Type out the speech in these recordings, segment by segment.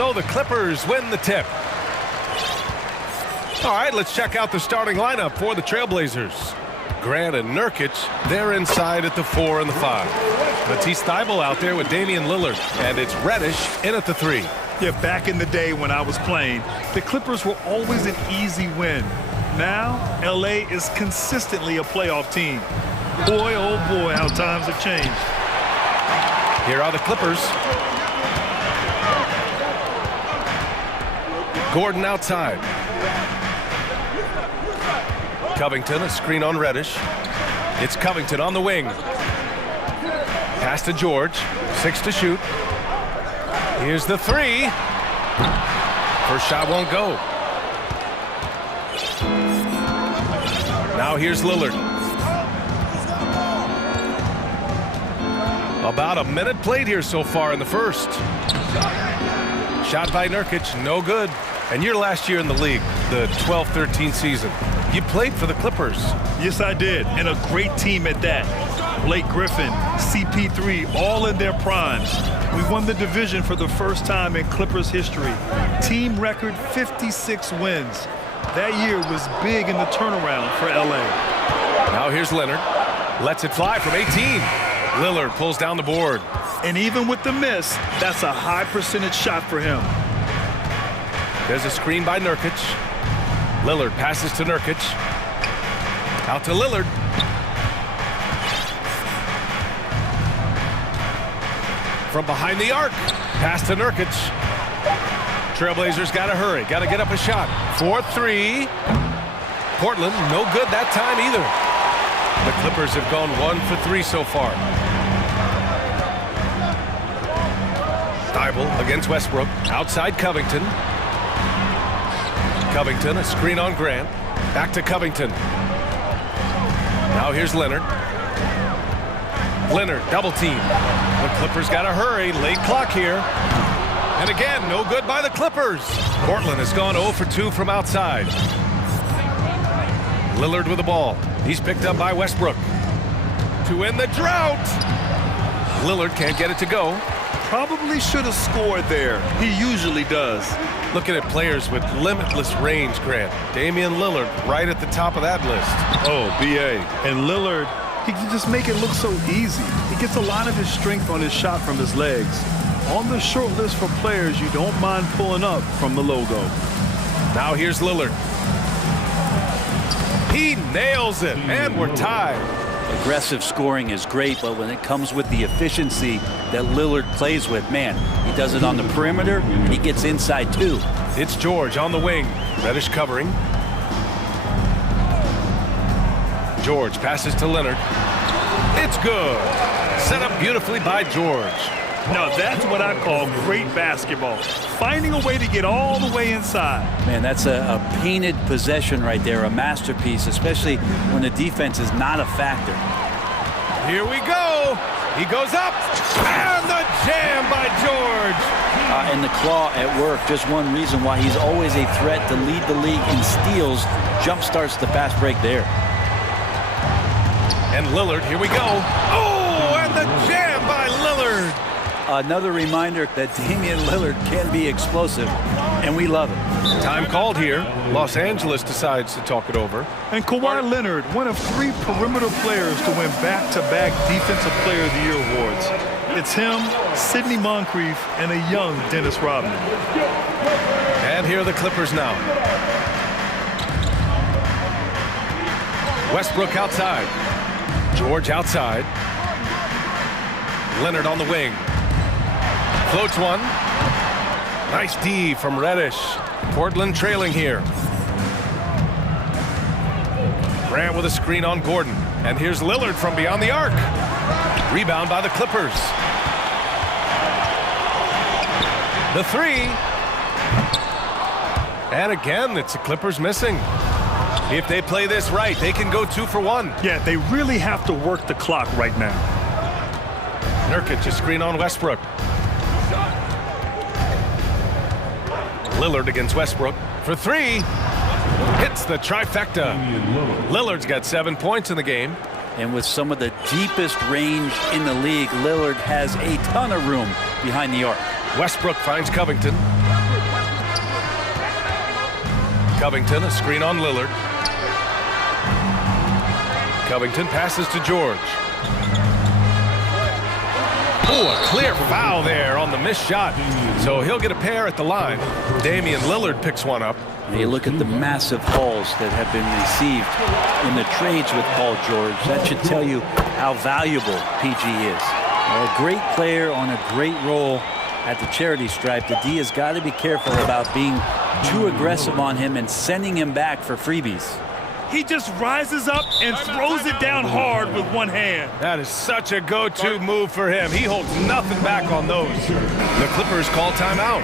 So the Clippers win the tip. All right, let's check out the starting lineup for the Trailblazers. Grant and Nurkic, they're inside at the 4 and the 5. Matisse Thybulle out there with Damian Lillard, and it's Reddish in at the 3. Yeah, back in the day when I was playing, the Clippers were always an easy win. Now, LA is consistently a playoff team. Boy, oh boy, how times have changed. Here are the Clippers. Gordon outside. Covington, a screen on Reddish. It's Covington on the wing. Pass to George. 6 to shoot. Here's the 3. First shot won't go. Now here's Lillard. About a minute played here so far in the first. Shot by Nurkic, no good. And your last year in the league, the 12-13 season, you played for the Clippers. Yes, I did, and a great team at that. Blake Griffin, CP3, all in their primes. We won the division for the first time in Clippers history. Team record 56 wins. That year was big in the turnaround for LA. Now here's Leonard. Lets it fly from 18. Lillard pulls down the board. And even with the miss, that's a high percentage shot for him. There's a screen by Nurkic. Lillard passes to Nurkic. Out to Lillard. From behind the arc. Pass to Nurkic. Trailblazers got to hurry. Got to get up a shot. 4-3. Portland, no good that time either. The Clippers have gone 1 for 3 so far. Thybulle against Westbrook. Outside Covington. Covington, a screen on Grant. Back to Covington. Now here's Leonard. Leonard, double team. The Clippers got to hurry. Late clock here. And again, no good by the Clippers. Portland has gone 0 for 2 from outside. Lillard with the ball. He's picked up by Westbrook. To end the drought. Lillard can't get it to go. Probably should have scored there. He usually does. Looking at players with limitless range, Grant. Damian Lillard right at the top of that list. Oh, BA. And Lillard, he can just make it look so easy. He gets a lot of his strength on his shot from his legs. On the short list for players you don't mind pulling up from the logo. Now here's Lillard. He nails it, and we're tied. Aggressive scoring is great, but when it comes with the efficiency that Lillard plays with, man, he does it on the perimeter, and he gets inside too. It's George on the wing. Reddish covering. George passes to Leonard. It's good. Set up beautifully by George. Now that's what I call great basketball. Finding a way to get all the way inside. Man, that's a painted possession right there, a masterpiece, especially when the defense is not a factor. Here we go. He goes up, and the jam by George. And the claw at work, just one reason why he's always a threat to lead the league in steals. Jump starts the fast break there. And Lillard, here we go. Oh, and the jam by Lillard. Another reminder that Damian Lillard can be explosive, and we love it. Time called here. Los Angeles decides to talk it over. And Kawhi Leonard, one of 3 perimeter players to win back-to-back Defensive Player of the Year awards. It's him, Sidney Moncrief, and a young Dennis Rodman. And here are the Clippers now. Westbrook outside. George outside. Leonard on the wing. Floats one. Nice D from Reddish. Portland trailing here. Grant with a screen on Gordon. And here's Lillard from beyond the arc. Rebound by the Clippers. The 3. And again, it's the Clippers missing. If they play this right, they can go 2 for 1. Yeah, they really have to work the clock right now. Nurkic, a screen on Westbrook. Lillard against Westbrook for 3. Hits the trifecta. Lillard's got 7 points in the game. And with some of the deepest range in the league, Lillard has a ton of room behind the arc. Westbrook finds Covington. Covington, a screen on Lillard. Covington passes to George. Oh, a clear foul there on the missed shot. So he'll get a pair at the line. Damian Lillard picks one up. You look at the massive hauls that have been received in the trades with Paul George. That should tell you how valuable PG is. A great player on a great role at the charity stripe. The D has got to be careful about being too aggressive on him and sending him back for freebies. He just rises up and throws it down hard with one hand. That is such a go-to move for him. He holds nothing back on those. The Clippers call timeout.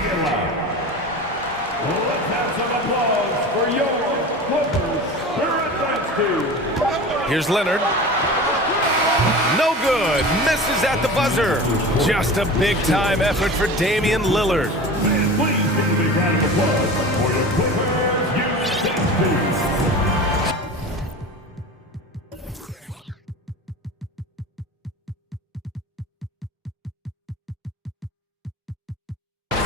Here's Leonard. No good. Misses at the buzzer. Just a big-time effort for Damian Lillard.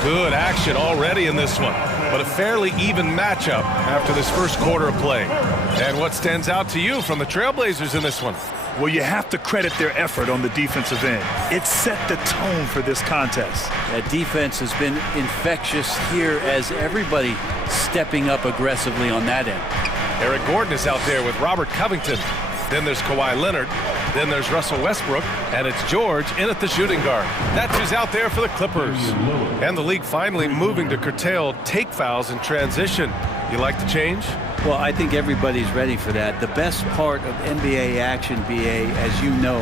Good action already in this one, but a fairly even matchup after this first quarter of play. And what stands out to you from the Trailblazers in this one? Well, you have to credit their effort on the defensive end. It set the tone for this contest. That defense has been infectious here as everybody stepping up aggressively on that end. Eric Gordon is out there with Robert Covington. Then there's Kawhi Leonard. Then there's Russell Westbrook. And it's George in at the shooting guard. That's who's out there for the Clippers. And the league finally moving to curtail take fouls in transition. You like the change? Well, I think everybody's ready for that. The best part of NBA action, BA, as you know,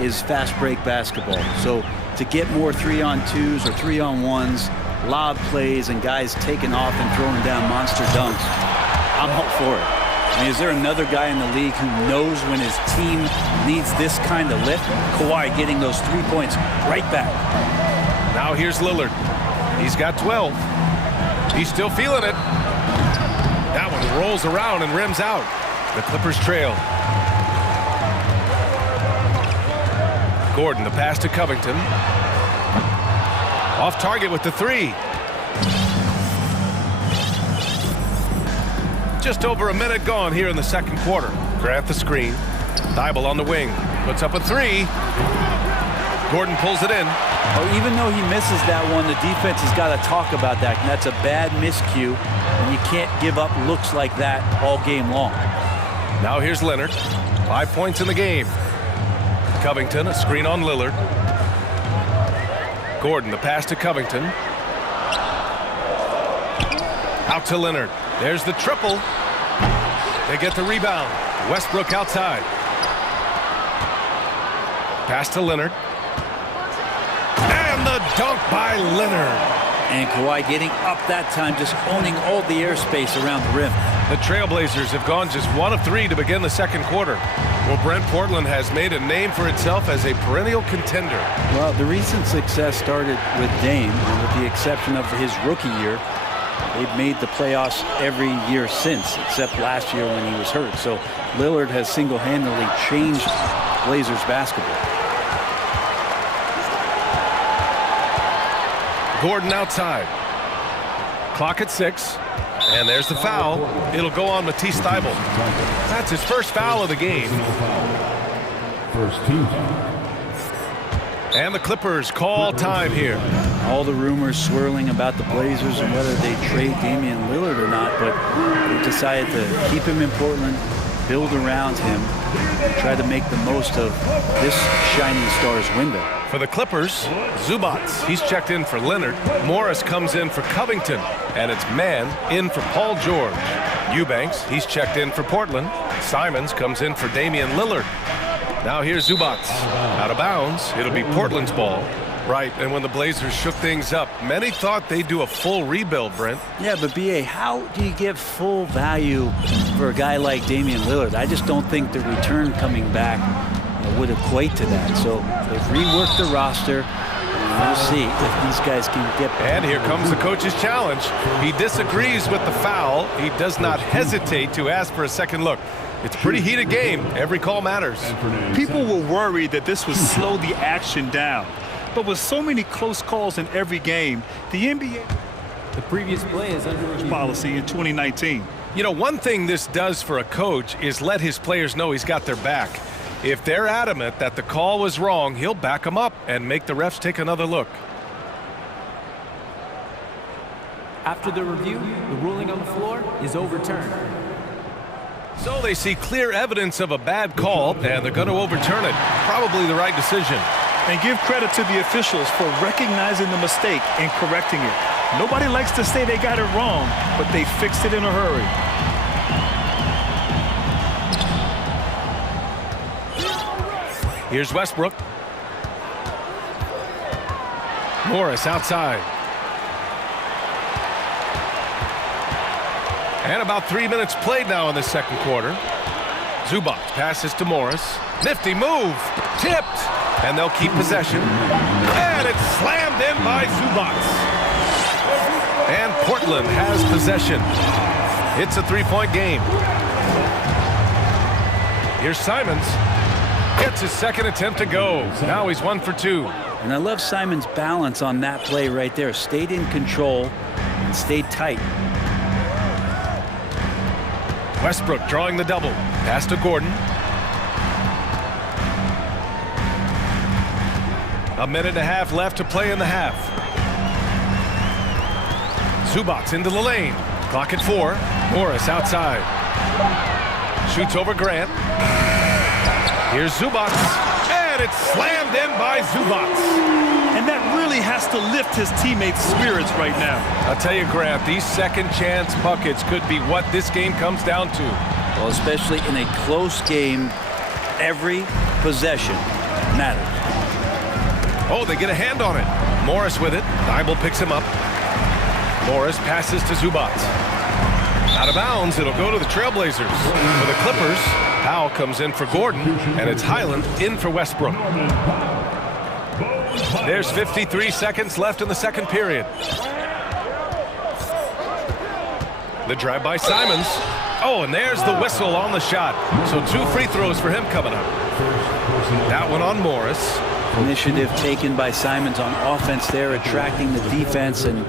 is fast break basketball. So to get more 3-on-2s or 3-on-1s, lob plays, and guys taking off and throwing down monster dunks, I'm all for it. I mean, is there another guy in the league who knows when his team needs this kind of lift? Kawhi getting those 3 points right back. Now here's Lillard. He's got 12. He's still feeling it. That one rolls around and rims out. The Clippers trail. Gordon, the pass to Covington. Off target with the three. Just over a minute gone here in the second quarter. Grant the screen. Thibault on the wing. Puts up a three. Gordon pulls it in. Oh, even though he misses that one, the defense has got to talk about that. And that's a bad miscue. And you can't give up looks like that all game long. Now here's Leonard. 5 points in the game. Covington, a screen on Lillard. Gordon, the pass to Covington. Out to Leonard. There's the triple. They get the rebound. Westbrook outside. Pass to Leonard. And the dunk by Leonard. And Kawhi getting up that time, just owning all the airspace around the rim. The Trailblazers have gone just 1 of 3 to begin the second quarter. Well, Brent, Portland has made a name for itself as a perennial contender. Well, the recent success started with Dame, and with the exception of his rookie year, they've made the playoffs every year since, except last year when he was hurt. So Lillard has single-handedly changed Blazers basketball. Gordon outside. Clock at 6. And there's the foul. It'll go on Matisse Thibault. That's his first foul of the game. First team. And the Clippers call time here. All the rumors swirling about the Blazers and whether they trade Damian Lillard or not, but they decided to keep him in Portland, build around him, and try to make the most of this shining star's window. For the Clippers, Zubats, he's checked in for Leonard. Morris comes in for Covington. And it's Mann in for Paul George. Eubanks, he's checked in for Portland. Simons comes in for Damian Lillard. Now here's Zubats. Out of bounds, it'll be Portland's ball. Right, and when the Blazers shook things up, many thought they'd do a full rebuild, Brent. Yeah, but B.A., how do you give full value for a guy like Damian Lillard? I just don't think the return coming back would equate to that. So they've reworked the roster. We'll see if these guys can get back. And here comes the coach's challenge. He disagrees with the foul. He does not hesitate to ask for a second look. It's a pretty heated game. Every call matters. People were worried that this would slow the action down. But with so many close calls in every game, the NBA The previous play is under review. policy in 2019. You know, one thing this does for a coach is let his players know he's got their back. If they're adamant that the call was wrong, he'll back them up and make the refs take another look. After the review, the ruling on the floor is overturned. So they see clear evidence of a bad call, and they're going to overturn it. Probably the right decision. And give credit to the officials for recognizing the mistake and correcting it. Nobody likes to say they got it wrong, but they fixed it in a hurry. Here's Westbrook. Morris outside. And about 3 minutes played now in the second quarter. Zubac passes to Morris. Nifty move. Tipped. And they'll keep possession. And it's slammed in by Zubac. And Portland has possession. It's a three-point game. Here's Simons. Gets his second attempt to go. Now he's 1 for 2. And I love Simon's balance on that play right there. Stayed in control and stayed tight. Westbrook drawing the double. Pass to Gordon. A minute and a half left to play in the half. Zubac into the lane. Clock at 4. Morris outside. Shoots over Grant. Here's Zubac. And it's slammed in by Zubac. And that really has to lift his teammates' spirits right now. I'll tell you, Grant, these second chance buckets could be what this game comes down to. Well, especially in a close game, every possession matters. Oh, they get a hand on it. Morris with it. Thibault picks him up. Morris passes to Zubac. Out of bounds, it'll go to the Trailblazers. For the Clippers, Powell comes in for Gordon, and it's Highland in for Westbrook. There's 53 seconds left in the second period. The drive by Simons. Oh, and there's the whistle on the shot. So 2 free throws for him coming up. That one on Morris. Initiative taken by Simons on offense there, attracting the defense, and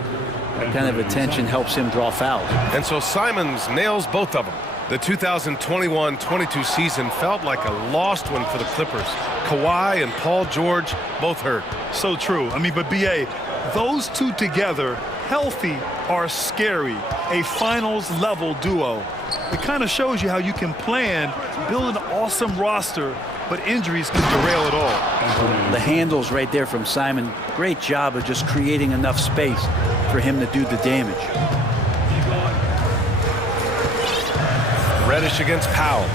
that kind of attention helps him draw fouls. And so Simons nails both of them. The 2021-22 season felt like a lost one for the Clippers. Kawhi and Paul George both hurt. So true. I mean, but B.A., those two together, healthy, are scary. A finals-level duo. It kind of shows you how you can plan, build an awesome roster, but injuries can derail it all. The handles right there from Simon. Great job of just creating enough space for him to do the damage. Reddish against Powell.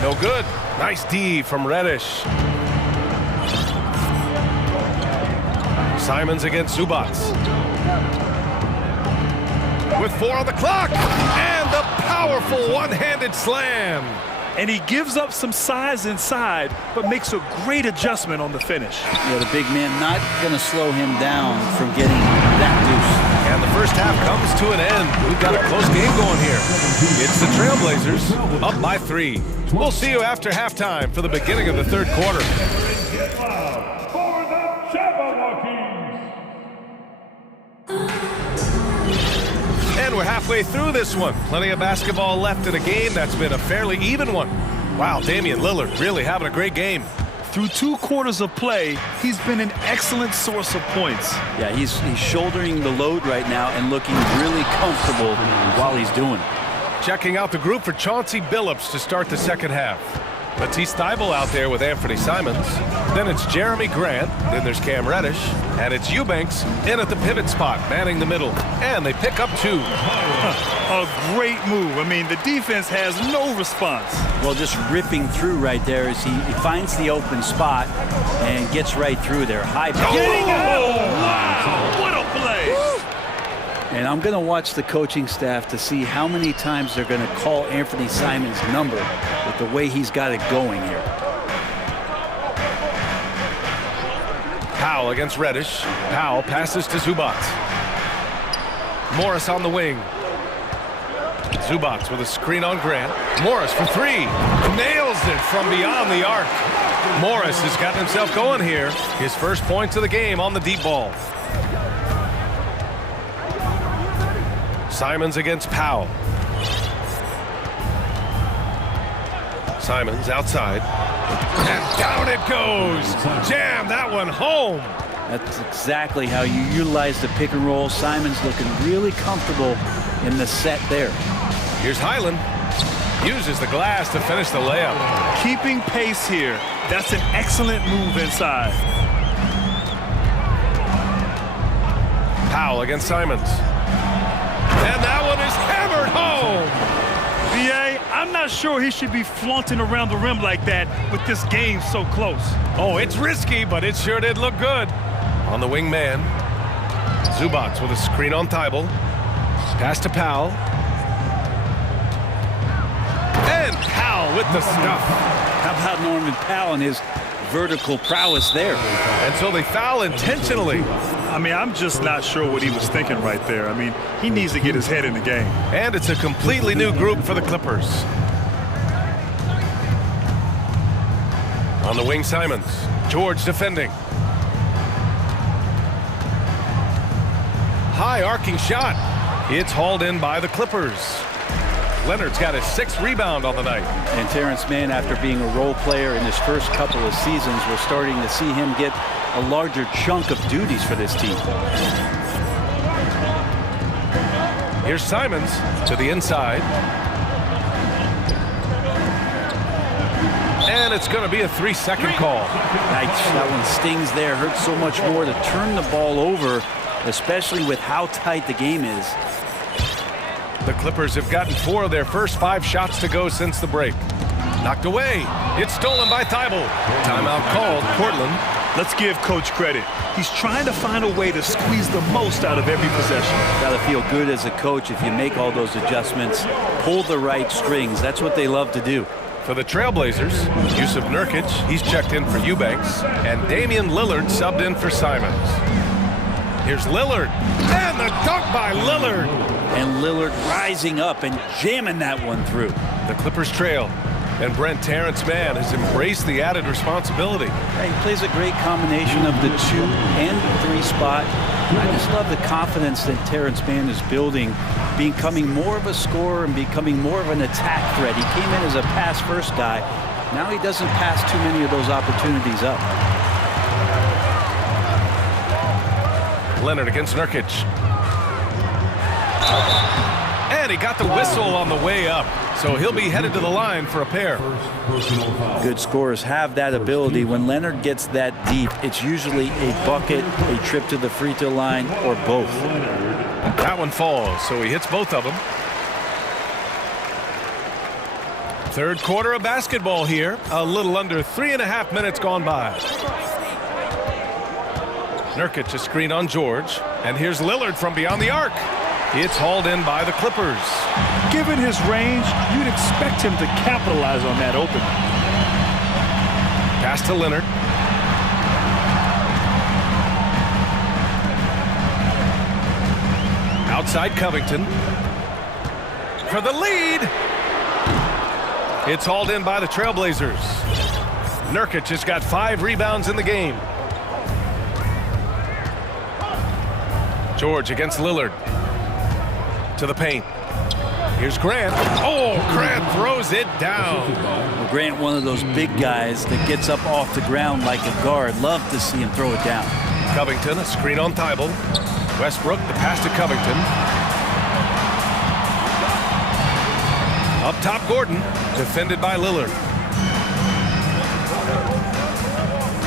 No good. Nice D from Reddish. Simons against Zubac. With 4 on the clock. And the powerful one-handed slam. And he gives up some size inside, but makes a great adjustment on the finish. Yeah, the big man not going to slow him down from getting that deuce. And the first half comes to an end. We've got a close game going here. It's the Trailblazers up by 3. We'll see you after halftime for the beginning of the third quarter. And we're halfway through this one. Plenty of basketball left in a game that's been a fairly even one. Wow, Damian Lillard really having a great game. Through 2 quarters of play, he's been an excellent source of points. Yeah, he's shouldering the load right now and looking really comfortable while he's doing it. Checking out the group for Chauncey Billups to start the second half. Matisse Thybulle out there with Anthony Simons. Then it's Jeremy Grant. Then there's Cam Reddish. And it's Eubanks in at the pivot spot, manning the middle. And they pick up 2. A great move. I mean, the defense has no response. Well, just ripping through right there as he finds the open spot and gets right through there. High. Oh, wow! What a play! And I'm going to watch the coaching staff to see how many times they're going to call Anthony Simons' number with the way he's got it going here. Powell against Reddish. Powell passes to Zubac. Morris on the wing. Zubac with a screen on Grant. Morris for 3. Nails it from beyond the arc. Morris has gotten himself going here. His first points of the game on the deep ball. Simons against Powell. Simons outside. And down it goes. Jam that one home. That's exactly how you utilize the pick and roll. Simons looking really comfortable in the set there. Here's Highland. Uses the glass to finish the layup. Keeping pace here. That's an excellent move inside. Powell against Simons. And that one is hammered home. VA, I'm not sure he should be flaunting around the rim like that with this game so close. Oh, it's risky, but it sure did look good. On the wing man. Zubats with a screen on Thibault. Pass to Powell. And Powell with the stuff. How about Norman Powell and his vertical prowess there? And so they foul intentionally. I mean, I'm just not sure what he was thinking right there. I mean, he needs to get his head in the game. And it's a completely new group for the Clippers. On the wing, Simons. George defending. High arcing shot. It's hauled in by the Clippers. Leonard's got his 6th rebound on the night. And Terrence Mann, after being a role player in his first couple of seasons, we're starting to see him get a larger chunk of duties for this team. Here's Simons to the inside. And it's going to be a 3-second call. Nice. That one stings there. Hurts so much more to turn the ball over, especially with how tight the game is. The Clippers have gotten 4 of their first 5 shots to go since the break. Knocked away. It's stolen by Thibault. Timeout called. Portland. Let's give Coach credit. He's trying to find a way to squeeze the most out of every possession. Got to feel good as a coach if you make all those adjustments, pull the right strings. That's what they love to do. For the Trailblazers, Yusuf Nurkic, he's checked in for Eubanks, and Damian Lillard subbed in for Simons. Here's Lillard, and the dunk by Lillard. And Lillard rising up and jamming that one through. The Clippers trail, and Brent Terrence Mann has embraced the added responsibility. He plays a great combination of the 2 and 3 spot. I just love the confidence that Terrence Mann is building, becoming more of a scorer and becoming more of an attack threat. He came in as a pass-first guy. Now he doesn't pass too many of those opportunities up. Leonard against Nurkic. And he got the whistle on the way up, so he'll be headed to the line for a pair. Good scorers have that ability. When Leonard gets that deep, it's usually a bucket, a trip to the free throw line, or both. That one falls, so he hits both of them. Third quarter of basketball here. A little under 3.5 minutes gone by. Nurkic a screen on George, and here's Lillard from beyond the arc. It's hauled in by the Clippers. Given his range, you'd expect him to capitalize on that opening. Pass to Leonard. Outside Covington. For the lead. It's hauled in by the Trailblazers. Nurkic has got 5 rebounds in the game. George against Lillard. To the paint. Here's Grant. Oh, Grant throws it down. Well, Grant, one of those big guys that gets up off the ground like a guard. Love to see him throw it down. Covington, a screen on Thibault. Westbrook, the pass to Covington. Up top, Gordon, defended by Lillard.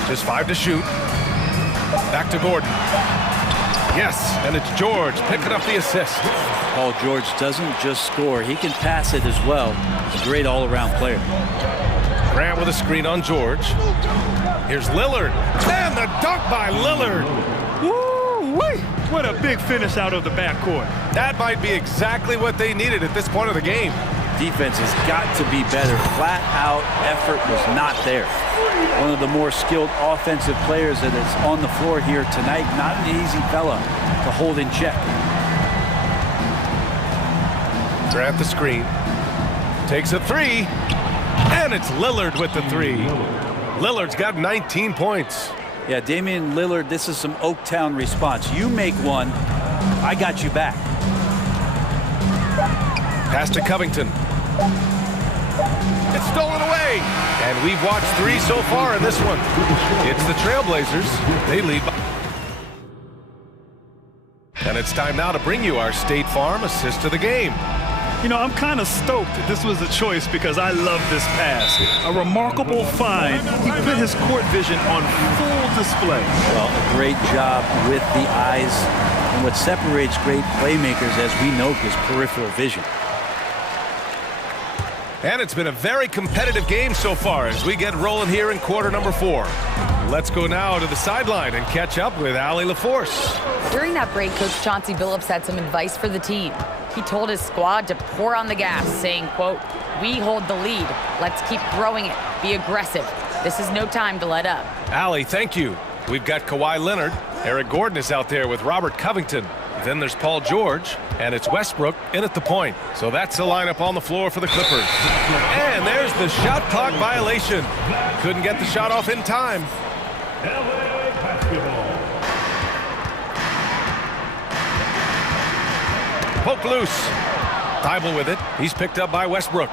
Just 5 to shoot. Back to Gordon. Yes, and it's George picking up the assist. Paul George doesn't just score. He can pass it as well. He's a great all-around player. Grant with a screen on George. Here's Lillard. And the dunk by Lillard. Woo-wee! What a big finish out of the backcourt. That might be exactly what they needed at this point of the game. Defense has got to be better. Flat-out effort was not there. One of the more skilled offensive players that is on the floor here tonight. Not an easy fella to hold in check. Grant the screen. Takes a 3. And it's Lillard with the 3. Lillard's got 19 points. Yeah, Damian Lillard, this is some Oaktown response. You make one, I got you back. Pass to Covington. It's stolen away. And we've watched 3 so far in this one. It's the Trailblazers. They lead by. And it's time now to bring you our State Farm assist of the game. You know, I'm kind of stoked that this was a choice because I love this pass. A remarkable find. He put his court vision on full display. Well, a great job with the eyes. And what separates great playmakers, as we know, is peripheral vision. And it's been a very competitive game so far as we get rolling here in quarter number 4. Let's go now to the sideline and catch up with Allie LaForce. During that break, Coach Chauncey Billups had some advice for the team. He told his squad to pour on the gas, saying, quote, "We hold the lead. Let's keep growing it. Be aggressive. This is no time to let up." Allie, thank you. We've got Kawhi Leonard. Eric Gordon is out there with Robert Covington. Then there's Paul George, and it's Westbrook in at the point. So that's the lineup on the floor for the Clippers. And there's the shot clock violation. Couldn't get the shot off in time. Poke loose. Thibault with it. He's picked up by Westbrook.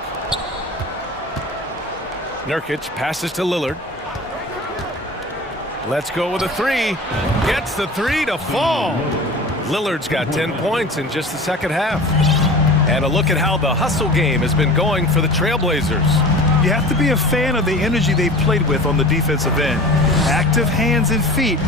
Nurkic passes to Lillard. Let's go with a 3. Gets the 3 to fall. Lillard's got 10 points in just the second half. And a look at how the hustle game has been going for the Trailblazers. You have to be a fan of the energy they've played with on the defensive end. Active hands and feet,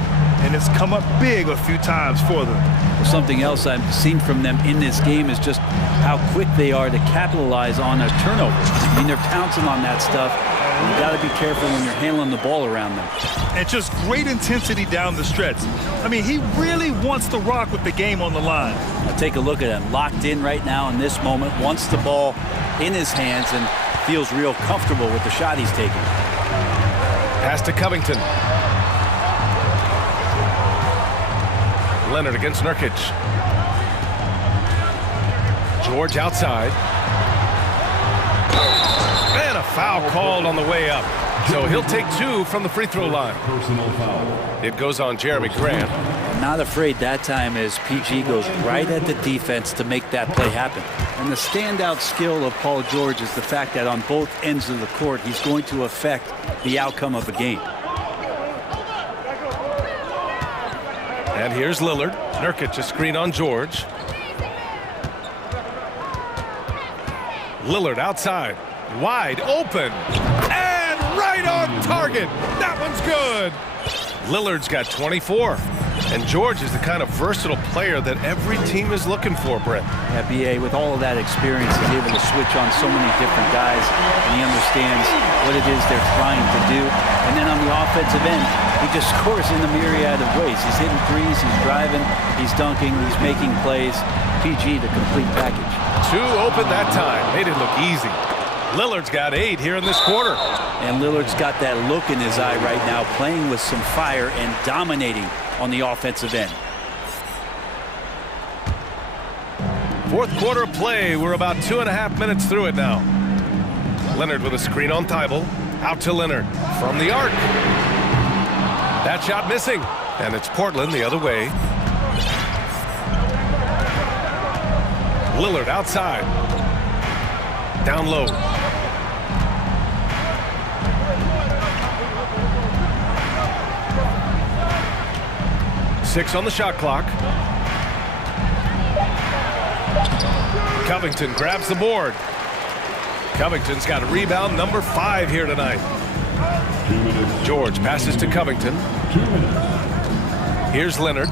and it's come up big a few times for them. Something else I've seen from them in this game is just how quick they are to capitalize on a turnover. I mean, they're pouncing on that stuff. You got to be careful when you're handling the ball around them. And just great intensity down the stretch. I mean, he really wants to rock with the game on the line. Now take a look at him. Locked in right now in this moment. Wants the ball in his hands and feels real comfortable with the shot he's taking. Pass to Covington. Leonard against Nurkic. George outside. And a foul called on the way up. So he'll take 2 from the free throw line. Personal foul. It goes on Jeremy Grant. Not afraid that time as PG goes right at the defense to make that play happen. And the standout skill of Paul George is the fact that on both ends of the court, he's going to affect the outcome of a game. And here's Lillard. Nurkic a screen on George. Lillard outside. Wide open. And right on target. That one's good. Lillard's got 24. And George is the kind of versatile player that every team is looking for, Brett. Yeah, BA, with all of that experience, he's able to switch on so many different guys, and he understands what it is they're trying to do. And then on the offensive end, he just scores in a myriad of ways. He's hitting threes, he's driving, he's dunking, he's making plays. PG, the complete package. 2 open that time. Made it look easy. Lillard's got 8 here in this quarter. And Lillard's got that look in his eye right now, playing with some fire and dominating on the offensive end. Fourth quarter of play. We're about 2.5 minutes through it now. Leonard with a screen on Thibault. Out to Leonard from the arc. That shot missing. And it's Portland the other way. Lillard outside. Down low. Six on the shot clock. Covington grabs the board. Covington's got a rebound number 5 here tonight. George passes to Covington. Here's Leonard.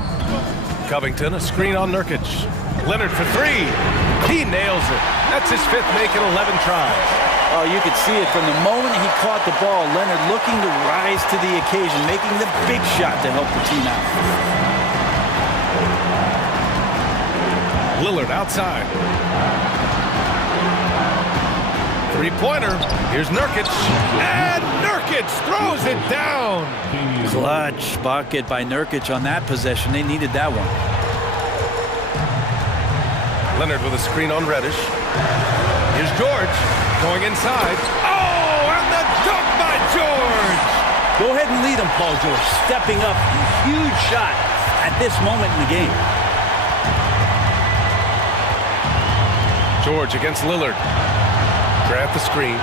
Covington, a screen on Nurkic. Leonard for 3. He nails it. That's his 5th make in 11 tries. Oh, you could see it from the moment he caught the ball. Leonard looking to rise to the occasion, making the big shot to help the team out. Lillard outside. 3-pointer. Here's Nurkic. And Nurkic throws it down. Clutch bucket by Nurkic on that possession. They needed that one. Leonard with a screen on Reddish. Here's George going inside. Oh, and the dunk by George. Go ahead and lead him, Paul George. Stepping up. Huge shot at this moment in the game. George against Lillard. Grant the screen.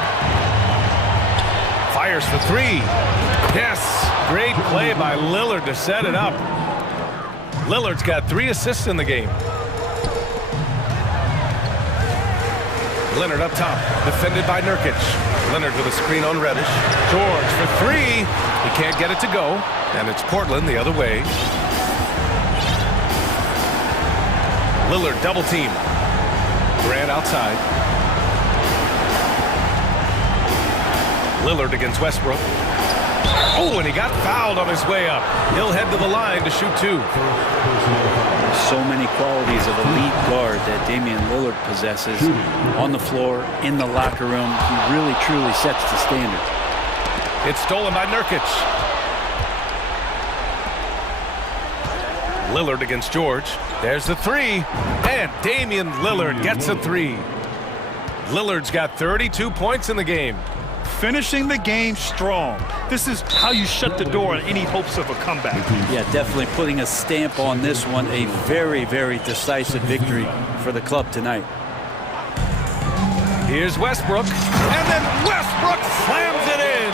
Fires for three. Yes, great play by Lillard to set it up. Lillard's got 3 assists in the game. Leonard up top, defended by Nurkic. Leonard with a screen on Reddish. George for three. He can't get it to go, and it's Portland the other way. Lillard double team. Grant outside. Lillard against Westbrook. Oh, and he got fouled on his way up. He'll head to the line to shoot 2. So many qualities of elite guard that Damian Lillard possesses on the floor, in the locker room. He really, truly sets the standard. It's stolen by Nurkic. Lillard against George. There's the 3. And Damian Lillard gets a 3. Lillard's got 32 points in the game. Finishing the game strong. This is how you shut the door on any hopes of a comeback. Yeah, definitely putting a stamp on this one. A very, very decisive victory for the club tonight. Here's Westbrook, and then Westbrook slams it in.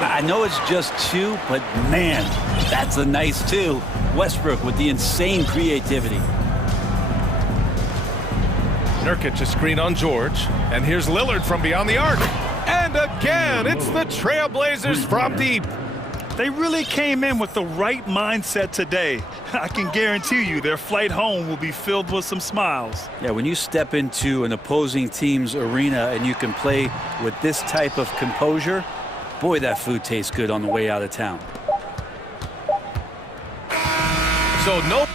I know it's just 2, but man, that's a nice 2. Westbrook with the insane creativity. Nurkic a screen on George, and here's Lillard from beyond the arc. And again, it's the Trailblazers from deep. They really came in with the right mindset today. I can guarantee you their flight home will be filled with some smiles. Yeah, when you step into an opposing team's arena and you can play with this type of composure, boy, that food tastes good on the way out of town. So no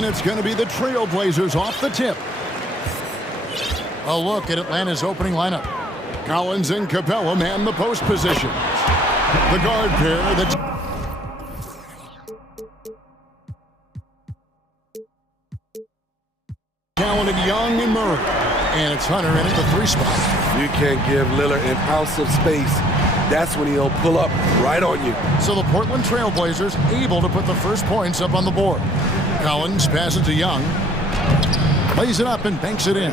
And it's going to be the Trailblazers off the tip. A look at Atlanta's opening lineup. Collins and Capella man the post position. The guard pair that's talented Young and Murray. And it's Hunter in at the 3 spot. You can't give Lillard an ounce of space. That's when he'll pull up right on you. So the Portland Trailblazers able to put the first points up on the board. Collins passes to Young. Plays it up and banks it in.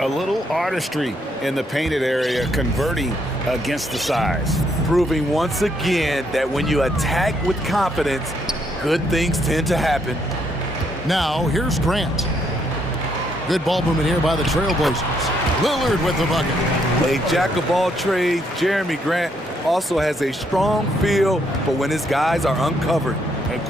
A little artistry in the painted area, converting against the size. Proving once again that when you attack with confidence, good things tend to happen. Now, here's Grant. Good ball movement here by the Trailblazers. Lillard with the bucket. A jack-of-all trades, Jeremy Grant also has a strong feel for when his guys are uncovered.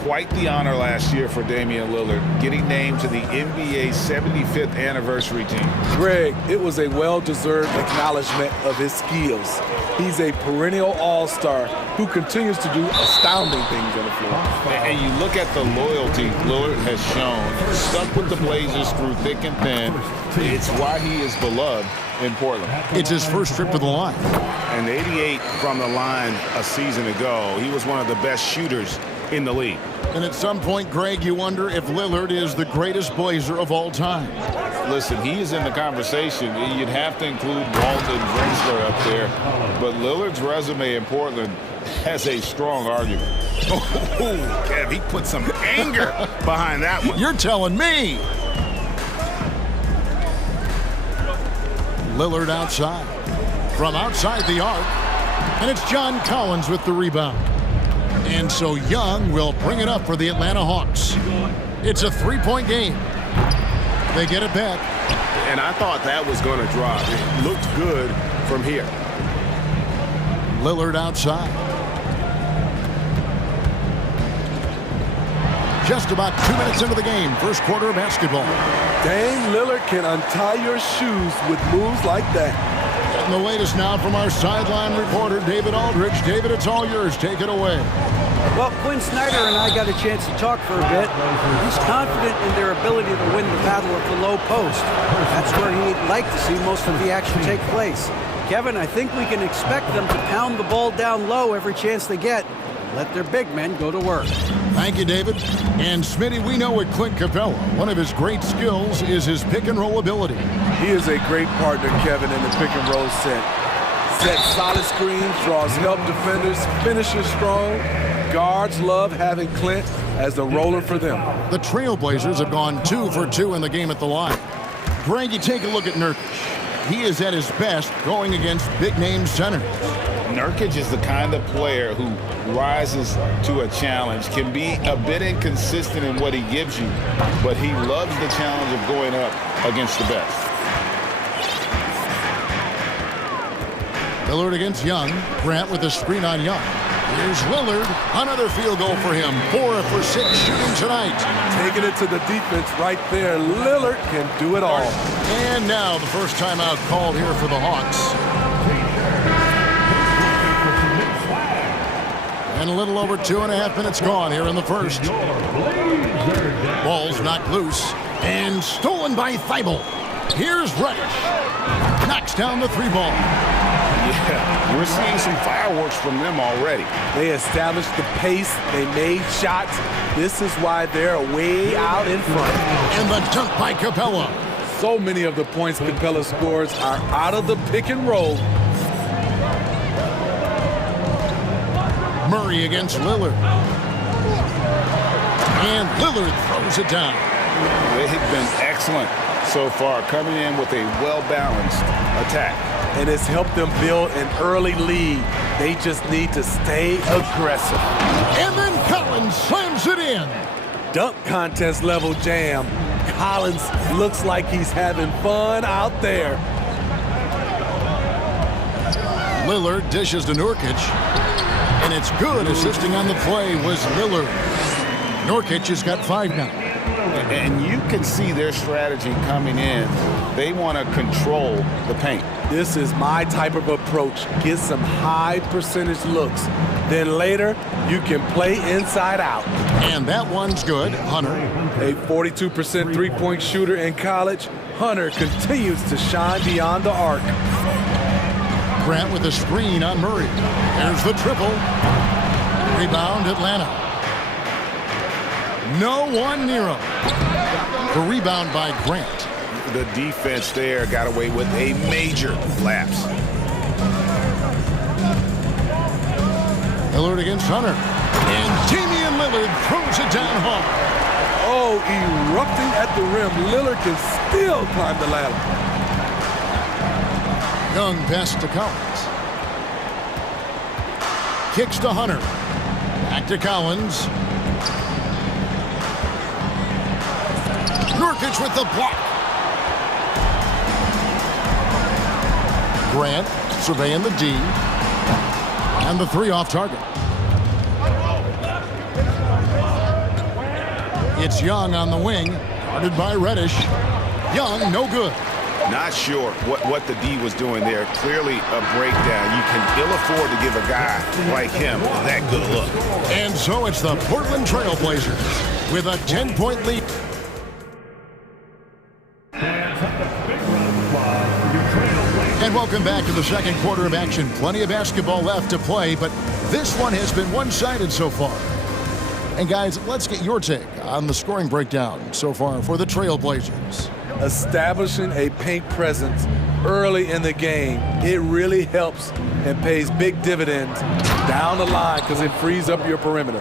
Quite the honor last year for Damian Lillard, getting named to the NBA 75th anniversary team. Greg, it was a well-deserved acknowledgement of his skills. He's a perennial all-star who continues to do astounding things on the floor. And you look at the loyalty Lillard has shown, stuck with the Blazers through thick and thin. It's why he is beloved in Portland. It's his first trip to the line. And 88 from the line a season ago. He was one of the best shooters in the league. And at some point, Greg, you wonder if Lillard is the greatest Blazer of all time. Listen, he is in the conversation. You'd have to include Walton Drexler up there. But Lillard's resume in Portland has a strong argument. Oh, Kev, he put some anger behind that one. You're telling me. Lillard outside. From outside the arc. And it's John Collins with the rebound. And so Young will bring it up for the Atlanta Hawks. It's a 3-point game. They get it back. And I thought that was going to drop. It looked good from here. Lillard outside. Just about 2 minutes into the game. First quarter of basketball. Dame Lillard can untie your shoes with moves like that. And the latest now from our sideline reporter, David Aldridge. David, it's all yours. Take it away. Well, Quinn Snyder and I got a chance to talk for a bit. He's confident in their ability to win the battle at the low post. That's where he'd like to see most of the action take place. Kevin, I think we can expect them to pound the ball down low every chance they get. Let their big men go to work. Thank you, David. And Smitty, we know with Clint Capella, one of his great skills is his pick-and-roll ability. He is a great partner, Kevin, in the pick-and-roll set. Sets solid screens, draws help defenders, finishes strong. Guards love having Clint as the roller for them. The Trailblazers have gone 2 for 2 in the game at the line. Greg, you take a look at Nurkic. He is at his best going against big-name centers. Nurkic is the kind of player who rises to a challenge, can be a bit inconsistent in what he gives you, but he loves the challenge of going up against the best. Lillard against Young. Grant with a screen on Young. Here's Lillard. Another field goal for him. 4 for 6 shooting tonight. Taking it to the defense right there. Lillard can do it all. And now the first timeout called here for the Hawks. And a little over 2.5 minutes gone here in the first. Ball's knocked loose and stolen by Thibault. Here's Reddish. Knocks down the 3 ball. Yeah, we're seeing some fireworks from them already. They established the pace. They made shots. This is why they're way out in front. And the dunk by Capella. So many of the points Capella scores are out of the pick and roll. Murray against Lillard. And Lillard throws it down. They have been excellent so far, coming in with a well-balanced attack. And it's helped them build an early lead. They just need to stay aggressive. And then Collins slams it in. Dunk contest level jam. Collins looks like he's having fun out there. Lillard dishes to Nurkic. And it's good. Assisting on the play was Lillard. Nurkic has got 5 now. And you can see their strategy coming in. They want to control the paint. This is my type of approach. Get some high percentage looks. Then later, you can play inside out. And that one's good. Hunter. A 42% three-point shooter in college, Hunter continues to shine beyond the arc. Grant with a screen on Murray. There's the triple. Rebound, Atlanta. No one near him. The rebound by Grant. The defense there got away with a major lapse. Lillard against Hunter. And Damian Lillard throws it down hard. Oh, erupting at the rim. Lillard can still climb the ladder. Young pass to Collins. Kicks to Hunter. Back to Collins. Nurkic with the block. Grant surveying the D. And the three off target. It's Young on the wing, guarded by Reddish. Young, no good. Not sure what the D was doing there. Clearly a breakdown. You can ill afford to give a guy like him that good a look. And so it's the Portland Trail Blazers with a 10-point lead. And welcome back to the second quarter of action. Plenty of basketball left to play, but this one has been one-sided so far. And guys, let's get your take on the scoring breakdown so far for the Trail Blazers. Establishing a paint presence early in the game, it really helps and pays big dividends down the line because it frees up your perimeter.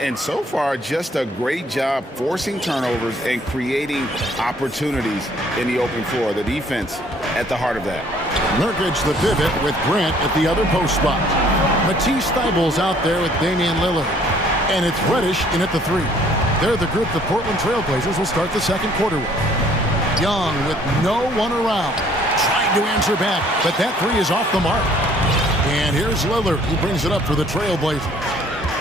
And so far, just a great job forcing turnovers and creating opportunities in the open floor. The defense at the heart of that. Nurkic the pivot with Grant at the other post spot. Matisse Thybulle's out there with Damian Lillard. And it's Reddish in at the three. They're the group the Portland Trail Blazers will start the second quarter with. Young with no one around. Trying to answer back, but that three is off the mark. And here's Lillard, who brings it up for the Trail Blazers.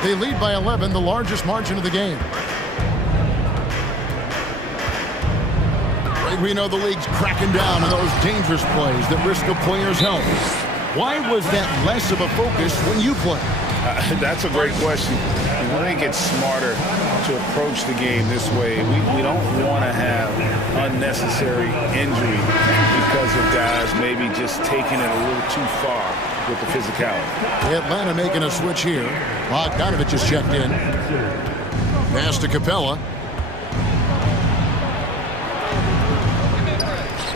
They lead by 11, the largest margin of the game. Right, we know the league's cracking down on those dangerous plays that risk a player's health. Why was that less of a focus when you play? That's a great question. I think it's smarter to approach the game this way. We don't want to have unnecessary injury because of guys maybe just taking it a little too far with the physicality. Atlanta making a switch here. Bogdanovich is checked in. Pass to Capella.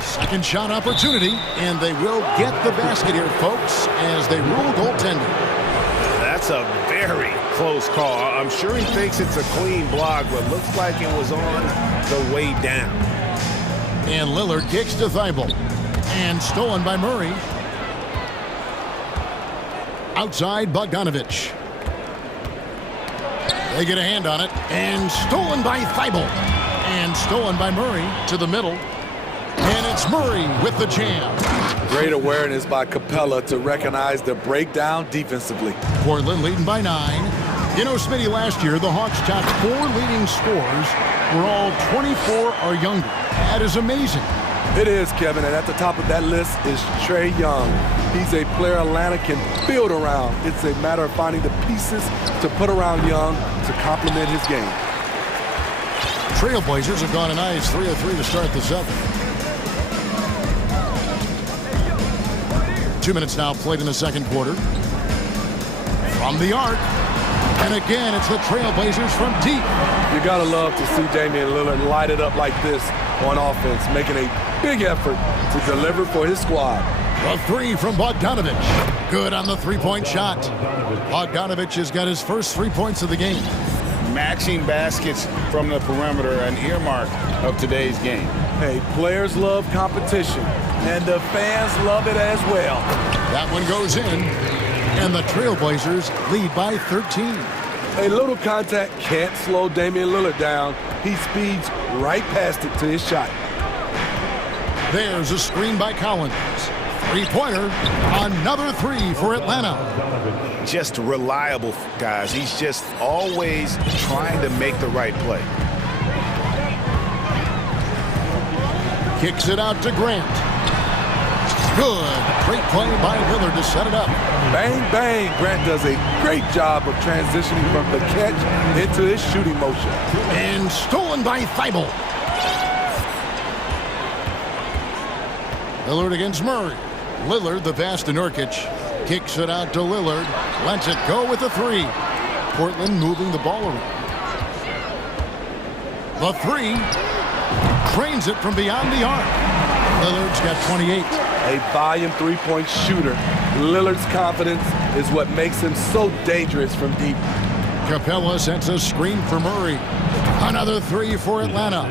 Second shot opportunity, and they will get the basket here, folks, as they rule goaltending. That's a very close call. I'm sure he thinks it's a clean block, but looks like it was on the way down. And Lillard kicks to Thibault. And stolen by Murray. Outside Bogdanovich. They get a hand on it. And stolen by Thibault. And stolen by Murray to the middle. And it's Murray with the jam. Great awareness by Capella to recognize the breakdown defensively. Portland leading by 9. You know, Smitty, last year, the Hawks' top 4 leading scorers were all 24 or younger. That is amazing. It is, Kevin, and at the top of that list is Trae Young. He's a player Atlanta can build around. It's a matter of finding the pieces to put around Young to complement his game. Trailblazers have gone a nice 3 of 3 to start the 7th. 2 minutes now played in the second quarter. From the arc. And again, it's the Trailblazers from deep. You gotta love to see Damian Lillard light it up like this on offense, making a big effort to deliver for his squad. A 3 from Bogdanovich. Good on the three-point shot. Bogdanovich has got his first 3 points of the game. Matching baskets from the perimeter, an earmark of today's game. Hey, players love competition, and the fans love it as well. That one goes in, and the Trailblazers lead by 13. A little contact can't slow Damian Lillard down. He speeds right past it to his shot. There's a screen by Collins. Three-pointer, another 3 for Atlanta. Just reliable, guys. He's just always trying to make the right play. Kicks it out to Grant. Good. Great play by Lillard to set it up. Bang, bang. Grant does a great job of transitioning from the catch into his shooting motion. And stolen by Thibault. Lillard against Murray. Lillard, the pass to Nurkic. Kicks it out to Lillard. Lets it go with the three. Portland moving the ball around. The three. Trains it from beyond the arc. Lillard's got 28. A volume three-point shooter. Lillard's confidence is what makes him so dangerous from deep. Capella sets a screen for Murray. Another three for Atlanta.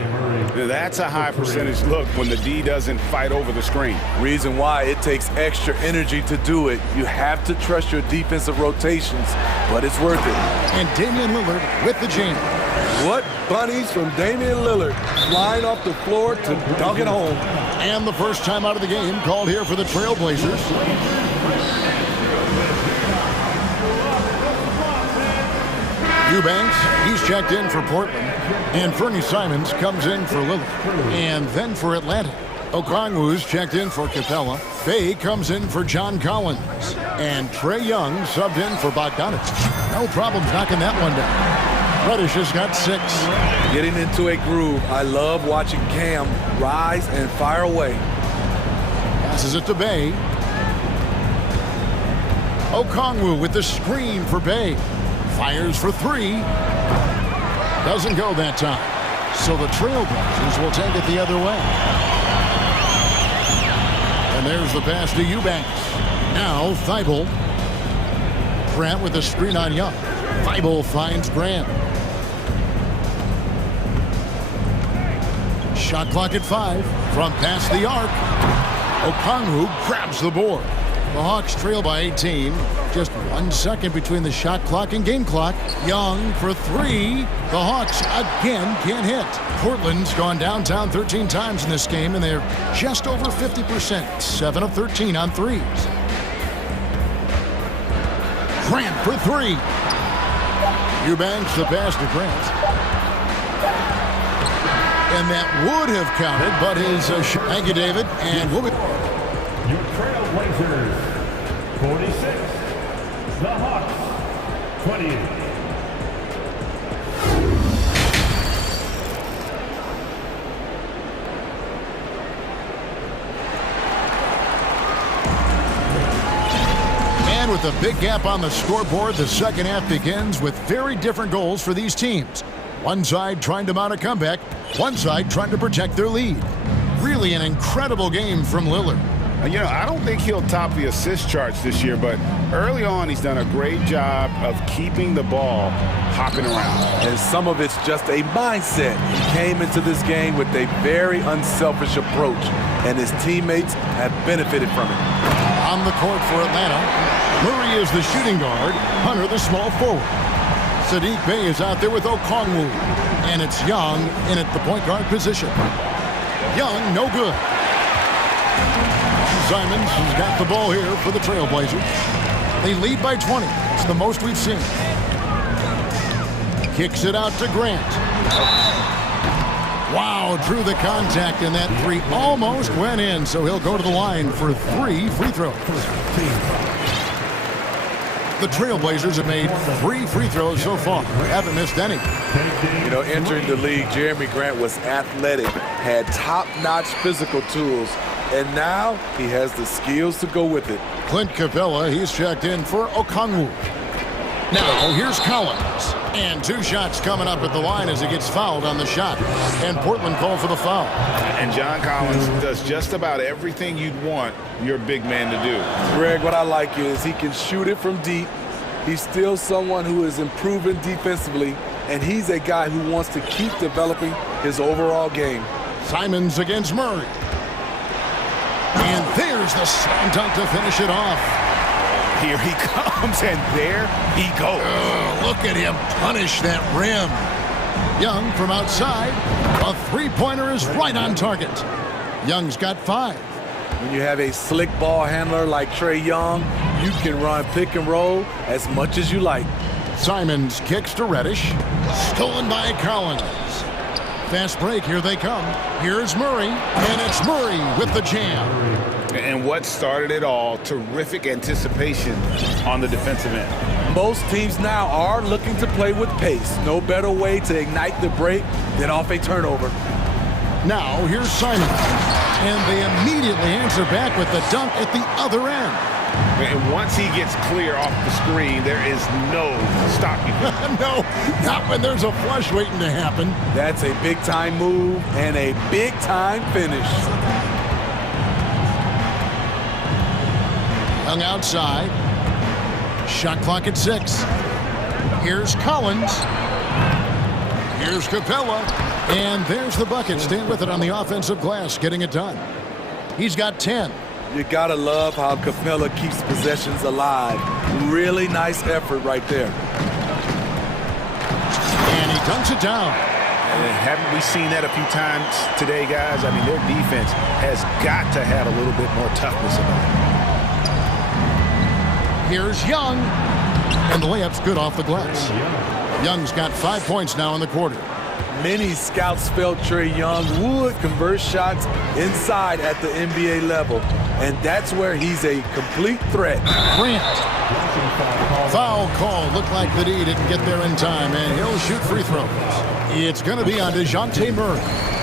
That's a high percentage look when the D doesn't fight over the screen. Reason why it takes extra energy to do it. You have to trust your defensive rotations, but it's worth it. And Damian Lillard with the jam. What bunnies from Damian Lillard, flying off the floor to dunk it home. And the first time out of the game called here for the Trailblazers. Eubanks, he's checked in for Portland. And Fernie Simons comes in for Lillard. And then for Atlanta. Okongwu's checked in for Capella. Bay comes in for John Collins. And Trae Young subbed in for Bogdanovic. No problems knocking that one down. Reddish has got 6. Getting into a groove. I love watching Cam rise and fire away. Passes it to Bay. Okongwu with the screen for Bay. Fires for 3. Doesn't go that time. So the Trailblazers will take it the other way. And there's the pass to Eubanks. Now Thibault. Grant with the screen on Young. Thibault finds Grant. Shot clock at 5 from past the arc. Okongwu grabs the board. The Hawks trail by 18. Just 1 second between the shot clock and game clock. Young for 3. The Hawks again can't hit. Portland's gone downtown 13 times in this game, and they're just over 50%. 7 of 13 on threes. Grant for 3. Eubanks the pass to Grant. And that would have counted, but his thank you, David. And we'll be... Your Trailblazers, 46. The Hawks, 28. And with a big gap on the scoreboard, the second half begins with very different goals for these teams. One side trying to mount a comeback, one side trying to protect their lead. Really an incredible game from Lillard. You know, I don't think he'll top the assist charts this year, but early on he's done a great job of keeping the ball hopping around. And some of it's just a mindset. He came into this game with a very unselfish approach, and his teammates have benefited from it. On the court for Atlanta, Murray is the shooting guard, Hunter the small forward. Sadiq Bey is out there with Okongwu, and it's Young in at the point guard position. Young, no good. Simons has got the ball here for the Trailblazers. They lead by 20. It's the most we've seen. Kicks it out to Grant. Wow, drew the contact, and that 3 almost went in, so he'll go to the line for 3 free throws. The Trailblazers have made 3 free throws so far. Haven't missed any. You know, entering the league, Jeremy Grant was athletic, had top-notch physical tools, and now he has the skills to go with it. Clint Capella, he's checked in for Okongwu. Now, here's Collins. And 2 shots coming up at the line as he gets fouled on the shot. And Portland called for the foul. And John Collins does just about everything you'd want your big man to do. Greg, what I like is he can shoot it from deep. He's still someone who is improving defensively, and he's a guy who wants to keep developing his overall game. Simons against Murray. And there's the slam dunk to finish it off. Here he comes, and there he goes. Oh, look at him punish that rim. Young from outside. A three-pointer is right on target. Young's got 5. When you have a slick ball handler like Trae Young, you can run pick and roll as much as you like. Simons kicks to Reddish. Stolen by Collins. Fast break, here they come. Here's Murray, and it's Murray with the jam. And what started it all, terrific anticipation on the defensive end. Most teams now are looking to play with pace. No better way to ignite the break than off a turnover. Now, here's Simon. And they immediately answer back with the dunk at the other end. And once he gets clear off the screen, there is no stopping him. No, not when there's a flush waiting to happen. That's a big-time move and a big-time finish. Young outside. Shot clock at 6. Here's Collins. Here's Capella. And there's the bucket. Staying with it on the offensive glass, getting it done. He's got 10. You gotta love how Capella keeps possessions alive. Really nice effort right there. And he dunks it down. And haven't we seen that a few times today, guys? I mean, their defense has got to have a little bit more toughness about it. Here's Young. And the layup's good off the glass. Young's got 5 points now in the quarter. Many scouts felt Trae Young would convert shots inside at the NBA level, and that's where he's a complete threat. Grant. Foul call. Looked like the D didn't get there in time, and he'll shoot free throws. It's going to be on DeJounte Murray.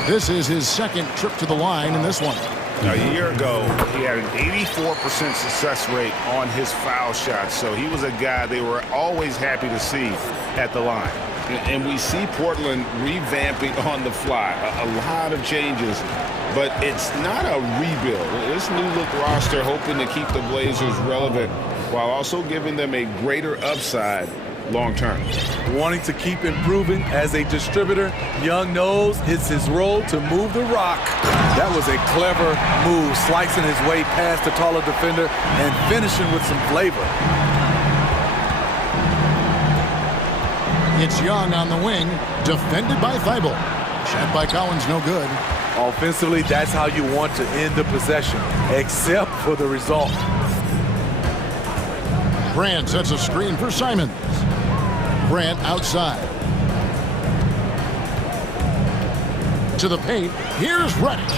This is his second trip to the line in this one. A year ago, he had an 84% success rate on his foul shots, so he was a guy they were always happy to see at the line. And we see Portland revamping on the fly. A lot of changes, but it's not a rebuild. This new look roster hoping to keep the Blazers relevant while also giving them a greater upside long term. Wanting to keep improving as a distributor, Young knows it's his role to move the rock. That was a clever move, slicing his way past the taller defender and finishing with some flavor. It's Young on the wing, defended by Thibault. Shot by Collins, no good. Offensively, that's how you want to end the possession, except for the result. Grant sets a screen for Simons. Grant outside. To the paint. Here's Reddish.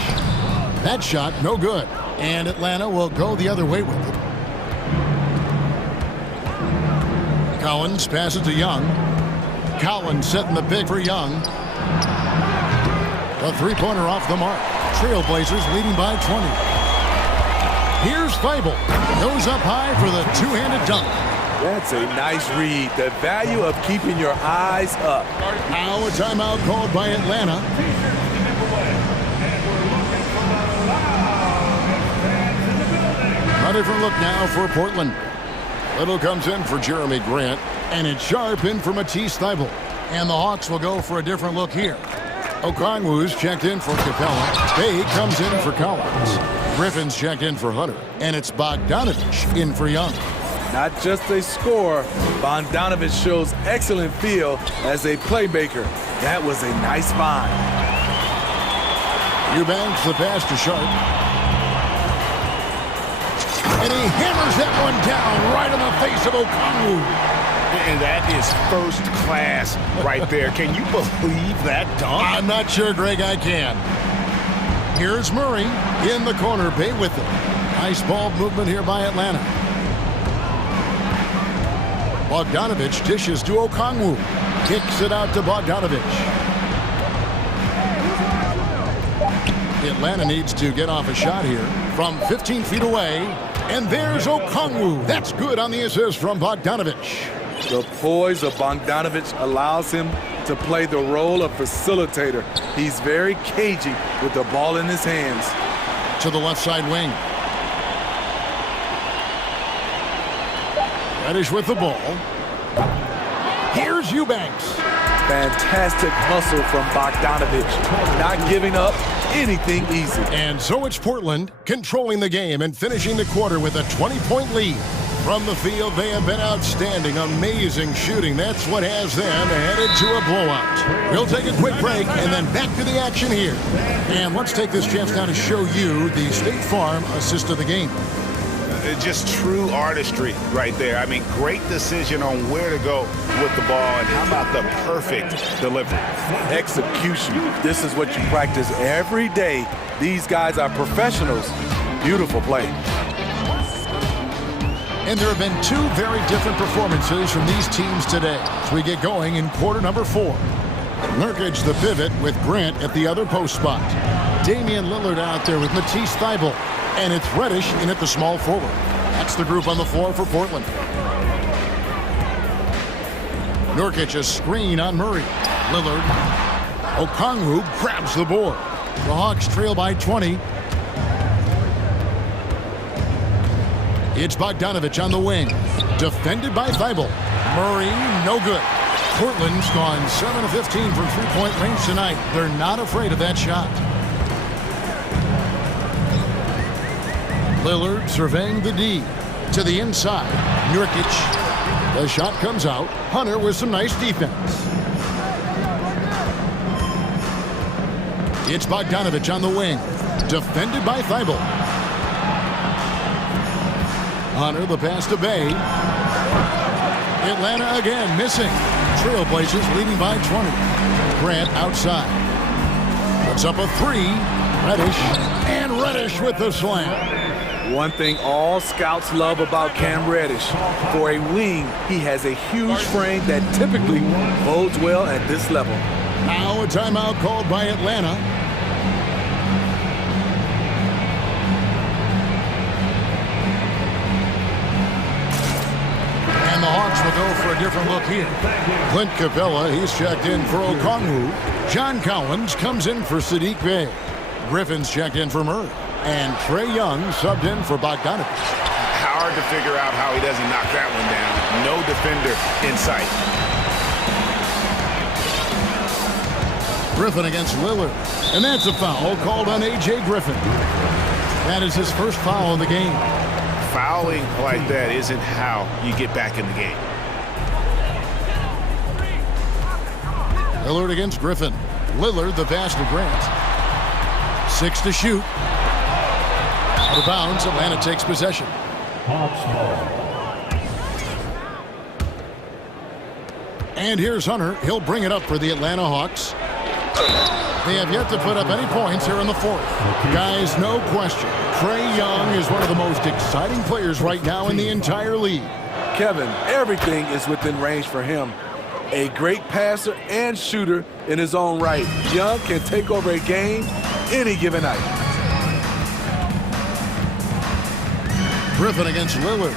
That shot, no good. And Atlanta will go the other way with it. Collins passes to Young. Collins setting the pick for Young. A three-pointer off the mark. Trailblazers leading by 20. Here's Thibault. Goes up high for the two-handed dunk. That's a nice read. The value of keeping your eyes up. Now a timeout called by Atlanta. A different look now for Portland. Little comes in for Jeremy Grant. And it's Sharp in for Matisse Thybulle. And the Hawks will go for a different look here. Okongwu's checked in for Capella. Bay comes in for Collins. Griffin's checked in for Hunter. And it's Bogdanovich in for Young. Not just a scorer, Bogdanovich shows excellent feel as a playmaker. That was a nice find. Eubanks the pass to Sharp. And he hammers that one down right in the face of Okongwu. And that is first class right there. Can you believe that dunk? I'm not sure, Greg, I can. Here's Murray in the corner. Bay with it. Nice ball movement here by Atlanta. Bogdanovich dishes to Okongwu. Kicks it out to Bogdanovich. Atlanta needs to get off a shot here from 15 feet away. And there's Okongwu. That's good on the assist from Bogdanovich. The poise of Bogdanovich allows him to play the role of facilitator. He's very cagey with the ball in his hands. To the left side wing. Reddish with the ball. Here's Eubanks. Fantastic hustle from Bogdanovich. Not giving up anything easy. And so it's Portland controlling the game and finishing the quarter with a 20-point lead. From the field, they have been outstanding. Amazing shooting. That's what has them headed to a blowout. We'll take a quick break and then back to the action here. And let's take this chance now to show you the State Farm assist of the game. just true artistry right there. I mean, great decision on where to go with the ball, and how about the perfect delivery? Execution. This is what you practice every day. These guys are professionals. Beautiful play. And there have been two very different performances from these teams today as we get going in quarter number 4. Nurkic the pivot with Grant at the other post spot. Damian Lillard out there with Matisse Thybulle. And it's Reddish in at the small forward. That's the group on the floor for Portland. Nurkic a screen on Murray. Lillard. Okongwu grabs the board. The Hawks trail by 20. It's Bogdanovich on the wing. Defended by Thybulle. Murray, no good. Portland's gone 7 of 15 from three-point range tonight. They're not afraid of that shot. Lillard surveying the D. To the inside. Nurkic. The shot comes out. Hunter with some nice defense. It's Bogdanovich on the wing. Defended by Thybulle. Hunter the pass to Bay. Atlanta again missing. Trailblazers leading by 20. Grant outside. Puts up a 3. Reddish. And Reddish with the slam. One thing all scouts love about Cam Reddish. For a wing, he has a huge frame that typically bodes well at this level. Now a timeout called by Atlanta. And the Hawks will go for a different look here. Clint Capella, he's checked in for Okongwu. John Collins comes in for Sadiq Bey. Griffin's checked in for Murray. And Trae Young subbed in for Bogdanovich. Hard to figure out how he doesn't knock that one down. No defender in sight. Griffin against Lillard. And that's a foul called on A.J. Griffin. That is his first foul of the game. Fouling like that isn't how you get back in the game. Lillard against Griffin. Lillard the pass to Grant. 6 to shoot. Out of bounds, Atlanta takes possession. And here's Hunter. He'll bring it up for the Atlanta Hawks. They have yet to put up any points here in the fourth. Guys, no question. Trae Young is one of the most exciting players right now in the entire league. Kevin, everything is within range for him. A great passer and shooter in his own right. Young can take over a game any given night. Griffin against Lillard.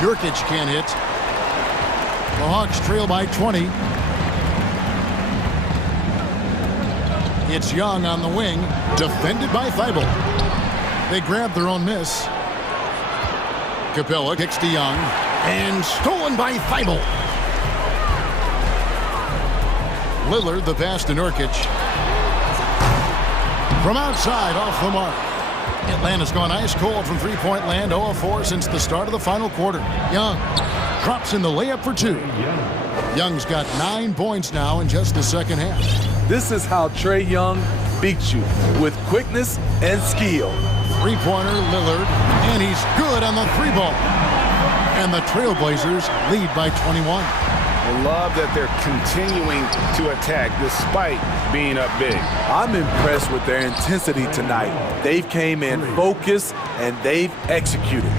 Nurkic can't hit. The Hawks trail by 20. It's Young on the wing. Defended by Thybulle. They grab their own miss. Capella kicks to Young. And stolen by Thybulle. Lillard the pass to Nurkic. From outside, off the mark. Atlanta's gone ice cold from three-point land, 0 of 4 since the start of the final quarter. Young drops in the layup for 2. Young's got 9 points now in just the second half. This is how Trae Young beats you, with quickness and skill. Three-pointer, Lillard, and he's good on the 3-ball. And the Trailblazers lead by 21. I love that they're continuing to attack despite being up big. I'm impressed with their intensity tonight. They've came in focused and they've executed.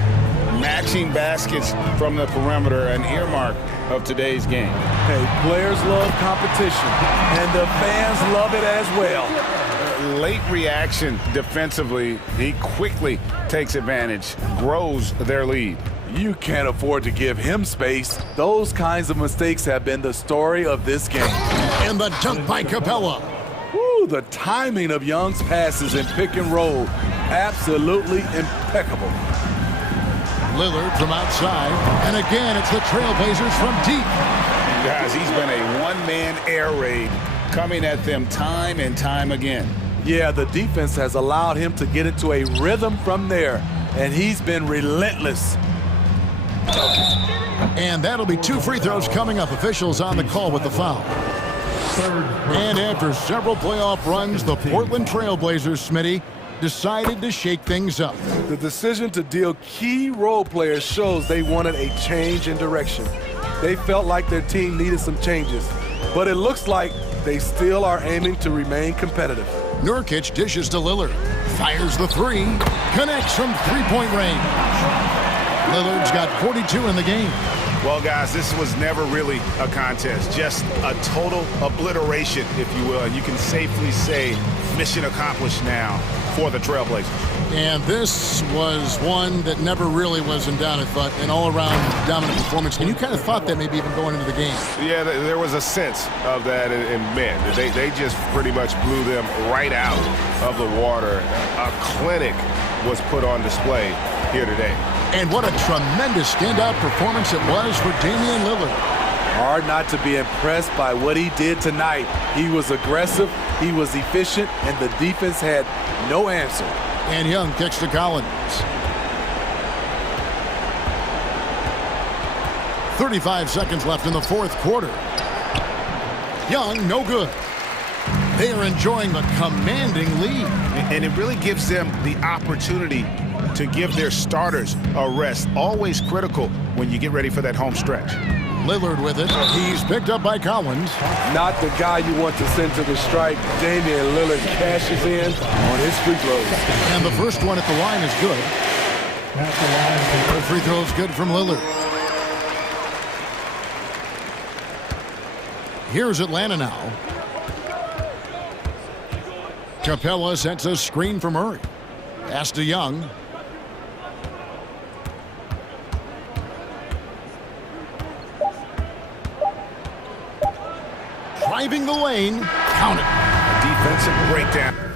Matching baskets from the perimeter, an earmark of today's game. Hey, players love competition, and the fans love it as well. Late reaction defensively, he quickly takes advantage, grows their lead. You can't afford to give him space. Those kinds of mistakes have been the story of this game. And the dunk by Capella. Woo, the timing of Young's passes in pick and roll, absolutely impeccable. Lillard from outside, and again it's the Trailblazers from deep. Guys, he's been a one-man air raid coming at them time and time again. Yeah, the defense has allowed him to get into a rhythm from there, and he's been relentless. And that'll be 2 free throws coming up. Officials on the call with the foul. And after several playoff runs, the Portland Trailblazers, Smitty, decided to shake things up. The decision to deal key role players shows they wanted a change in direction. They felt like their team needed some changes, but it looks like they still are aiming to remain competitive. Nurkic dishes to Lillard. Fires the three. Connects from three-point range. Lillard's got 42 in the game. Well, guys, this was never really a contest, just a total obliteration, if you will. And you can safely say mission accomplished now for the Trailblazers. And this was one that never really was in doubt, I thought, an all-around dominant performance. And you kind of thought that maybe even going into the game. Yeah, there was a sense of that in men. They just pretty much blew them right out of the water. A clinic was put on display here today. And what a tremendous standout performance it was for Damian Lillard. Hard not to be impressed by what he did tonight. He was aggressive, he was efficient, and the defense had no answer. And Young kicks to Collins. 35 seconds left in the fourth quarter. Young, no good. They are enjoying a commanding lead. And it really gives them the opportunity to give their starters a rest. Always critical when you get ready for that home stretch. Lillard with it. He's picked up by Collins. Not the guy you want to send to the stripe. Damian Lillard cashes in on his free throws. And the first one at the line is good. The free throw is good from Lillard. Here's Atlanta now. Capella sets a screen for Murray. Pass to Young. Driving the lane. Count it. A defensive breakdown.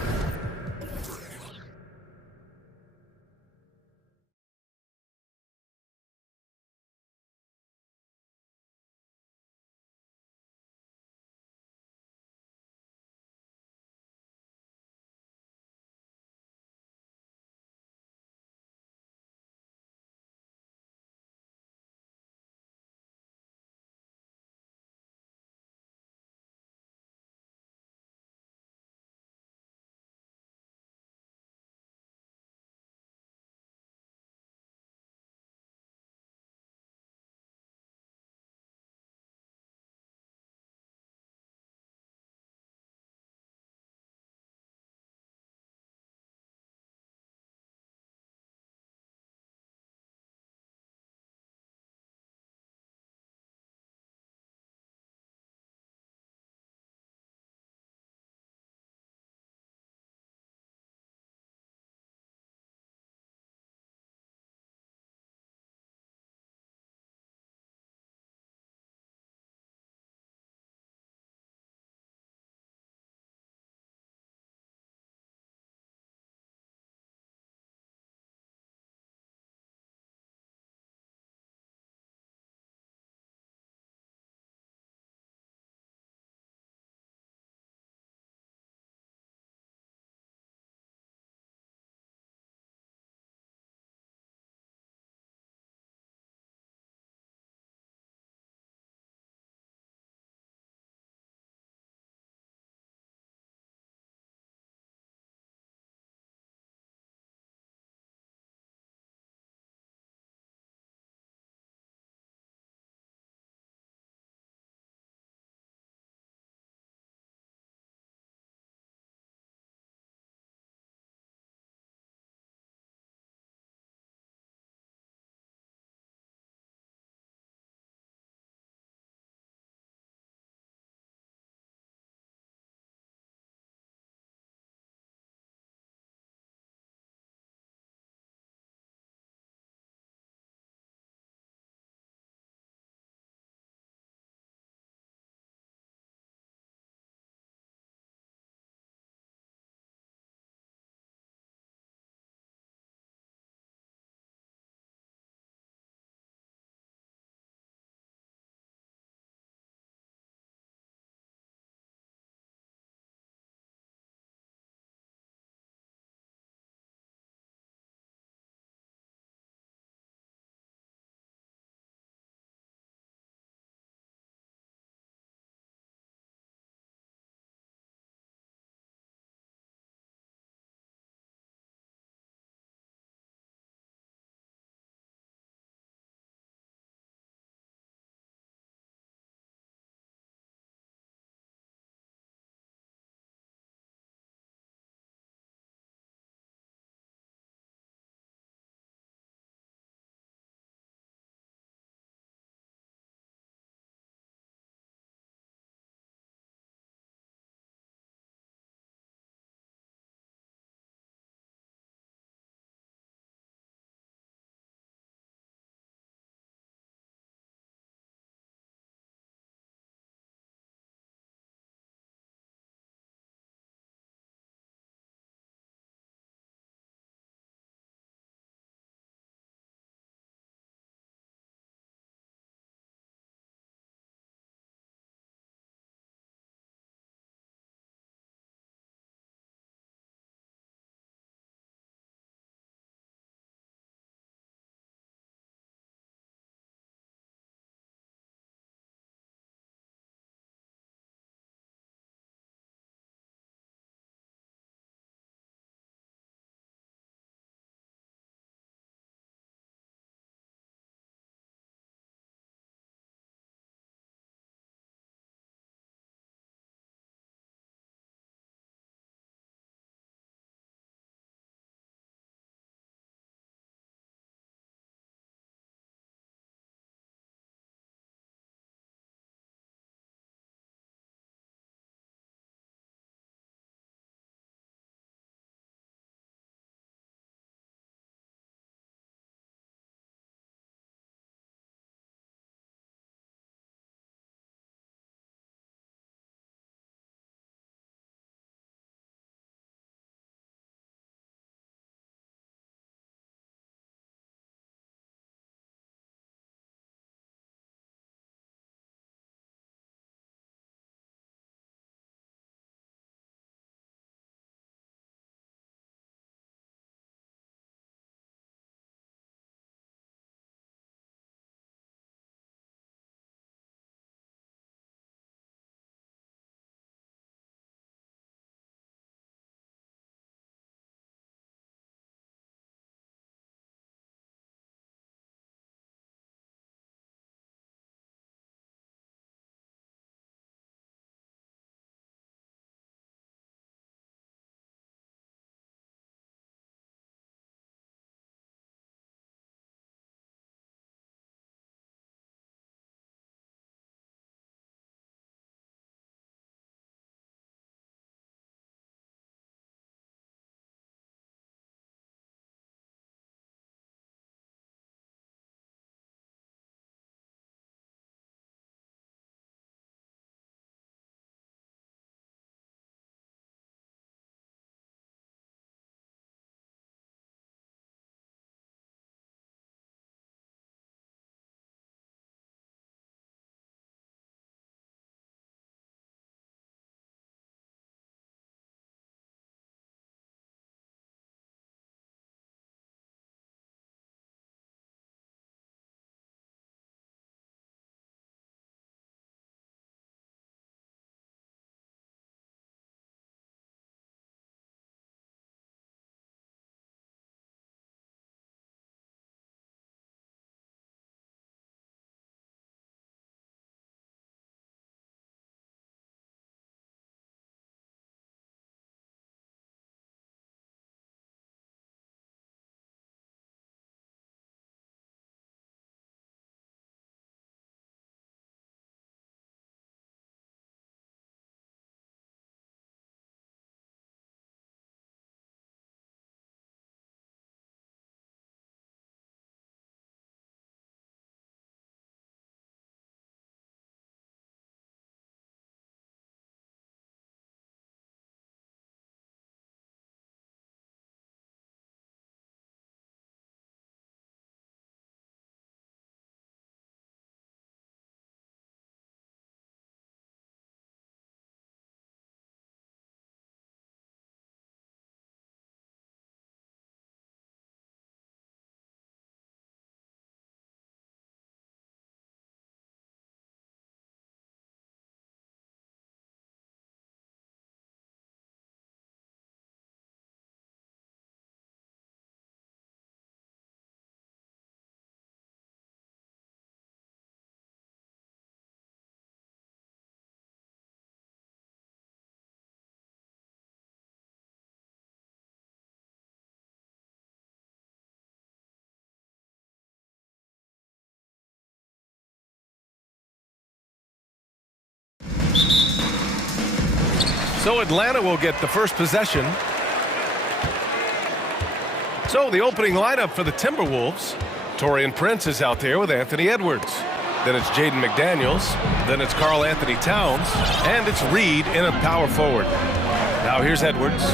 So Atlanta will get the first possession. So the opening lineup for the Timberwolves. Taurean Prince is out there with Anthony Edwards. Then it's Jaden McDaniels. Then it's Karl Anthony Towns. And it's Reed in a power forward. Now here's Edwards.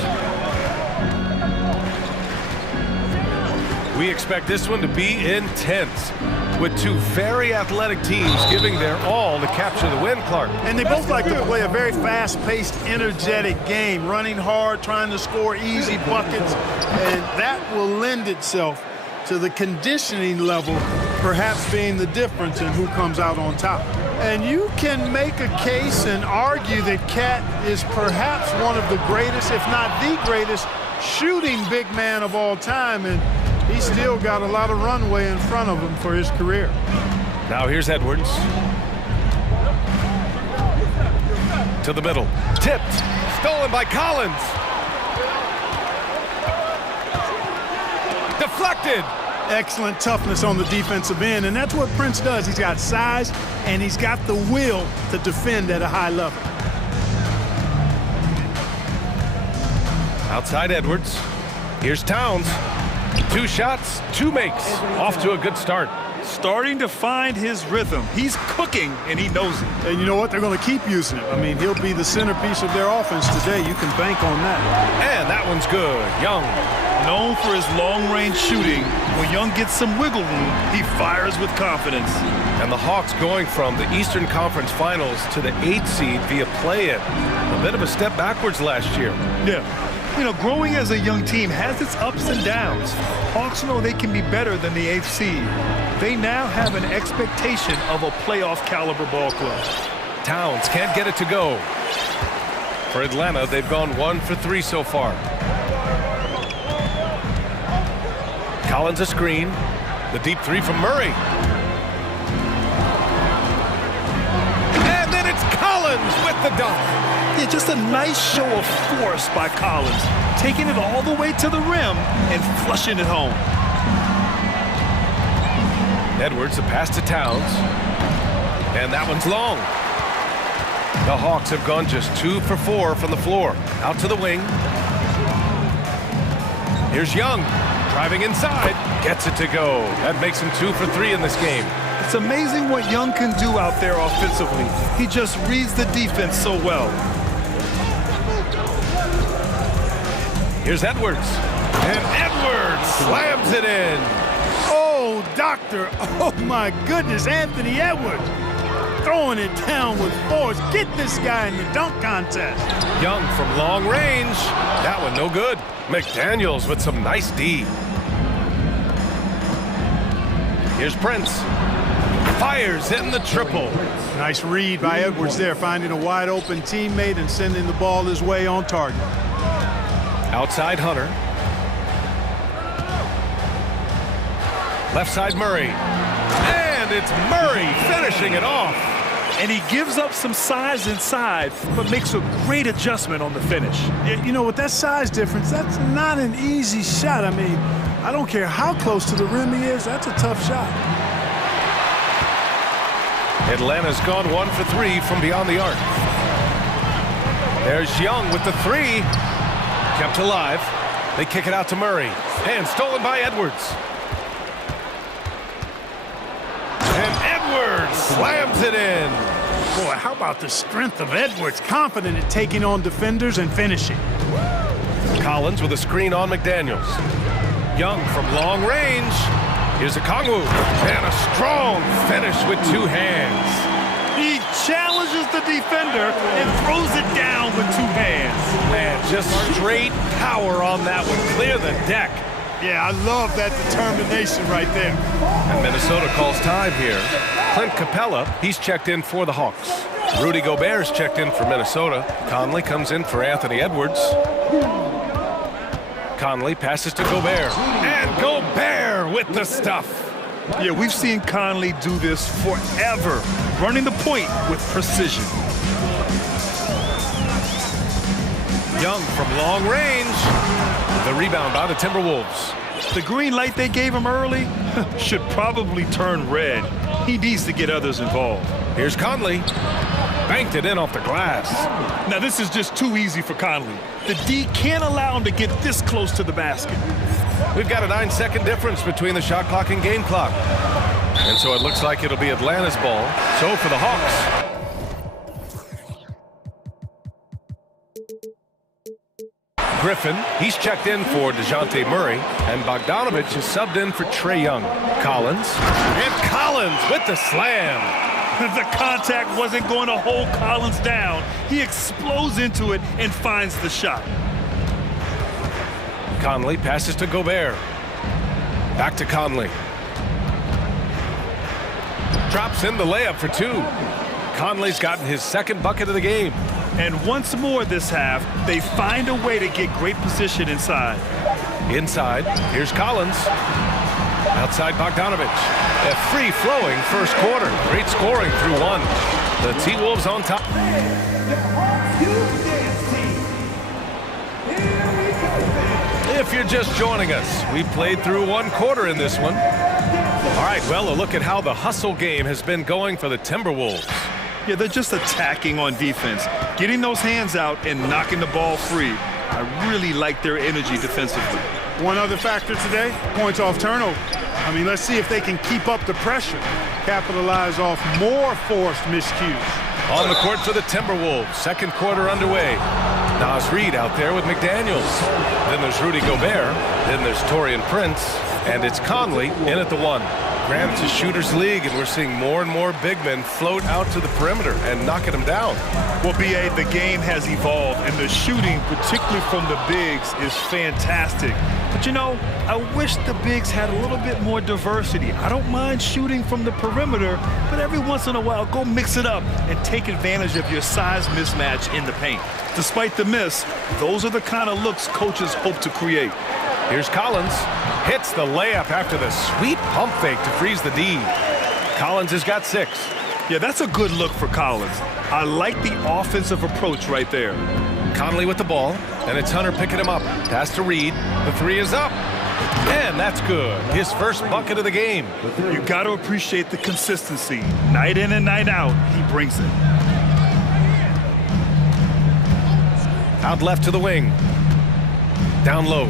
We expect this one to be intense, with two very athletic teams giving their all to capture the win, Clark. And they both like to play a very fast-paced, energetic game, running hard, trying to score easy buckets, and that will lend itself to the conditioning level perhaps being the difference in who comes out on top. And you can make a case and argue that Cat is perhaps one of the greatest, if not the greatest, shooting big man of all time, and he's still got a lot of runway in front of him for his career. Now here's Edwards. To the middle. Tipped. Stolen by Collins. Deflected. Excellent toughness on the defensive end, and that's what Prince does. He's got size, and he's got the will to defend at a high level. Outside Edwards. Here's Towns. 2 shots, 2 makes. Off to a good start. Starting to find his rhythm. He's cooking, and he knows it. And you know what? They're going to keep using it. I mean, he'll be the centerpiece of their offense today. You can bank on that. And that one's good. Young. Known for his long-range shooting, when Young gets some wiggle room, he fires with confidence. And the Hawks going from the Eastern Conference Finals to the 8th seed via play-in. A bit of a step backwards last year. Yeah. You know, growing as a young team has its ups and downs. Hawks know they can be better than the 8th seed. They now have an expectation of a playoff caliber ball club. Towns can't get it to go. For Atlanta, they've gone 1 for 3 so far. Collins a screen. The deep 3 from Murray. And then it's Collins with the dunk. Yeah, just a nice show of force by Collins, taking it all the way to the rim and flushing it home. Edwards, a pass to Towns. And that one's long. The Hawks have gone just 2 for 4 from the floor. Out to the wing. Here's Young, driving inside, gets it to go. That makes him 2 for 3 in this game. It's amazing what Young can do out there offensively. He just reads the defense so well. Here's Edwards. And Edwards slams it in. Oh, doctor. Oh, my goodness. Anthony Edwards throwing it down with force. Get this guy in the dunk contest. Young from long range. That one no good. McDaniels with some nice D. Here's Prince. Fires in the triple. Nice read by Edwards there, finding a wide open teammate and sending the ball his way on target. Outside Hunter. Left side Murray. And it's Murray finishing it off. And he gives up some size inside, but makes a great adjustment on the finish. You know, with that size difference, that's not an easy shot. I mean, I don't care how close to the rim he is, that's a tough shot. Atlanta's gone 1 for 3 from beyond the arc. There's Young with the 3. Kept alive. They kick it out to Murray. And stolen by Edwards. And Edwards slams it in. Boy, how about the strength of Edwards? Confident in taking on defenders and finishing. Collins with a screen on McDaniels. Young from long range. Here's a Kongwu. And a strong finish with 2 hands. He challenges the defender and throws it down with 2 hands. Man, just straight power on that one. Clear the deck. Yeah, I love that determination right there. And Minnesota calls time here. Clint Capella, he's checked in for the Hawks. Rudy Gobert's checked in for Minnesota. Conley comes in for Anthony Edwards. Conley passes to Gobert. And Gobert with the stuff. Yeah, we've seen Conley do this forever, running the point with precision. Young from long range. The rebound by the Timberwolves. The green light they gave him early should probably turn red. He needs to get others involved. Here's Conley. Banked it in off the glass. Now this is just too easy for Conley. The D can't allow him to get this close to the basket. We've got a 9-second difference between the shot clock and game clock. And so it looks like it'll be Atlanta's ball. So for the Hawks. Griffin, he's checked in for DeJounte Murray, and Bogdanovich is subbed in for Trae Young. Collins, and Collins with the slam. The contact wasn't going to hold Collins down. He explodes into it and finds the shot. Conley passes to Gobert. Back to Conley. Drops in the layup for two. Conley's gotten his second bucket of the game. And once more this half, they find a way to get great position inside. Inside, here's Collins. Outside Bogdanovich. A free-flowing first quarter. Great scoring through one. The T-Wolves on top. If you're just joining us, we played through one quarter in this one. All right, well, a look at how the hustle game has been going for the Timberwolves. Yeah, they're just attacking on defense, getting those hands out and knocking the ball free. I really like their energy defensively. One other factor today, points off turnover. I mean, let's see if they can keep up the pressure, capitalize off more forced miscues. On the court for the Timberwolves, second quarter underway. Naz Reid out there with McDaniels. Then there's Rudy Gobert. Then there's Taurean Prince. And it's Conley in at the one. Grant's a shooter's league, and we're seeing more and more big men float out to the perimeter and knocking them down. Well, B.A., the game has evolved, and the shooting, particularly from the bigs, is fantastic. But, you know, I wish the bigs had a little bit more diversity. I don't mind shooting from the perimeter, but every once in a while, go mix it up and take advantage of your size mismatch in the paint. Despite the miss, those are the kind of looks coaches hope to create. Here's Collins. Hits the layup after the sweet pump fake to freeze the D. Collins has got 6. Yeah, that's a good look for Collins. I like the offensive approach right there. Conley with the ball, and it's Hunter picking him up. Pass to Reid. The three is up. And that's good. His first bucket of the game. You got to appreciate the consistency. Night in and night out, he brings it. Out left to the wing. Down low.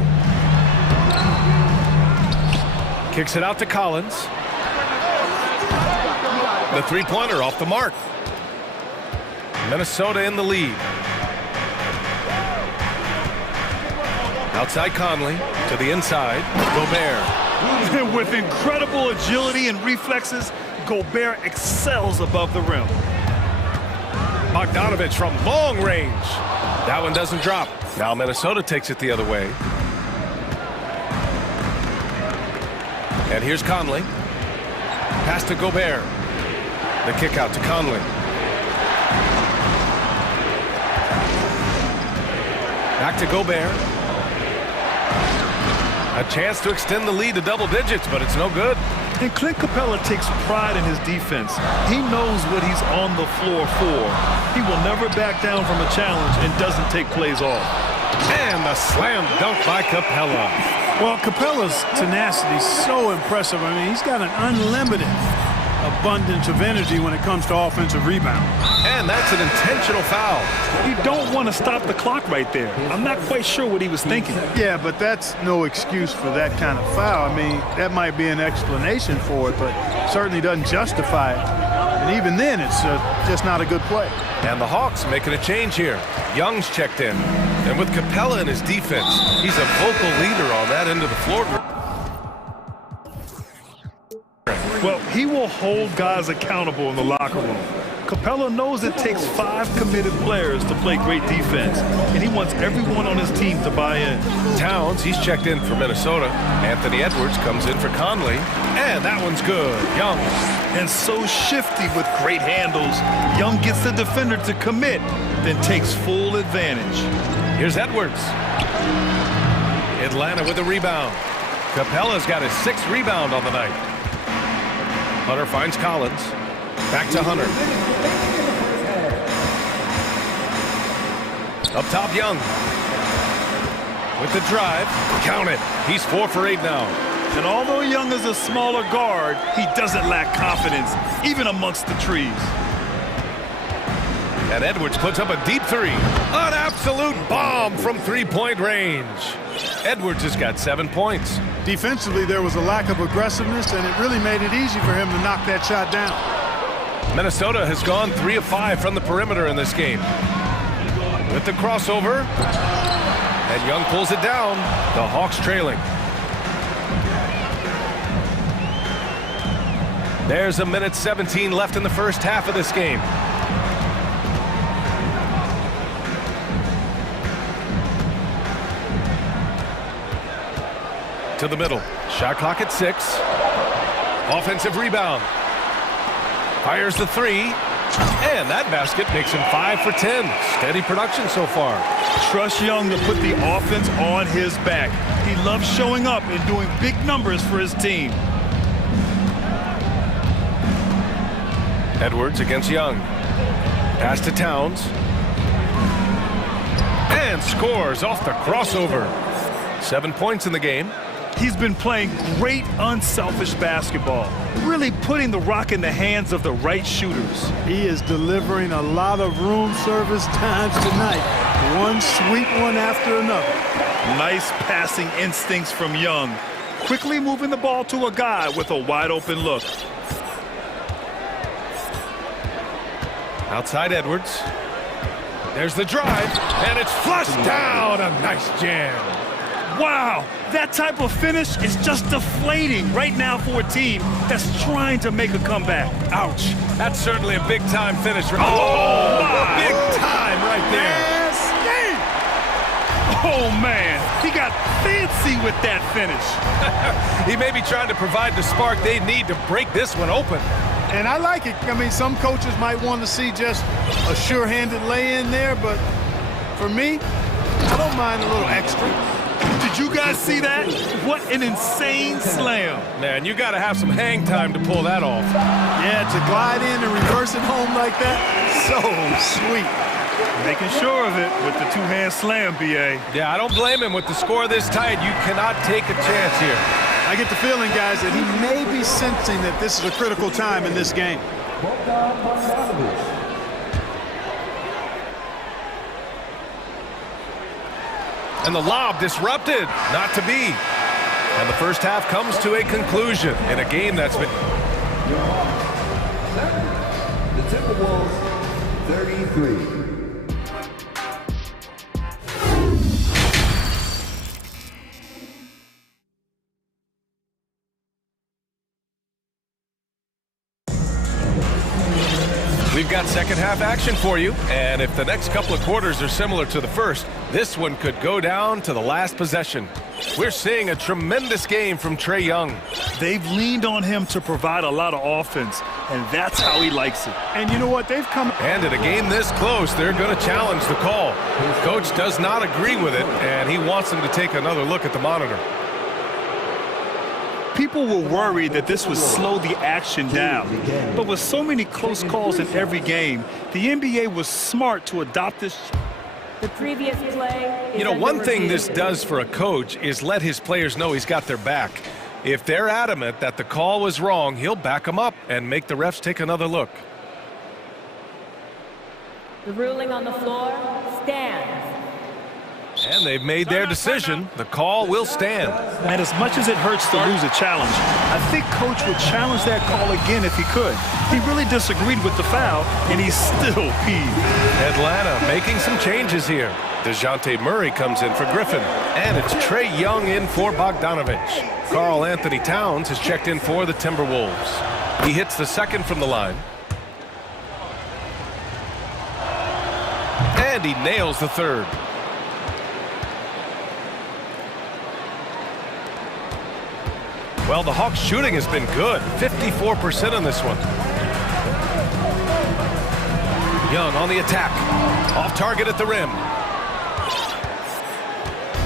Kicks it out to Collins. The three-pointer off the mark. Minnesota in the lead. Outside Conley to the inside. Gobert. With incredible agility and reflexes, Gobert excels above the rim. Bogdanovich from long range. That one doesn't drop. Now Minnesota takes it the other way. And here's Conley. Pass to Gobert. The kick out to Conley. Back to Gobert. A chance to extend the lead to double digits, but it's no good. And Clint Capella takes pride in his defense. He knows what he's on the floor for. He will never back down from a challenge and doesn't take plays off. And the slam dunk by Capella. Well, Capella's tenacity is so impressive. I mean, he's got an unlimited abundance of energy when it comes to offensive rebound. And that's an intentional foul. You don't want to stop the clock right there. I'm not quite sure what he was thinking. Yeah, but that's no excuse for that kind of foul. I mean, that might be an explanation for it, but certainly doesn't justify it. And even then, it's just not a good play. And the Hawks making a change here. Young's checked in. And with Capella in his defense, he's a vocal leader on that end of the floor. Well, he will hold guys accountable in the locker room. Capella knows it takes 5 committed players to play great defense, and he wants everyone on his team to buy in. Towns, he's checked in for Minnesota. Anthony Edwards comes in for Conley, and that one's good. Young. And so shifty with great handles. Young gets the defender to commit, then takes full advantage. Here's Edwards. Atlanta with a rebound. Capella's got his 6th rebound on the night. Hunter finds Collins. Back to Hunter. Up top, Young. With the drive. Count it. He's 4 for 8 now. And although Young is a smaller guard, he doesn't lack confidence, even amongst the trees. And Edwards puts up a deep three. An absolute bomb from three-point range. Edwards has got 7 points. Defensively, there was a lack of aggressiveness, and it really made it easy for him to knock that shot down. Minnesota has gone 3 of 5 from the perimeter in this game. With the crossover, and Young pulls it down. The Hawks trailing. There's 1:17 left in the first half of this game. To the middle. Shot clock at 6. Offensive rebound. Fires the three. And that basket makes him 5 for 10. Steady production so far. Trust Young to put the offense on his back. He loves showing up and doing big numbers for his team. Edwards against Young. Pass to Towns. And scores off the crossover. 7 points in the game. He's been playing great unselfish basketball, really putting the rock in the hands of the right shooters. He is delivering a lot of room service times tonight. One sweet one after another. Nice passing instincts from Young, quickly moving the ball to a guy with a wide open look. Outside Edwards. There's the drive, and it's flushed down. A nice jam. Wow, that type of finish is just deflating right now for a team that's trying to make a comeback. Ouch. That's certainly a big-time finish. Oh, my. Big time right there. Oh, man, he got fancy with that finish. He may be trying to provide the spark they need to break this one open. And I like it. I mean, some coaches might want to see just a sure-handed lay-in there, but for me, I don't mind a little extra. Did you guys see that? What an insane slam. Man, you got to have some hang time to pull that off. Yeah, to glide in and reverse it home like that, so sweet. Making sure of it with the two-hand slam, B.A. Yeah, I don't blame him. With the score this tight, you cannot take a chance here. I get the feeling, guys, that he may be sensing that this is a critical time in this game. And the lob disrupted. Not to be. And the first half comes to a conclusion in a game that's been... The Timberwolves, 33. We've got second half action for you, and if the next couple of quarters are similar to the first, this one could go down to the last possession. We're seeing a tremendous game from Trae Young. They've leaned on him to provide a lot of offense, and that's how he likes it. And you know what? They've come... And in a game this close, they're going to challenge the call. Coach does not agree with it, and he wants them to take another look at the monitor. People were worried that this would slow the action down. But with so many close calls in every game, the NBA was smart to adopt this. The previous play. You know, one thing this does for a coach is let his players know he's got their back. If they're adamant that the call was wrong, he'll back them up and make the refs take another look. The ruling on the floor stands. And they've made their decision. The call will stand. And as much as it hurts to lose a challenge, I think Coach would challenge that call again if he could. He really disagreed with the foul, and he's still peeved. Atlanta making some changes here. DeJounte Murray comes in for Griffin. And it's Trae Young in for Bogdanovich. Karl Anthony Towns has checked in for the Timberwolves. He hits the second from the line. And he nails the third. Well, the Hawks' shooting has been good. 54% on this one. Young on the attack. Off target at the rim.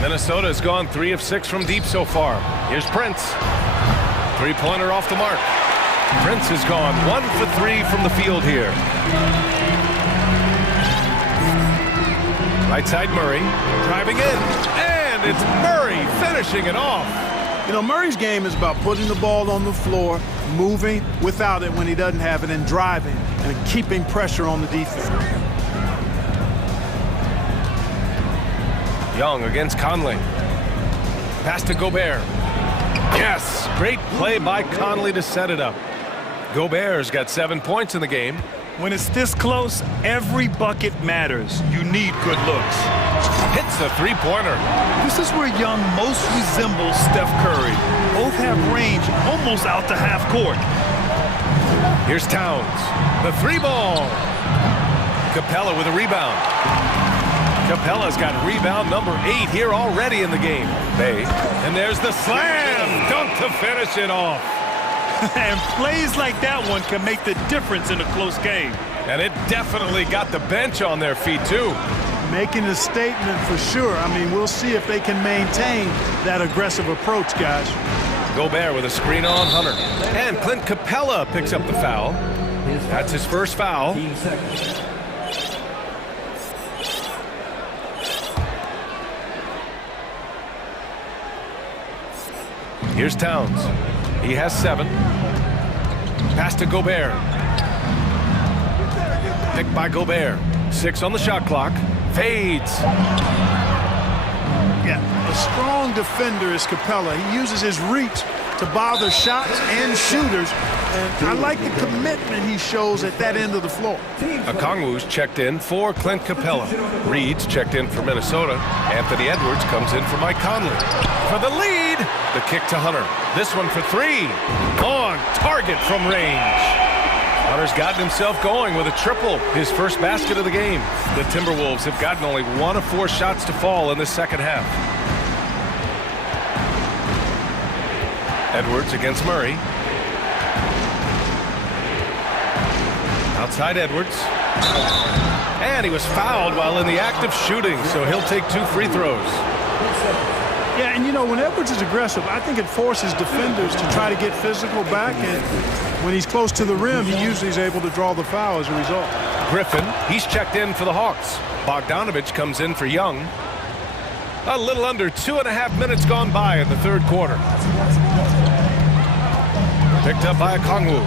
Minnesota has gone 3 of 6 from deep so far. Here's Prince. Three-pointer off the mark. Prince has gone 1 for 3 from the field here. Right side Murray. Driving in. And it's Murray finishing it off. You know, Murray's game is about putting the ball on the floor, moving without it when he doesn't have it, and driving and keeping pressure on the defense. Young against Conley. Pass to Gobert. Yes, great play by Conley to set it up. Gobert's got 7 points in the game. When it's this close, every bucket matters. You need good looks. Hits a three-pointer. This is where Young most resembles Steph Curry. Both have range almost out to half court. Here's Towns. The three ball. Capella with a rebound. Capella's got rebound number 8 here already in the game. Bay. And there's the slam. Dunk to finish it off. And plays like that one can make the difference in a close game. And it definitely got the bench on their feet, too. Making a statement for sure. I mean, we'll see if they can maintain that aggressive approach, guys. Gobert with a screen on Hunter. And Clint Capella picks up the foul. That's his first foul. Here's Towns. He has 7. Pass to Gobert. Picked by Gobert. 6 on the shot clock. Fades. Yeah, a strong defender is Capella. He uses his reach to bother shots and shooters. And I like the commitment he shows at that end of the floor. Okongwu's checked in for Clint Capella. Reed's checked in for Minnesota. Anthony Edwards comes in for Mike Conley. For the lead, the kick to Hunter. This one for 3. On target from range. Hunter's gotten himself going with a triple, his first basket of the game. The Timberwolves have gotten only 1 of 4 shots to fall in the second half. Edwards against Murray. Outside Edwards. And he was fouled while in the act of shooting, so he'll take 2 free throws. Yeah, and you know, when Edwards is aggressive, I think it forces defenders to try to get physical back, and when he's close to the rim, he usually is able to draw the foul as a result. Griffin, he's checked in for the Hawks. Bogdanovich comes in for Young. A little under 2.5 minutes gone by in the third quarter. Picked up by Okongwu.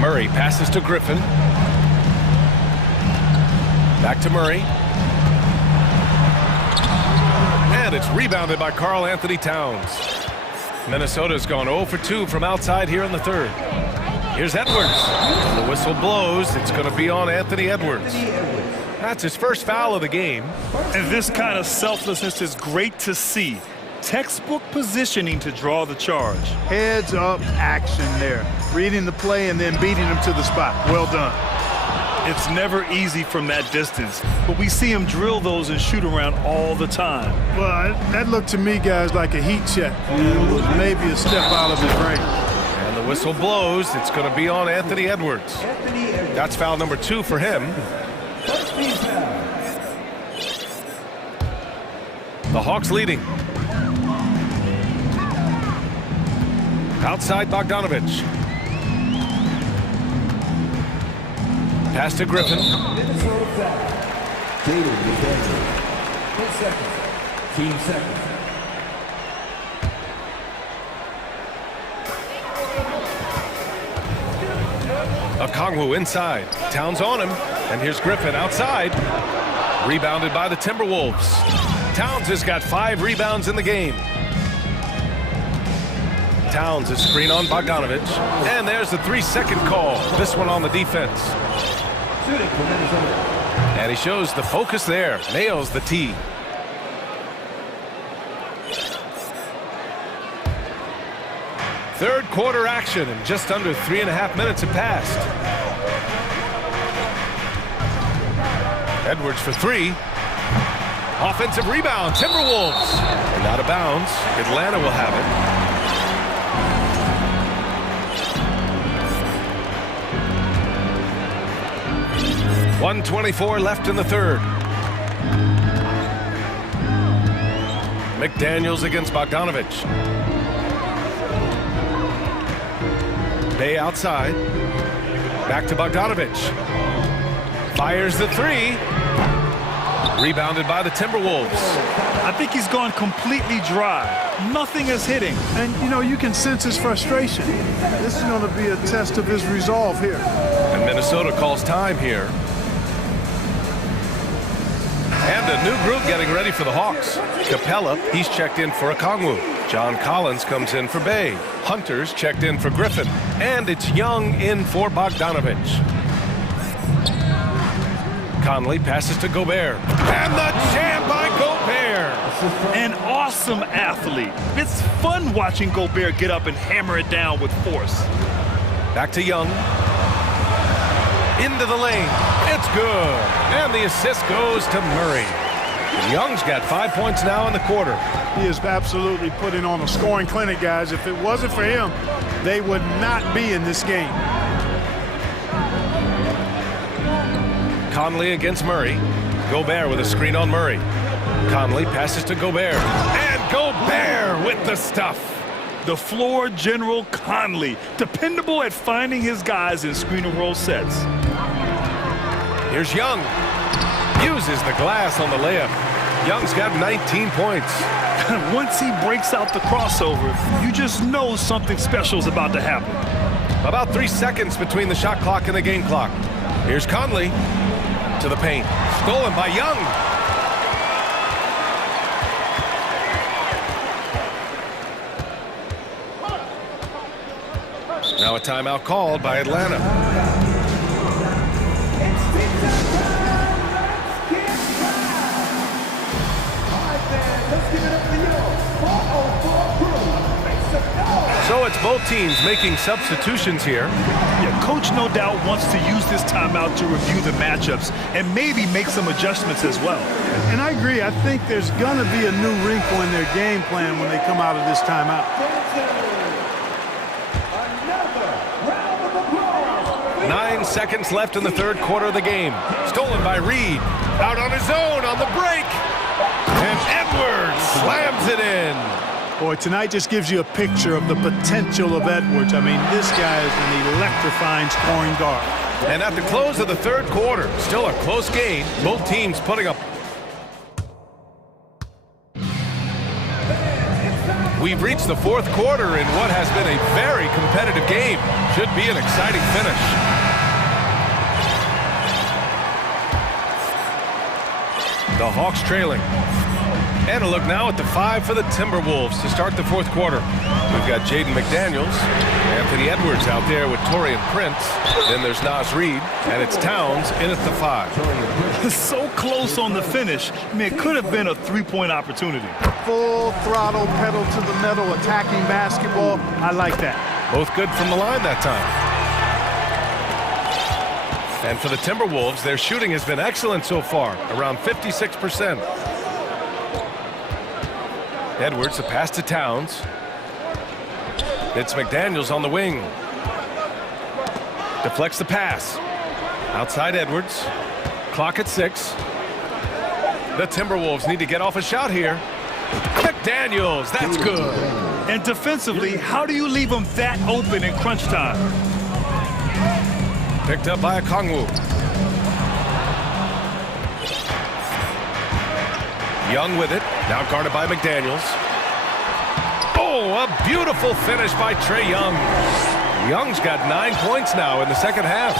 Murray passes to Griffin. Back to Murray. And it's rebounded by Karl Anthony Towns. Minnesota's gone 0 for 2 from outside here in the third. Here's Edwards. The whistle blows. It's going to be on Anthony Edwards. That's his first foul of the game. And this kind of selflessness is great to see. Textbook positioning to draw the charge. Heads up action there. Reading the play and then beating him to the spot. Well done. It's never easy from that distance, but we see him drill those and shoot around all the time. Well, that looked to me, guys, like a heat check. It was maybe a step out of his range. And the whistle blows. It's going to be on Anthony Edwards. That's foul number 2 for him. The Hawks leading. Outside Bogdanovich. Pass to Griffin. Team seconds. Okongwu inside. Towns on him. And here's Griffin outside. Rebounded by the Timberwolves. Towns has got 5 rebounds in the game. Towns is screen on Bogdanovich. And there's the 3-second call. This one on the defense. And he shows the focus there. Nails the tee. Third quarter action, and just under 3.5 minutes have passed. Edwards for 3. Offensive rebound, Timberwolves. And out of bounds. Atlanta will have it. .124 left in the third. McDaniels against Bogdanovich. Bay outside. Back to Bogdanovich. Fires the 3. Rebounded by the Timberwolves. I think he's gone completely dry. Nothing is hitting. And, you know, you can sense his frustration. This is going to be a test of his resolve here. And Minnesota calls time here. And a new group getting ready for the Hawks. Capella, he's checked in for Okongwu. John Collins comes in for Bay. Hunter's checked in for Griffin. And it's Young in for Bogdanovich. Conley passes to Gobert. And the jam by Gobert! An awesome athlete. It's fun watching Gobert get up and hammer it down with force. Back to Young. Into the lane. It's good. And the assist goes to Murray. Young's got 5 points now in the quarter. He is absolutely putting on a scoring clinic, guys. If it wasn't for him, they would not be in this game. Conley against Murray. Gobert with a screen on Murray. Conley passes to Gobert. And Gobert with the stuff. The floor general Conley, dependable at finding his guys in screen and roll sets. Here's Young. Uses the glass on the layup. Young's got 19 points. Once he breaks out the crossover, you just know something special is about to happen. About 3 seconds between the shot clock and the game clock. Here's Conley to the paint. Stolen by Young. Now a timeout called by Atlanta. So it's both teams making substitutions here. Yeah, coach no doubt wants to use this timeout to review the matchups and maybe make some adjustments as well. And I agree. I think there's going to be a new wrinkle in their game plan when they come out of this timeout. 9 seconds left in the third quarter of the game. Stolen by Reed. Out on his own on the break. And Edwards slams it in. Boy, tonight just gives you a picture of the potential of Edwards. I mean, this guy is an electrifying scoring guard. And at the close of the third quarter, still a close game. Both teams putting up. We've reached the fourth quarter in what has been a very competitive game. Should be an exciting finish. The Hawks trailing. And a look now at the 5 for the Timberwolves to start the fourth quarter. We've got Jaden McDaniels, Anthony Edwards out there with Torian Prince. Then there's Naz Reid, and it's Towns in at the 5. So close on the finish. I mean, it could have been a three-point opportunity. Full throttle, pedal to the metal, attacking basketball. I like that. Both good from the line that time. And for the Timberwolves, their shooting has been excellent so far, around 56%. Edwards, a pass to Towns. It's McDaniels on the wing. Deflects the pass. Outside Edwards. Clock at 6. The Timberwolves need to get off a shot here. McDaniels, that's good. And defensively, how do you leave them that open in crunch time? Picked up by Okongwu. Young with it. Now guarded by McDaniels. Oh, a beautiful finish by Trae Young. Young's got 9 points now in the second half.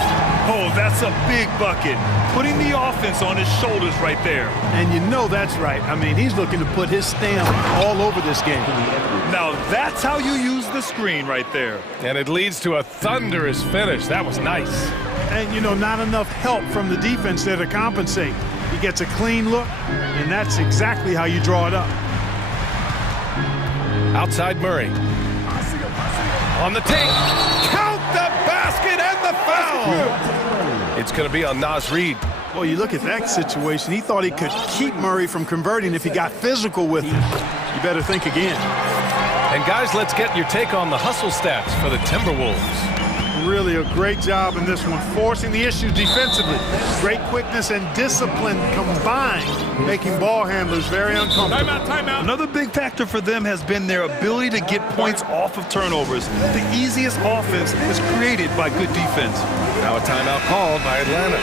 Oh, that's a big bucket. Putting the offense on his shoulders right there. And you know that's right. I mean, he's looking to put his stamp all over this game. Now that's how you use the screen right there. And it leads to a thunderous finish. That was nice. And, you know, not enough help from the defense there to compensate. He gets a clean look, and that's exactly how you draw it up. Outside Murray. On the take. Count the basket and the foul. It's going to be on Naz Reid. Well, you look at that situation. He thought he could keep Murray from converting if he got physical with him. You better think again. And guys, let's get your take on the hustle stats for the Timberwolves. Really a great job in this one, forcing the issue defensively. Great quickness and discipline combined, making ball handlers very uncomfortable. Timeout. Another big factor for them has been their ability to get points off of turnovers. The easiest offense is created by good defense. Now a timeout called by Atlanta.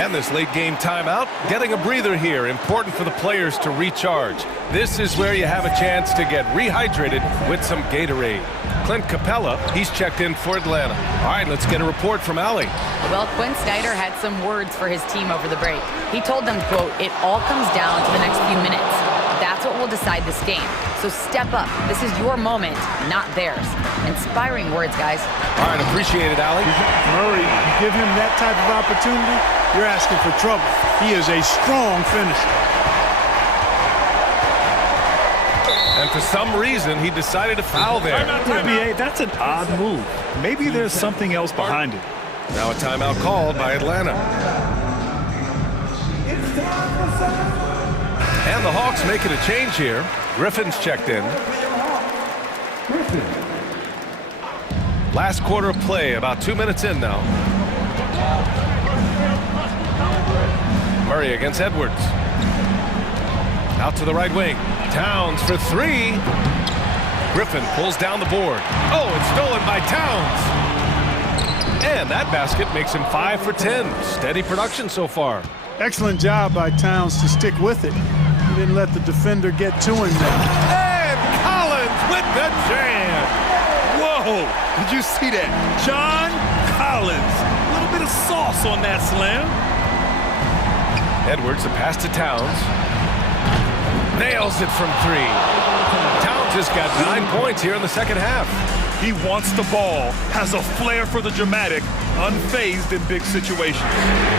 And this late game timeout, getting a breather here, important for the players to recharge. This is where you have a chance to get rehydrated with some Gatorade. Clint Capella. He's checked in for Atlanta. All right, let's get a report from Allie. Well, Quinn Snyder had some words for his team over the break. He told them, quote, "It all comes down to the next few minutes. That's what will decide this game. So step up. This is your moment, not theirs." Inspiring words, guys. All right, appreciate it, Allie. Murray, you give him that type of opportunity, you're asking for trouble. He is a strong finisher. And for some reason, he decided to foul there. NBA, that's an odd move. Maybe there's something else behind it. Now a timeout called by Atlanta. And the Hawks making a change here. Griffin's checked in. Last quarter of play, about 2 minutes in now. Murray against Edwards. Out to the right wing. Towns for three. Griffin pulls down the board. Oh, it's stolen by Towns. And that basket makes him 5 for 10. Steady production so far. Excellent job by Towns to stick with it. He didn't let the defender get to him there. And Collins with the jam. Whoa, did you see that? John Collins. A little bit of sauce on that slam. Edwards, the pass to Towns. Nails it from three. Towns has got 9 points here in the second half. He wants the ball, has a flair for the dramatic, unfazed in big situations.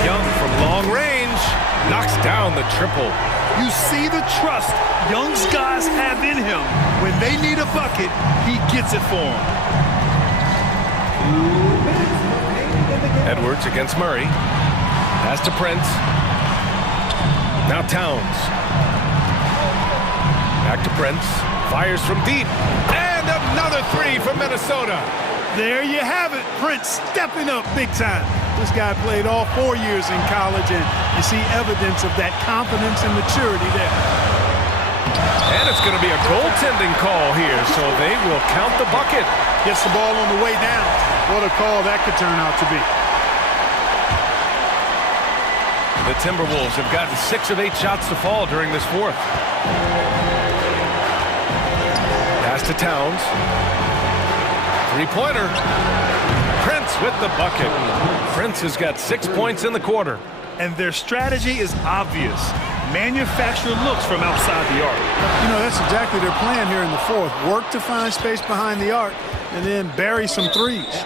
Young from long range knocks down the triple. You see the trust Young's guys have in him. When they need a bucket, he gets it for them. Edwards against Murray. Pass to Prince. Now Towns. Back to Prince. Fires from deep. And another three from Minnesota. There you have it. Prince stepping up big time. This guy played all 4 years in college, and you see evidence of that confidence and maturity there. And it's going to be a goaltending call here, so they will count the bucket. Gets the ball on the way down. What a call that could turn out to be. The Timberwolves have gotten 6 of 8 shots to fall during this fourth. Pass to Towns. Three-pointer. Prince with the bucket. Prince has got 6 points in the quarter. And their strategy is obvious. Manufacture looks from outside the arc. You know, that's exactly their plan here in the fourth. Work to find space behind the arc and then bury some threes.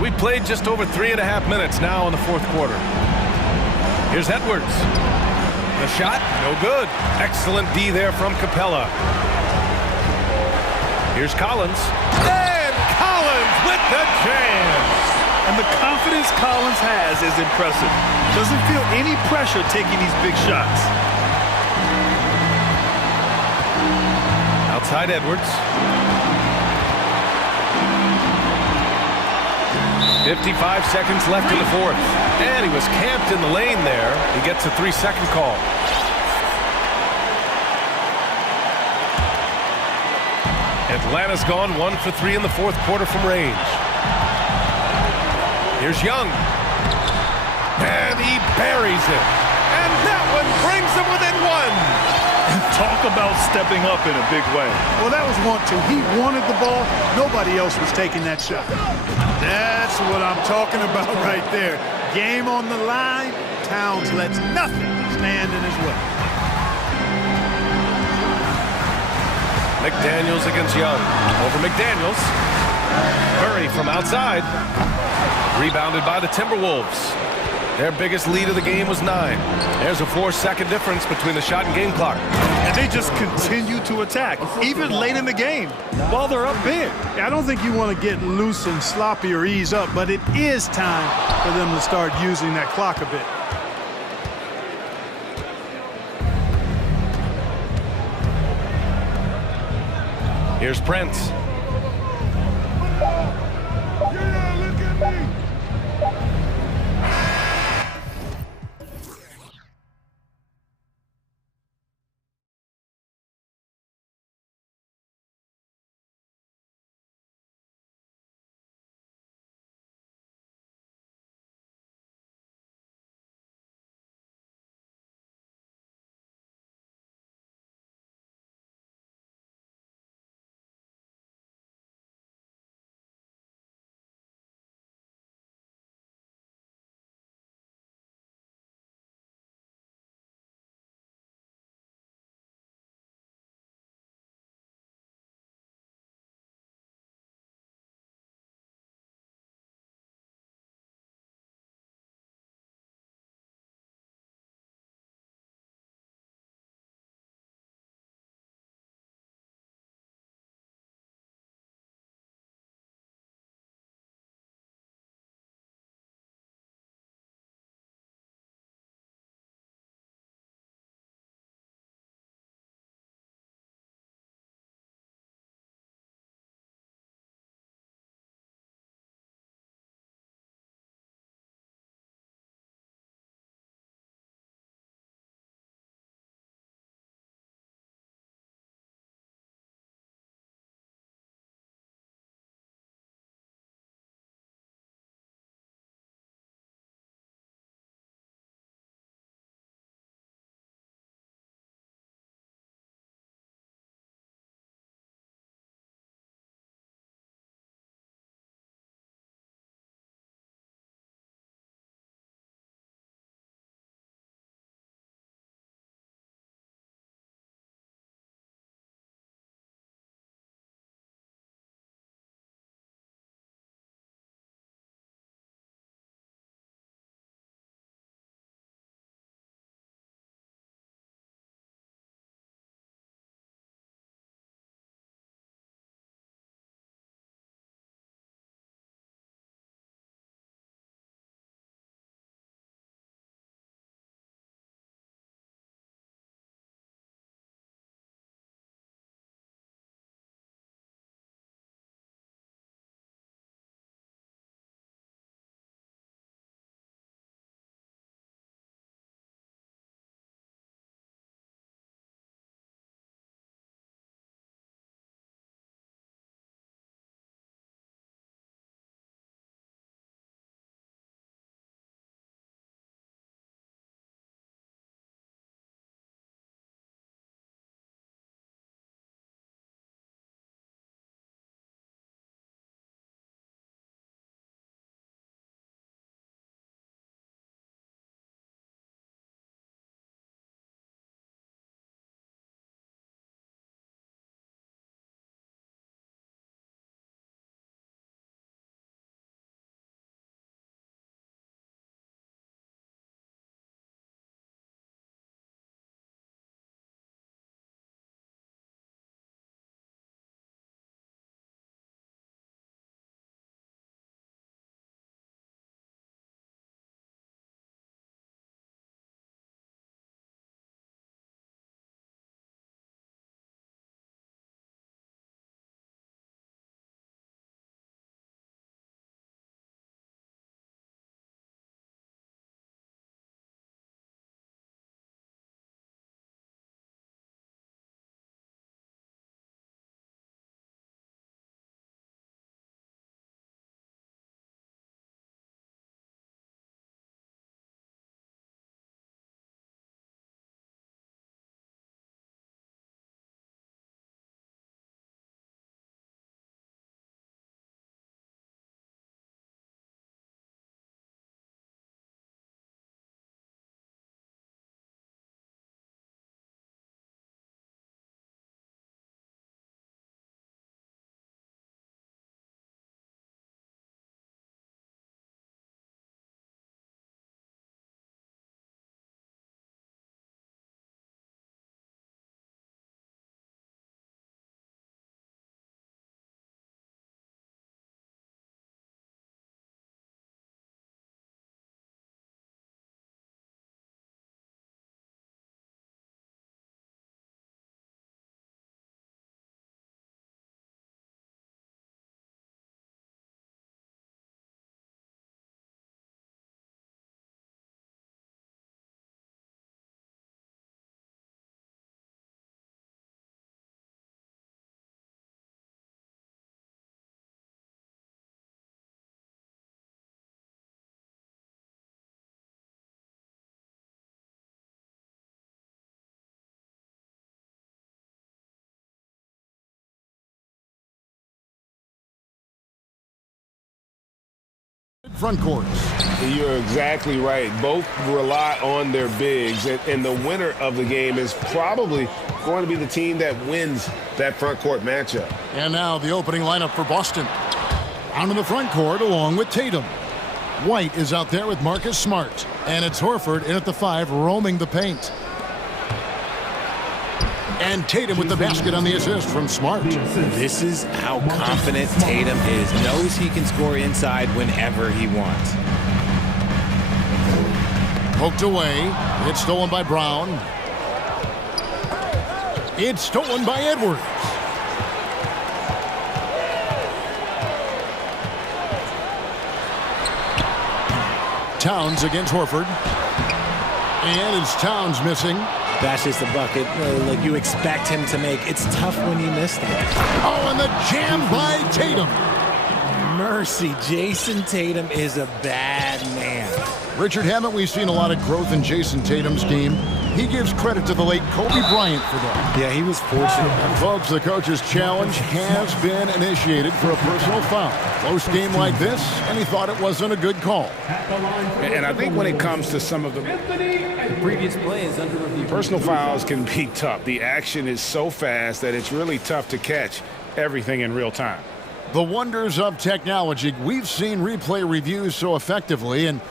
We played just over 3.5 minutes now in the fourth quarter. Here's Edwards. The shot, no good. Excellent D there from Capella. Here's Collins. And Collins with the jam. And the confidence Collins has is impressive. Doesn't feel any pressure taking these big shots. Outside Edwards. 55 seconds left in the fourth. And he was camped in the lane there. He gets a 3-second call. Atlanta's gone 1 for 3 in the fourth quarter from range. Here's Young. And he buries it. And that one brings them within 1. Talk about stepping up in a big way. Well, that was want to. He wanted the ball. Nobody else was taking that shot. That's what I'm talking about right there. Game on the line. Towns lets nothing stand in his way. McDaniels against Young. Over McDaniels. Murray from outside. Rebounded by the Timberwolves. Their biggest lead of the game was 9. There's a 4-second difference between the shot and game clock. And they just continue to attack, even late in the game, while they're up big. I don't think you want to get loose and sloppy or ease up, but it is time for them to start using that clock a bit. Here's Prince. front courts. You're exactly right. Both rely on their bigs, and the winner of the game is probably going to be the team that wins that front court matchup. And now the opening lineup for Boston. Out in the front court along with Tatum. White is out there with Marcus Smart. And it's Horford in at the 5, roaming the paint. And Tatum with the basket on the assist from Smart. This is how confident Tatum is. Knows he can score inside whenever he wants. Poked away. It's stolen by Brown. It's stolen by Edwards. Towns against Horford. And it's Towns missing. That's just a bucket like you expect him to make. It's tough when you miss that. Oh, and the jam by Tatum. Mercy, Jason Tatum is a bad man. Richard, haven't we seen a lot of growth in Jason Tatum's game? He gives credit to the late Kobe Bryant for that. Yeah, he was fortunate. And folks, the coach's challenge has been initiated for a personal foul. Close game like this, and he thought it wasn't a good call. And I think when it comes to some of the previous play is under review. Personal fouls can be tough. The action is so fast that it's really tough to catch everything in real time. The wonders of technology. We've seen replay reviews so effectively, and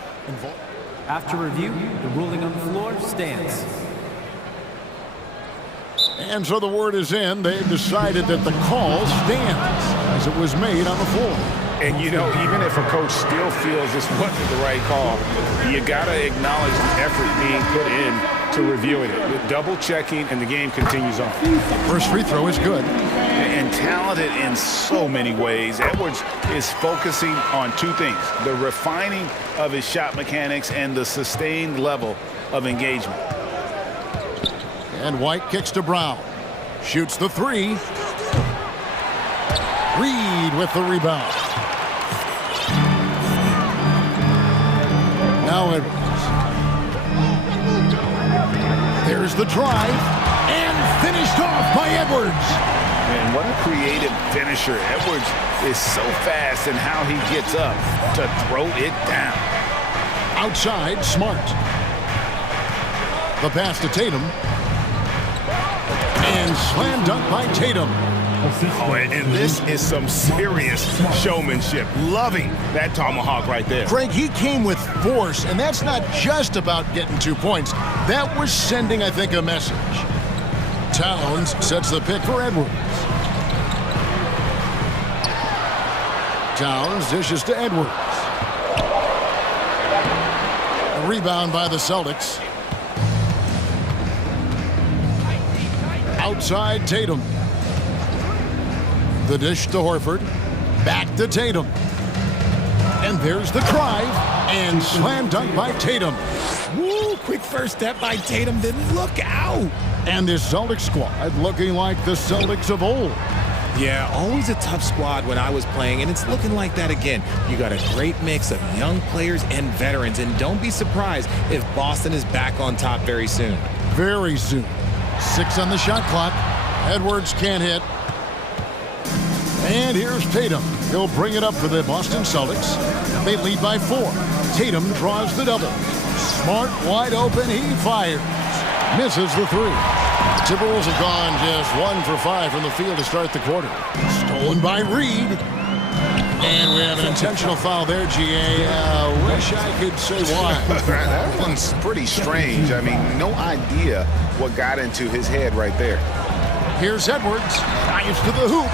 after review, the ruling on the floor stands. And so the word is in. They've decided that the call stands as it was made on the floor. And, you know, even if a coach still feels this wasn't the right call, you got to acknowledge the effort being put in to reviewing it. With double checking, and the game continues on. First free throw is good. And talented in so many ways. Edwards is focusing on two things: the refining of his shot mechanics and the sustained level of engagement. And White kicks to Brown. Shoots the 3. Reed with the rebound. Now Edwards. There's the drive. And finished off by Edwards. And what a creative finisher. Edwards is so fast in how he gets up to throw it down. Outside, Smart. The pass to Tatum. And slam dunk by Tatum. Oh, and this is some serious showmanship. Loving that tomahawk right there. Craig, he came with force, and that's not just about getting 2 points. That was sending, I think, a message. Towns sets the pick for Edwards. Towns dishes to Edwards. A rebound by the Celtics. Outside Tatum. The dish to Horford. Back to Tatum. And there's the drive. And slam dunk by Tatum. Woo, quick first step by Tatum. Then look out. And this Celtics squad looking like the Celtics of old. Yeah, always a tough squad when I was playing, and it's looking like that again. You got a great mix of young players and veterans, and don't be surprised if Boston is back on top very soon. Very soon. 6 on the shot clock. Edwards can't hit. And here's Tatum. He'll bring it up for the Boston Celtics. They lead by 4. Tatum draws the double. Smart wide open. He fires. Misses the 3. Timberwolves have gone just 1 for 5 from the field to start the quarter. Stolen by Reed. And we have an intentional foul there, GA. Wish I could say why. That one's pretty strange. I mean, no idea what got into his head right there. Here's Edwards. Dives to the hoop.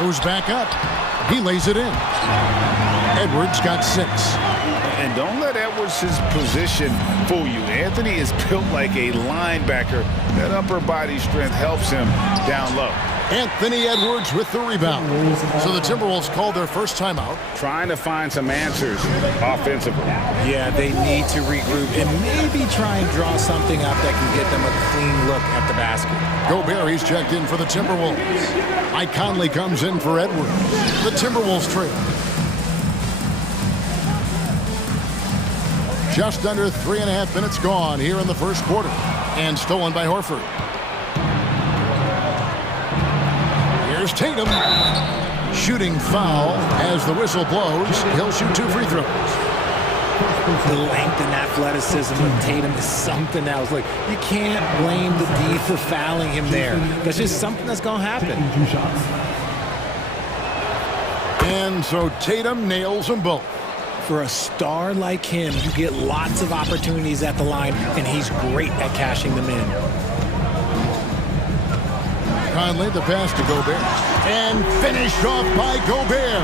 Goes back up. He lays it in. Edwards got 6. And don't let Edwards' position fool you. Anthony is built like a linebacker. That upper body strength helps him down low. Anthony Edwards with the rebound. So the Timberwolves called their first timeout. Trying to find some answers offensively. Yeah, they need to regroup and maybe try and draw something up that can get them a clean look at the basket. Gobert, he's checked in for the Timberwolves. Mike Conley comes in for Edwards. The Timberwolves trail. Just under 3.5 minutes gone here in the first quarter. And stolen by Horford. Here's Tatum. Shooting foul as the whistle blows. He'll shoot 2 free throws. The length and athleticism of Tatum is something else. Like, you can't blame the D for fouling him there. That's just something that's going to happen. And so Tatum nails them both. For a star like him, you get lots of opportunities at the line, and he's great at cashing them in. Conley, the pass to Gobert. And finished off by Gobert.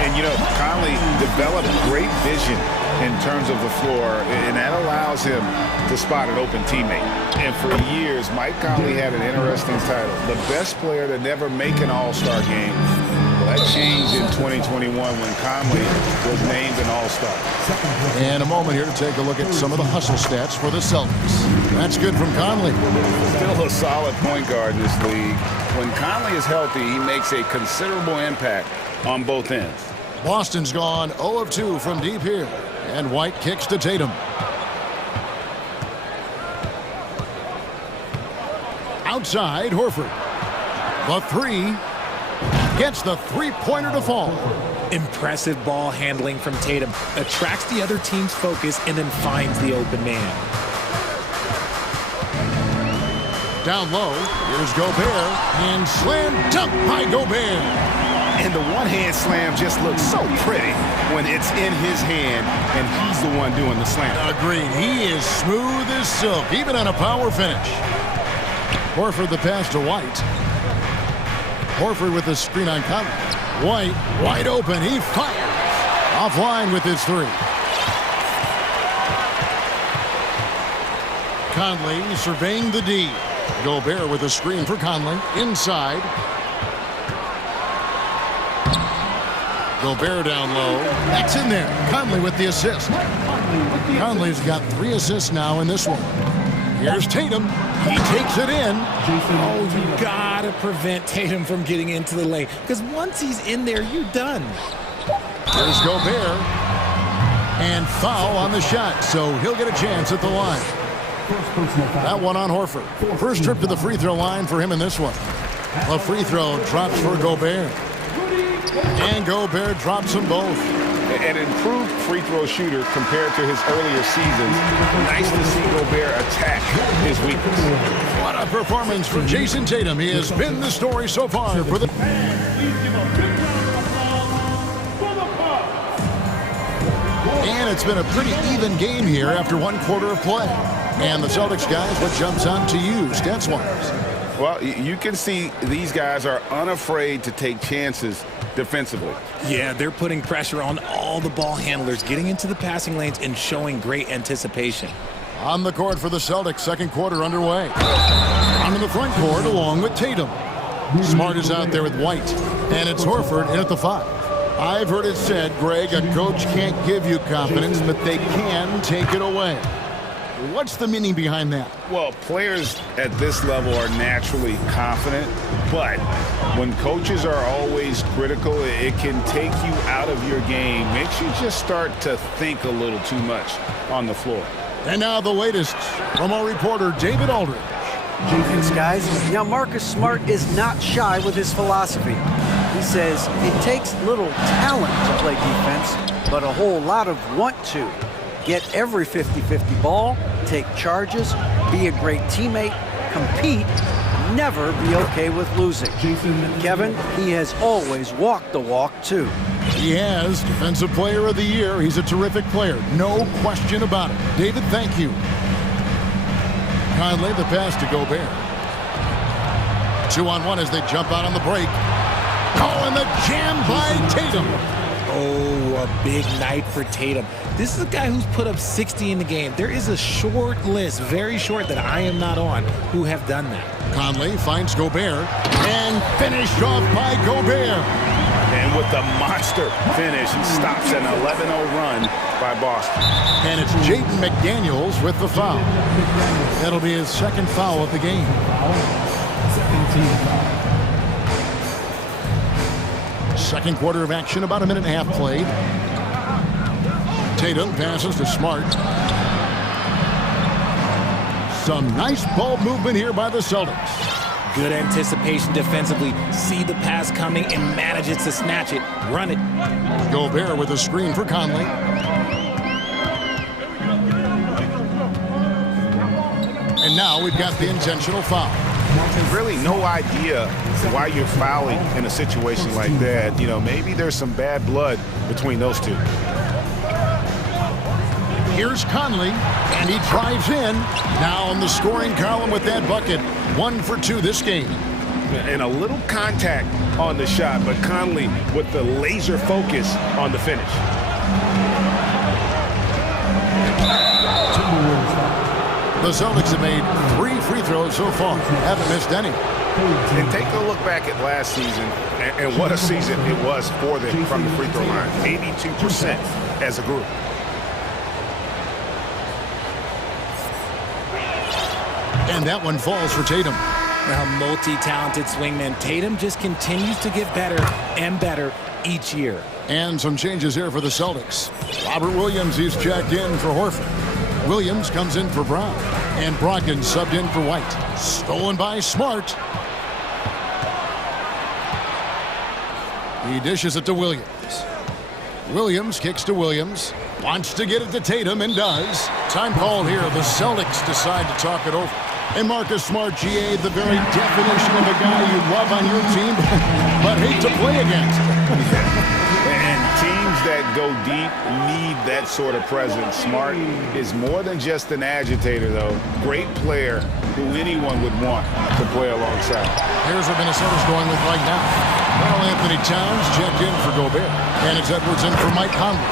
And, you know, Conley developed great vision in terms of the floor, and that allows him to spot an open teammate. And for years, Mike Conley had an interesting title, the best player to never make an all-star game. Well, that changed in 2021 when Conley was named an all-star. And a moment here to take a look at some of the hustle stats for the Celtics. That's good from Conley. Still a solid point guard in this league. When Conley is healthy, he makes a considerable impact on both ends. Boston's gone 0 of 2 from deep here. And White kicks to Tatum. Outside, Horford. The 3. Gets the three-pointer to fall. Impressive ball handling from Tatum. Attracts the other team's focus and then finds the open man. Down low, here's Gobert. And slam dunk by Gobert. And the one-hand slam just looks so pretty when it's in his hand and he's the one doing the slam. Agreed. He is smooth as silk, even on a power finish. Horford the pass to White. Horford with the screen on Conley. White, wide open. He fires. Offline with his 3. Conley surveying the D. Gobert with a screen for Conley. Inside. Gobert down low. That's in there. Conley with the assist. Conley's got 3 assists now in this one. Here's Tatum. He takes it in. Oh, you gotta prevent Tatum from getting into the lane, because once he's in there, you're done. Here's Gobert. And foul on the shot, so he'll get a chance at the line. That one on Horford. First trip to the free throw line for him in this one. A free throw drops for Gobert. And Gobert drops them both. An improved free throw shooter compared to his earlier seasons. Nice to see Gobert attack his weakness. What a performance from Jason Tatum. He has been the story so far for the... And it's been a pretty even game here after 1 quarter of play. And the Celtics guys, what jumps out to you, stats-wise? Well, you can see these guys are unafraid to take chances defensively. Yeah, they're putting pressure on all the ball handlers, getting into the passing lanes and showing great anticipation. On the court for the Celtics, 2nd quarter underway. Onto the front court along with Tatum. Smart is out there with White. And it's Horford in at the 5. I've heard it said, Greg, a coach can't give you confidence, but they can take it away. What's the meaning behind that? Well, players at this level are naturally confident, but when coaches are always critical, it can take you out of your game. Makes you just start to think a little too much on the floor. And now the latest from our reporter, David Aldridge. Thanks, guys. Now, Marcus Smart is not shy with his philosophy. He says it takes little talent to play defense, but a whole lot of want to. Get every 50-50 ball, take charges, be a great teammate, compete, never be okay with losing. Kevin, he has always walked the walk, too. He has. Defensive Player of the Year. He's a terrific player. No question about it. David, thank you. Conley, the pass to Gobert. 2-on-1 as they jump out on the break. Oh, and the jam by Tatum. Oh, a big night for Tatum. This is a guy who's put up 60 in the game. There is a short list, very short, that I am not on, who have done that. Conley finds Gobert and finished off by Gobert. And with the monster finish, he stops an 11-0 run by Boston. And it's Jaden McDaniels with the foul. That'll be his 2nd foul of the game. Second quarter of action, about a minute and a half played. Tatum passes to Smart. Some nice ball movement here by the Celtics. Good anticipation defensively. See the pass coming and manage it to snatch it. Run it. Gobert with a screen for Conley. And now we've got the intentional foul. Really no idea why you're fouling in a situation like that. You know, maybe there's some bad blood between those two. Here's Conley, and he drives in. Now in the scoring column with that bucket. 1 for 2 this game. And a little contact on the shot, but Conley with the laser focus on the finish. The Celtics have made 3 free throws so far. Haven't missed any. And take a look back at last season, and what a season it was for them from the free throw line. 82% as a group. And that one falls for Tatum. A multi-talented swingman. Tatum just continues to get better and better each year. And some changes here for the Celtics. Robert Williams, he's checked in for Horford. Williams comes in for Brown. And Brogdon subbed in for White. Stolen by Smart. He dishes it to Williams. Williams kicks to Williams. Wants to get it to Tatum and does. Time called here. The Celtics decide to talk it over. And Marcus Smart, GA, the very definition of a guy you love on your team, but hate to play against. And teams that go deep need that sort of presence. Smart is more than just an agitator, though. Great player who anyone would want to play alongside. Here's what Minnesota's going with right now. Carl Anthony Towns checked in for Gobert. And it's Edwards in for Mike Conley.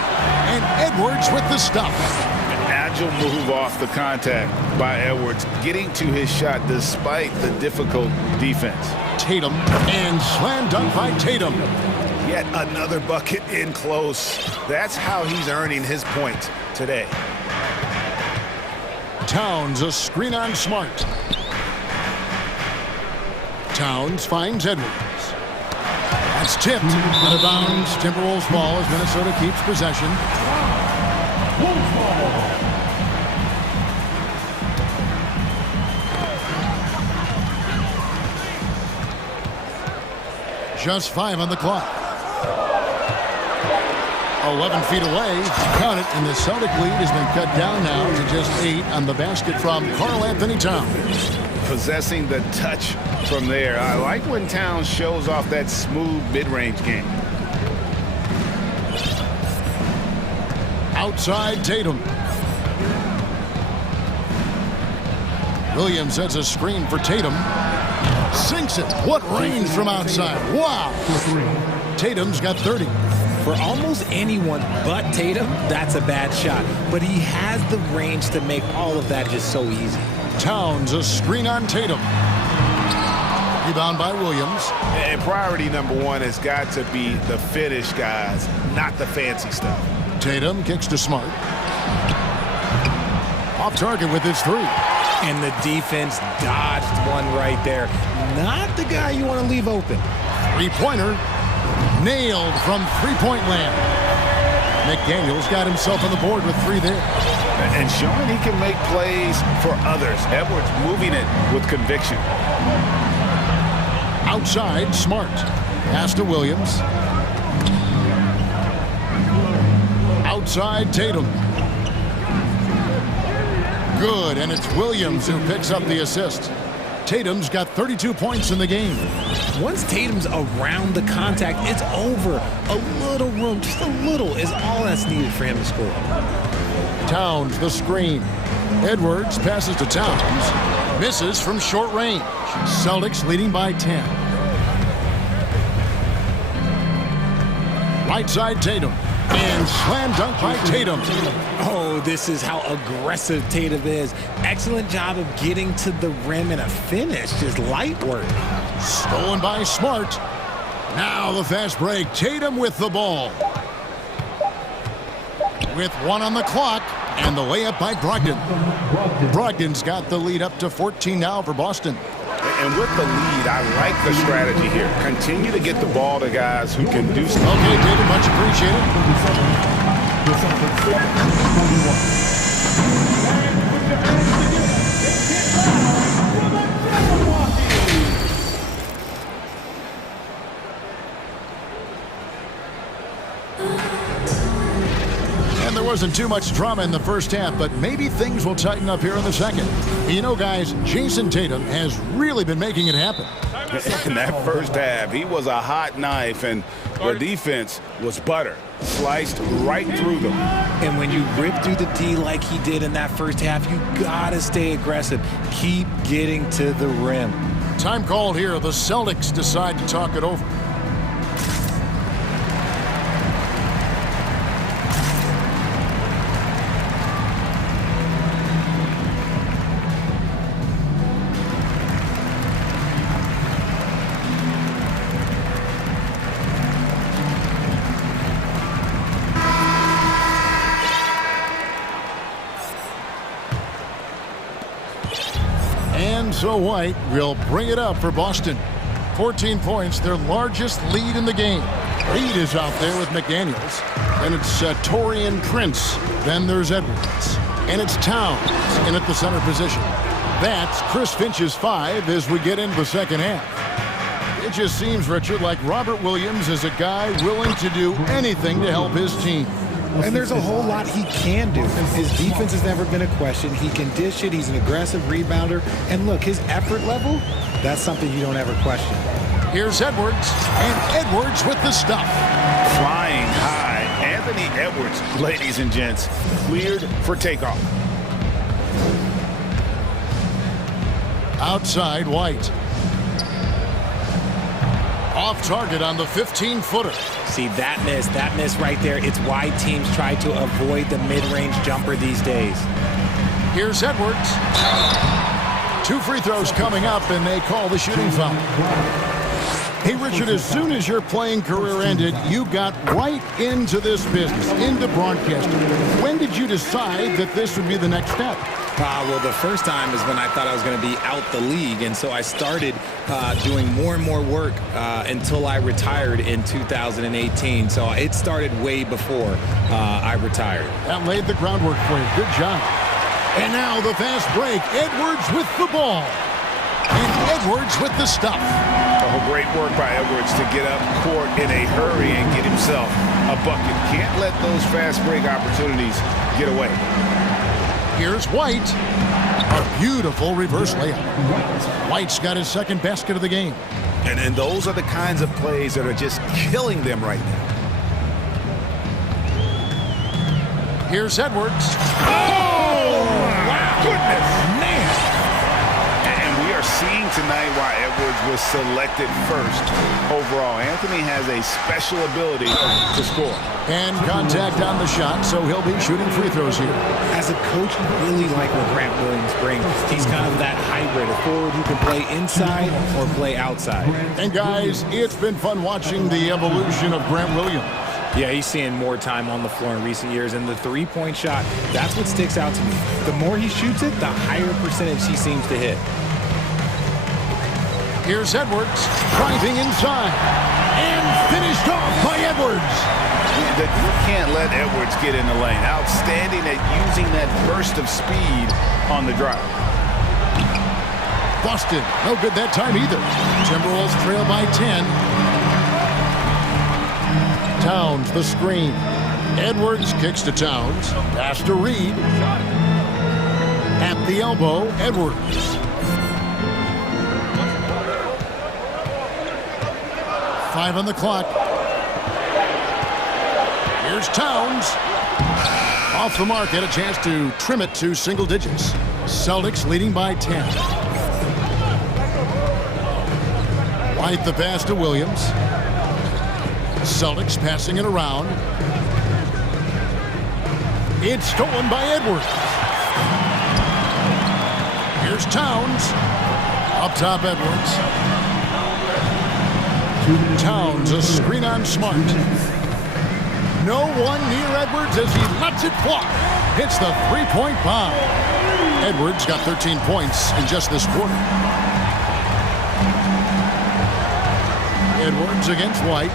And Edwards with the stuff. Agile move off the contact by Edwards, getting to his shot despite the difficult defense. Tatum, and slam dunk by Tatum. Yet another bucket in close. That's how he's earning his points today. Towns, a screen on Smart. Towns finds Edwards. That's tipped. Out of bounds. Timberwolves ball as Minnesota keeps possession. Just 5 on the clock. 11 feet away. Count it, and the Celtic lead has been cut down now to just 8 on the basket from Karl Anthony Towns. Possessing the touch from there. I like when Towns shows off that smooth mid-range game. Outside Tatum. Williams sets a screen for Tatum. Sinks it. What range from outside. Wow. Tatum's got 30. For almost anyone but Tatum, that's a bad shot. But he has the range to make all of that just so easy. Towns, a screen on Tatum. Rebound by Williams. And priority number 1 has got to be the finish, guys, not the fancy stuff. Tatum kicks to Smart. Off target with his 3. And the defense dodged one right there. Not the guy you want to leave open. 3-pointer. Nailed from 3-point land. McDaniels got himself on the board with 3 there. And showing he can make plays for others. Edwards moving it with conviction. Outside, Smart. Pass to Williams. Outside, Tatum. Good, and it's Williams who picks up the assist. Tatum's got 32 points in the game. Once Tatum's around the contact, it's over. A little room, just a little, is all that's needed for him to score. Towns, the screen. Edwards passes to Towns. Misses from short range. Celtics leading by 10. Right side, Tatum. And slam dunk by Tatum. Oh, this is how aggressive Tatum is. Excellent job of getting to the rim and a finish. Just light work. Stolen by Smart. Now the fast break. Tatum with the ball. With 1 on the clock. And the layup by Brogdon. Brogdon's got the lead up to 14 now for Boston. And with the lead, I like the strategy here. Continue to get the ball to guys who can do stuff. Okay, David, much appreciated. there wasn't too much drama in the first half, but maybe things will tighten up here in the second. You know, guys, Jason Tatum has really been making it happen. In that first half, he was a hot knife, and the defense was butter. Sliced right through them. And when you rip through the D like he did in that first half, you gotta stay aggressive. Keep getting to the rim. Time called here. The Celtics decide to talk it over. So White will bring it up for Boston. 14 points, their largest lead in the game. Reed is out there with McDaniels. Then it's Torian Prince. Then there's Edwards. And it's Towns in at the center position. That's Chris Finch's 5 as we get into the second half. It just seems, Richard, like Robert Williams is a guy willing to do anything to help his team. And there's a whole lot he can do. His defense has never been a question. He can dish it. He's an aggressive rebounder. And look, his effort level, that's something you don't ever question. Here's Edwards, and Edwards with the stuff. Flying high. Anthony Edwards, ladies and gents, cleared for takeoff. Outside, White. Off target on the 15-footer. See, that miss right there. It's why teams try to avoid the mid-range jumper these days. Here's Edwards. 2 free throws coming up, and they call the shooting foul. Hey, Richard, as soon as your playing career ended, you got right into this business, into broadcasting. When did you decide that this would be the next step? Well, the first time is when I thought I was going to be out the league, and so I started doing more and more work until I retired in 2018. So it started way before I retired. That laid the groundwork for you. Good job. And now the fast break. Edwards with the ball. And Edwards with the stuff. Oh, great work by Edwards to get up court in a hurry and get himself a bucket. Can't let those fast break opportunities get away. Here's White. A beautiful reverse layup. White's got his second basket of the game. And those are the kinds of plays that are just killing them right now. Here's Edwards. Oh, wow. Goodness. Man. And we are seeing tonight why Edwards was selected first overall. Anthony has a special ability to score. And contact on the shot, so he'll be shooting free throws here. As a coach, you really like what Grant Williams brings. He's kind of that hybrid, a forward who can play inside or play outside. And guys, it's been fun watching the evolution of Grant Williams. Yeah, he's seeing more time on the floor in recent years, and the three-point shot, that's what sticks out to me. The more he shoots it, the higher percentage he seems to hit. Here's Edwards, driving inside, and finished off by Edwards. You can't let Edwards get in the lane. Outstanding at using that burst of speed on the drive. Boston, no good that time either. Timberwolves trail by 10. Towns, the screen. Edwards kicks to Towns. Pass to Reed. At the elbow, Edwards. 5 on the clock. Here's Towns. Off the mark, had a chance to trim it to single digits. Celtics leading by 10. White the pass to Williams. Celtics passing it around. It's stolen by Edwards. Here's Towns. Up top, Edwards. Towns, a screen on Smart. No one near Edwards as he lets it fly. Hits the three-point bomb. Edwards got 13 points in just this quarter. Edwards against White.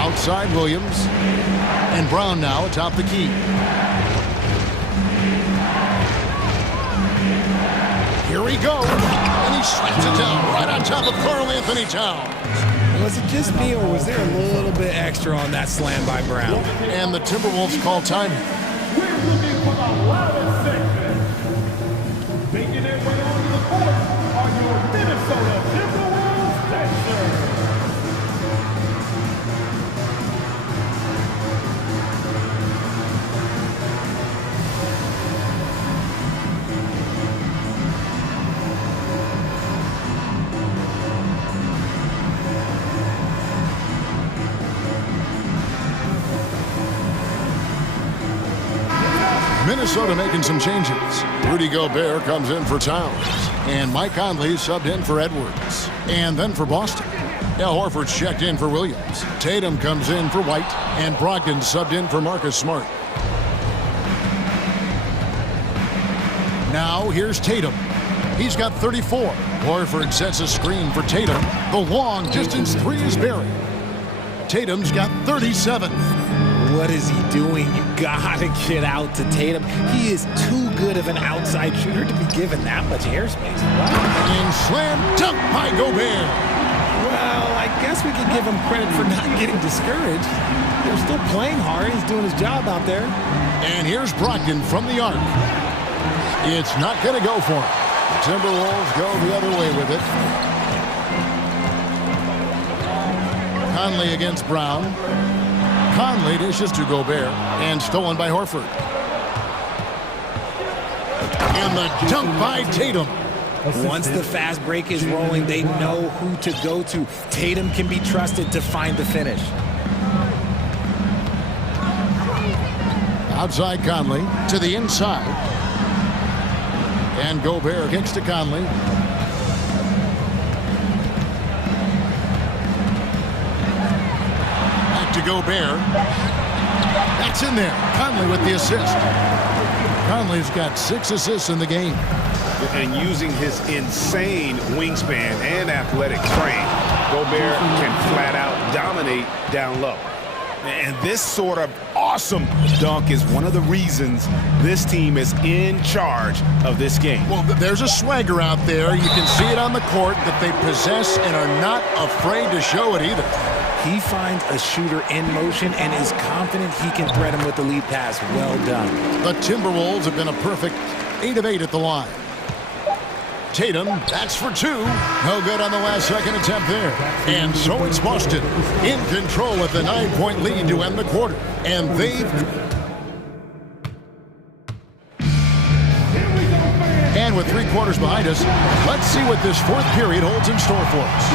Outside Williams. And Brown now atop the key. Here we go. And he slaps it down right on top of Karl Anthony Towns. Was it just me, or was there a little bit extra extra on that slam by Brown. And the Timberwolves call time. We're looking for the loudest section. Making their way onto the court are your Minnesota Timberwolves section. Minnesota making some changes. Rudy Gobert comes in for Towns. And Mike Conley subbed in for Edwards. And then for Boston, Al Horford's checked in for Williams. Tatum comes in for White. And Brogdon subbed in for Marcus Smart. Now here's Tatum. He's got 34. Horford sets a screen for Tatum. The long distance three is buried. Tatum's got 37. What is he doing? You gotta get out to Tatum. He is too good of an outside shooter to be given that much airspace. Wow. And slam dunk by Gobert. Well, I guess we could give him credit for not getting discouraged. They're still playing hard. He's doing his job out there. And here's Brogdon from the arc. It's not going to go for him. The Timberwolves go the other way with it. Conley against Brown. Conley dishes to Gobert and stolen by Horford. And the dunk by Tatum. Once the fast break is rolling, they know who to go to. Tatum can be trusted to find the finish. Outside Conley to the inside. And Gobert kicks to Conley. To Gobert. That's in there. Conley with the assist. Conley's got 6 assists in the game. And using his insane wingspan and athletic frame, Gobert can flat out dominate down low. And this sort of awesome dunk is one of the reasons this team is in charge of this game. Well, there's a swagger out there. You can see it on the court that they possess and are not afraid to show it either. He finds a shooter in motion and is confident he can thread him with the lead pass. Well done. The Timberwolves have been a perfect 8 of 8 at the line. Tatum, that's for 2. No good on the last second attempt there. And so it's Boston in control with the 9-point lead to end the quarter. And they've... And with 3 quarters behind us, let's see what this 4th period holds in store for us.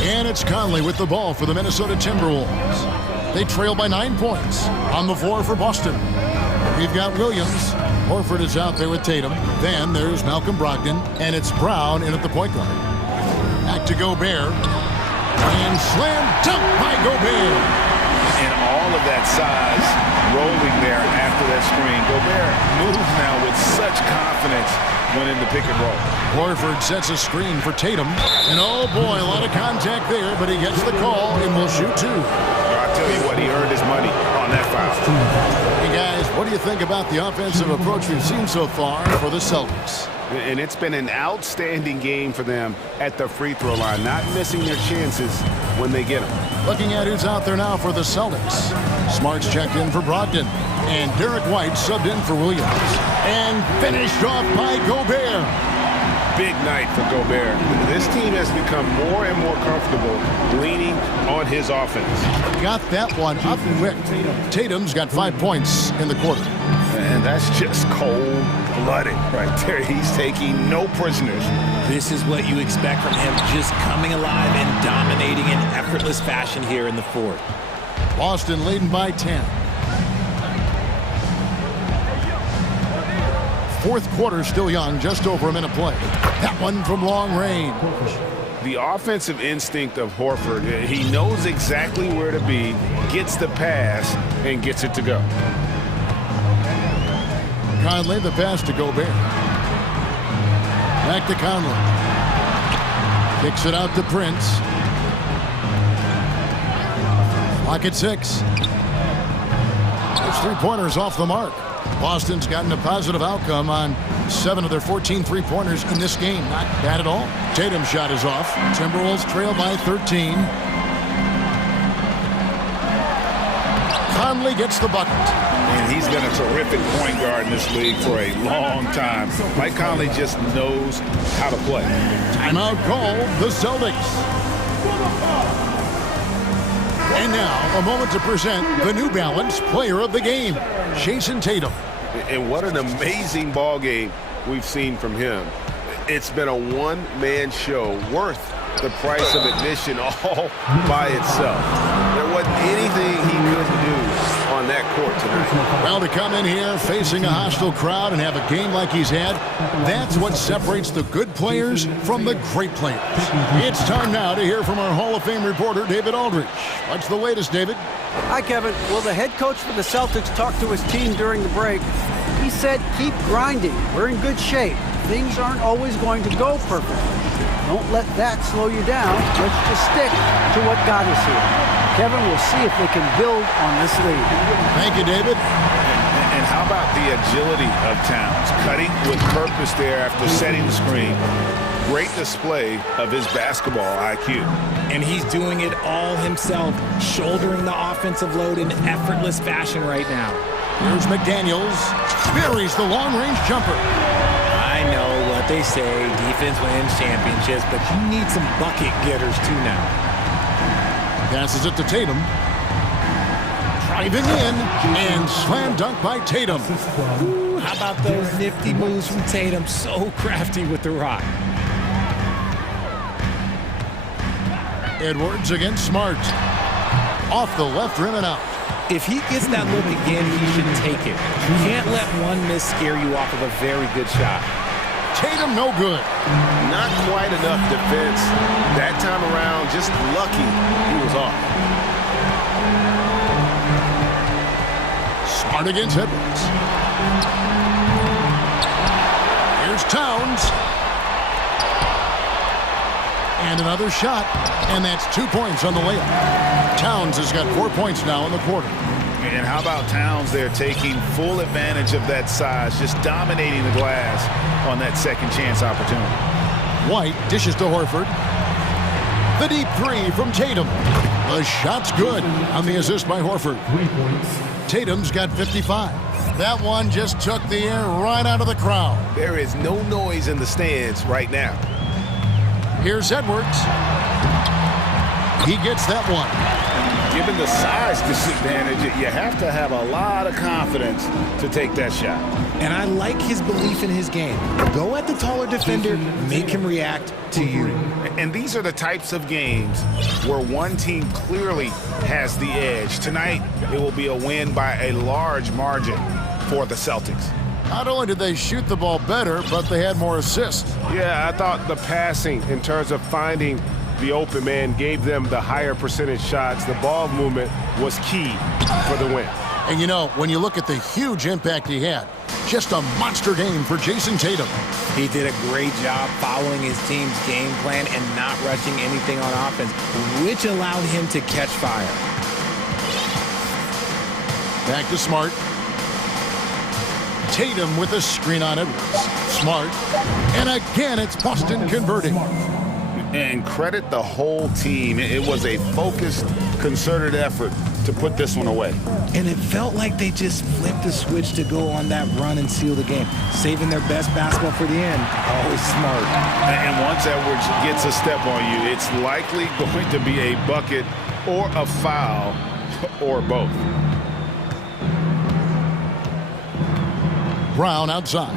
And it's Conley with the ball for the Minnesota Timberwolves. They trail by 9 points. On the floor for Boston, we've got Williams. Horford is out there with Tatum. Then there's Malcolm Brogdon. And it's Brown in at the point guard. Back to Gobert. And slam dunk by Gobert. And all of that size rolling there after that screen. Gobert moves now with such confidence when in the pick and roll. Horford sets a screen for Tatum. And oh boy, a lot of contact there, but he gets the call and will shoot 2. I'll tell you what, he earned his money on that foul. Hey guys, what do you think about the offensive approach we've seen so far for the Celtics? And it's been an outstanding game for them at the free throw line, not missing their chances when they get them. Looking at who's out there now for the Celtics. Smart's checked in for Brogdon. And Derek White subbed in for Williams. And finished off by Gobert. Big night for Gobert. This team has become more and more comfortable leaning on his offense. Got that one up quick. Tatum's got 5 points in the quarter. And that's just cold-blooded right there. He's taking no prisoners. This is what you expect from him, just coming alive and dominating in effortless fashion here in the 4th. Boston leading by 10. 4th quarter still young, just over a minute play. That one from long range. The offensive instinct of Horford, he knows exactly where to be, gets the pass, and gets it to go. Conley, the pass to Gobert. Back to Conley. Kicks it out to Prince. Clock at 6. Those 3-pointers off the mark. Boston's gotten a positive outcome on 7 of their 14 three-pointers in this game. Not bad at all. Tatum's shot is off. Timberwolves trail by 13. Conley gets the bucket. And he's been a terrific point guard in this league for a long time. Mike Conley just knows how to play. Timeout call, the Celtics. And now, a moment to present the New Balance Player of the Game, Jason Tatum. And what an amazing ball game we've seen from him. It's been a one-man show worth the price of admission all by itself. There wasn't anything he couldn't do on that court tonight. Well, to come in here facing a hostile crowd and have a game like he's had, that's what separates the good players from the great players. It's time now to hear from our Hall of Fame reporter, David Aldridge. What's the latest, David? Hi, Kevin. Well, the head coach for the Celtics talked to his team during the break. He said, keep grinding. We're in good shape. Things aren't always going to go perfectly. Don't let that slow you down. Let's just stick to what got us here. Kevin, we'll see if they can build on this lead. Thank you, David. And how about the agility of Towns? Cutting with purpose there after setting the screen. Great display of his basketball IQ. And he's doing it all himself, shouldering the offensive load in effortless fashion right now. Here's McDaniels. Buries the long-range jumper. I know what they say, defense wins championships, but you need some bucket getters too now. Passes it to Tatum. Driving in and slam dunk by Tatum. Ooh, how about those nifty moves from Tatum? So crafty with the rock. Edwards against Smart. Off the left rim and out. If he gets that look again, he should take it. You can't let one miss scare you off of a very good shot. Tatum no good. Not quite enough defense. That time around, just lucky he was off. Smart against Edwards. Here's Towns. And another shot, and that's 2 points on the layup. Towns has got 4 points now in the quarter. And how about Towns there taking full advantage of that size, just dominating the glass on that second chance opportunity. White dishes to Horford. The deep three from Tatum. The shot's good on the assist by Horford. 3 points. Tatum's got 55. That one just took the air right out of the crowd. There is no noise in the stands right now. Here's Edwards. He gets that one. Given the size disadvantage, you have to have a lot of confidence to take that shot. And I like his belief in his game. Go at the taller defender, make him react to you. And these are the types of games where one team clearly has the edge. Tonight, it will be a win by a large margin for the Celtics. Not only did they shoot the ball better, but they had more assists. Yeah, I thought the passing in terms of finding the open man gave them the higher percentage shots. The ball movement was key for the win. And you know, when you look at the huge impact he had, just a monster game for Jason Tatum. He did a great job following his team's game plan and not rushing anything on offense, which allowed him to catch fire. Back to Smart. Tatum with a screen on Edwards. Smart. And again, it's Boston converting. And credit the whole team. It was a focused, concerted effort to put this one away. And it felt like they just flipped the switch to go on that run and seal the game, saving their best basketball for the end. Always smart. And once Edwards gets a step on you, it's likely going to be a bucket or a foul or both. Brown outside.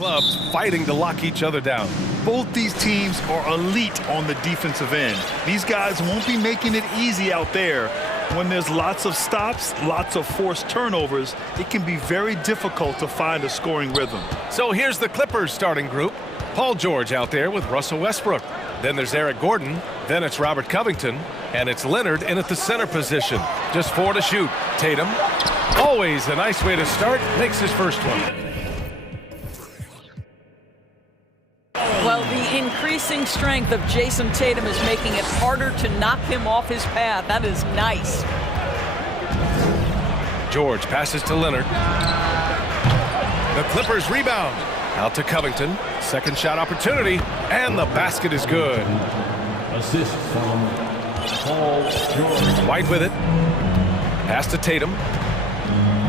clubs fighting to lock each other down. Both these teams are elite on the defensive end. These guys won't be making it easy out there. When there's lots of stops, lots of forced turnovers, it can be very difficult to find a scoring rhythm. So here's the Clippers starting group. Paul George out there with Russell Westbrook. Then there's Eric Gordon. Then it's Robert Covington. And it's Leonard in at the center position. Just 4 to shoot. Tatum, always a nice way to start, makes his first one. Well, the increasing strength of Jason Tatum is making it harder to knock him off his path. That is nice. George passes to Leonard. The Clippers rebound. Out to Covington. Second shot opportunity. And the basket is good. Assist from Paul George. White with it. Pass to Tatum.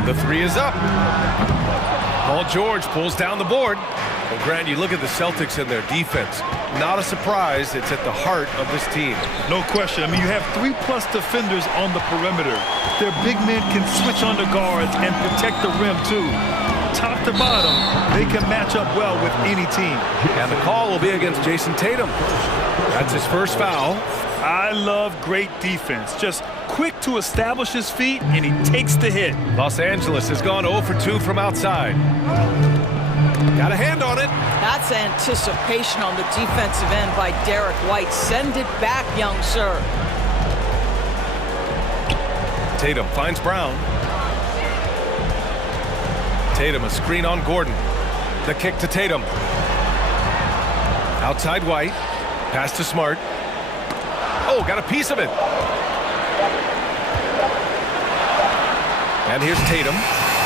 The three is up. Paul George pulls down the board. Well, Grant, you look at the Celtics and their defense. Not a surprise, it's at the heart of this team. No question. I mean, you have 3+ defenders on the perimeter. Their big men can switch under guards and protect the rim, too. Top to bottom, they can match up well with any team. And the call will be against Jason Tatum. That's his first foul. I love great defense. Just quick to establish his feet, and he takes the hit. Los Angeles has gone 0 for 2 from outside. Got a hand on it. That's anticipation on the defensive end by Derek White. Send it back, young sir. Tatum finds Brown. Tatum, a screen on Gordon. The kick to Tatum. Outside White. Pass to Smart. Oh, got a piece of it. And here's Tatum.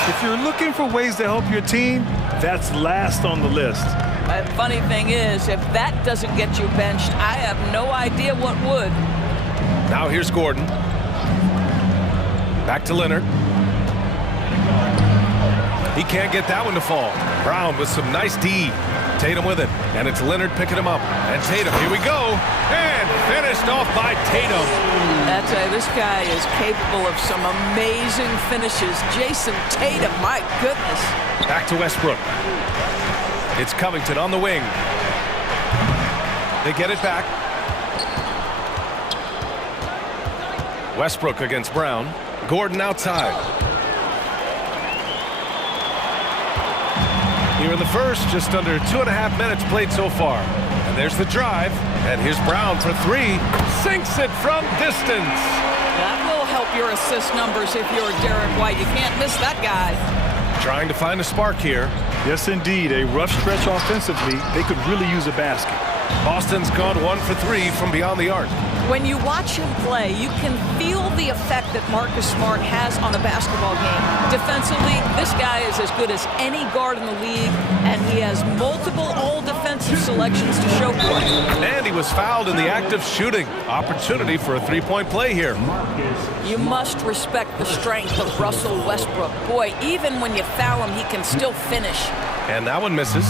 If you're looking for ways to help your team, that's last on the list. The funny thing is, if that doesn't get you benched, I have no idea what would. Now here's Gordon. Back to Leonard. He can't get that one to fall. Brown with some nice D. Tatum with it. And it's Leonard picking him up. And Tatum, here we go. And finished off by Tatum. That's this guy is capable of some amazing finishes. Jason Tatum, my goodness. Back to Westbrook. It's Covington on the wing. They get it back. Westbrook against Brown. Gordon outside. Here in the first, just under 2.5 minutes played so far. And there's the drive. And here's Brown for 3. Sinks it from distance. That will help your assist numbers if you're Derek White. You can't miss that guy. Trying to find a spark here. Yes, indeed. A rough stretch offensively. They could really use a basket. Boston's gone 1 for 3 from beyond the arc. When you watch him play, you can feel the effect that Marcus Smart has on a basketball game. Defensively, this guy is as good as any guard in the league, and he has multiple all-defensive selections to show for it. And he was fouled in the act of shooting. Opportunity for a three-point play here. You must respect the strength of Russell Westbrook. Boy, even when you foul him, he can still finish. And that one misses.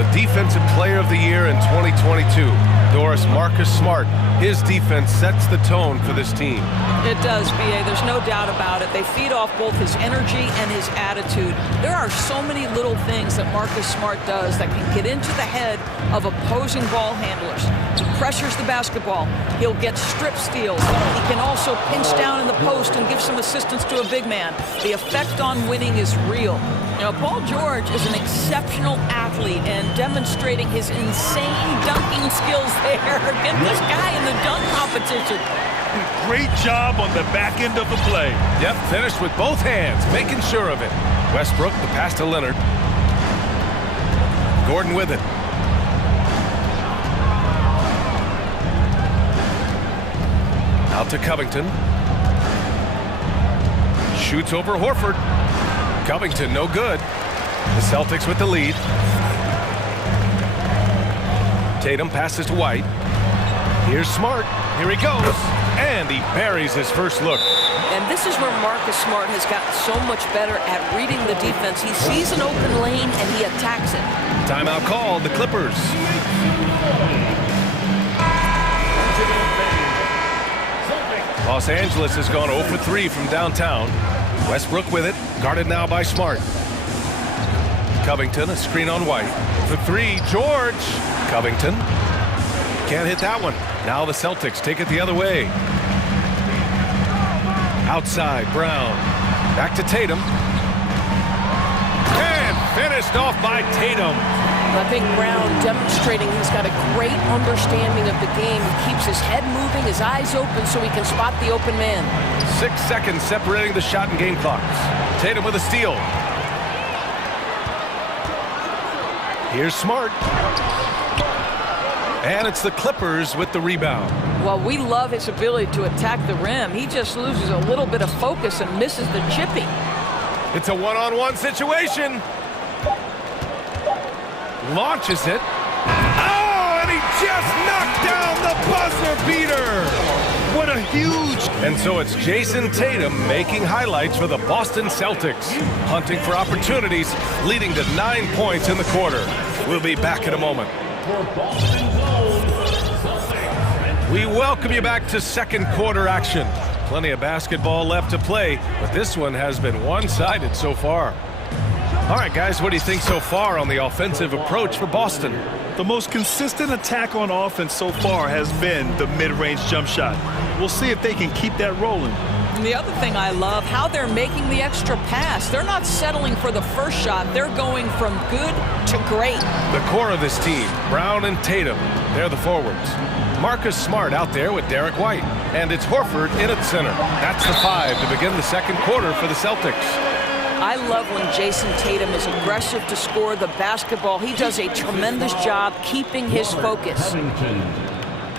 The Defensive Player of the Year in 2022, Doris Marcus Smart. His defense sets the tone for this team. It does, B.A. There's no doubt about it. They feed off both his energy and his attitude. There are so many little things that Marcus Smart does that can get into the head of opposing ball handlers. He pressures the basketball. He'll get strip steals. He can also pinch down in the post and give some assistance to a big man. The effect on winning is real. You know, Paul George is an exceptional athlete and demonstrating his insane dunking skills there. Get this guy in the dunk competition. Great job on the back end of the play. Yep, finished with both hands, making sure of it. Westbrook, the pass to Leonard. Gordon with it. Out to Covington. Shoots over Horford. Covington, no good. The Celtics with the lead. Tatum passes to White. Here's Smart. Here he goes. And he buries his first look. And this is where Marcus Smart has gotten so much better at reading the defense. He sees an open lane and he attacks it. Timeout called, the Clippers. Los Angeles has gone 0 for 3 from downtown. Westbrook with it, guarded now by Smart. Covington, a screen on White. For three, George. Covington. Can't hit that one. Now the Celtics take it the other way. Outside, Brown. Back to Tatum. And finished off by Tatum. I think Brown demonstrating he's got a great understanding of the game. He keeps his head moving, his eyes open so he can spot the open man. 6 seconds separating the shot and game clocks. Tatum with a steal. Here's Smart. And it's the Clippers with the rebound. Well, we love his ability to attack the rim. He just loses a little bit of focus and misses the chippy. It's a one-on-one situation. Launches it. Oh, and he just knocked down the buzzer beater. What a huge... And so it's Jason Tatum making highlights for the Boston Celtics. Hunting for opportunities, leading to 9 points in the quarter. We'll be back in a moment. We welcome you back to second quarter action. Plenty of basketball left to play, but this one has been one-sided so far. All right, guys, what do you think so far on the offensive approach for Boston? The most consistent attack on offense so far has been the mid-range jump shot. We'll see if they can keep that rolling. And the other thing I love, how they're making the extra pass. They're not settling for the first shot. They're going from good to great. The core of this team, Brown and Tatum, they're the forwards. Marcus Smart out there with Derek White. And it's Horford in at center. That's the 5 to begin the second quarter for the Celtics. I love when Jason Tatum is aggressive to score the basketball. He does a tremendous job keeping his focus.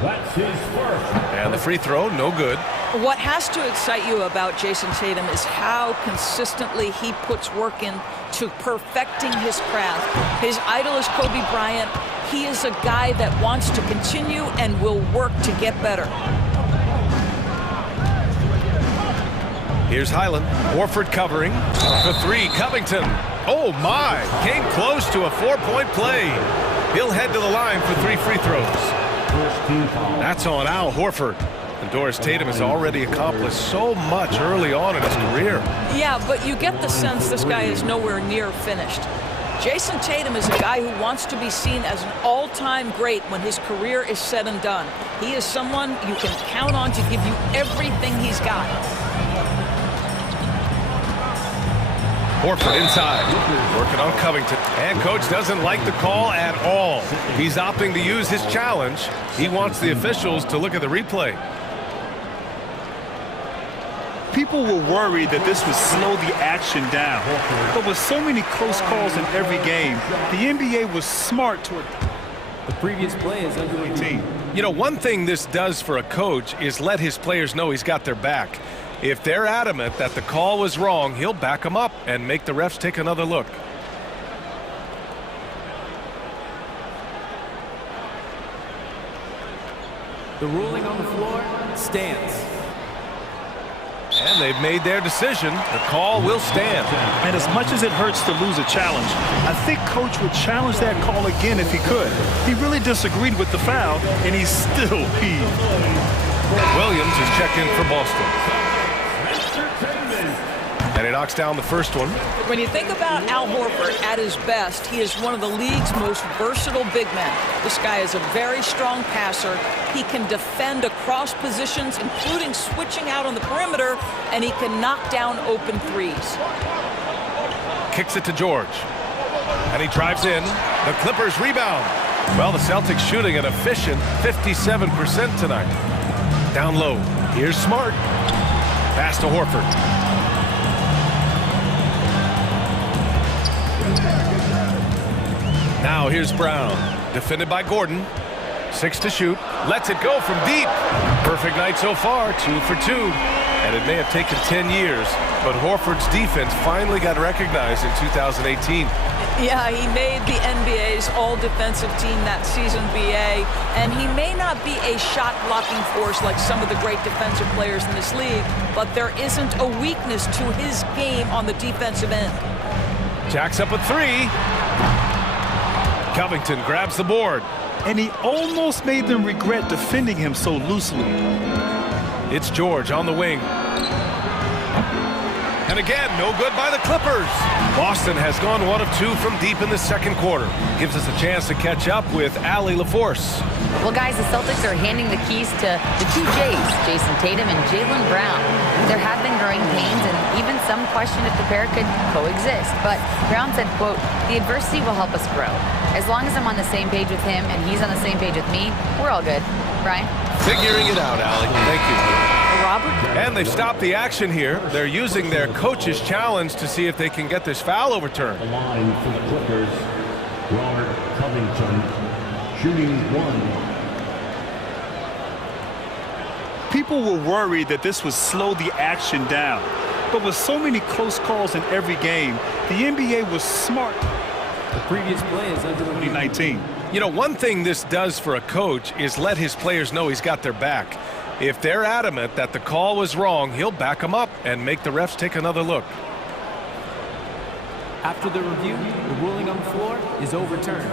And the free throw, no good. What has to excite you about Jason Tatum is how consistently he puts work in to perfecting his craft. His idol is Kobe Bryant. He is a guy that wants to continue and will work to get better. Here's Highland. Horford covering. For three, Covington. Oh, my. Came close to a 4-point play. He'll head to the line for 3 free throws. That's on Al Horford. And Doris Tatum has already accomplished so much early on in his career. Yeah, but you get the sense this guy is nowhere near finished. Jason Tatum is a guy who wants to be seen as an all-time great when his career is said and done. He is someone you can count on to give you everything he's got. Horford inside, working on Covington. And coach doesn't like the call at all. He's opting to use his challenge. He wants the officials to look at the replay. People were worried that this would slow the action down. But with so many close calls in every game, the NBA was smart to it. The previous play is under 18. You know, one thing this does for a coach is let his players know he's got their back. If they're adamant that the call was wrong, he'll back them up and make the refs take another look. The ruling on the floor stands. And they've made their decision. The call will stand. And as much as it hurts to lose a challenge, I think coach would challenge that call again if he could. He really disagreed with the foul, and he's still peeved. Williams is checked in for Boston. And he knocks down the first one. When you think about Al Horford at his best, he is one of the league's most versatile big men. This guy is a very strong passer. He can defend across positions, including switching out on the perimeter, and he can knock down open threes. Kicks it to George. And he drives in. The Clippers rebound. Well, the Celtics shooting an efficient 57% tonight. Down low. Here's Smart. Pass to Horford. Now here's Brown, defended by Gordon. 6 to shoot, lets it go from deep. Perfect night so far, 2 for 2. And it may have taken 10 years, but Horford's defense finally got recognized in 2018. Yeah, he made the NBA's all-defensive team that season, BA, and he may not be a shot-blocking force like some of the great defensive players in this league, but there isn't a weakness to his game on the defensive end. Jacks up a 3. Covington grabs the board. And he almost made them regret defending him so loosely. It's George on the wing. And again, no good by the Clippers. Boston has gone 1 of 2 from deep in the second quarter. Gives us a chance to catch up with Allie LaForce. Well, guys, the Celtics are handing the keys to the two J's, Jason Tatum and Jaylen Brown. There have been growing pains and even some question if the pair could coexist. But Brown said, quote, "The adversity will help us grow. As long as I'm on the same page with him and he's on the same page with me, we're all good." Brian? Figuring it out, Allie. Thank you. Robert? And they've stopped the action here. They're using their coach's challenge to see if they can get this foul overturned. The line for the Clippers, Robert Covington, shooting 1. People were worried that this would slow the action down. But with so many close calls in every game, the NBA was smart. The previous play is under 2019. You know, one thing this does for a coach is let his players know he's got their back. If they're adamant that the call was wrong, he'll back them up and make the refs take another look. After the review, the ruling on the floor is overturned.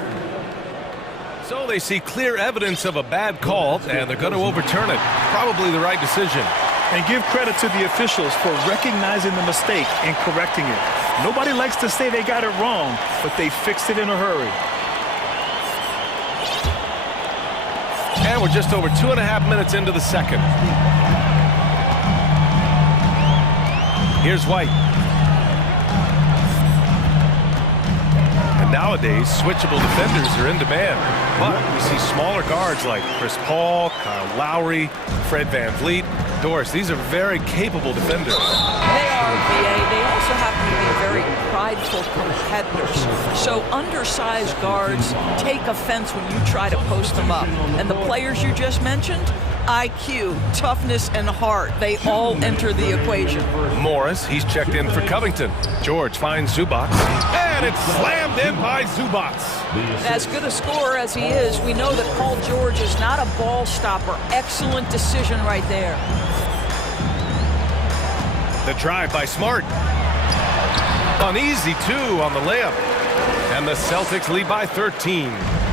So they see clear evidence of a bad call, and they're going to overturn it. Probably the right decision. And give credit to the officials for recognizing the mistake and correcting it. Nobody likes to say they got it wrong, but they fixed it in a hurry. And we're just over 2.5 minutes into the second. Here's White. And nowadays, switchable defenders are in demand. But we see smaller guards like Chris Paul, Kyle Lowry, Fred VanVleet, Doris. These are very capable defenders. They are, BA. They also happen to be very prideful competitors. So undersized guards take offense when you try to post them up. And the players you just mentioned, IQ, toughness, and heart, they all enter the equation. Morris, he's checked in for Covington. George finds Zubac. And it's slammed in by Zubac. As good a scorer as he is, we know that Paul George is not a ball stopper. Excellent decision right there. The drive by Smart. Uneasy, too, on the layup. And the Celtics lead by 13.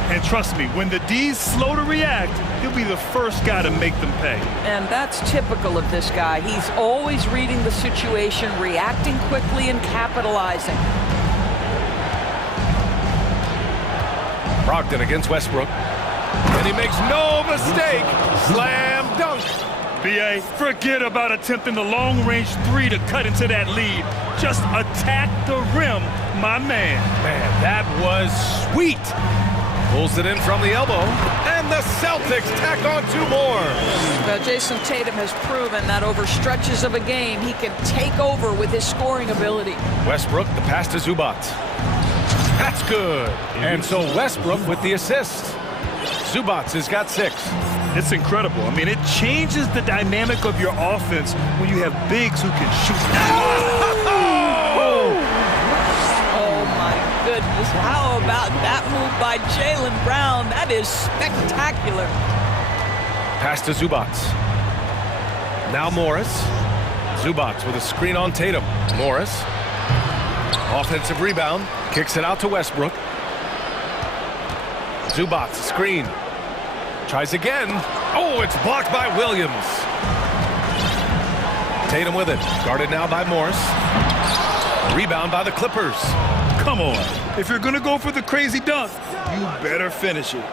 And trust me, when the D's slow to react, he'll be the first guy to make them pay. And that's typical of this guy. He's always reading the situation, reacting quickly, and capitalizing. Brogdon against Westbrook. And he makes no mistake. Slam dunk. BA, forget about attempting the long-range 3 to cut into that lead. Just attack the rim, my man. Man, that was sweet. Pulls it in from the elbow. And the Celtics tack on 2 more. Jason Tatum has proven that over stretches of a game, he can take over with his scoring ability. Westbrook, the pass to Zubac. That's good. And so Westbrook with the assist. Zubac has got 6. It's incredible. I mean, it changes the dynamic of your offense when you have bigs who can shoot. Oh, my goodness. How about that move by Jaylen Brown? That is spectacular. Pass to Zubac. Now Morris. Zubac with a screen on Tatum. Morris. Offensive rebound. Kicks it out to Westbrook. Zubac, screen. Tries again. Oh, it's blocked by Williams. Tatum with it. Guarded now by Morris. Rebound by the Clippers. Come on. If you're going to go for the crazy dunk, you better finish it.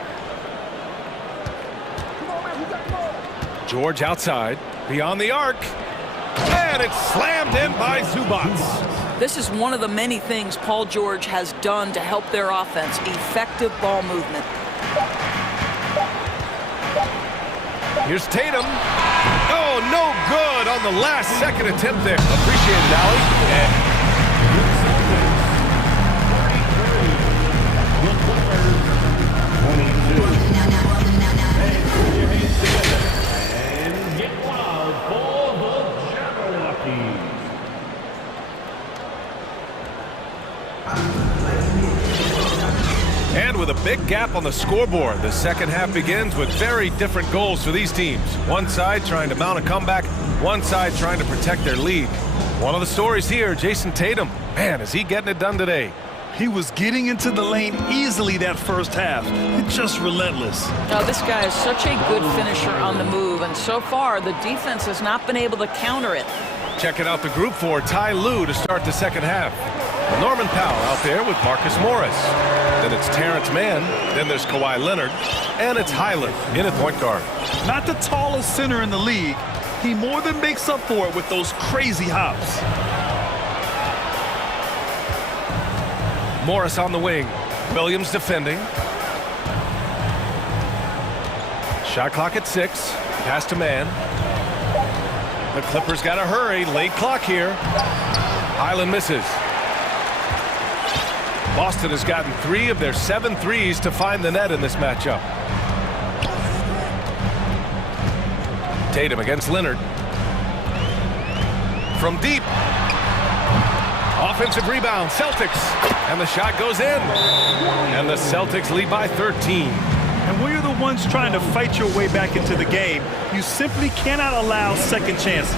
George outside. Beyond the arc. And it's slammed in by Zubac. This is one of the many things Paul George has done to help their offense. Effective ball movement. Here's Tatum. Oh, no good on the last second attempt there. Appreciate it, Allie. And get wild for the Jabberwocky. And with a big gap on the scoreboard, the second half begins with very different goals for these teams. One side trying to mount a comeback, one side trying to protect their lead. One of the stories here, Jason Tatum. Man, is he getting it done today? He was getting into the lane easily that first half. Just relentless. Now, this guy is such a good finisher on the move, and so far the defense has not been able to counter it. Checking out the group for Ty Lue to start the second half. Norman Powell out there with Marcus Morris. Then it's Terrence Mann. Then there's Kawhi Leonard. And it's Highland in at point guard. Not the tallest center in the league. He more than makes up for it with those crazy hops. Morris on the wing. Williams defending. Shot clock at 6. Pass to Mann. The Clippers got to hurry. Late clock here. Highland misses. Boston has gotten 3 of their 7 threes to find the net in this matchup. Tatum against Leonard. From deep. Offensive rebound, Celtics. And the shot goes in. And the Celtics lead by 13. And when you're the ones trying to fight your way back into the game, you simply cannot allow second chances.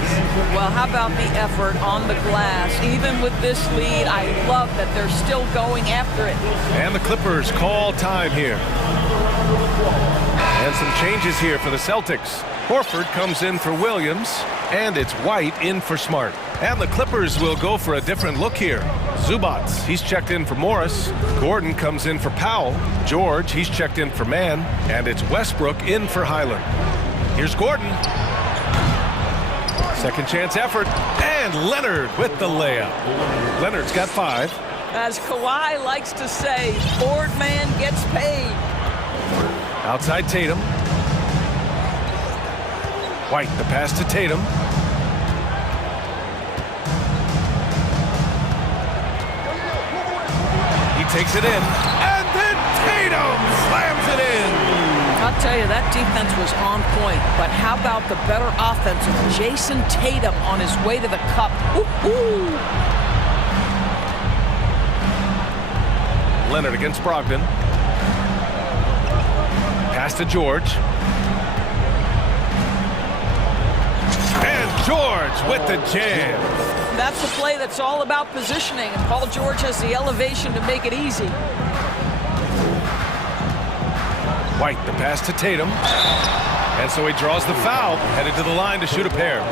Well, how about the effort on the glass? Even with this lead, I love that they're still going after it. And the Clippers call time here. And some changes here for the Celtics. Horford comes in for Williams, and it's White in for Smart. And the Clippers will go for a different look here. Zubats, he's checked in for Morris. Gordon comes in for Powell. George, he's checked in for Mann. And it's Westbrook in for Highland. Here's Gordon. Second chance effort. And Leonard with the layup. Leonard's got 5. As Kawhi likes to say, board man gets paid. Outside Tatum. White, the pass to Tatum. He takes it in, and then Tatum slams it in. I'll tell you, that defense was on point, but how about the better offense of Jason Tatum on his way to the cup? Ooh. Leonard against Brogdon. Pass to George. And George with the jam. That's the play that's all about positioning, and Paul George has the elevation to make it easy. White, the pass to Tatum. And so he draws the foul, headed to the line to shoot a pair.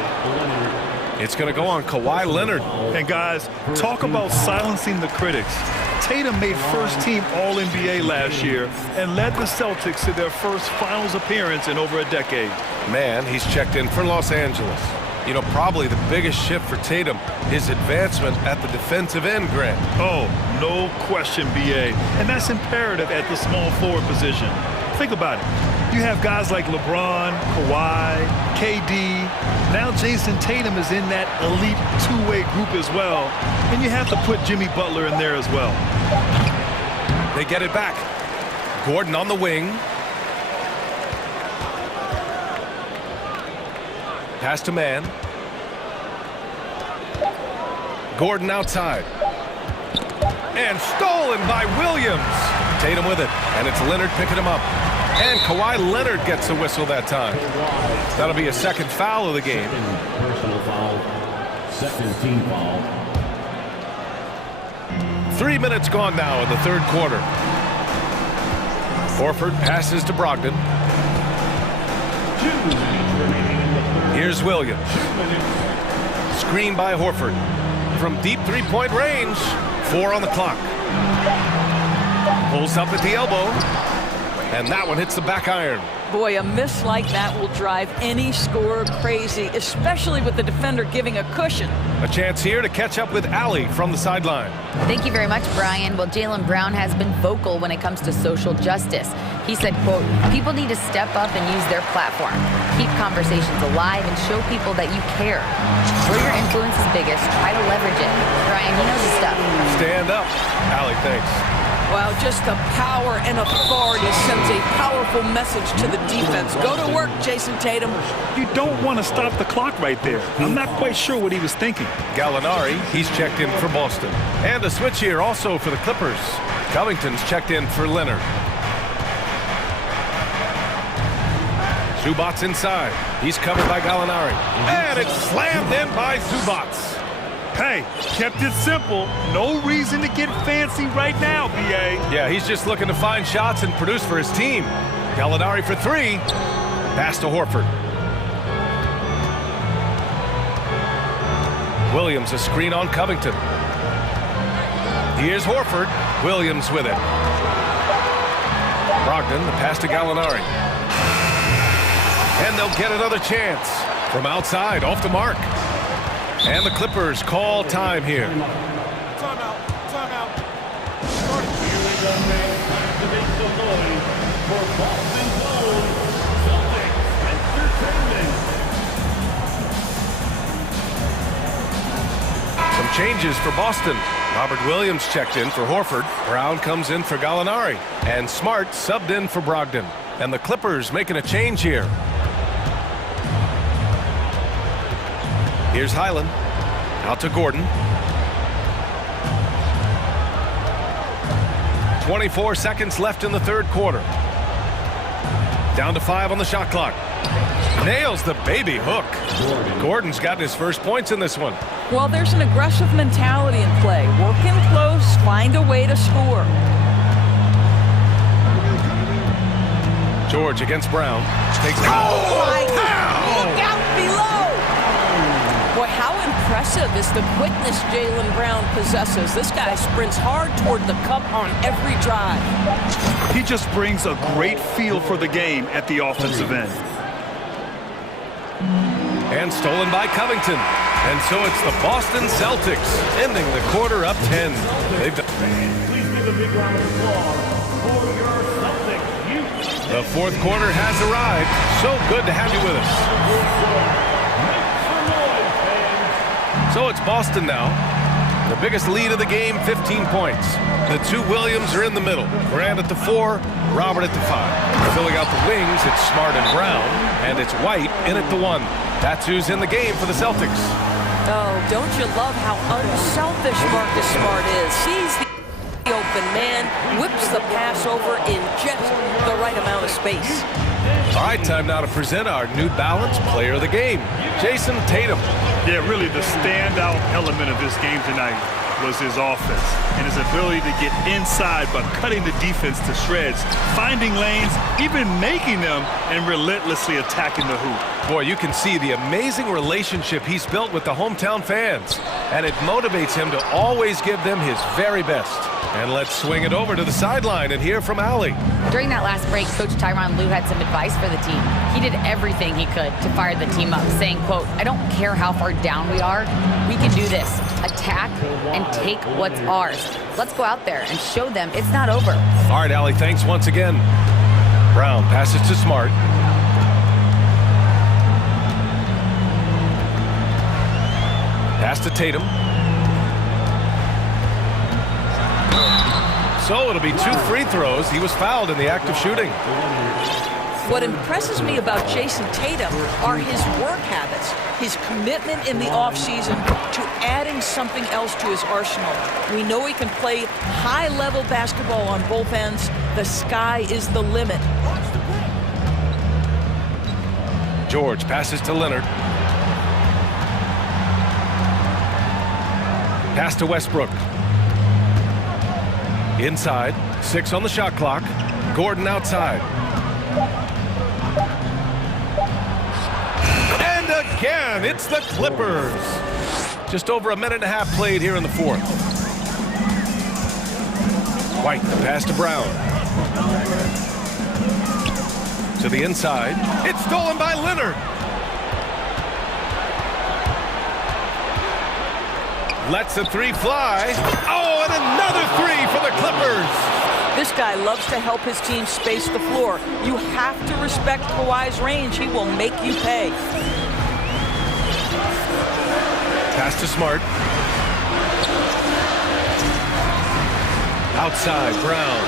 It's going to go on Kawhi Leonard. And guys, talk about silencing the critics. Tatum made first-team All-NBA last year and led the Celtics to their first finals appearance in over a decade. Man, he's checked in for Los Angeles. You know, probably the biggest shift for Tatum, his advancement at the defensive end, Grant. Oh, no question, B.A. And that's imperative at the small forward position. Think about it. You have guys like LeBron, Kawhi, KD. Now Jason Tatum is in that elite two-way group as well. And you have to put Jimmy Butler in there as well. They get it back. Gordon on the wing. Pass to Mann. Gordon outside. And stolen by Williams. Tatum with it. And it's Leonard picking him up. And Kawhi Leonard gets the whistle that time. That'll be a second foul of the game. Personal foul. Second team foul. 3 minutes gone now in the third quarter. Horford passes to Brogdon. Here's Williams. Screen by Horford. From deep three-point range. 4 on the clock. Pulls up at the elbow. And that one hits the back iron. Boy, a miss like that will drive any scorer crazy, especially with the defender giving a cushion. A chance here to catch up with Allie from the sideline. Thank you very much, Brian. Well, Jaylen Brown has been vocal when it comes to social justice. He said, quote, people need to step up and use their platform. Keep conversations alive and show people that you care. Where your influence is biggest, try to leverage it. Brian, he knows his stuff. Stand up. Allie, thanks. Well, just the power and authority sends a powerful message to the defense. Go to work, Jason Tatum. You don't want to stop the clock right there. I'm not quite sure what he was thinking. Gallinari, he's checked in for Boston. And a switch here also for the Clippers. Covington's checked in for Leonard. Zubats inside. He's covered by Gallinari. And it's slammed in by Zubats. Hey, kept it simple. No reason to get fancy right now, B.A. Yeah, he's just looking to find shots and produce for his team. Gallinari for 3. Pass to Horford. Williams a screen on Covington. Here's Horford. Williams with it. Brogdon, the pass to Gallinari. And they'll get another chance. From outside, off the mark. And the Clippers call time here. Timeout. Timeout. For Boston Zone, Celtics Entertainment. Some changes for Boston. Robert Williams checked in for Horford. Brown comes in for Gallinari. And Smart subbed in for Brogdon. And the Clippers making a change here. Here's Highland. Out to Gordon. 24 seconds left in the third quarter. Down to 5 on the shot clock. Nails the baby hook. Gordon's gotten his first points in this one. Well, there's an aggressive mentality in play. Working close, find a way to score. George against Brown. Takes Look out below! Boy, how impressive is the quickness Jaylen Brown possesses. This guy sprints hard toward the cup on every drive. He just brings a great feel for the game at the offensive end. And stolen by Covington. And so it's the Boston Celtics ending the quarter up 10. They've done. Please give a big round of applause for your Celtics youth. The fourth quarter has arrived. So good to have you with us. So it's Boston now. The biggest lead of the game, 15 points. The two Williams are in the middle. Grant at the 4, Robert at the 5. Filling out the wings, it's Smart and Brown. And it's White in at the 1. That's who's in the game for the Celtics. Oh, don't you love how unselfish Marcus Smart is? Sees the open man, whips the pass over in just the right amount of space. All right, time now to present our New Balance Player of the Game, Jason Tatum. Yeah, really the standout element of this game tonight was his offense and his ability to get inside by cutting the defense to shreds, finding lanes, even making them, and relentlessly attacking the hoop. Boy, you can see the amazing relationship he's built with the hometown fans, and it motivates him to always give them his very best. And let's swing it over to the sideline and hear from Allie. During that last break, Coach Tyronn Lue had some advice for the team. He did everything he could to fire the team up, saying, quote, "I don't care how far down we are. We can do this. Attack and take what's ours. Let's go out there and show them it's not over." All right, Allie, thanks once again. Brown passes to Smart. Pass to Tatum. So it'll be 2 free throws. He was fouled in the act of shooting. What impresses me about Jason Tatum are his work habits, his commitment in the offseason to adding something else to his arsenal. We know he can play high-level basketball on both ends. The sky is the limit. George passes to Leonard. Pass to Westbrook. Inside, 6 on the shot clock. Gordon outside. And again, it's the Clippers. Just over a minute and a half played here in the fourth. White, the pass to Brown. To the inside. It's stolen by Leonard. Lets the 3 fly. Oh, and another 3 for the Clippers. This guy loves to help his team space the floor. You have to respect Kawhi's range. He will make you pay. Pass to Smart. Outside, Brown.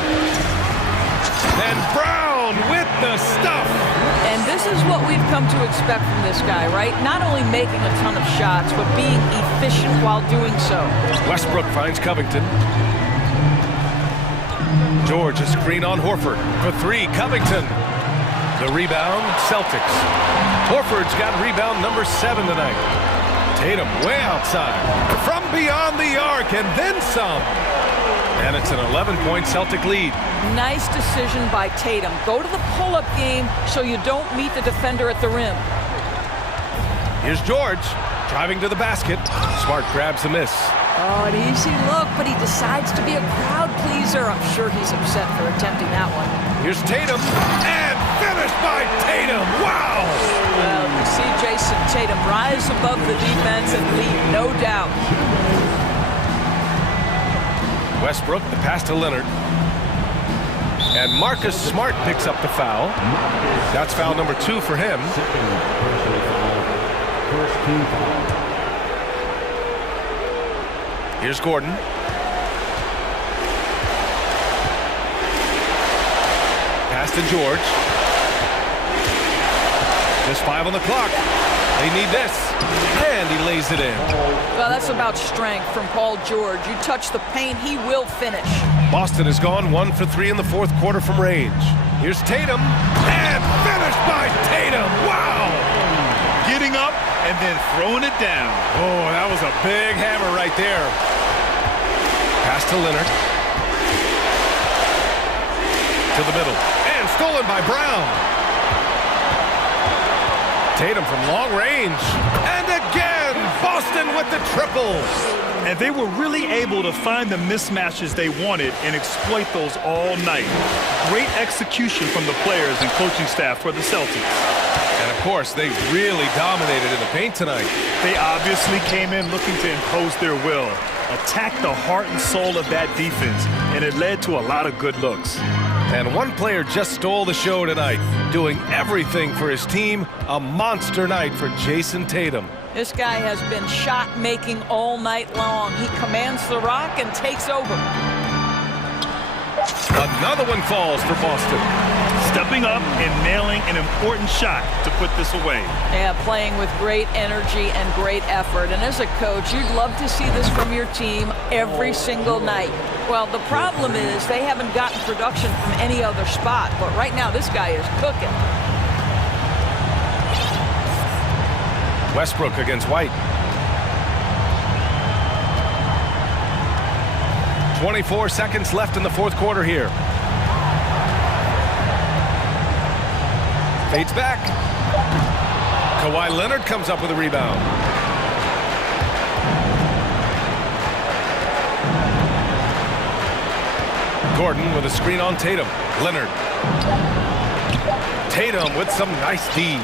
And Brown with the stuff. And this is what we've come to expect from this guy, right? Not only making a ton of shots, but being efficient while doing so. Westbrook finds Covington. George, a screen on Horford. For 3, Covington. The rebound, Celtics. Horford's got rebound number 7 tonight. Tatum way outside. From beyond the arc, and then some. And it's an 11-point Celtic lead. Nice decision by Tatum. Go to the pull-up game so you don't meet the defender at the rim. Here's George. Driving to the basket. Smart grabs the miss. Oh, an easy look, but he decides to be a crowd pleaser. I'm sure he's upset for attempting that one. Here's Tatum, and finished by Tatum. Wow! Well, you see Jason Tatum rise above the defense and lead, no doubt. Westbrook, the pass to Leonard. And Marcus Smart picks up the foul. That's foul number 2 for him. First team foul. Here's Gordon. Pass to George. Just 5 on the clock. They need this. And he lays it in. Well, that's about strength from Paul George. You touch the paint, he will finish. Boston has gone 1 for 3 in the fourth quarter from range. Here's Tatum. And finished by Tatum. Wow! Getting up and then throwing it down. Oh, that was a big hammer right there. Pass to Leonard. To the middle. And stolen by Brown. Tatum from long range. And again, Boston with the triple. And they were really able to find the mismatches they wanted and exploit those all night. Great execution from the players and coaching staff for the Celtics. And of course, they really dominated in the paint tonight. They obviously came in looking to impose their will, attack the heart and soul of that defense, and it led to a lot of good looks. And one player just stole the show tonight, doing everything for his team. A monster night for Jason Tatum. This guy has been shot-making all night long. He commands the rock and takes over. Another one falls for Boston. Stepping up and nailing an important shot to put this away. Yeah, playing with great energy and great effort. And as a coach, you'd love to see this from your team every single night. Well, the problem is they haven't gotten production from any other spot. But right now, this guy is cooking. Westbrook against White. 24 seconds left in the fourth quarter here. Fades back. Kawhi Leonard comes up with a rebound. Gordon with a screen on Tatum. Leonard. Tatum with some nice D.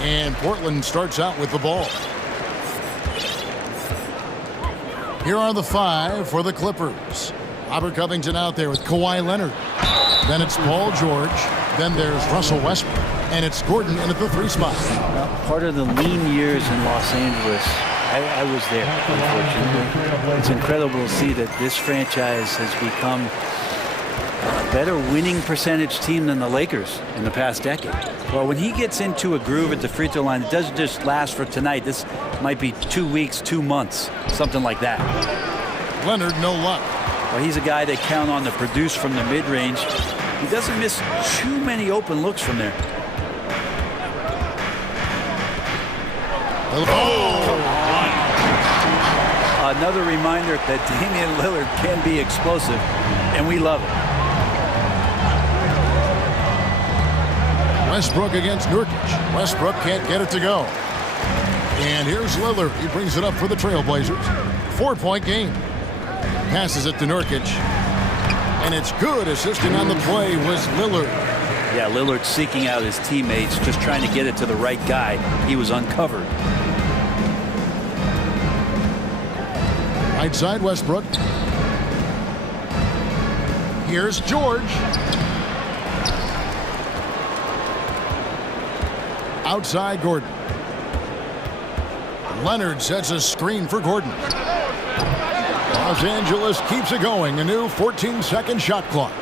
And Portland starts out with the ball. Here are the 5 for the Clippers. Robert Covington out there with Kawhi Leonard. Then it's Paul George. Then there's Russell Westbrook. And it's Gordon in at the 3 spot. Part of the lean years in Los Angeles, I was there, unfortunately. It's incredible to see that this franchise has become a better winning percentage team than the Lakers in the past decade. Well, when he gets into a groove at the free throw line, it doesn't just last for tonight. This might be 2 weeks, 2 months, something like that. Leonard, no luck. Well, he's a guy they count on to produce from the mid-range. He doesn't miss too many open looks from there. Another reminder that Damian Lillard can be explosive, and we love it. Westbrook against Nurkic. Westbrook can't get it to go. And here's Lillard. He brings it up for the Trailblazers. 4-point game. Passes it to Nurkic. And it's good. Assisting on the play was Lillard. Yeah, Lillard seeking out his teammates, just trying to get it to the right guy. He was uncovered. Right side, Westbrook. Here's George. Outside, Gordon. Leonard sets a screen for Gordon. Los Angeles keeps it going. A new 14-second shot clock.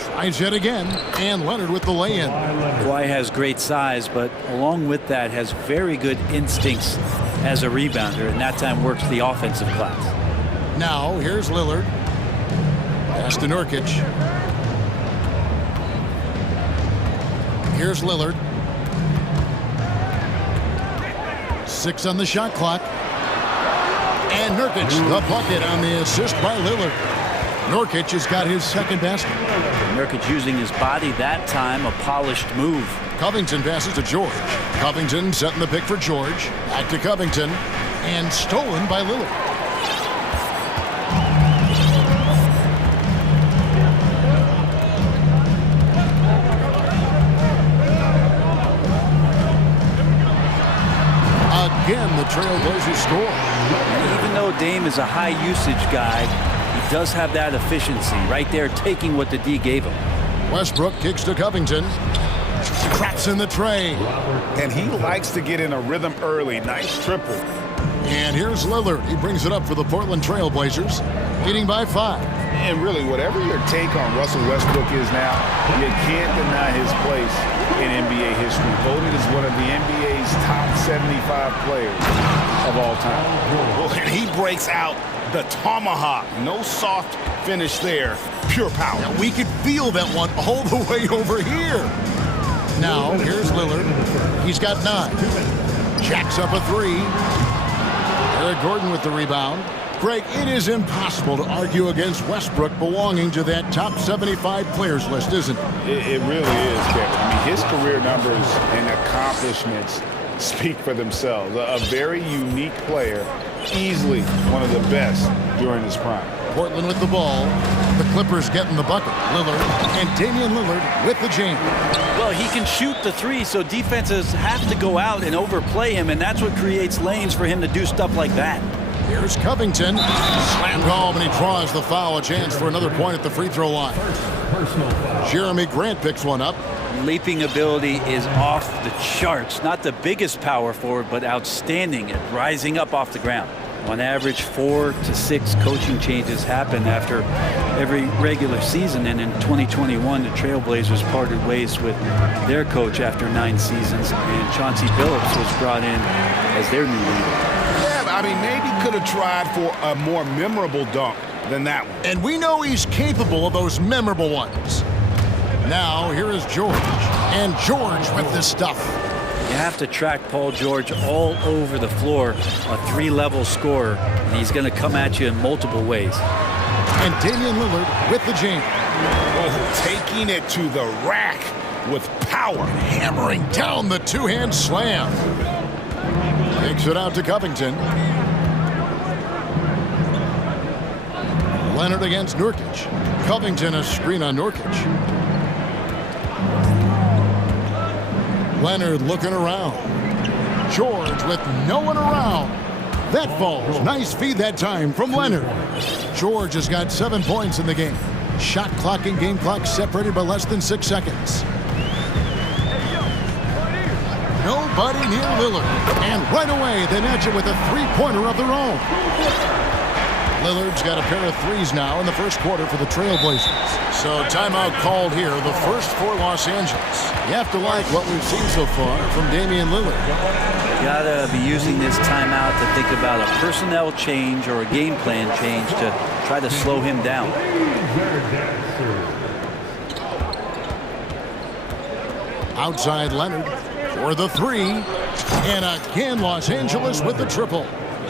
Tries it again, and Leonard with the lay-in. Kawhi has great size, but along with that has very good instincts as a rebounder, and that time works the offensive class. Now, here's Lillard. Pass to Nurkic. Here's Lillard. 6 on the shot clock. And Nurkic, the bucket on the assist by Lillard. Nurkic has got his second basket. Nurkic using his body that time, a polished move. Covington passes to George. Covington setting the pick for George. Back to Covington. And stolen by Lillard. Again, the Trailblazers score. And even though Dame is a high usage guy, he does have that efficiency right there, taking what the D gave him. Westbrook kicks to Covington. Traps in the tray. And he likes to get in a rhythm early. Nice triple. And here's Lillard. He brings it up for the Portland Trailblazers, leading by 5. And really, whatever your take on Russell Westbrook is now, you can't deny his place in NBA history. Voted as one of the NBA's top 75 players of all time. Well, and he breaks out the tomahawk. No soft finish there. Pure power. Now we could feel that one all the way over here. Now, here's Lillard. He's got 9. Jacks up a 3. Eric Gordon with the rebound. Greg, it is impossible to argue against Westbrook belonging to that top 75 players list, isn't it? It really is, Kevin. I mean, his career numbers and accomplishments speak for themselves. A very unique player, easily one of the best during his prime. Portland with the ball. The Clippers getting the bucket. Lillard and Damian Lillard with the jam. Well, he can shoot the 3, so defenses have to go out and overplay him, and that's what creates lanes for him to do stuff like that. Here's Covington. Slammed home, and he draws the foul. A chance for another point at the free throw line. Jeremy Grant picks one up. Leaping ability is off the charts. Not the biggest power forward, but outstanding at rising up off the ground. On average, 4 to 6 coaching changes happen after every regular season, and in 2021, the Trailblazers parted ways with their coach after 9 seasons, and Chauncey Billups was brought in as their new leader. I mean, maybe could have tried for a more memorable dunk than that one. And we know he's capable of those memorable ones. Now, here is George. And George with this stuff. You have to track Paul George all over the floor, a 3-level scorer, and he's going to come at you in multiple ways. And Damian Lillard with the jam. Oh, taking it to the rack with power. Hammering down the 2-hand slam. Takes it out to Covington. Leonard against Nurkic. Covington a screen on Nurkic. Leonard looking around. George with no one around. That falls. Nice feed that time from Leonard. George has got 7 points in the game. Shot clock and game clock separated by less than 6 seconds. Nobody near Lillard. And right away, they match it with a three-pointer of their own. Lillard's got a pair of threes now in the first quarter for the Trailblazers. So timeout called here, the first for Los Angeles. You have to like what we've seen so far from Damian Lillard. You gotta be using this timeout to think about a personnel change or a game plan change to try to slow him down. Outside Leonard for the three. And again, Los Angeles with the triple.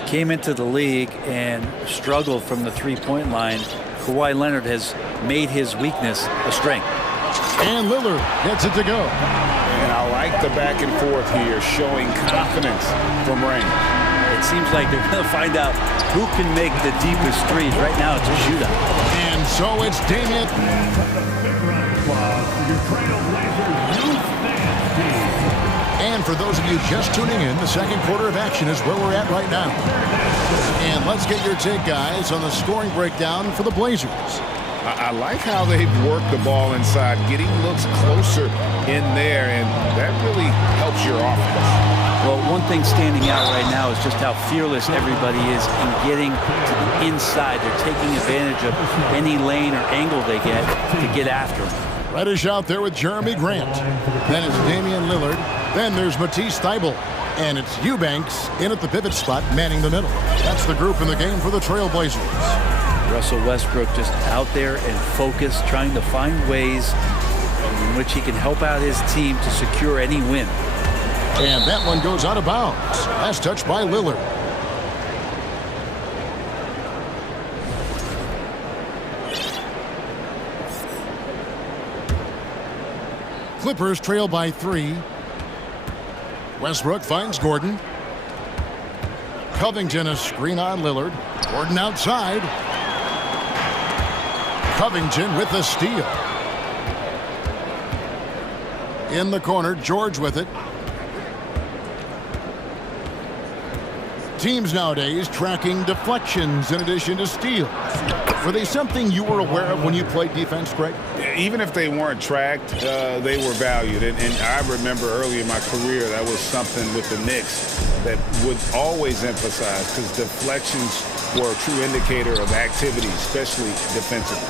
Came into the league and struggled from the three-point line. Kawhi Leonard has made his weakness a strength. And Lillard gets it to go. And I like the back and forth here, showing confidence from Rain. It seems like they're going to find out who can make the deepest threes. Right now, it's a shootout. And so it's Damian. And for those of you just tuning in, the second quarter of action is where we're at right now. And let's get your take, guys, on the scoring breakdown for the Blazers. I like how they've worked the ball inside, getting looks closer in there, and that really helps your offense. Well, one thing standing out right now is just how fearless everybody is in getting to the inside. They're taking advantage of any lane or angle they get to get after them. Reddish out there with Jeremy Grant. Then it's Damian Lillard. Then there's Matisse Thybulle. And it's Eubanks in at the pivot spot, manning the middle. That's the group in the game for the Trailblazers. Russell Westbrook just out there and focused, trying to find ways in which he can help out his team to secure any win. And that one goes out of bounds. Last touch by Lillard. Clippers trail by 3. Westbrook finds Gordon. Covington a screen on Lillard. Gordon outside. Covington with the steal. In the corner, George with it. Teams nowadays tracking deflections in addition to steals. Were they something you were aware of when you played defense, Greg? Even if they weren't tracked, they were valued. And I remember early in my career, that was something with the Knicks that would always emphasize, because deflections were a true indicator of activity, especially defensively.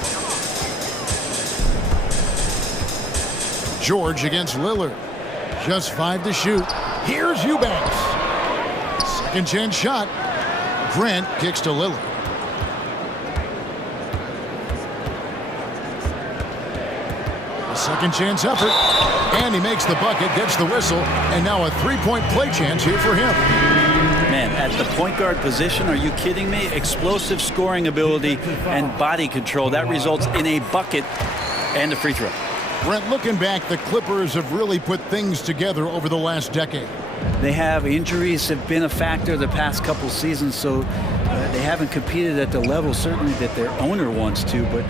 George against Lillard. Just 5 to shoot. Here's Eubanks. Second chance shot. Grant kicks to Lillard. Second chance effort, and he makes the bucket, gets the whistle, and now a three-point play chance here for him. Man, at the point guard position, are you kidding me? Explosive scoring ability and body control. That results in a bucket and a free throw. Brent, looking back, the Clippers have really put things together over the last decade. They have. Injuries have been a factor the past couple seasons, so they haven't competed at the level, certainly, that their owner wants to, but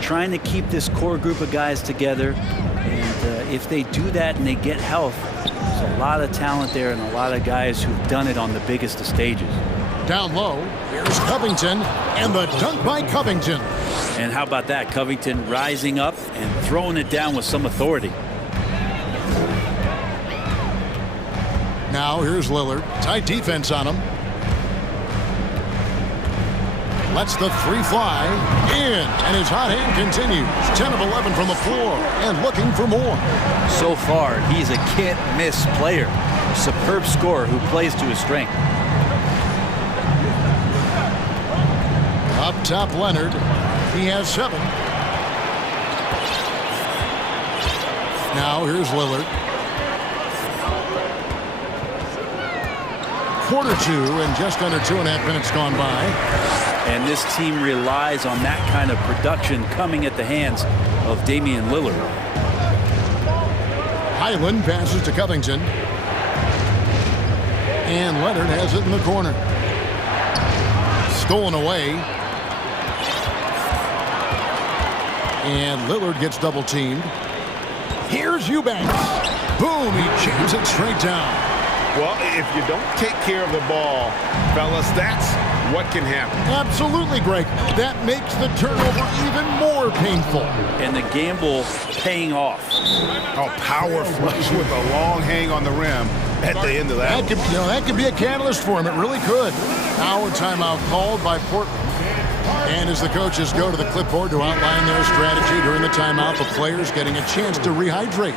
trying to keep this core group of guys together, and if they do that and they get health, there's a lot of talent there and a lot of guys who've done it on the biggest of stages. Down low, here's Covington, and the dunk by Covington. And how about that? Covington rising up and throwing it down with some authority. Now here's Lillard, tight defense on him. Lets the three fly in, and his hot hand continues. 10 of 11 from the floor, and looking for more. So far, he's a can't-miss player. Superb scorer who plays to his strength. Up top, Leonard. He has 7. Now here's Lillard. Quarter 2, and just under 2.5 minutes gone by. And this team relies on that kind of production coming at the hands of Damian Lillard. Highland passes to Covington. And Leonard has it in the corner. Stolen away. And Lillard gets double teamed. Here's Eubanks. Boom, he jams it straight down. Well, if you don't take care of the ball, fellas, that's what can happen. Absolutely, Greg. That makes the turnover even more painful. And the gamble paying off. Oh, power flush with a long hang on the rim at the end of that. That could be a catalyst for him. It really could. Now a timeout called by Portland. And as the coaches go to the clipboard to outline their strategy during the timeout, the players getting a chance to rehydrate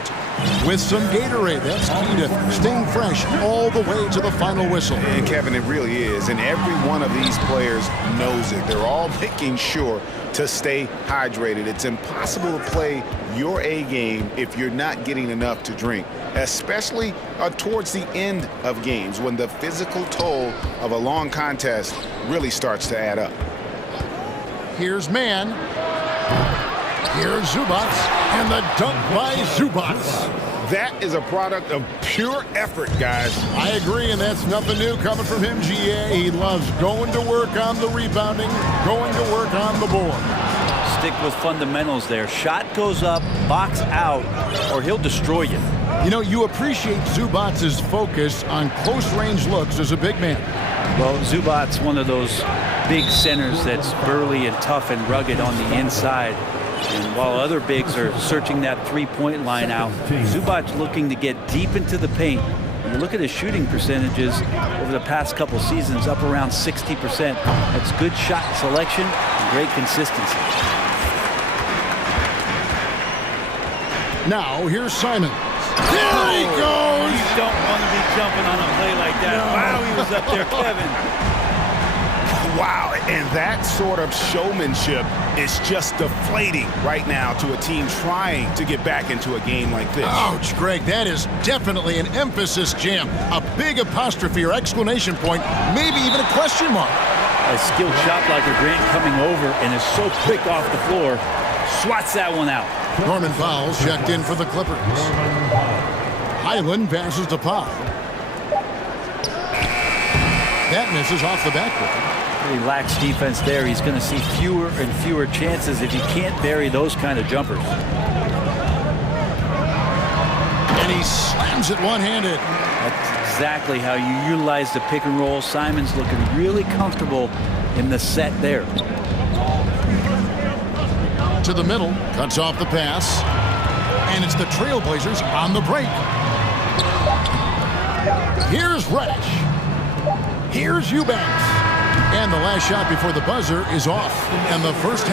with some Gatorade. That's key to staying fresh all the way to the final whistle. And Kevin, it really is. And every one of these players knows it. They're all making sure to stay hydrated. It's impossible to play your A game if you're not getting enough to drink, especially towards the end of games when the physical toll of a long contest really starts to add up. Here's Mann. Here's Zubats, and the dunk by Zubats. That is a product of pure effort, guys. I agree, and that's nothing new coming from him, GA. He loves going to work on the rebounding, going to work on the board. Stick with fundamentals there. Shot goes up, box out, or he'll destroy you. You know, you appreciate Zubats' focus on close-range looks as a big man. Well, Zubats, one of those big centers that's burly and tough and rugged on the inside. And while other bigs are searching that three-point line out, Zubats looking to get deep into the paint. When you look at his shooting percentages over the past couple seasons, up around 60%. That's good shot selection and great consistency. Now, here's Simon. There he goes! You don't want to be jumping on a play like that. No. Wow, he was up there, Kevin. Wow, and that sort of showmanship is just deflating right now to a team trying to get back into a game like this. Ouch, Greg, that is definitely an emphasis jam. A big apostrophe or exclamation point, maybe even a question mark. A skilled shot blocker, Grant, coming over and is so quick off the floor, swats that one out. Norman Powell's checked in for the Clippers. Highland passes to Pop. That misses off the backboard. He lacks defense there. He's going to see fewer and fewer chances if he can't bury those kind of jumpers. And he slams it one-handed. That's exactly how you utilize the pick and roll. Simon's looking really comfortable in the set there. To the middle, cuts off the pass. And it's the Trailblazers on the break. Here's Reddish. Here's Eubanks. And the last shot before the buzzer is off. And the first...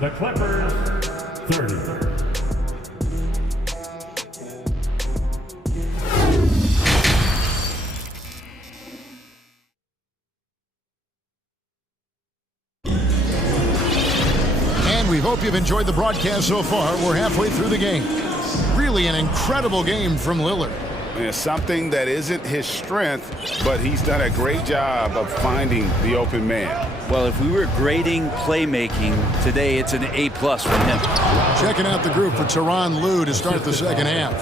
The Clippers, 30. And we hope you've enjoyed the broadcast so far. We're halfway through the game. Really an incredible game from Lillard. It's something that isn't his strength, but he's done a great job of finding the open man. Well, if we were grading playmaking today, it's an A+ from him. Checking out the group for Tyronn Lue to start the second half.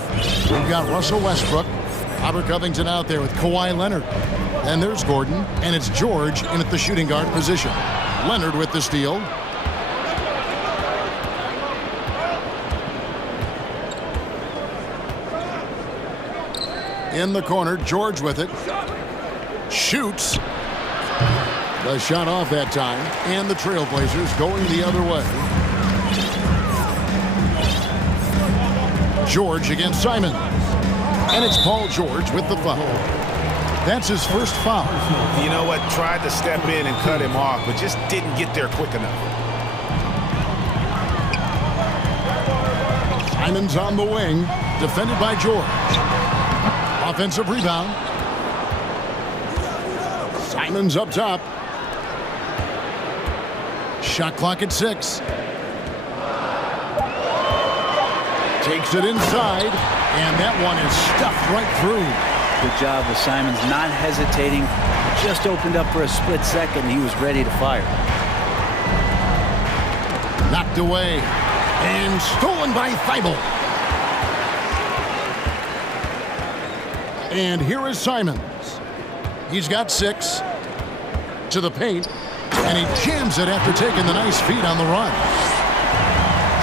We've got Russell Westbrook, Robert Covington out there with Kawhi Leonard. And there's Gordon, and it's George in at the shooting guard position. Leonard with the steal. In the corner, George with it. Shoots. The shot off that time. And the Trailblazers going the other way. George against Simon. And it's Paul George with the foul. That's his first foul. You know what? Tried to step in and cut him off, but just didn't get there quick enough. Simon's on the wing. Defended by George. Offensive rebound. Simon's up top. Shot clock at 6. Takes it inside, and that one is stuffed right through. Good job with Simons not hesitating. Just opened up for a split second. He was ready to fire. Knocked away and stolen by Thibault. And here is Simons. He's got 6 to the paint. And he jams it after taking the nice feed on the run.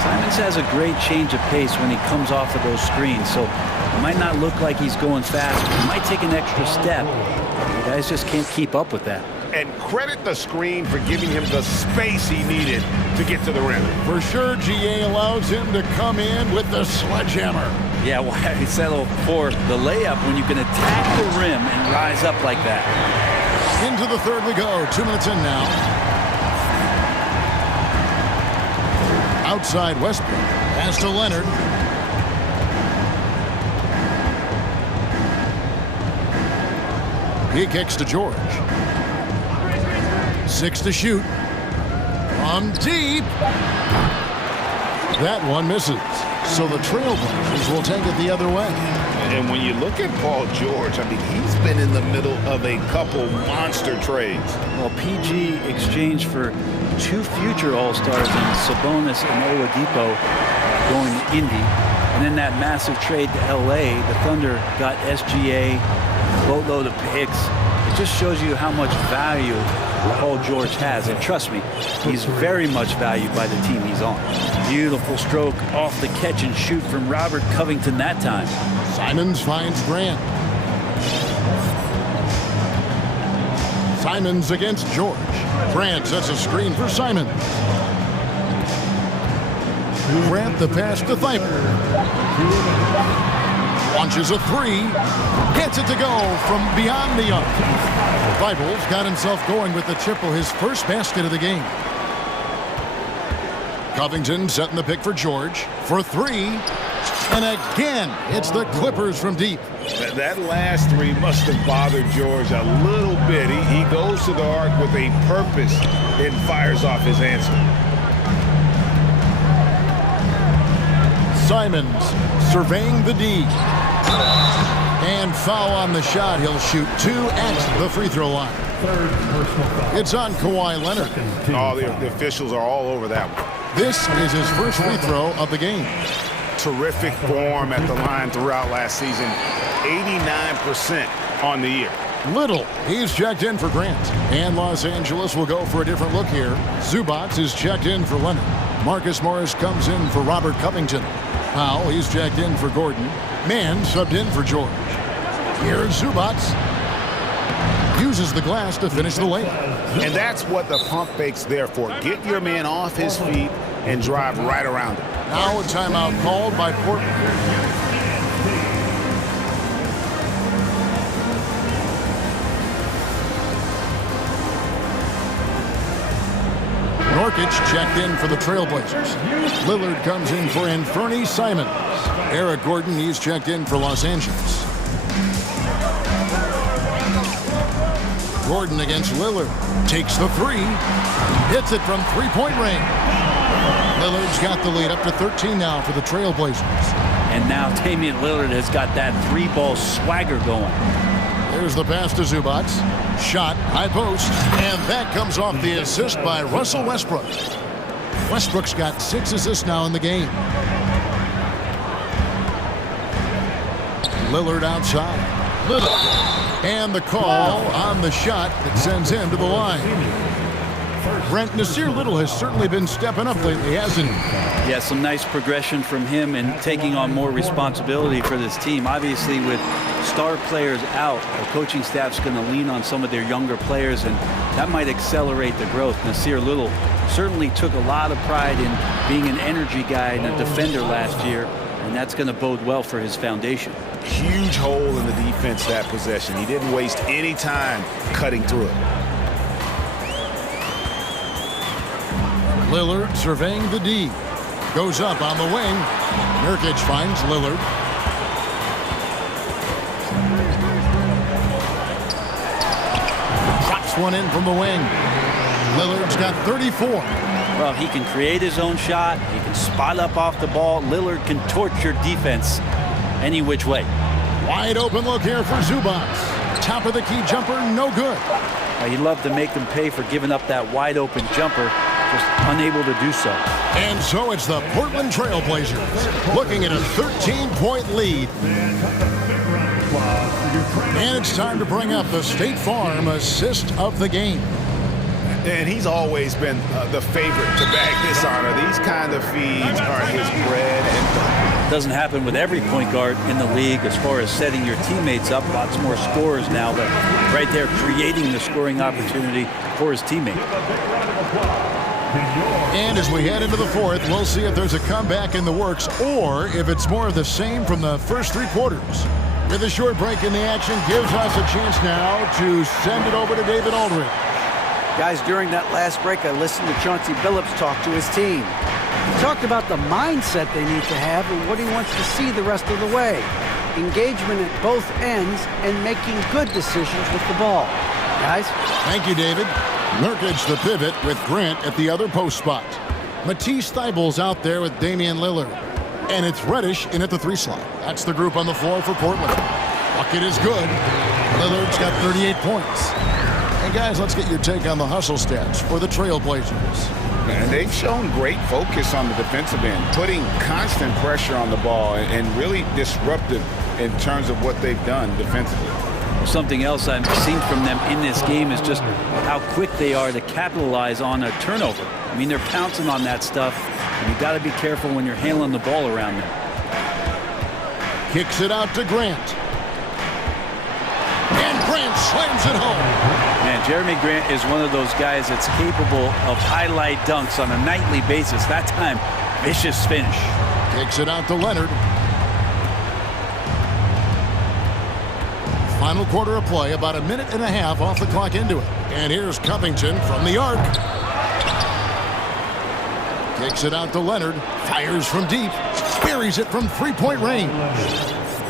Simons has a great change of pace when he comes off of those screens, so it might not look like he's going fast. He might take an extra step. The guys just can't keep up with that. And credit the screen for giving him the space he needed to get to the rim. For sure, GA allows him to come in with the sledgehammer. Yeah, why settle for the layup when you can attack the rim and rise up like that? Into the third we go. 2 minutes in now. Outside Westbrook. Pass to Leonard. He kicks to George. 6 to shoot. From deep. That one misses. So the Trailblazers will take it the other way. And when you look at Paul George, I mean, he's been in the middle of a couple monster trades. Well, PG exchanged for 2 future All-Stars in Sabonis and Oladipo going to Indy. And then that massive trade to LA, the Thunder got SGA, a boatload of picks. It just shows you how much value Paul George has. And trust me, he's very much valued by the team he's on. Beautiful stroke off the catch and shoot from Robert Covington that time. Simons finds Grant. Simons against George. Grant sets a screen for Simons. Grant the pass to Thibault. Launches a 3. Gets it to go from beyond the arc. Thibault's got himself going with the triple, his first basket of the game. Covington setting the pick for George for 3. And again, it's the Clippers from deep. That last 3 must have bothered George a little bit. He goes to the arc with a purpose and fires off his answer. Simons surveying the D. And foul on the shot. He'll shoot 2 at the free throw line. It's on Kawhi Leonard. Oh, the officials are all over that one. This is his first free throw of the game. Terrific form at the line throughout last season. 89% on the year. Little, he's checked in for Grant. And Los Angeles will go for a different look here. Zubac is checked in for Leonard. Marcus Morris comes in for Robert Covington. Powell, he's checked in for Gordon. Mann subbed in for George. Here's Zubac. Uses the glass to finish the layup. And that's what the pump fake's there for. Get your man off his feet and drive right around him. Now a timeout called by Portland. Nurkic checked in for the Trailblazers. Lillard comes in for Anthony Simons. Eric Gordon, he's checked in for Los Angeles. Gordon against Lillard. Takes the 3. Hits it from three-point range. Lillard's got the lead up to 13 now for the Trailblazers. And now Damian Lillard has got that 3-ball swagger going. There's the pass to Zubac. Shot, high post, and that comes off the assist by Russell Westbrook. Westbrook's got 6 assists now in the game. Lillard outside. Lillard. And the call on the shot that sends him to the line. Brent, Nasir Little has certainly been stepping up lately, hasn't he? Yeah, some nice progression from him and taking on more responsibility for this team. Obviously, with star players out, the coaching staff's going to lean on some of their younger players, and that might accelerate the growth. Nasir Little certainly took a lot of pride in being an energy guy and a defender last year, and that's going to bode well for his foundation. Huge hole in the defense that possession. He didn't waste any time cutting through it. Lillard surveying the D. Goes up on the wing. Nurkic finds Lillard. Drops one in from the wing. Lillard's got 34. Well, he can create his own shot. He can spot up off the ball. Lillard can torch your defense any which way. Wide open look here for Zubac. Top of the key jumper, no good. He'd love to make them pay for giving up that wide open jumper. Just unable to do so. And so it's the Portland Trailblazers looking at a 13-point lead. And it's time to bring up the State Farm assist of the game. And he's always been the favorite to bag this honor. These kind of feeds are his bread and butter. It doesn't happen with every point guard in the league as far as setting your teammates up. Lots more scorers now, but right there creating the scoring opportunity for his teammate. And as we head into the fourth, we'll see if there's a comeback in the works or if it's more of the same from the first three quarters. With a short break in the action, gives us a chance now to send it over to David Aldridge. Guys, during that last break, I listened to Chauncey Billups talk to his team. He talked about the mindset they need to have and what he wants to see the rest of the way. Engagement at both ends and making good decisions with the ball. Guys? Thank you, David. Nurkic the pivot with Grant at the other post spot. Matisse Thybulle's out there with Damian Lillard. And it's Reddish in at the 3 slot. That's the group on the floor for Portland. Bucket is good. Lillard's got 38 points. And guys, let's get your take on the hustle stats for the Trailblazers. And they've shown great focus on the defensive end, putting constant pressure on the ball and really disruptive in terms of what they've done defensively. Something else I've seen from them in this game is just how quick they are to capitalize on a turnover. I mean, they're pouncing on that stuff, and you've got to be careful when you're handling the ball around them. Kicks it out to Grant. And Grant slams it home. Man, Jeremy Grant is one of those guys that's capable of highlight dunks on a nightly basis. That time, vicious finish. Kicks it out to Leonard. Final quarter of play, about a minute and a half off the clock into it. And here's Covington from the arc. Kicks it out to Leonard. Fires from deep. Buries it from three-point range.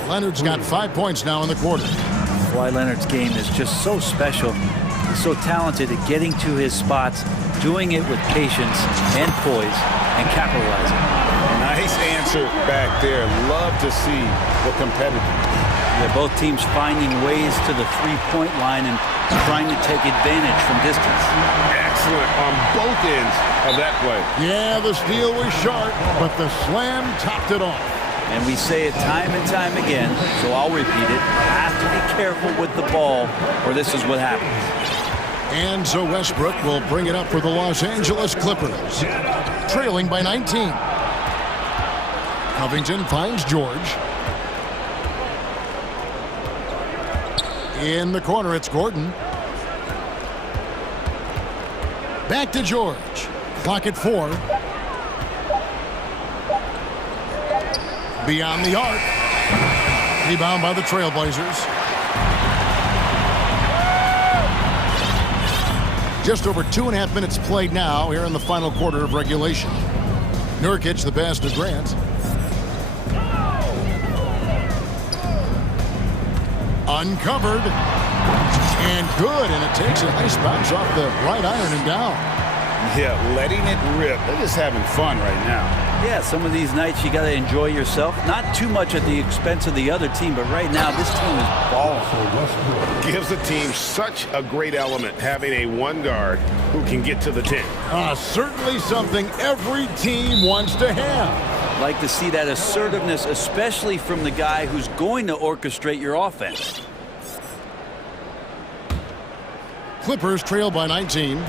Leonard's got 5 points now in the quarter. Kawhi Leonard's game is just so special. He's so talented at getting to his spots, doing it with patience and poise, and capitalizing. Nice answer back there. Love to see the competitiveness. Yeah, both teams finding ways to the three-point line and trying to take advantage from distance. Excellent on both ends of that play. Yeah, the steal was sharp, but the slam topped it off. And we say it time and time again, so I'll repeat it. Have to be careful with the ball, or this is what happens. And so Westbrook will bring it up for the Los Angeles Clippers, trailing by 19. Covington finds George. In the corner, it's Gordon. Back to George. Clock at 4. Beyond the arc. Rebound by the Trailblazers. Just over 2.5 minutes played now here in the final quarter of regulation. Nurkic, the pass to Grant. Uncovered. And good, and it takes a nice bounce off the right iron and down. Yeah, letting it rip. They're just having fun right now. Yeah, some of these nights you got to enjoy yourself. Not too much at the expense of the other team, but right now this team is balling. Gives the team such a great element having a one guard who can get to the 10. Certainly something every team wants to have. Like to see that assertiveness, especially from the guy who's going to orchestrate your offense. Clippers trail by 19.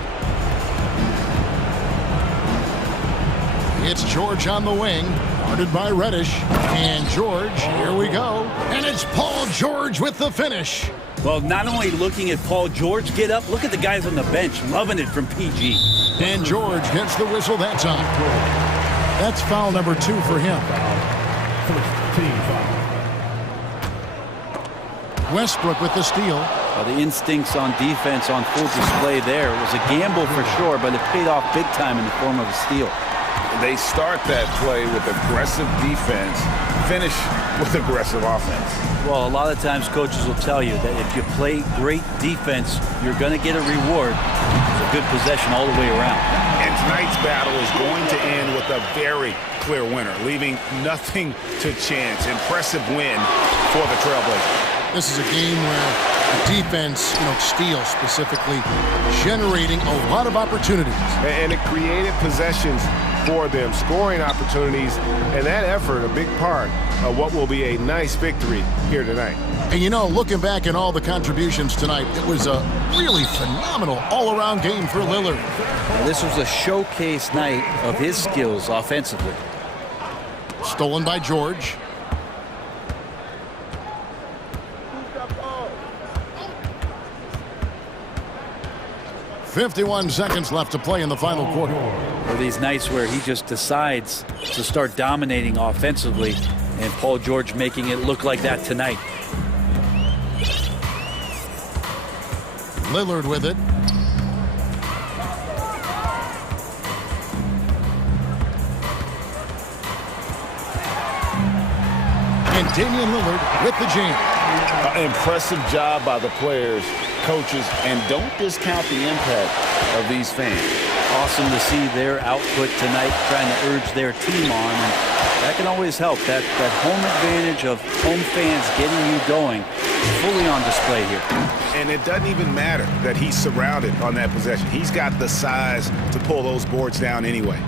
It's George on the wing, guarded by Reddish. And George, here we go. And it's Paul George with the finish. Well, not only looking at Paul George get up, look at the guys on the bench loving it from PG. And George gets the whistle that time. That's foul number 2 for him. Westbrook with the steal. Well, the instincts on defense on full display there. It was a gamble for sure, but it paid off big time in the form of a steal. They start that play with aggressive defense, finish with aggressive offense. Well, a lot of times coaches will tell you that if you play great defense, you're going to get a reward. It's a good possession all the way around. And tonight's battle is going to end with a very clear winner, leaving nothing to chance. Impressive win for the Trailblazers. This is a game where the defense, steals specifically, generating a lot of opportunities. And it created possessions afford them scoring opportunities, and that effort a big part of what will be a nice victory here tonight. And you know, looking back at all the contributions tonight, it was a really phenomenal all-around game for Lillard. Now, this was a showcase night of his skills offensively. Stolen by George. "51 seconds left to play in the final quarter." Or these nights where he just decides to start dominating offensively, and Paul George making it look like that tonight. Lillard with it. And Damian Lillard with the jam. Impressive job by the players, coaches, and don't discount the impact of these fans. Awesome to see their output tonight, trying to urge their team on, and that can always help. That home advantage of home fans getting you going is fully on display here. And it doesn't even matter that he's surrounded on that possession. He's got the size to pull those boards down anyway.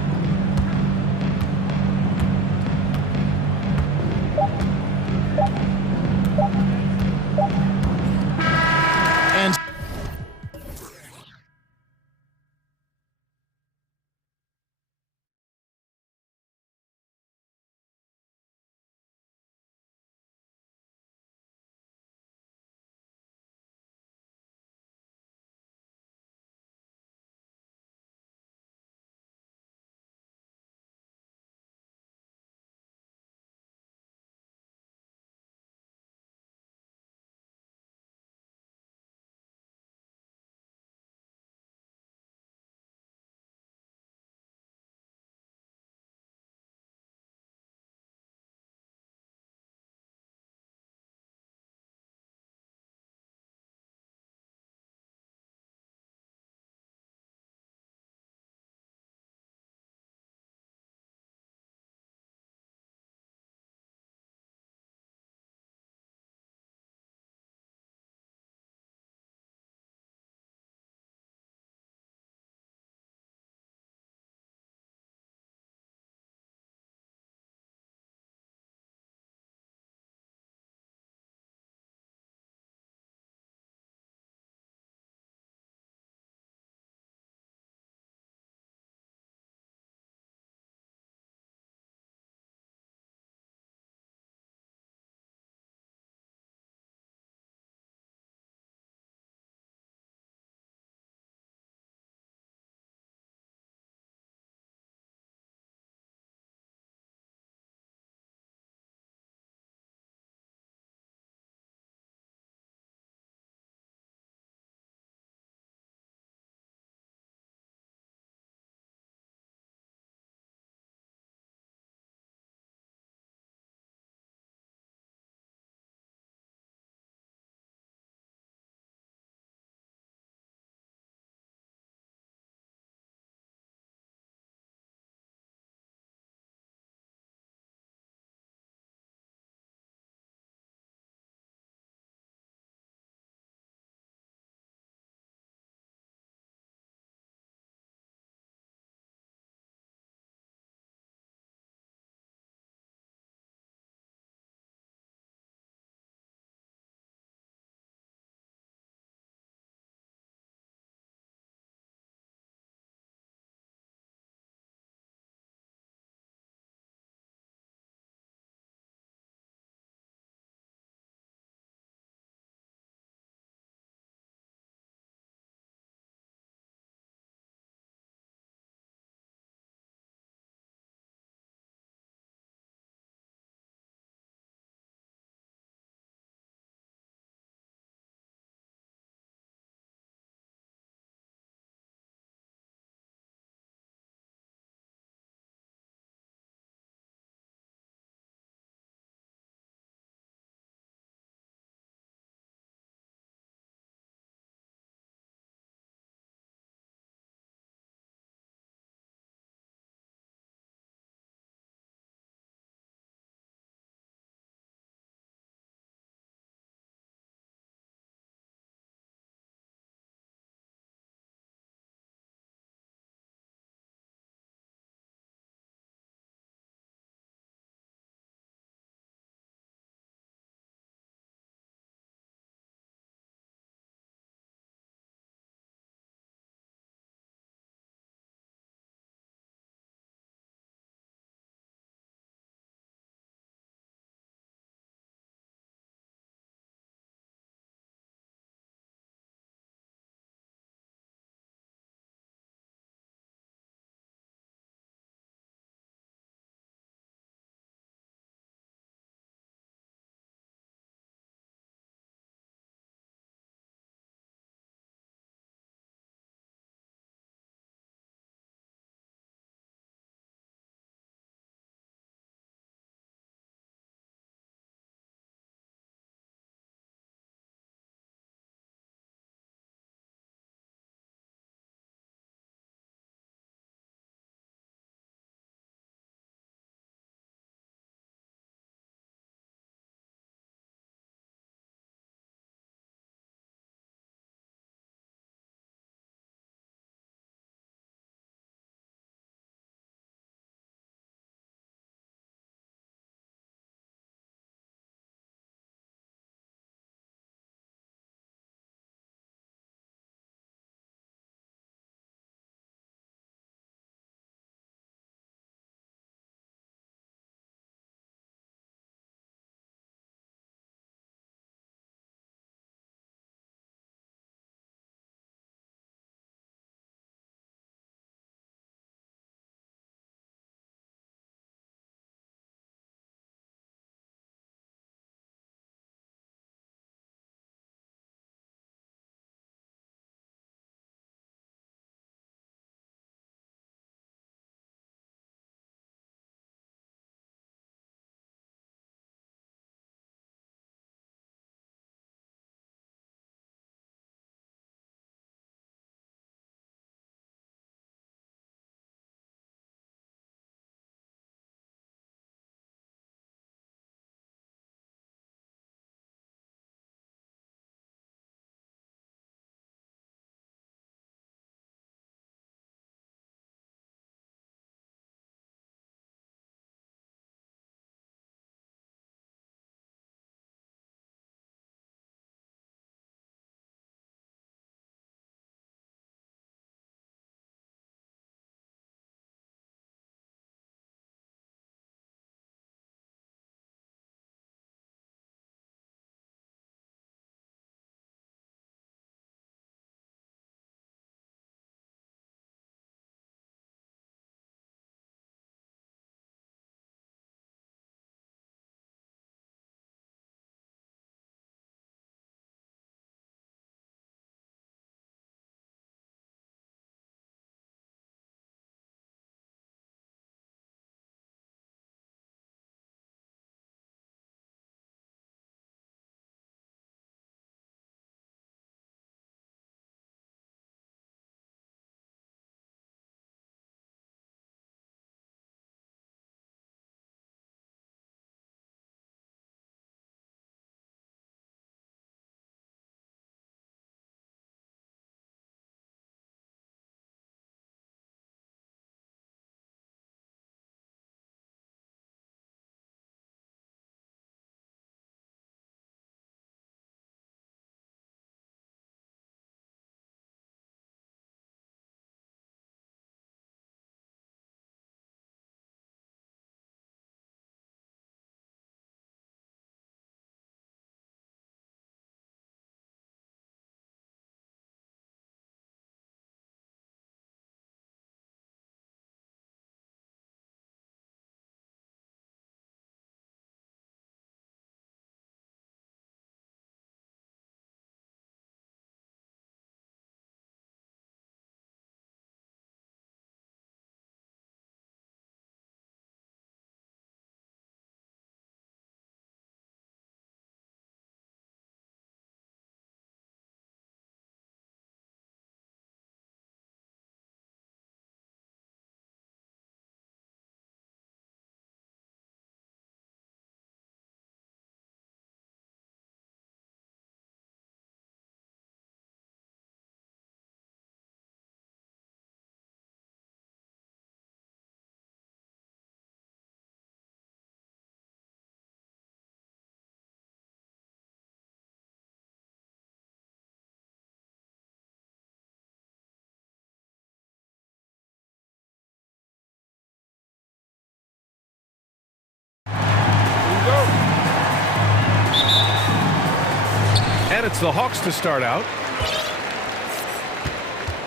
It's the Hawks to start out.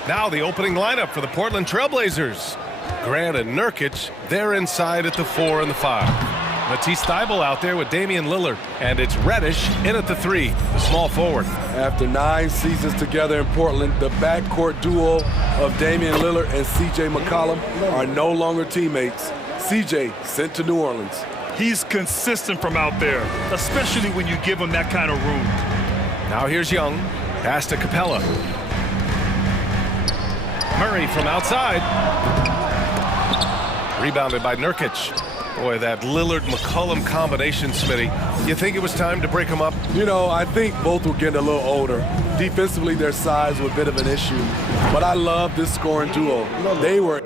Now the opening lineup for the Portland Trailblazers. Grant and Nurkic, they're inside at the 4 and the 5. Matisse Thybulle out there with Damian Lillard. And it's Reddish in at the 3, the small forward. After 9 seasons together in Portland, the backcourt duo of Damian Lillard and C.J. McCollum are no longer teammates. C.J. sent to New Orleans. He's consistent from out there, especially when you give him that kind of room. Now here's Young. Pass to Capella. Murray from outside. Rebounded by Nurkic. Boy, that Lillard-McCollum combination, Smitty. You think it was time to break them up? You know, I think both were getting a little older. Defensively, their size was a bit of an issue. But I love this scoring duo. They were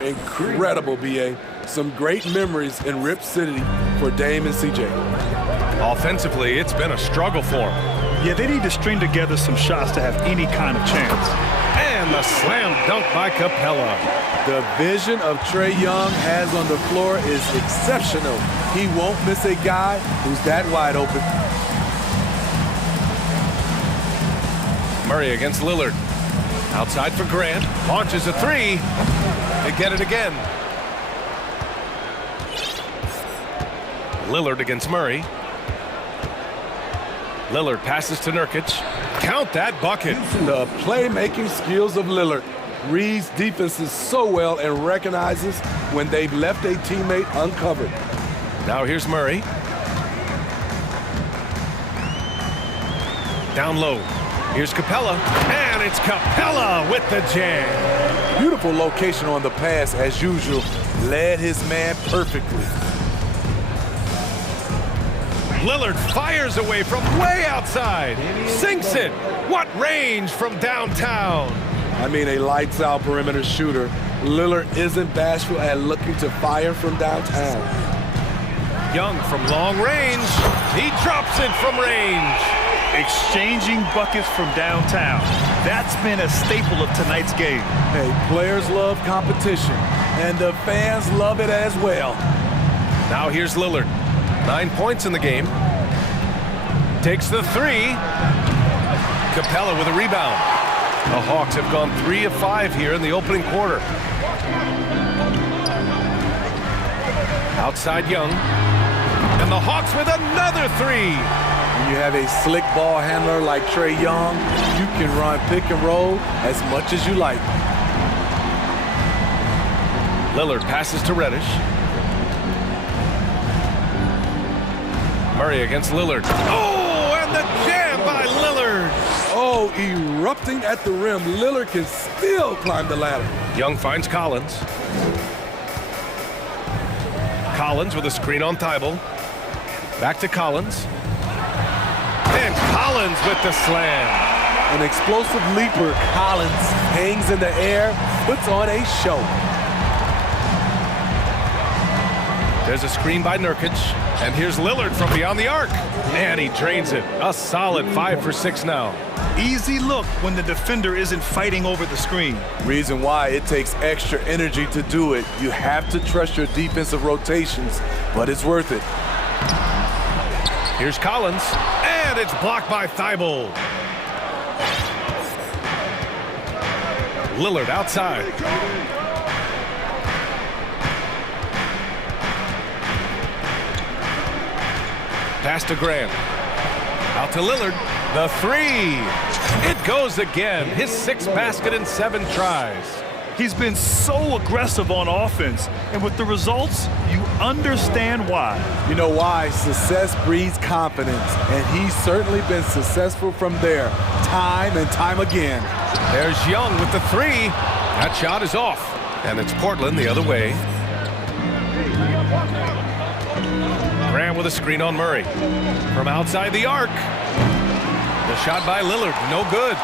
incredible, B.A. Some great memories in Rip City for Dame and C.J. Offensively, it's been a struggle for them. Yeah, they need to string together some shots to have any kind of chance. And the slam dunk by Capella. The vision of Trae Young has on the floor is exceptional. He won't miss a guy who's that wide open. Murray against Lillard. Outside for Grant. Launches a 3. They get it again. Lillard against Murray. Lillard passes to Nurkic. Count that bucket. The playmaking skills of Lillard. Reads defenses so well and recognizes when they've left a teammate uncovered. Now here's Murray. Down low. Here's Capella. And it's Capella with the jam. Beautiful location on the pass as usual. Led his man perfectly. Lillard fires away from way outside. Sinks it. What range from downtown. I mean, a lights-out perimeter shooter. Lillard isn't bashful at looking to fire from downtown. Young from long range. He drops it from range. Exchanging buckets from downtown. That's been a staple of tonight's game. Hey, players love competition, and the fans love it as well. Now here's Lillard. 9 points in the game. Takes the 3. Capella with a rebound. The Hawks have gone 3 of 5 here in the opening quarter. Outside Young. And the Hawks with another 3. When you have a slick ball handler like Trae Young, you can run pick and roll as much as you like. Lillard passes to Reddish. Murray against Lillard. Oh, and the jam by Lillard. Oh, erupting at the rim. Lillard can still climb the ladder. Young finds Collins. Collins with a screen on Thybulle. Back to Collins. And Collins with the slam. An explosive leaper. Collins hangs in the air, puts on a show. There's a screen by Nurkic. And here's Lillard from beyond the arc. And he drains it. A solid 5 for 6 now. Easy look when the defender isn't fighting over the screen. Reason why it takes extra energy to do it. You have to trust your defensive rotations, but it's worth it. Here's Collins. And it's blocked by Thybulle. Lillard outside. Pass to Grant. Out to Lillard. The 3. It goes again. His 6th basket in 7 tries. He's been so aggressive on offense, and with the results, you understand why. You know why? Success breeds confidence, and he's certainly been successful from there, time and time again. There's Young with the 3. That shot is off, and it's Portland the other way. Grant with a screen on Murray. From outside the arc. The shot by Lillard, no good.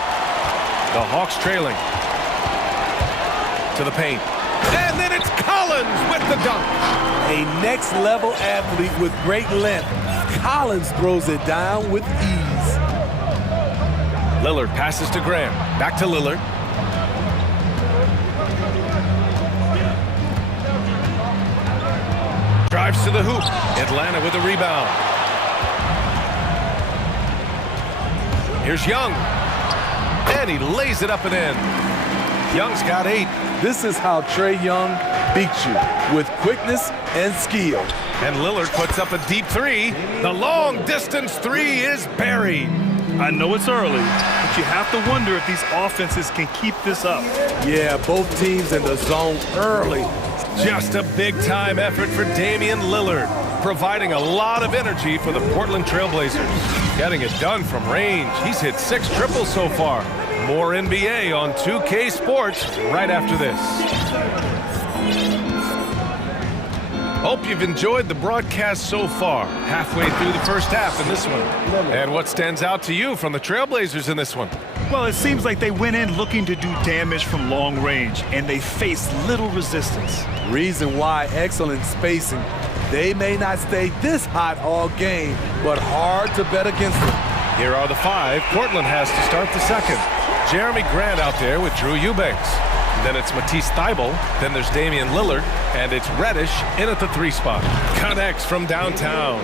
The Hawks trailing. To the paint. And then it's Collins with the dunk. A next-level athlete with great length. Collins throws it down with ease. Lillard passes to Grant. Back to Lillard. Drives to the hoop. Atlanta with a rebound. Here's Young. And he lays it up and in. Young's got 8. This is how Trae Young beats you, with quickness and skill. And Lillard puts up a deep 3. The long-distance 3 is buried. I know it's early, but you have to wonder if these offenses can keep this up. Yeah, both teams in the zone early. Just a big-time effort for Damian Lillard, providing a lot of energy for the Portland Trail Blazers. Getting it done from range. He's hit 6 triples so far. More NBA on 2K Sports right after this. Hope you've enjoyed the broadcast so far. Halfway through the first half in this one. And what stands out to you from the Trailblazers in this one? Well, it seems like they went in looking to do damage from long range, and they faced little resistance. Reason why: excellent spacing. They may not stay this hot all game, but hard to bet against them. Here are the 5 Portland has to start the second. Jeremy Grant out there with Drew Eubanks. Then it's Matisse Thybulle. Then there's Damian Lillard. And it's Reddish in at the 3 spot. Connects from downtown.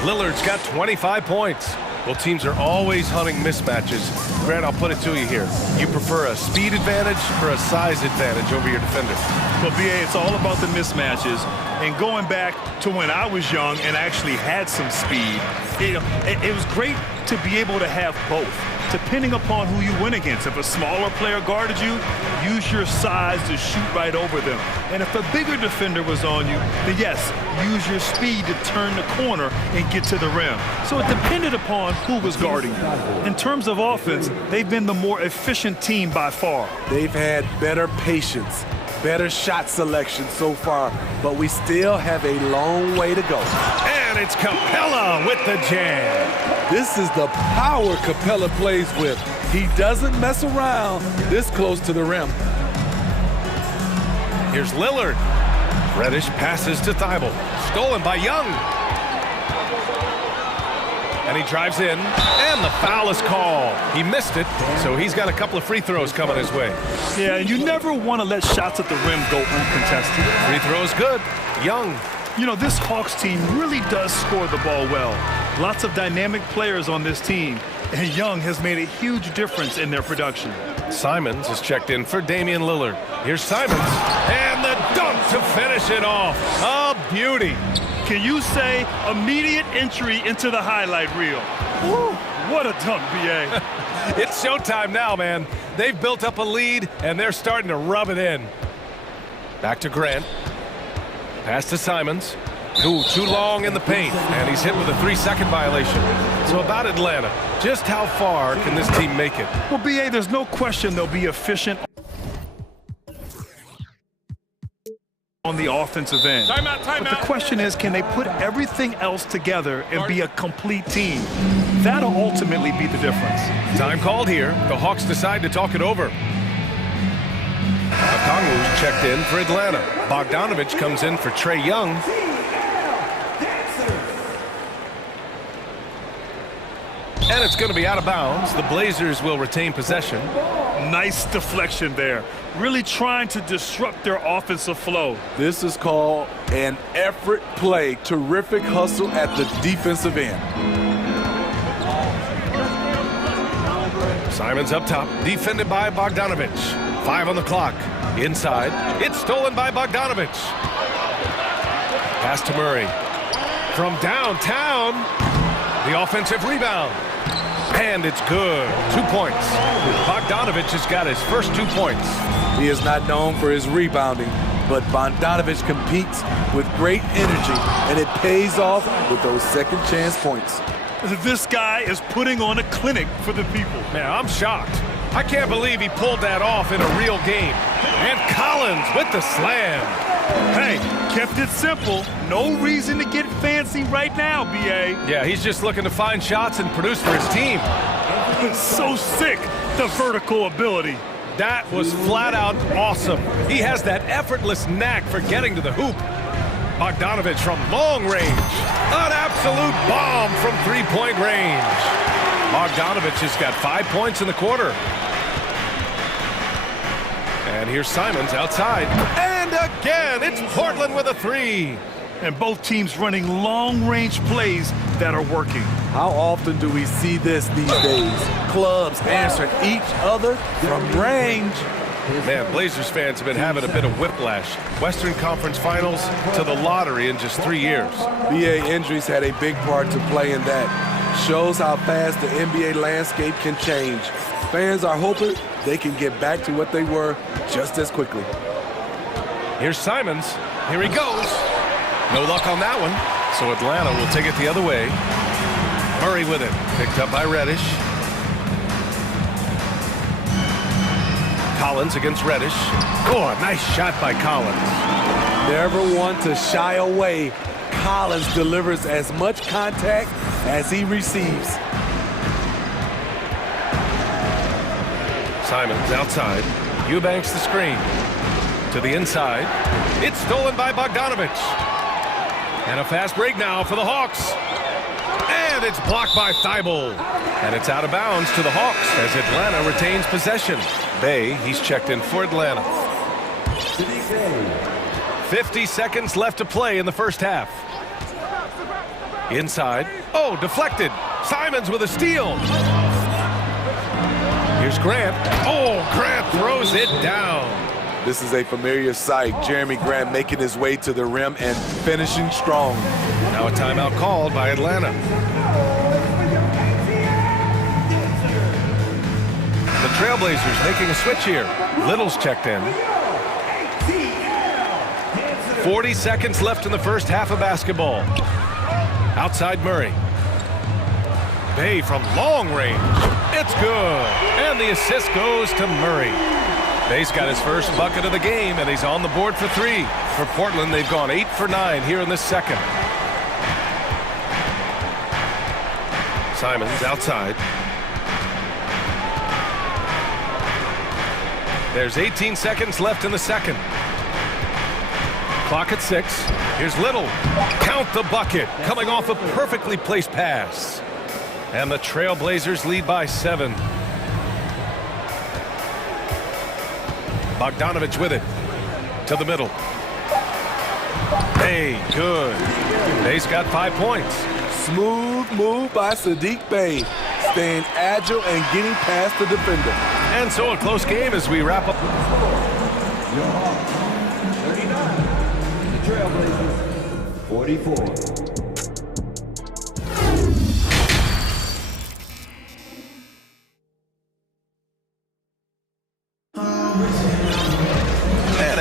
Lillard's got 25 points. Well, teams are always hunting mismatches. Grant, I'll put it to you here. You prefer a speed advantage or a size advantage over your defender? Well, BA, it's all about the mismatches. And going back to when I was young and actually had some speed, it was great to be able to have both, depending upon who you went against. If a smaller player guarded you, use your size to shoot right over them. And if a bigger defender was on you, then yes, use your speed to turn the corner and get to the rim. So it depended upon who was guarding you. In terms of offense, they've been the more efficient team by far. They've had better patience, better shot selection so far, but we still have a long way to go. And it's Capella with the jam. This is the power Capella plays with. He doesn't mess around this close to the rim. Here's Lillard. Reddish passes to Thybulle. Stolen by Young. And he drives in, and the foul is called. He missed it, so he's got a couple of free throws coming his way. Yeah, and you never want to let shots at the rim go uncontested. Free throw's good. Young. You know, this Hawks team really does score the ball well. Lots of dynamic players on this team, and Young has made a huge difference in their production. Simons is checked in for Damian Lillard. Here's Simons, and the dunk to finish it off. A beauty. Can you say immediate entry into the highlight reel? Woo, what a dunk, B.A. It's showtime now, man. They've built up a lead, and they're starting to rub it in. Back to Grant. Pass to Simons. Too long in the paint, and he's hit with a 3-second violation. So about Atlanta, just how far can this team make it? Well, B.A., there's no question they'll be efficient on the offensive end. But the question is, can they put everything else together and be a complete team? That'll ultimately be the difference. Time called here. The Hawks decide to talk it over. Okongwu's checked in for Atlanta. Bogdanovich comes in for Trae Young. And it's going to be out of bounds. The Blazers will retain possession. Nice deflection there. Really trying to disrupt their offensive flow. This is called an effort play. Terrific hustle at the defensive end. Simons up top, defended by Bogdanovich. 5 on the clock. Inside, it's stolen by Bogdanovich. Pass to Murray. From downtown, the offensive rebound. And it's good. 2 points. Bogdanovich has got his first 2 points. He is not known for his rebounding, but Bogdanovich competes with great energy, and it pays off with those second chance points. This guy is putting on a clinic for the people. Man, I'm shocked. I can't believe he pulled that off in a real game. And Collins with the slam. Hey, kept it simple. No reason to get fancy right now, B.A. Yeah, he's just looking to find shots and produce for his team. So sick, the vertical ability. That was flat out awesome. He has that effortless knack for getting to the hoop. Bogdanovich from long range. An absolute bomb from 3-point range. Bogdanovich has got 5 points in the quarter. And here's Simons outside. And again, it's Portland with a 3. and both teams running long-range plays that are working. How often do we see this these days? Clubs answering each other from range. Man, Blazers fans have been having a bit of whiplash. Western Conference Finals to the lottery in just 3 years. BA injuries had a big part to play in that. Shows how fast the NBA landscape can change. Fans are hoping they can get back to what they were just as quickly. Here's Simons. Here he goes. No luck on that one. So Atlanta will take it the other way. Murray with it. Picked up by Reddish. Collins against Reddish. Oh, a nice shot by Collins. Never one to shy away. Collins delivers as much contact as he receives. Simons outside. Eubanks the screen. To the inside. It's stolen by Bogdanovich. And a fast break now for the Hawks. And it's blocked by Thibault. And it's out of bounds to the Hawks as Atlanta retains possession. Bay, he's checked in for Atlanta. 50 seconds left to play in the first half. Inside. Oh, deflected. Simons with a steal. Here's Grant. Oh, Grant throws it down. This is a familiar sight. Jeremy Grant making his way to the rim and finishing strong. Now a timeout called by Atlanta. The Trailblazers making a switch here. Little's checked in. 40 seconds left in the first half of basketball. Outside Murray. Bay from long range. It's good. And the assist goes to Murray. Bay's got his first bucket of the game, and he's on the board for 3. For Portland, they've gone 8 for 9 here in the second. Simons outside. There's 18 seconds left in the second. Clock at 6. Here's Little. Count the bucket. Coming off a perfectly placed pass. And the Trailblazers lead by 7. Bogdanovich with it. To the middle. Hey, good. Bay's got 5 points. Smooth move by Saddiq Bey. Staying agile and getting past the defender. And so a close game as we wrap up. Your Hawks, 39. The Trailblazers, 44.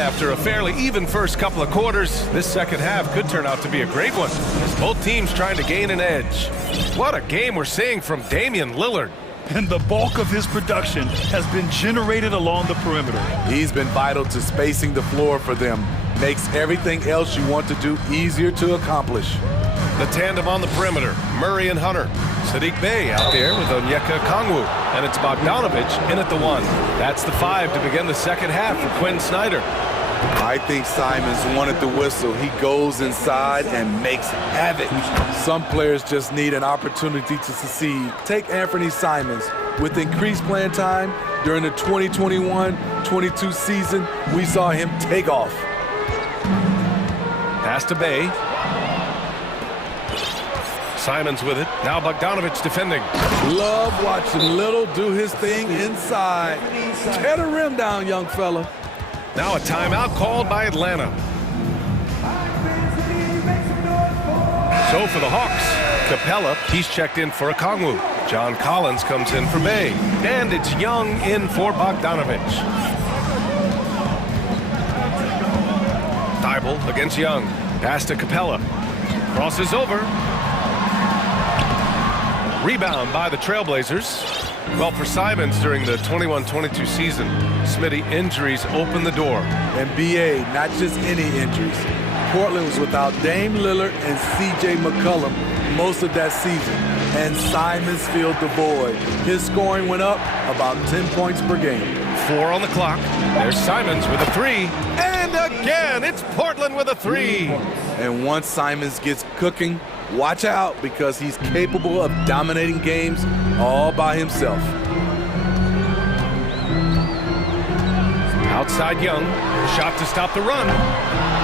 After a fairly even first couple of quarters, this second half could turn out to be a great one, as both teams trying to gain an edge. What a game we're seeing from Damian Lillard. And the bulk of his production has been generated along the perimeter. He's been vital to spacing the floor for them. Makes everything else you want to do easier to accomplish. The tandem on the perimeter, Murray and Hunter. Saddiq Bey out there with Onyeka Okongwu. And it's Bogdanovich in at the 1. That's the 5 to begin the second half for Quinn Snyder. I think Simons wanted the whistle. He goes inside and makes havoc. Some players just need an opportunity to succeed. Take Anthony Simons. With increased playing time during the 2021-22 season, we saw him take off. Pass to Bey. Simons with it. Now Bogdanovich defending. Love watching Little do his thing inside. Tear the rim down, young fella. Now a timeout called by Atlanta. So for the Hawks, Capella, he's checked in for Okongwu. John Collins comes in for Bey. And it's Young in for Bogdanovich. Thibault against Young. Pass to Capella. Crosses over. Rebound by the Trailblazers. Well, for Simons during the 21-22 season, Smitty, injuries opened the door. And BA, not just any injuries. Portland was without Dame Lillard and C.J. McCollum most of that season, and Simons filled the void. His scoring went up about 10 points per game. 4 on the clock. There's Simons with a 3. And again, it's Portland with a 3. And once Simons gets cooking, watch out, because he's capable of dominating games all by himself. Outside Young. Shot to stop the run.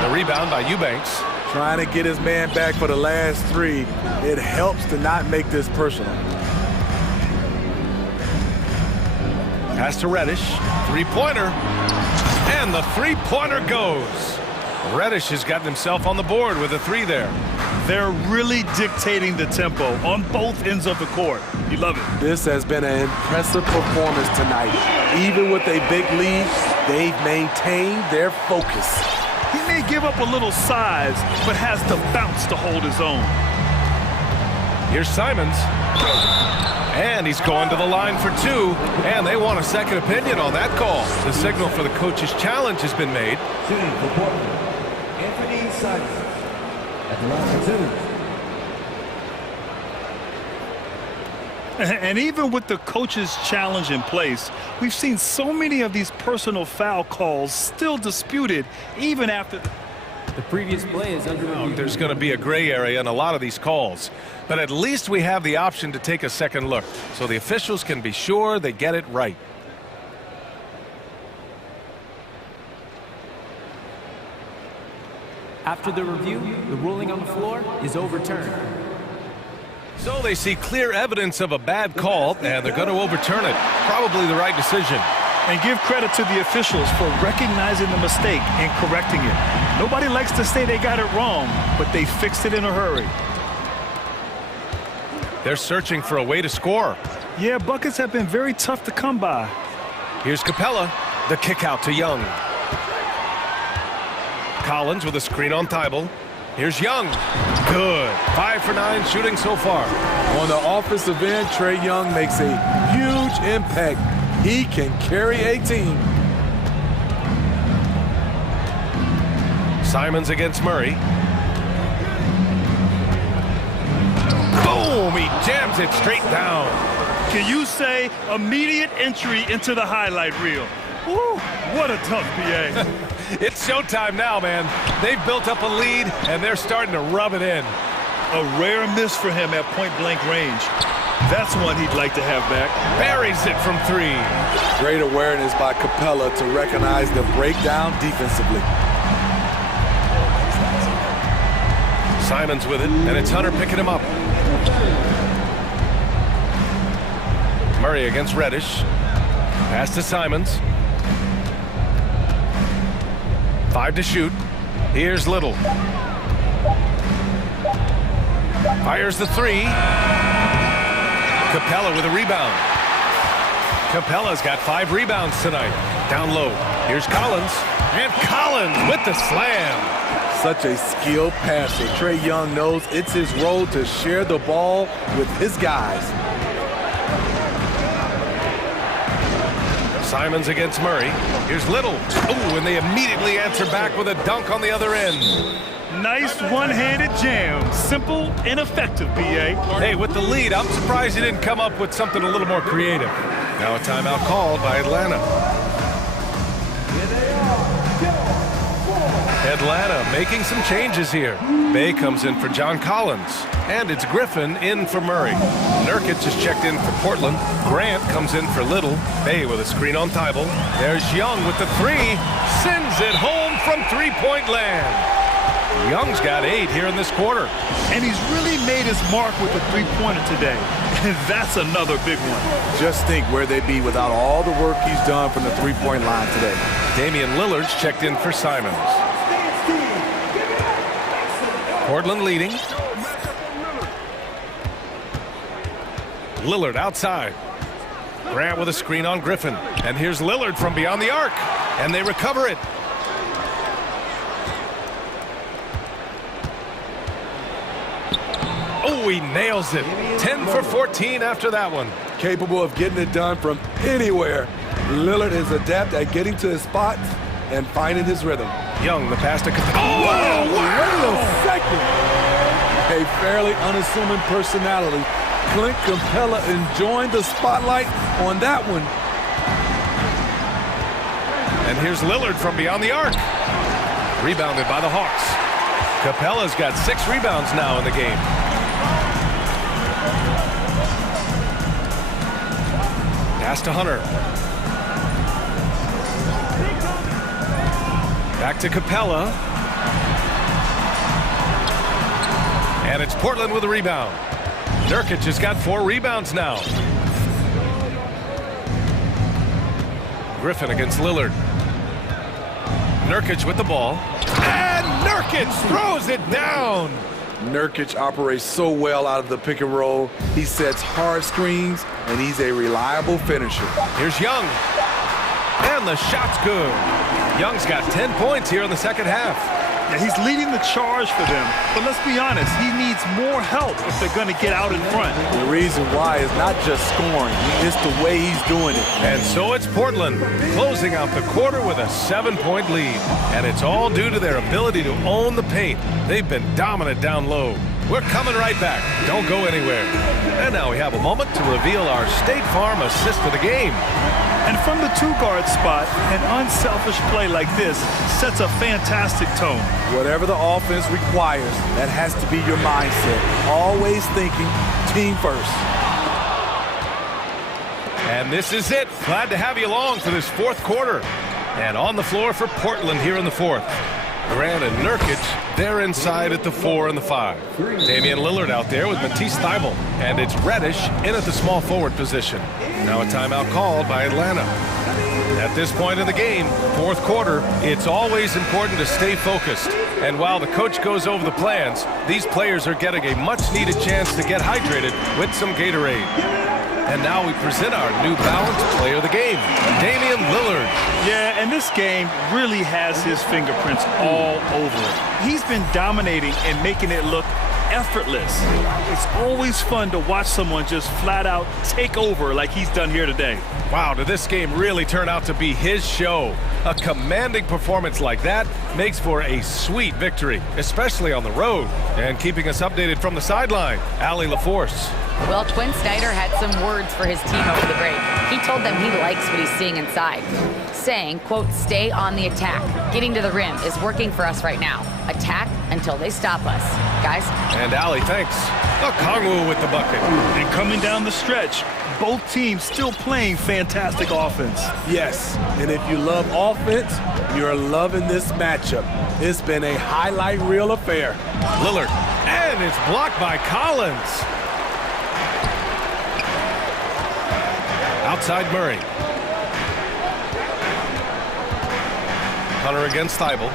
The rebound by Eubanks. trying to get his man back for the last three. It helps to not make this personal. Pass to Reddish, three-pointer, and the three-pointer goes. Reddish has gotten himself on the board with a three there. They're really dictating the tempo on both ends of the court. You love it. This has been an impressive performance tonight. Even with a big lead, they've maintained their focus. He may give up a little size, but has the bounce to hold his own. Here's Simons. And he's going to the line for two. And they want a second opinion on that call. The signal for the coach's challenge has been made. Anthony Simons at the line for two. And even with the coach's challenge in place, we've seen so many of these personal foul calls still disputed even after the previous play is under review. There's going to be a gray area in a lot of these calls, but at least we have the option to take a second look so the officials can be sure they get it right. After the review, the ruling on the floor is overturned. So they see clear evidence of a bad call, and they're going to overturn it. Probably the right decision. And give credit to the officials for recognizing the mistake and correcting it. Nobody likes to say they got it wrong, but they fixed it in a hurry. They're searching for a way to score. Yeah, buckets have been very tough to come by. Here's Capella, the kick out to Young. Collins with a screen on Thibault. Here's Young. Good. 5 for 9 shooting so far. On the offensive end, Trae Young makes a huge impact. He can carry a team. Simons against Murray. Boom! He jams it straight down. Can you say immediate entry into the highlight reel? Woo, what a tough PA. It's showtime now, man. They've built up a lead, and they're starting to rub it in. A rare miss for him at point-blank range. That's one he'd like to have back. Buries it from three. Great awareness by Capella to recognize the breakdown defensively. Simons with it, and it's Hunter picking him up. Murray against Reddish. Pass to Simons. 5 to shoot. Here's Little. Fires the three. Capella with a rebound. Capella's got 5 rebounds tonight. Down low. Here's Collins. And Collins with the slam. Such a skilled passer. Trae Young knows it's his role to share the ball with his guys. Simons against Murray. Here's Little. Ooh, and they immediately answer back with a dunk on the other end. Nice one-handed jam. Simple and effective, BA. Hey, with the lead, I'm surprised he didn't come up with something a little more creative. Now a timeout called by Atlanta. Atlanta making some changes here. Bay comes in for John Collins. And it's Griffin in for Murray. Nurkic is checked in for Portland. Grant comes in for Little. Bay with a screen on Thibault. There's Young with the three. Sends it home from three-point land. Young's got 8 here in this quarter. And he's really made his mark with the three-pointer today. And that's another big one. Just think where they'd be without all the work he's done from the three-point line today. Damian Lillard's checked in for Simons. Portland leading. Lillard outside. Grant with a screen on Griffin. And here's Lillard from beyond the arc. And they recover it. Oh, he nails it. 10 for 14 after that one. Capable of getting it done from anywhere. Lillard is adept at getting to his spots and finding his rhythm. Young, the pass to... Oh, wait a second. A fairly unassuming personality. Clint Capella enjoying the spotlight on that one. And here's Lillard from beyond the arc. Rebounded by the Hawks. Capella's got 6 rebounds now in the game. Pass to Hunter. Back to Capella. And it's Portland with a rebound. Nurkic has got 4 rebounds now. Griffin against Lillard. Nurkic with the ball. And Nurkic throws it down. Nurkic operates so well out of the pick and roll. He sets hard screens, and he's a reliable finisher. Here's Young. And the shot's good. Young's got 10 points here in the second half. Yeah, he's leading the charge for them, but let's be honest, he needs more help if they're going to get out in front. The reason why is not just scoring, it's the way he's doing it. And so it's Portland, closing out the quarter with a 7-point lead. And it's all due to their ability to own the paint. They've been dominant down low. We're coming right back. Don't go anywhere. And now we have a moment to reveal our State Farm assist of the game. And from the 2-guard spot, an unselfish play like this sets a fantastic tone. Whatever the offense requires, that has to be your mindset. Always thinking team first. And this is it. Glad to have you along for this fourth quarter. And on the floor for Portland here in the fourth. Grant and Nurkic, they're inside at the 4 and the 5. Damian Lillard out there with Matisse Thybulle. And it's Reddish in at the small forward position. Now a timeout called by Atlanta. At this point in the game, fourth quarter, it's always important to stay focused. And while the coach goes over the plans, these players are getting a much-needed chance to get hydrated with some Gatorade. And now we present our New Balance player of the game, Damian Lillard. Yeah, and this game really has his fingerprints all over it. He's been dominating and making it look effortless. It's always fun to watch someone just flat out take over like he's done here today. Wow, did this game really turn out to be his show? A commanding performance like that makes for a sweet victory, especially on the road. And keeping us updated from the sideline, Allie LaForce. Well, Quinn Snyder had some words for his team over the break. He told them he likes what he's seeing inside, saying, quote, stay on the attack. Getting to the rim is working for us right now. Attack until they stop us. Guys? And Allie, thanks. Okongwu with the bucket. And coming down the stretch, both teams still playing fantastic offense. Yes, and if you love offense, you're loving this matchup. It's been a highlight reel affair. Lillard, and it's blocked by Collins. Outside Murray. Hunter against Thybulle.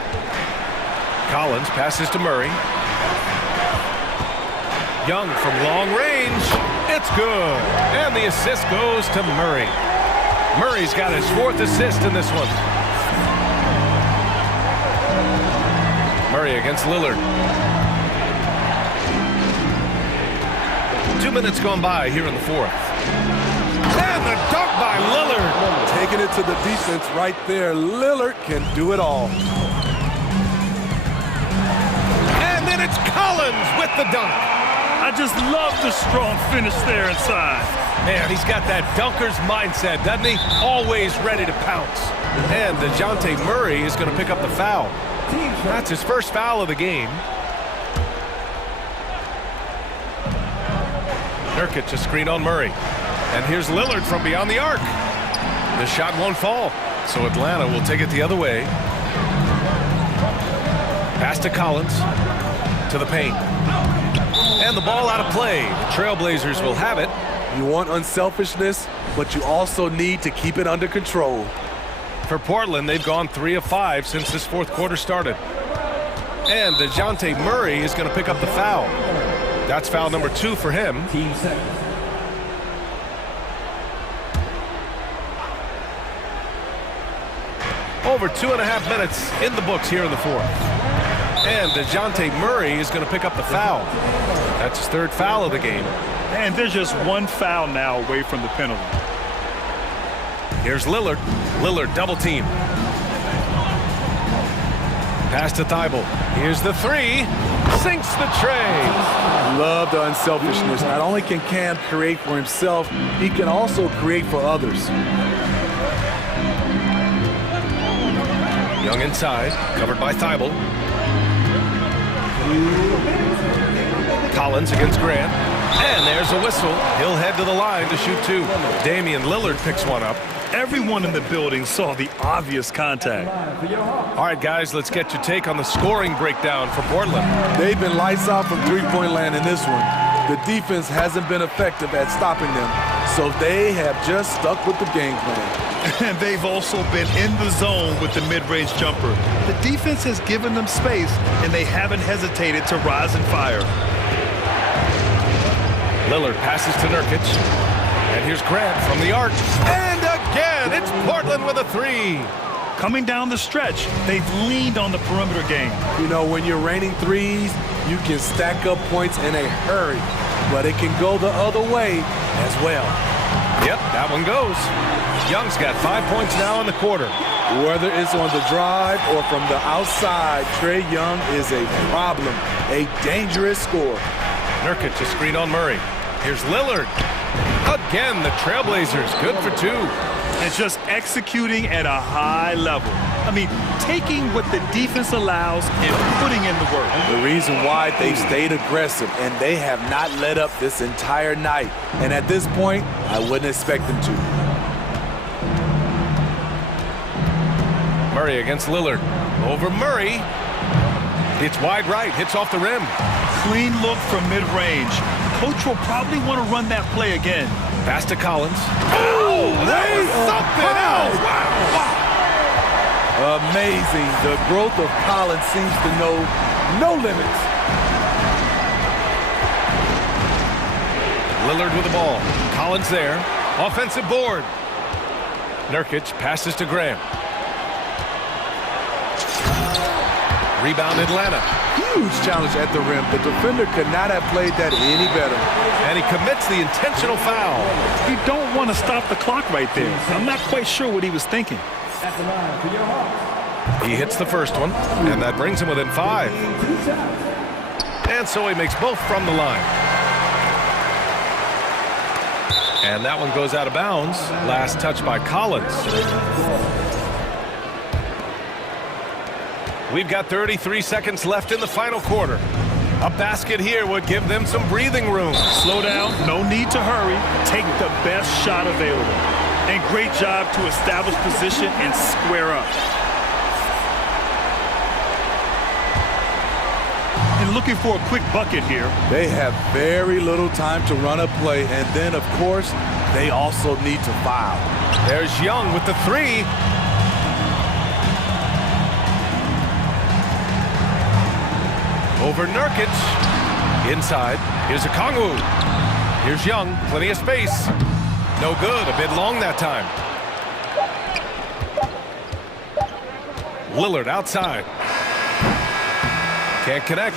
Collins passes to Murray. Young from long range. It's good. And the assist goes to Murray. Murray's got his 4th assist in this one. Murray against Lillard. 2 minutes gone by here in the fourth. And the dunk by Lillard. Taking it to the defense right there. Lillard can do it all. And then it's Collins with the dunk. I just love the strong finish there inside. Man, he's got that dunker's mindset, doesn't he? Always ready to pounce. And DeJounte Murray is going to pick up the foul. That's his first foul of the game. Nurkic a screen on Murray. And here's Lillard from beyond the arc. The shot won't fall, so Atlanta will take it the other way. Pass to Collins, to the paint. And the ball out of play. The Trailblazers will have it. You want unselfishness, but you also need to keep it under control. For Portland, they've gone 3 of 5 since this fourth quarter started. And DeJounte Murray is going to pick up the foul. That's foul number 2 for him. Over 2.5 minutes in the books here in the fourth. And DeJounte Murray is going to pick up the foul. That's his 3rd foul of the game. And there's just 1 foul now away from the penalty. Here's Lillard. Lillard double team. Pass to Thybulle. Here's the 3. Sinks the tray. Love the unselfishness. Not only can Cam create for himself, he can also create for others. Young inside, covered by Thybulle. Collins against Grant. And there's a whistle. He'll head to the line to shoot 2. Damian Lillard picks one up. Everyone in the building saw the obvious contact. All right, guys, let's get your take on the scoring breakdown for Portland. They've been lights out from three-point land in this one. The defense hasn't been effective at stopping them, so they have just stuck with the game plan. And they've also been in the zone with the mid-range jumper. The defense has given them space, and they haven't hesitated to rise and fire. Lillard passes to Nurkic. And here's Grant from the arc. And again, it's Portland with a three. Coming down the stretch, they've leaned on the perimeter game. You know, when you're raining threes, you can stack up points in a hurry, but it can go the other way as well. Yep, that one goes. Young's got 5 points now in the quarter. Whether it's on the drive or from the outside, Trae Young is a problem, a dangerous scorer. Nurkic a screen on Murray. Here's Lillard. Again, the Trailblazers, good for two. And just executing at a high level. I mean, taking what the defense allows and putting in the work. The reason why they've stayed aggressive, and they have not let up this entire night. And at this point, I wouldn't expect them to. Murray against Lillard. Over Murray. It's wide right, hits off the rim. Clean look from mid-range. Coach will probably want to run that play again. Pass to Collins. Oh, that was something else. Wow. Amazing. The growth of Collins seems to know no limits. Lillard with the ball. Collins there. Offensive board. Nurkic passes to Graham. Rebound Atlanta. Huge challenge at the rim. The defender could not have played that any better. And he commits the intentional foul. You don't want to stop the clock right there. I'm not quite sure what he was thinking. He hits the first one, and that brings him within 5. And so he makes both from the line. And that one goes out of bounds. Last touch by Collins. We've got 33 seconds left in the final quarter. A basket here would give them some breathing room. Slow down, no need to hurry. Take the best shot available. And great job to establish position and square up. And looking for a quick bucket here. They have very little time to run a play, and then, of course, they also need to foul. There's Young with the three. Over Nurkic. Inside. Here's Okongwu. Here's Young. Plenty of space. No good. A bit long that time. Lillard outside. Can't connect.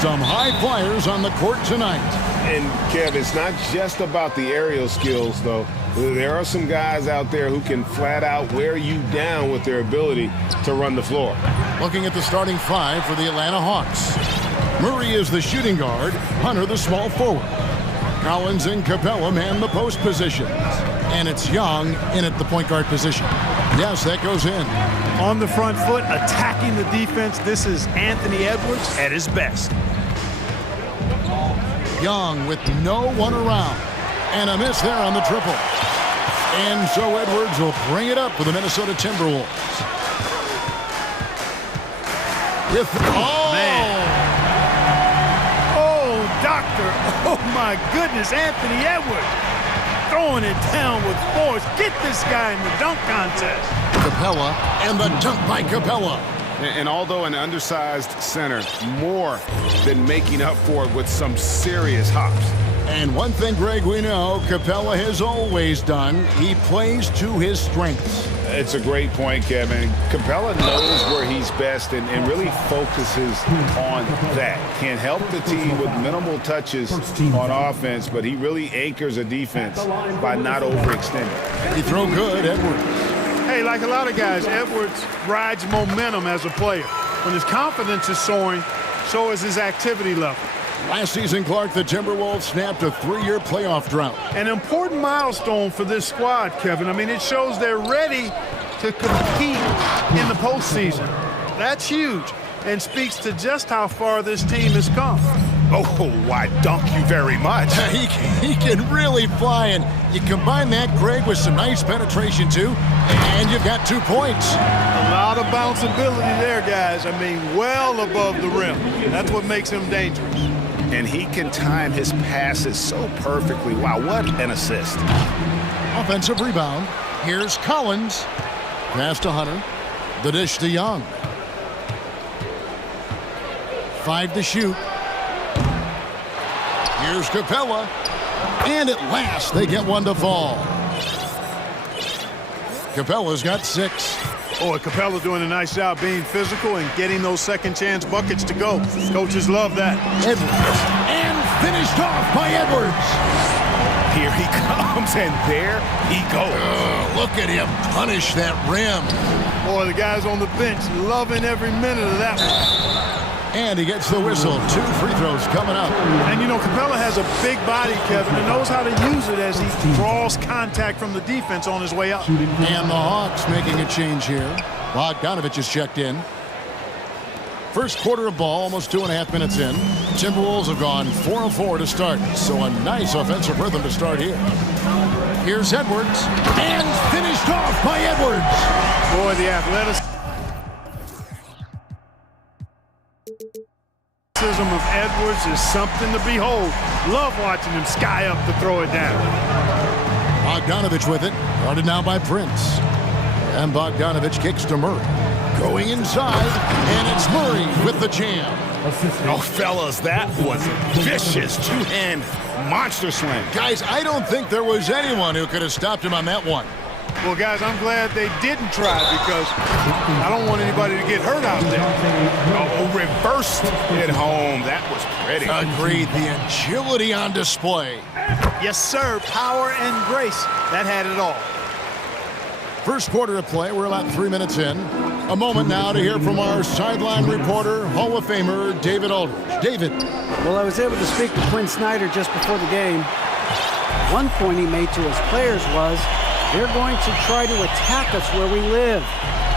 Some high flyers on the court tonight. And, Kev, it's not just about the aerial skills, though. There are some guys out there who can flat out wear you down with their ability to run the floor. Looking at the starting five for the Atlanta Hawks. Murray is the shooting guard, Hunter the small forward. Collins and Capella man the post positions. And it's Young in at the point guard position. Yes, that goes in. On the front foot, attacking the defense, this is Anthony Edwards at his best. Young with no one around. And a miss there on the triple. And so Edwards will bring it up for the Minnesota Timberwolves. With, oh! Man. Oh, doctor. Oh, my goodness. Anthony Edwards throwing it down with force. Get this guy in the dunk contest. Capella and the dunk by Capella. And although an undersized center, more than making up for it with some serious hops. And one thing, Greg, we know Capella has always done, he plays to his strengths. It's a great point, Kevin. Capella knows where he's best and really focuses on that. Can help the team with minimal touches on offense, but he really anchors a defense by not overextending. He throw good, Edwards. Hey, like a lot of guys, Edwards rides momentum as a player. When his confidence is soaring, so is his activity level. Last season, Clark, the Timberwolves snapped a 3-year playoff drought. An important milestone for this squad, Kevin. I mean, it shows they're ready to compete in the postseason. That's huge and speaks to just how far this team has come. Oh, why, dunk you very much. He can really fly, and you combine that, Greg, with some nice penetration, too, and you've got 2 points. A lot of bounceability there, guys. I mean, well above the rim. That's what makes him dangerous. And he can time his passes so perfectly. Wow, what an assist. Offensive rebound. Here's Collins. Pass to Hunter. The dish to Young. 5 to shoot. Here's Capella. And at last, they get one to fall. Capella's got 6. Oh, Capella doing a nice job being physical and getting those second chance buckets to go. Coaches love that. Edwards. And finished off by Edwards. Here he comes, and there he goes. Look at him punish that rim. Boy, the guys on the bench loving every minute of that one. And he gets the whistle. 2 free throws coming up. And, you know, Capella has a big body, Kevin, and knows how to use it as he draws contact from the defense on his way up. And the Hawks making a change here. Bogdanovich is checked in. First quarter of ball, almost 2.5 minutes in. Timberwolves have gone 4 of 4 to start, so a nice offensive rhythm to start here. Here's Edwards, and finished off by Edwards. Boy, the athleticism of Edwards is something to behold. Love watching him sky up to throw it down. Bogdanovich with it, guarded now by Prince. And Bogdanovich kicks to Murray. Going inside, and it's Murray with the jam. Oh, fellas, that was a vicious 2-hand monster slam. Guys, I don't think there was anyone who could have stopped him on that one. Well, guys, I'm glad they didn't try because I don't want anybody to get hurt out there. Oh, reversed it home. That was pretty. Agreed. The agility on display. Yes, sir. Power and grace. That had it all. First quarter of play. We're about 3 minutes in. A moment now to hear from our sideline reporter, Hall of Famer David Aldridge. David. Well, I was able to speak to Quinn Snyder just before the game. One point he made to his players was, they're going to try to attack us where we live.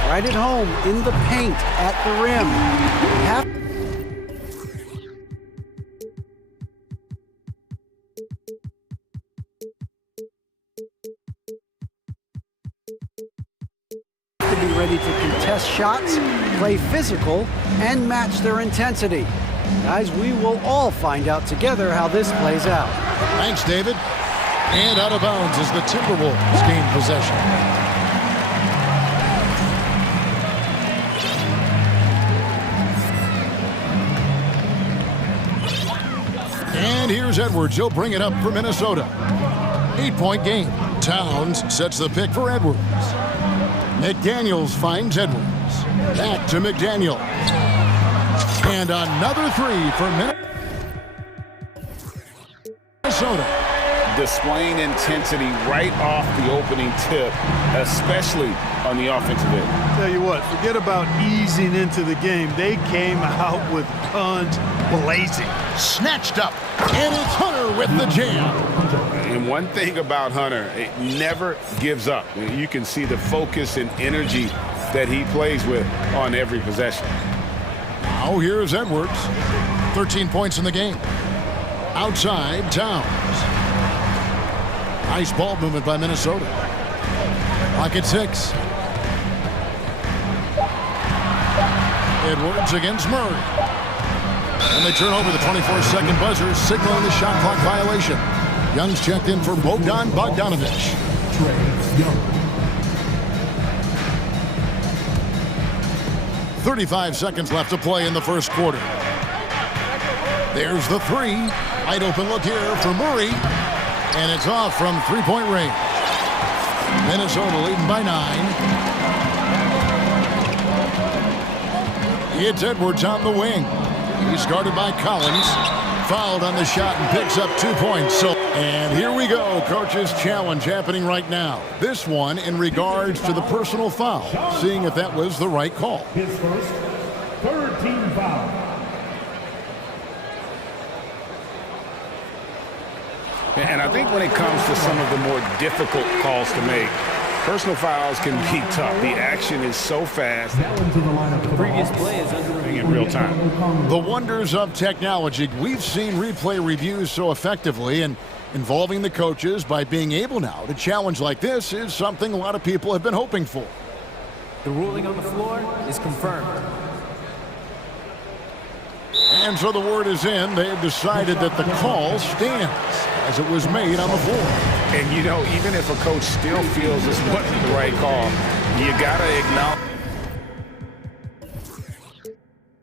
Right at home, in the paint, at the rim. To be ready to contest shots, play physical, and match their intensity. Guys, we will all find out together how this plays out. Thanks, David. And out of bounds as the Timberwolves gain possession. And here's Edwards. He'll bring it up for Minnesota. 8-point game. Towns sets the pick for Edwards. McDaniels finds Edwards. Back to McDaniels. And another three for Minnesota. Displaying intensity right off the opening tip, especially on the offensive end. Tell you what, forget about easing into the game. They came out with guns blazing. Snatched up, and it's Hunter with the jam. And one thing about Hunter, it never gives up. You can see the focus and energy that he plays with on every possession. Now here's Edwards. 13 points in the game. Outside, Towns. Nice ball movement by Minnesota. Clock at 6. Edwards against Murray. And they turn over the 24-second buzzer, signaling the shot clock violation. Young's checked in for Bogdan Bogdanovic. 35 seconds left to play in the first quarter. There's the three. Wide open look here for Murray. And it's off from three-point range. Minnesota leading by 9. It's Edwards on the wing. He's guarded by Collins. Fouled on the shot and picks up 2 points. And here we go. Coach's challenge happening right now. This one in regards to the personal foul. Seeing if that was the right call. His first, third team foul. And I think when it comes to some of the more difficult calls to make, personal fouls can be tough. The action is so fast. The previous play is under review in real time. The wonders of technology. We've seen replay reviews so effectively, and involving the coaches by being able now to challenge like this is something a lot of people have been hoping for. The ruling on the floor is confirmed. And so the word is in. They have decided that the call stands as it was made on the floor. And, you know, even if a coach still feels this wasn't the right call, you got to acknowledge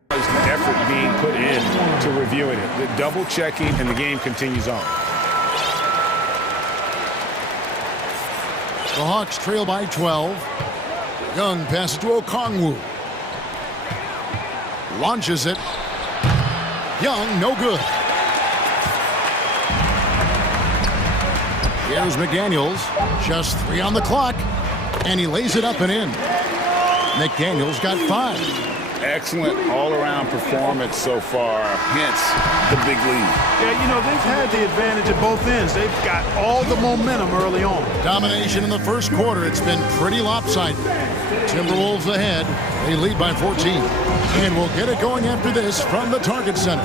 the effort being put in to reviewing it. The double checking, and the game continues on. The Hawks trail by 12. Young passes to Okongwu. Launches it. Young, no good. Here's McDaniels. Just 3 on the clock. And he lays it up and in. McDaniels got 5. Excellent all-around performance so far, hence the big lead. Yeah, you know, they've had the advantage at both ends. They've got all the momentum early on. Domination in the first quarter. It's been pretty lopsided. Timberwolves ahead. They lead by 14. And we'll get it going after this from the Target Center.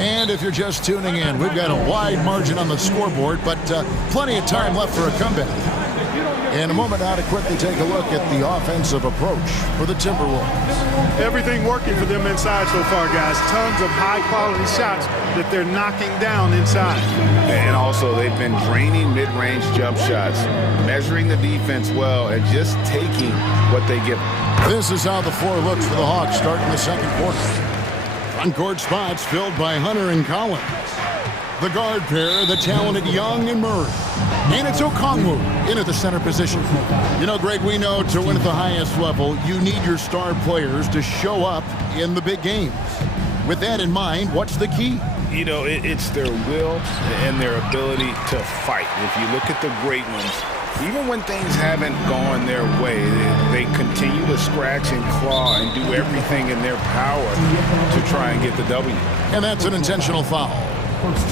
And if you're just tuning in, we've got a wide margin on the scoreboard, but plenty of time left for a comeback. In a moment now to quickly take a look at the offensive approach for the Timberwolves. Everything working for them inside so far, guys. Tons of high-quality shots that they're knocking down inside. And also, they've been draining mid-range jump shots, measuring the defense well, and just taking what they give them. This is how the floor looks for the Hawks starting the second quarter. Front court spots filled by Hunter and Collins. The guard pair, the talented Young and Murray. And it's Okongwu in at the center position. You know, Greg, we know to win at the highest level, you need your star players to show up in the big games. With that in mind, what's the key? You know, it's their will and their ability to fight. If you look at the great ones, even when things haven't gone their way, they continue to scratch and claw and do everything in their power to try and get the W. And that's an intentional foul.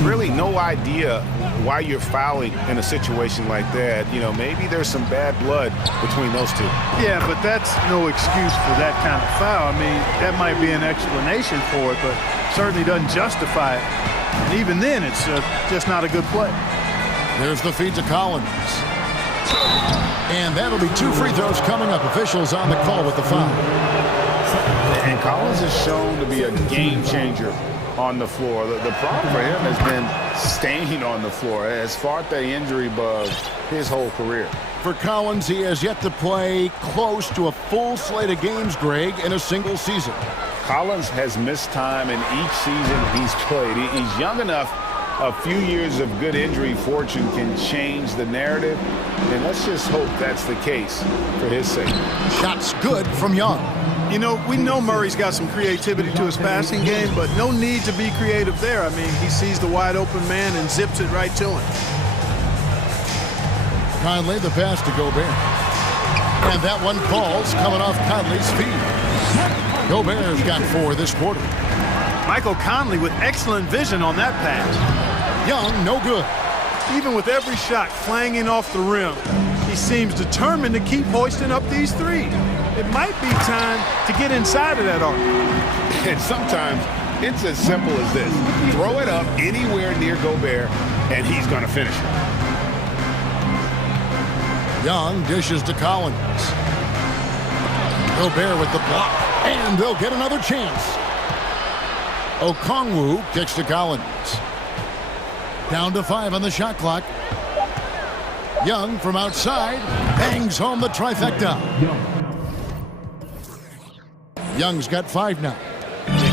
Really no idea why you're fouling in a situation like that. You know, maybe there's some bad blood between those two. Yeah, but that's no excuse for that kind of foul. I mean, that might be an explanation for it, but certainly doesn't justify it. And even then, it's just not a good play. There's the feed to Collins. And that'll be 2 free throws coming up. Officials on the call with the foul. And Collins is shown to be a game changer on the floor. The problem for him has been staying on the floor. Has fought the injury bug his whole career. For Collins, he has yet to play close to a full slate of games, Greg, in a single season. Collins has missed time in each season he's played. He's young enough. A few years of good injury fortune can change the narrative, and let's just hope that's the case for his sake. Shots good from Young. You know, we know Murray's got some creativity to his passing game, but no need to be creative there. I mean, he sees the wide open man and zips it right to him. Conley, the pass to Gobert. And that one falls coming off Conley's feet. Gobert's got 4 this quarter. Michael Conley with excellent vision on that pass. Young, no good. Even with every shot clanging off the rim, he seems determined to keep hoisting up these threes. It might be time to get inside of that arc. And sometimes it's as simple as this. Throw it up anywhere near Gobert, and he's going to finish it. Young dishes to Collins. Gobert with the block, and they'll get another chance. Okongwu kicks to Collins. Down to 5 on the shot clock. Young from outside bangs home the trifecta. Young's got 5 now.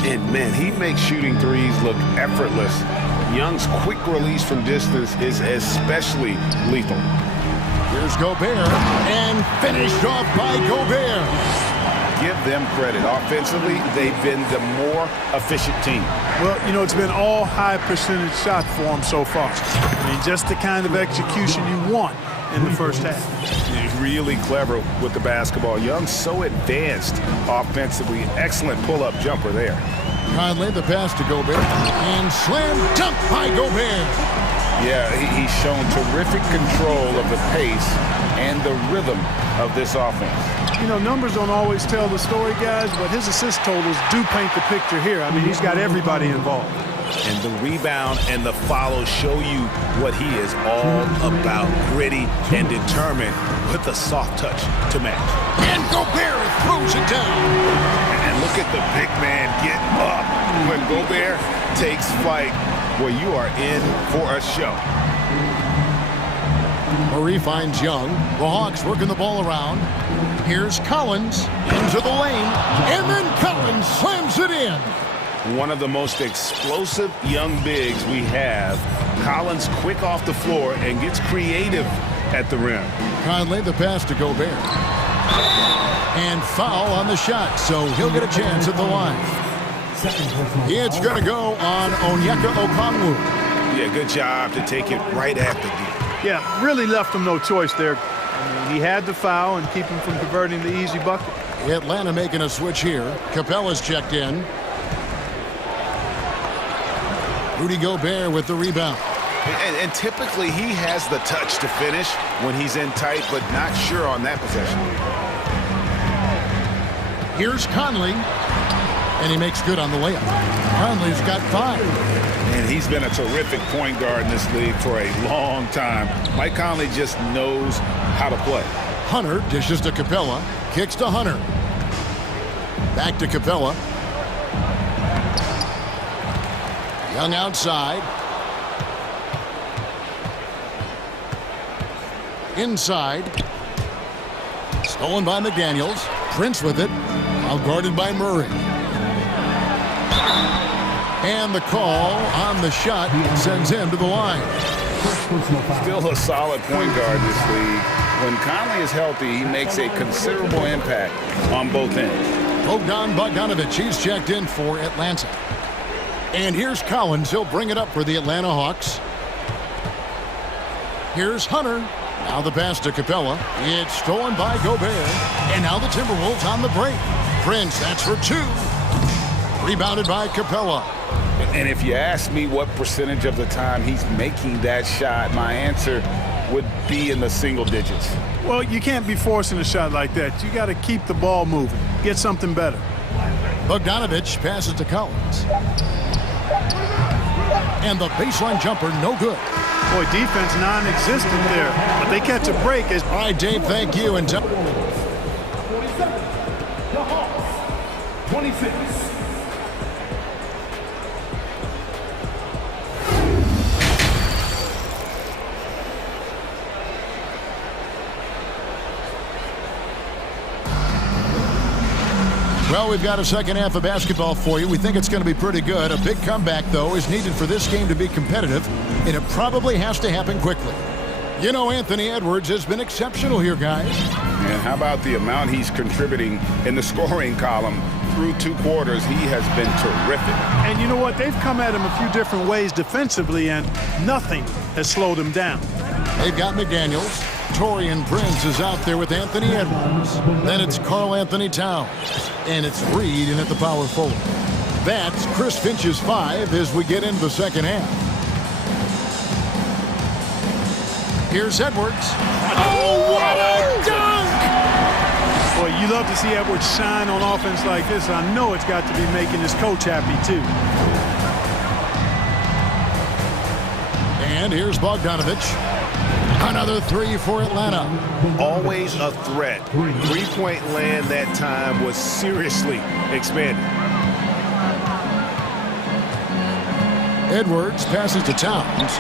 And man, he makes shooting threes look effortless. Young's quick release from distance is especially lethal. Here's Gobert, and finished off by Gobert. Give them credit. Offensively, they've been the more efficient team. Well, you know, it's been all high percentage shots for them so far. I mean, just the kind of execution you want in the first half. Really clever with the basketball. Young's so advanced offensively. Excellent pull-up jumper there. Conley, the pass to Gobert, and slam dunk by Gobert. Yeah, he's shown terrific control of the pace and the rhythm of this offense. You know, numbers don't always tell the story, guys, but his assist totals do paint the picture here. I mean, he's got everybody involved. And the rebound and the follow show you what he is all about. Gritty and determined with a soft touch to match. And Gobert throws it down. And look at the big man get up. When Gobert takes flight, well, you are in for a show. Murray finds Young. The Hawks working the ball around. Here's Collins into the lane. And then Collins slams it in. One of the most explosive young bigs we have. Collins quick off the floor and gets creative at the rim. Conley, the pass to Gobert. And foul on the shot, so he'll get a chance at the line. It's going to go on Onyeka Okongwu. Yeah, good job to take it right at the D. Yeah, really left him no choice there. I mean, he had to foul and keep him from converting the easy bucket. Atlanta making a switch here. Capella's checked in. Rudy Gobert with the rebound. And typically he has the touch to finish when he's in tight, but not sure on that possession. Here's Conley, and he makes good on the layup. Conley's got 5. And he's been a terrific point guard in this league for a long time. Mike Conley just knows how to play. Hunter dishes to Capella, kicks to Hunter. Back to Capella. Young outside. Inside. Stolen by McDaniels. Prince with it. Now guarded by Murray. And the call on the shot sends him to the line. Still a solid point guard in this league. When Conley is healthy, he makes a considerable impact on both ends. Bogdanovic, he's checked in for Atlanta. And here's Collins. He'll bring it up for the Atlanta Hawks. Here's Hunter. Now the pass to Capella. It's stolen by Gobert. And now the Timberwolves on the break. Prince, that's for 2. Rebounded by Capella. And if you ask me what percentage of the time he's making that shot, my answer would be in the single digits. Well, you can't be forcing a shot like that. You got to keep the ball moving. Get something better. Bogdanovic passes to Collins. And the baseline jumper, no good. Boy, defense non-existent there. But they catch a break. All right, Dave, thank you. And 26. Well, we've got a second half of basketball for you. We think it's going to be pretty good. A big comeback, though, is needed for this game to be competitive, and it probably has to happen quickly. You know, Anthony Edwards has been exceptional here, guys. And how about the amount he's contributing in the scoring column? Through 2 quarters, he has been terrific. And you know what? They've come at him a few different ways defensively, and nothing has slowed him down. They've got McDaniels. Torian Prince is out there with Anthony Edwards. Then it's Karl Anthony Towns. And it's Reed in at the power forward. That's Chris Finch's 5 as we get into the second half. Here's Edwards. Oh, what a dunk! Boy, you love to see Edwards shine on offense like this. I know it's got to be making his coach happy, too. And here's Bogdanovich. Another 3 for Atlanta. Always a threat. Three-point land that time was seriously expanded. Edwards passes to Towns.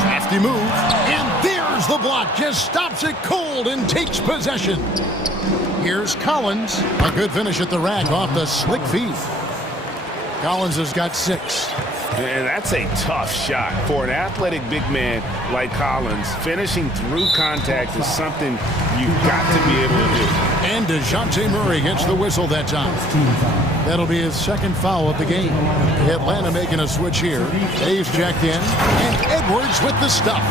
Crafty move. And there's the block. Just stops it cold and takes possession. Here's Collins. A good finish at the rack off the slick feed. Collins has got 6. And that's a tough shot. For an athletic big man like Collins, finishing through contact is something you've got to be able to do. And DeJounte Murray gets the whistle that time. That'll be his second foul of the game. Atlanta making a switch here. Dave's checked in. And Edwards with the stuff.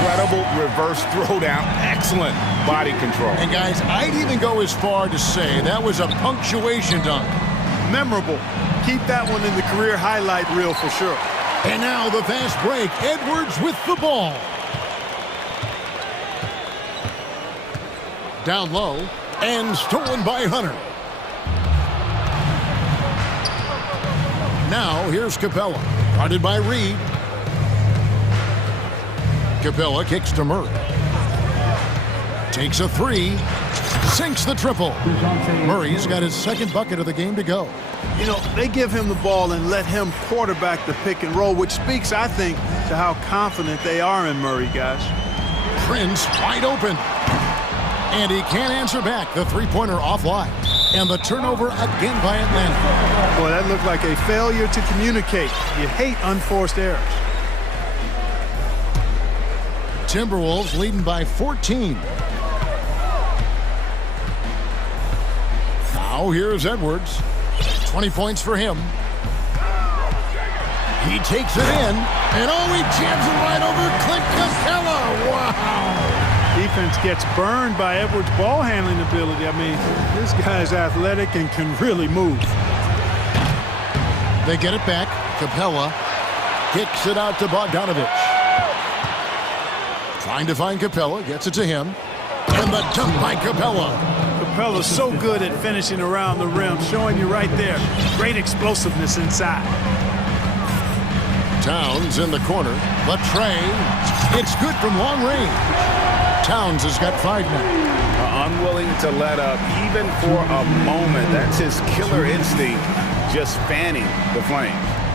Incredible reverse throwdown. Excellent body control. And guys, I'd even go as far to say that was a punctuation dunk. Memorable. Keep that one in the career highlight reel for sure. And now the fast break. Edwards with the ball. Down low. And stolen by Hunter. Now here's Capella. Guarded by Reed. Capella kicks to Murray. Takes a 3. Sinks the triple. Murray's got his second bucket of the game to go. You know, they give him the ball and let him quarterback the pick and roll, which speaks, I think, to how confident they are in Murray, guys. Prince wide open. And he can't answer back. The three-pointer offline. And the turnover again by Atlanta. Boy, that looked like a failure to communicate. You hate unforced errors. Timberwolves leading by 14. Now here's Edwards. 20 points for him. He takes it in. And oh, he jams it right over Clint Capella. Wow. Defense gets burned by Edwards' ball handling ability. I mean, this guy's athletic and can really move. They get it back. Capella kicks it out to Bogdanovich. Trying to find Capella. Gets it to him. And the dunk by Capella. Capella's so good at finishing around the rim, showing you right there. Great explosiveness inside. Towns in the corner. The tray. It's good from long range. Towns has got 5 now. Unwilling to let up even for a moment. That's his killer instinct, just fanning the flames.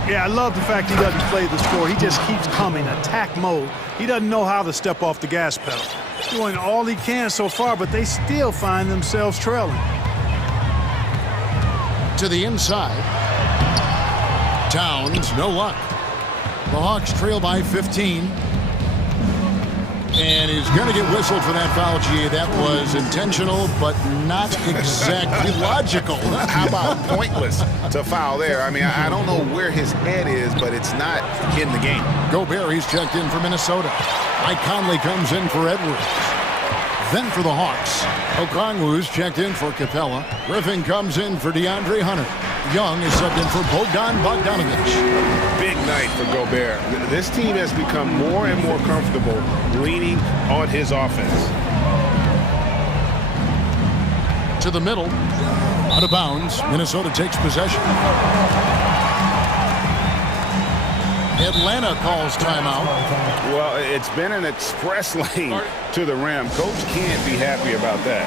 Yeah, I love the fact he doesn't play the score. He just keeps coming, attack mode. He doesn't know how to step off the gas pedal. Doing all he can so far, but they still find themselves trailing. To the inside. Towns, no luck. The Hawks trail by 15. And he's going to get whistled for that foul, G. That was intentional, but not exactly logical. How about pointless to foul there? I mean, I don't know where his head is, but it's not in the game. Gobert, he's checked in for Minnesota. Mike Conley comes in for Edwards. Then for the Hawks, Okongwu's checked in for Capella. Griffin comes in for DeAndre Hunter. Young is subbed in for Bogdanovich. Big night for Gobert. This team has become more and more comfortable leaning on his offense. To the middle. Out of bounds. Minnesota takes possession. Atlanta calls timeout. Well, it's been an express lane to the rim. Coach can't be happy about that.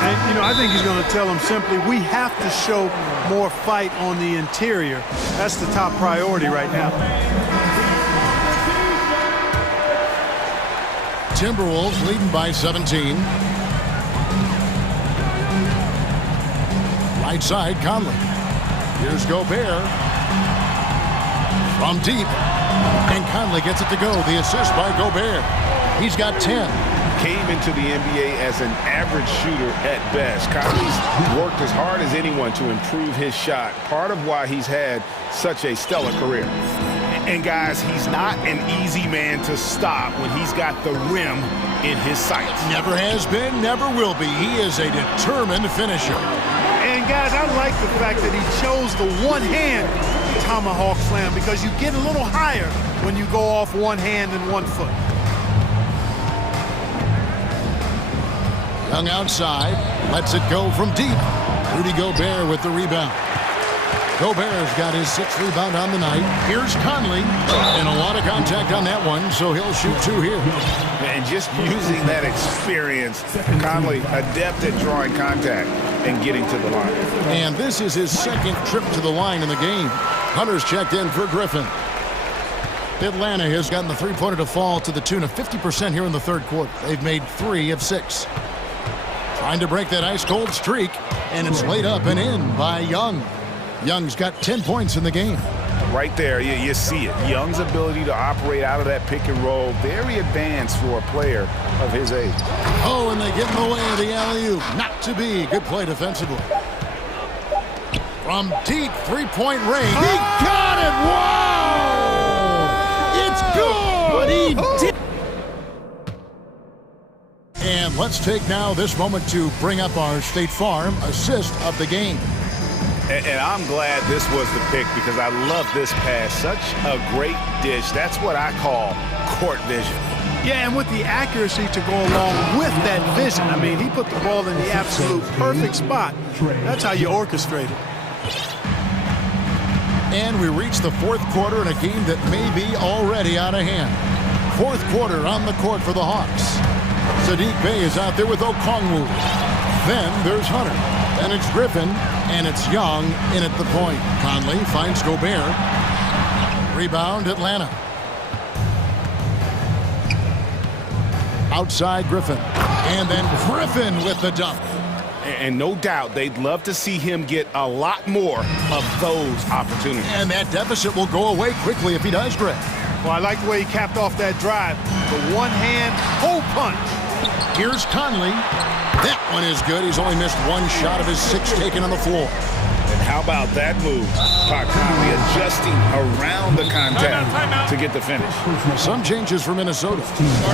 And, you know, I think he's going to tell them simply, we have to show more fight on the interior. That's the top priority right now. Timberwolves leading by 17. Right side, Conley. Here's Gobert. From deep. And Conley gets it to go. The assist by Gobert. He's got 10. came into the NBA as an average shooter at best. Conley's worked as hard as anyone to improve his shot, part of why he's had such a stellar career. And guys, he's not an easy man to stop when he's got the rim in his sights. Never has been, never will be. He is a determined finisher. And guys, I like the fact that he chose the one-hand tomahawk slam because you get a little higher when you go off one hand and 1 foot. Young outside, lets it go from deep. Rudy Gobert with the rebound. Gobert's got his 6th rebound on the night. Here's Conley, and a lot of contact on that one, so he'll shoot 2 here. And just using that experience, Conley adept at drawing contact and getting to the line. And this is his 2nd trip to the line in the game. Hunter's checked in for Griffin. Atlanta has gotten the three-pointer to fall to the tune of 50% here in the 3rd quarter. They've made 3 of 6. Trying to break that ice-cold streak, and it's laid up and in by Young. Young's got 10 points in the game. Right there, you see it. Young's ability to operate out of that pick and roll, very advanced for a player of his age. Oh, and they get in the way of the alley-oop. Not to be. Good play defensively. From deep three-point range. He got it! Wow! It's good! He did. And let's take now this moment to bring up our State Farm assist of the game. And I'm glad this was the pick because I love this pass. Such a great dish. That's what I call court vision. Yeah, and with the accuracy to go along with that vision. I mean, he put the ball in the absolute perfect spot. That's how you orchestrate it. And we reach the 4th quarter in a game that may be already out of hand. 4th quarter on the court for the Hawks. Sadiq Bey is out there with Okongwu. Then there's Hunter. Then it's Griffin, and it's Young in at the point. Conley finds Gobert. Rebound, Atlanta. Outside Griffin. And then Griffin with the dunk. And no doubt they'd love to see him get a lot more of those opportunities. And that deficit will go away quickly if he does, Greg. Well, I like the way he capped off that drive. The one-hand hole punch. Here's Conley. That one is good. He's only missed 1 shot of his 6 taken on the floor. And how about that move? Conley adjusting around the contact to get the finish. Some changes for Minnesota.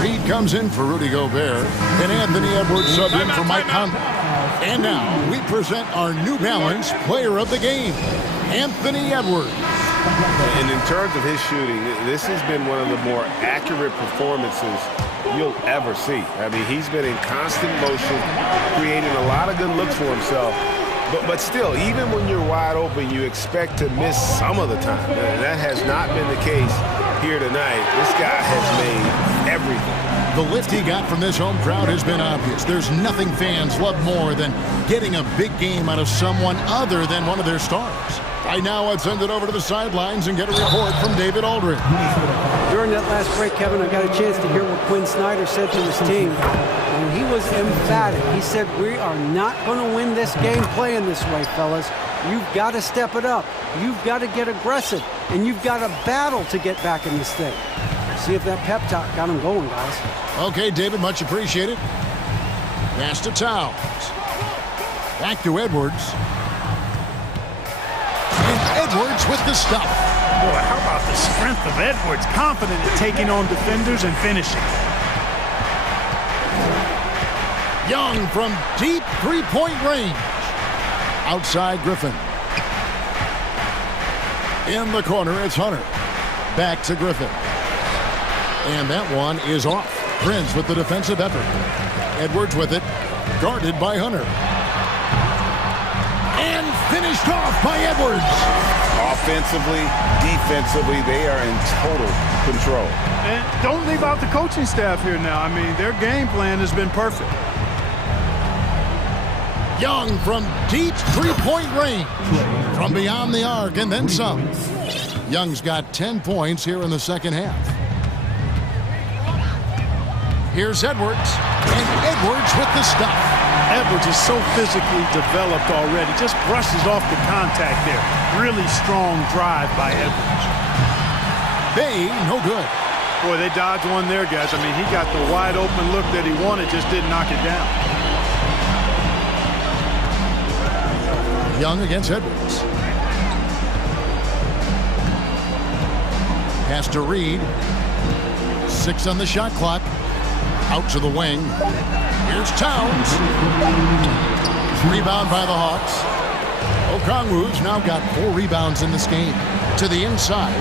Reed comes in for Rudy Gobert, and Anthony Edwards subbed in for Mike Conley. And now we present our New Balance player of the game, Anthony Edwards. And in terms of his shooting, this has been one of the more accurate performances you'll ever see. I mean, he's been in constant motion, creating a lot of good looks for himself. But still, even when you're wide open, you expect to miss some of the time. That has not been the case here tonight. This guy has made everything. The lift he got from this home crowd has been obvious. There's nothing fans love more than getting a big game out of someone other than one of their stars. Right now, I'd send it over to the sidelines and get a report from David Aldridge. During that last break, Kevin, I got a chance to hear what Quinn Snyder said to his team. And he was emphatic. He said, we are not going to win this game playing this way, fellas. You've got to step it up. You've got to get aggressive. And you've got to battle to get back in this thing. See if that pep talk got him going, guys. Okay, David, much appreciated. Pass to Towns. Back to Edwards. And Edwards with the stop. Boy, how about the strength of Edwards? Confident in taking on defenders and finishing. Young from deep three-point range. Outside Griffin. In the corner, it's Hunter. Back to Griffin. And that one is off. Prince with the defensive effort. Edwards with it. Guarded by Hunter. And finished off by Edwards. Offensively, defensively, they are in total control. And don't leave out the coaching staff here now. I mean, their game plan has been perfect. Young from deep three-point range. From beyond the arc and then some. Young's got 10 points here in the second half. Here's Edwards. And Edwards with the stop. Edwards is so physically developed already. Just brushes off the contact there. Really strong drive by Edwards. Bay, no good. Boy, they dodged one there, guys. I mean, he got the wide open look that he wanted, just didn't knock it down. Young against Edwards. Pass to Reed. 6 on the shot clock. Out to the wing. Here's Towns. Rebound by the Hawks. Okongwu's now got 4 rebounds in this game. To the inside.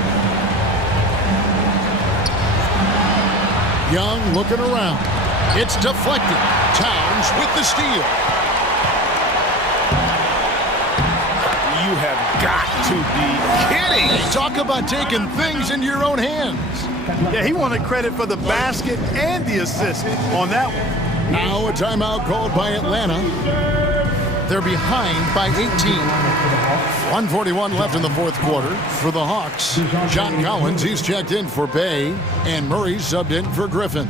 Young looking around. It's deflected. Towns with the steal. You have got to be kidding. Hey, talk about taking things into your own hands. Yeah, he wanted credit for the basket and the assist on that one. Now a timeout called by Atlanta. They're behind by 18. 1:41 left in the fourth quarter for the Hawks. John Collins, he's checked in for Bay, and Murray subbed in for Griffin.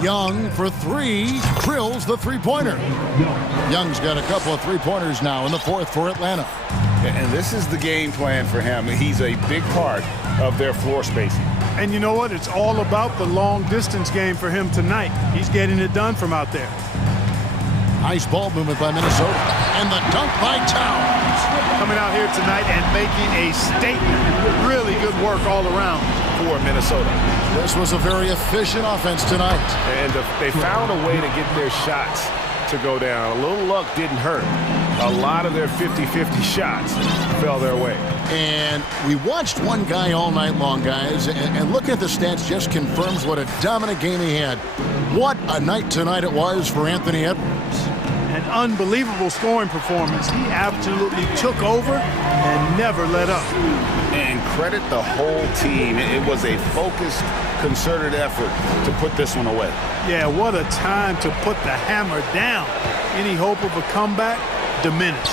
Young for 3, drills the three-pointer. Young's got a couple of three-pointers now in the fourth for Atlanta. And this is the game plan for him. He's a big part of their floor spacing. And you know what? It's all about the long-distance game for him tonight. He's getting it done from out there. Nice ball movement by Minnesota. And the dunk by Towns. Coming out here tonight and making a statement. Really good work all around for Minnesota. This was a very efficient offense tonight. And they found a way to get their shots to go down. A little luck didn't hurt. A lot of their 50-50 shots fell their way. And we watched one guy all night long, guys, and looking at the stats just confirms what a dominant game he had. What a night tonight it was for Anthony Edwards. An unbelievable scoring performance. He absolutely took over and never let up. And credit the whole team. It was a focused, concerted effort to put this one away. Yeah, what a time to put the hammer down. Any hope of a comeback diminished.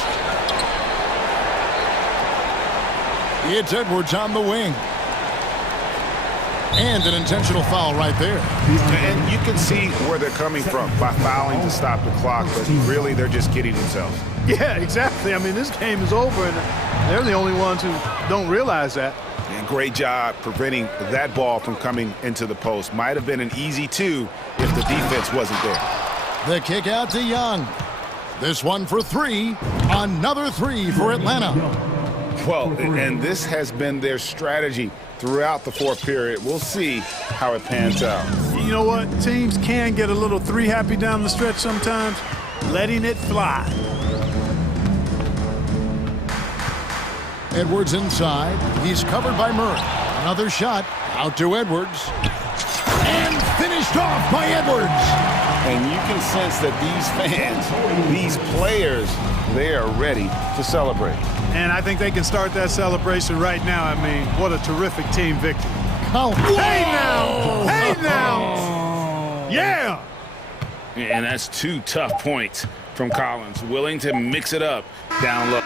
It's Edwards on the wing. And an intentional foul right there. And you can see where they're coming from by fouling to stop the clock, but really they're just kidding themselves. Yeah, exactly. I mean, this game is over, and they're the only ones who don't realize that. And great job preventing that ball from coming into the post. Might have been an easy 2 if the defense wasn't there. The kick out to Young. This one for 3. Another 3 for Atlanta. Well, and this has been their strategy throughout the fourth period. We'll see how it pans out. You know what? Teams can get a little 3 happy down the stretch sometimes. Letting it fly. Edwards inside. He's covered by Murray. Another shot. Out to Edwards. And finished off by Edwards. And you can sense that these fans, these players, they are ready to celebrate. And I think they can start that celebration right now. I mean, what a terrific team victory. Hey now! Hey now! Yeah! And that's 2 tough points from Collins, willing to mix it up down low.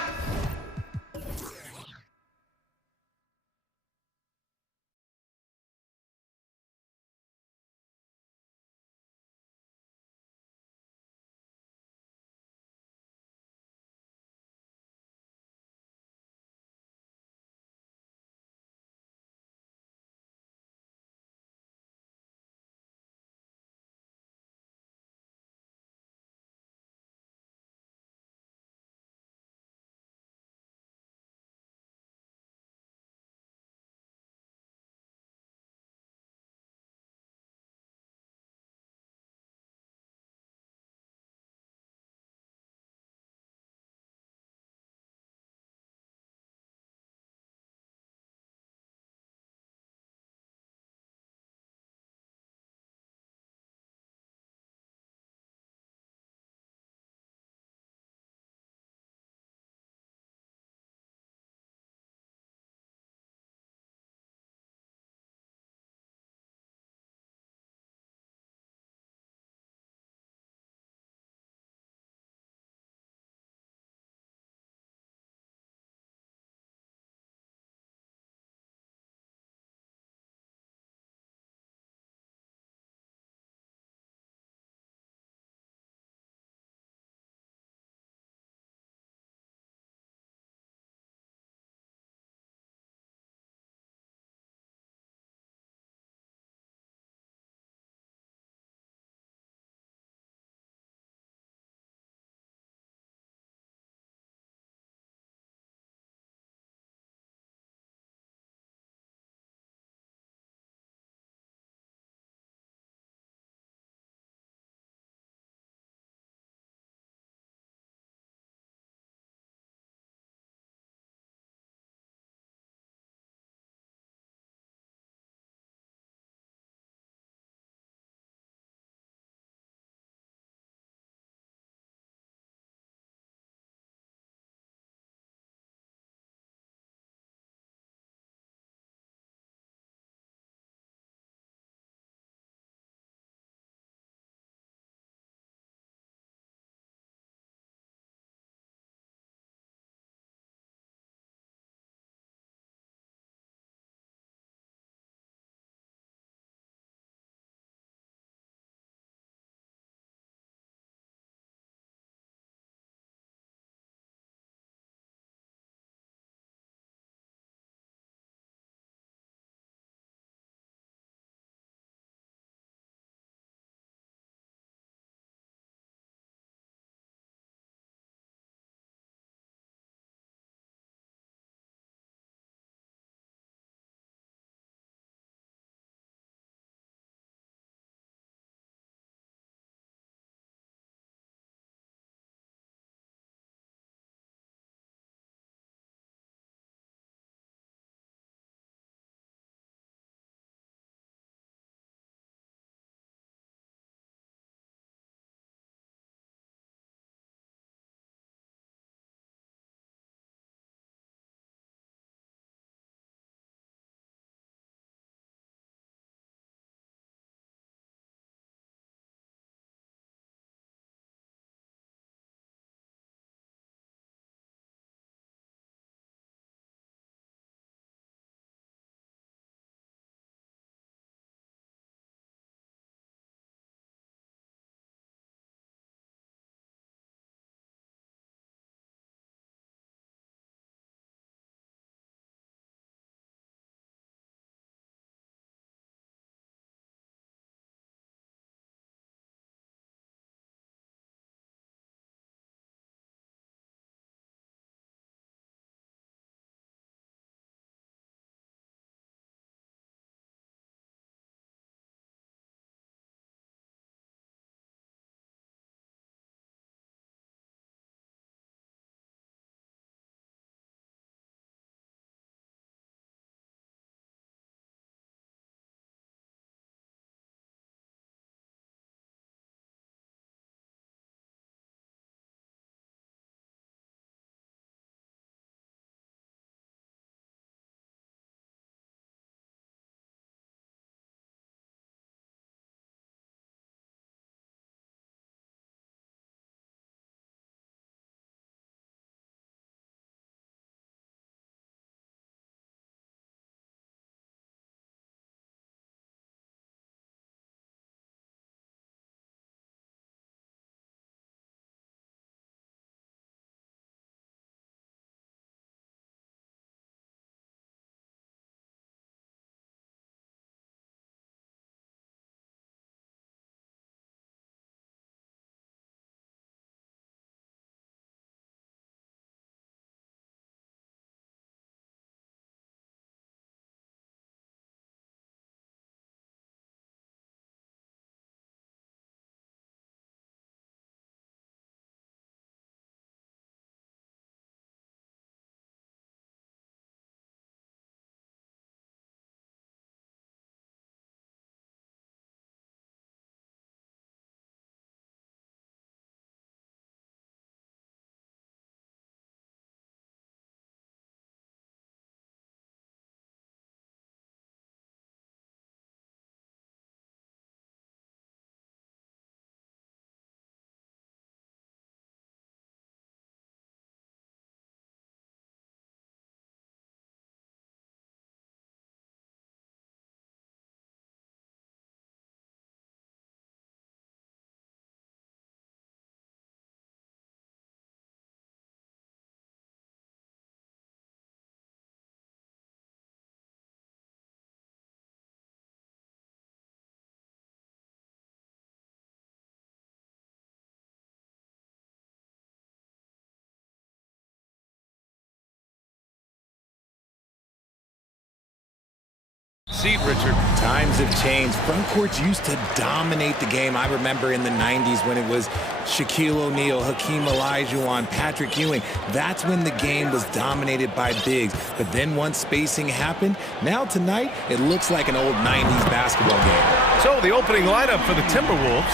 seat, Richard. Times have changed. Front courts used to dominate the game. I remember in the 90s when it was Shaquille O'Neal, Hakeem Olajuwon, Patrick Ewing. That's when the game was dominated by bigs. But then once spacing happened, now tonight it looks like an old 90s basketball game. So the opening lineup for the Timberwolves.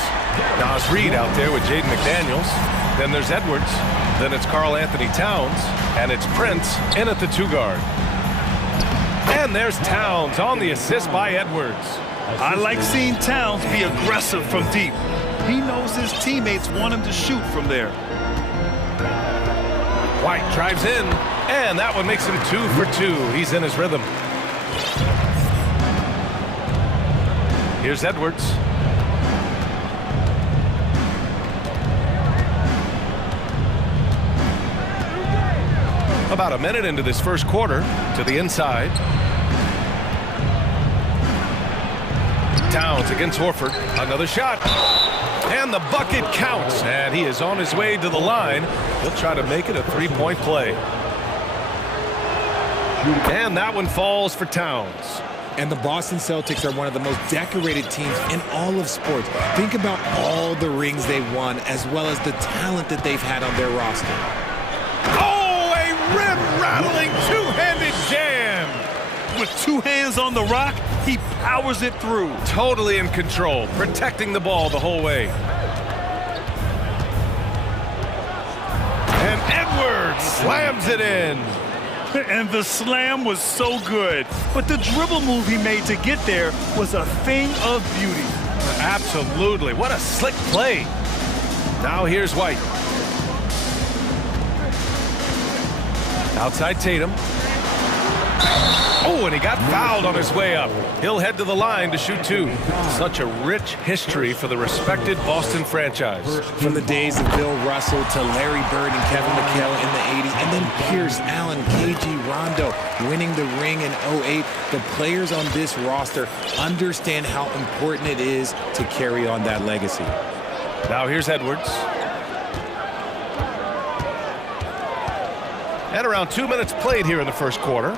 Nas Reed out there with Jaden McDaniels. Then there's Edwards. Then it's Karl Anthony Towns. And it's Prince in at the 2-guard. And there's Towns on the assist by Edwards. I like seeing Towns be aggressive from deep. He knows his teammates want him to shoot from there. White drives in, and that one makes him 2 for 2. He's in his rhythm. Here's Edwards. About a minute into this first quarter, to the inside. Towns against Horford. Another shot. And the bucket counts. And he is on his way to the line. He'll try to make it a 3-point play. And that one falls for Towns. And the Boston Celtics are one of the most decorated teams in all of sports. Think about all the rings they've won, as well as the talent that they've had on their roster. Oh, a rim-rattling two-handed jam. With 2 hands on the rock, he powers it through. Totally in control, protecting the ball the whole way. And Edwards slams it in. And the slam was so good. But the dribble move he made to get there was a thing of beauty. Absolutely. What a slick play. Now here's White. Outside Tatum. Oh, and he got fouled on his way up. He'll head to the line to shoot 2. Such a rich history for the respected Boston franchise. From the days of Bill Russell to Larry Bird and Kevin McHale in the 80s, and then Pierce, Allen, KG, Rondo winning the ring in 08. The players on this roster understand how important it is to carry on that legacy. Now here's Edwards. And around 2 minutes played here in the first quarter.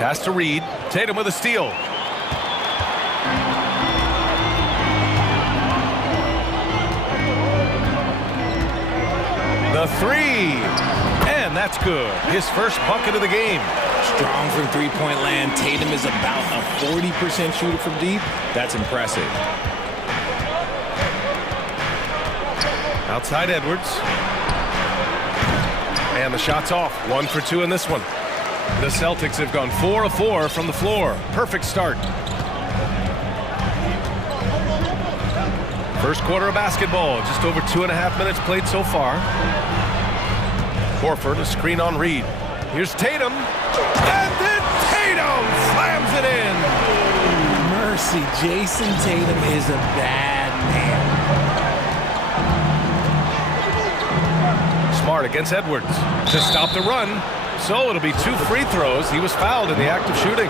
Pass to Reed. Tatum with a steal. The 3. And that's good. His first bucket of the game. Strong from three-point land. Tatum is about a 40% shooter from deep. That's impressive. Outside Edwards. And the shot's off. 1 for 2 in this one. The Celtics have gone 4 of 4 from the floor. Perfect start. First quarter of basketball. Just over 2.5 minutes played so far. Horford, a screen on Reed. Here's Tatum. And then Tatum slams it in. Mercy, Jason Tatum is a bad man. Smart against Edwards to stop the run. So it'll be 2 free throws. He was fouled in the act of shooting.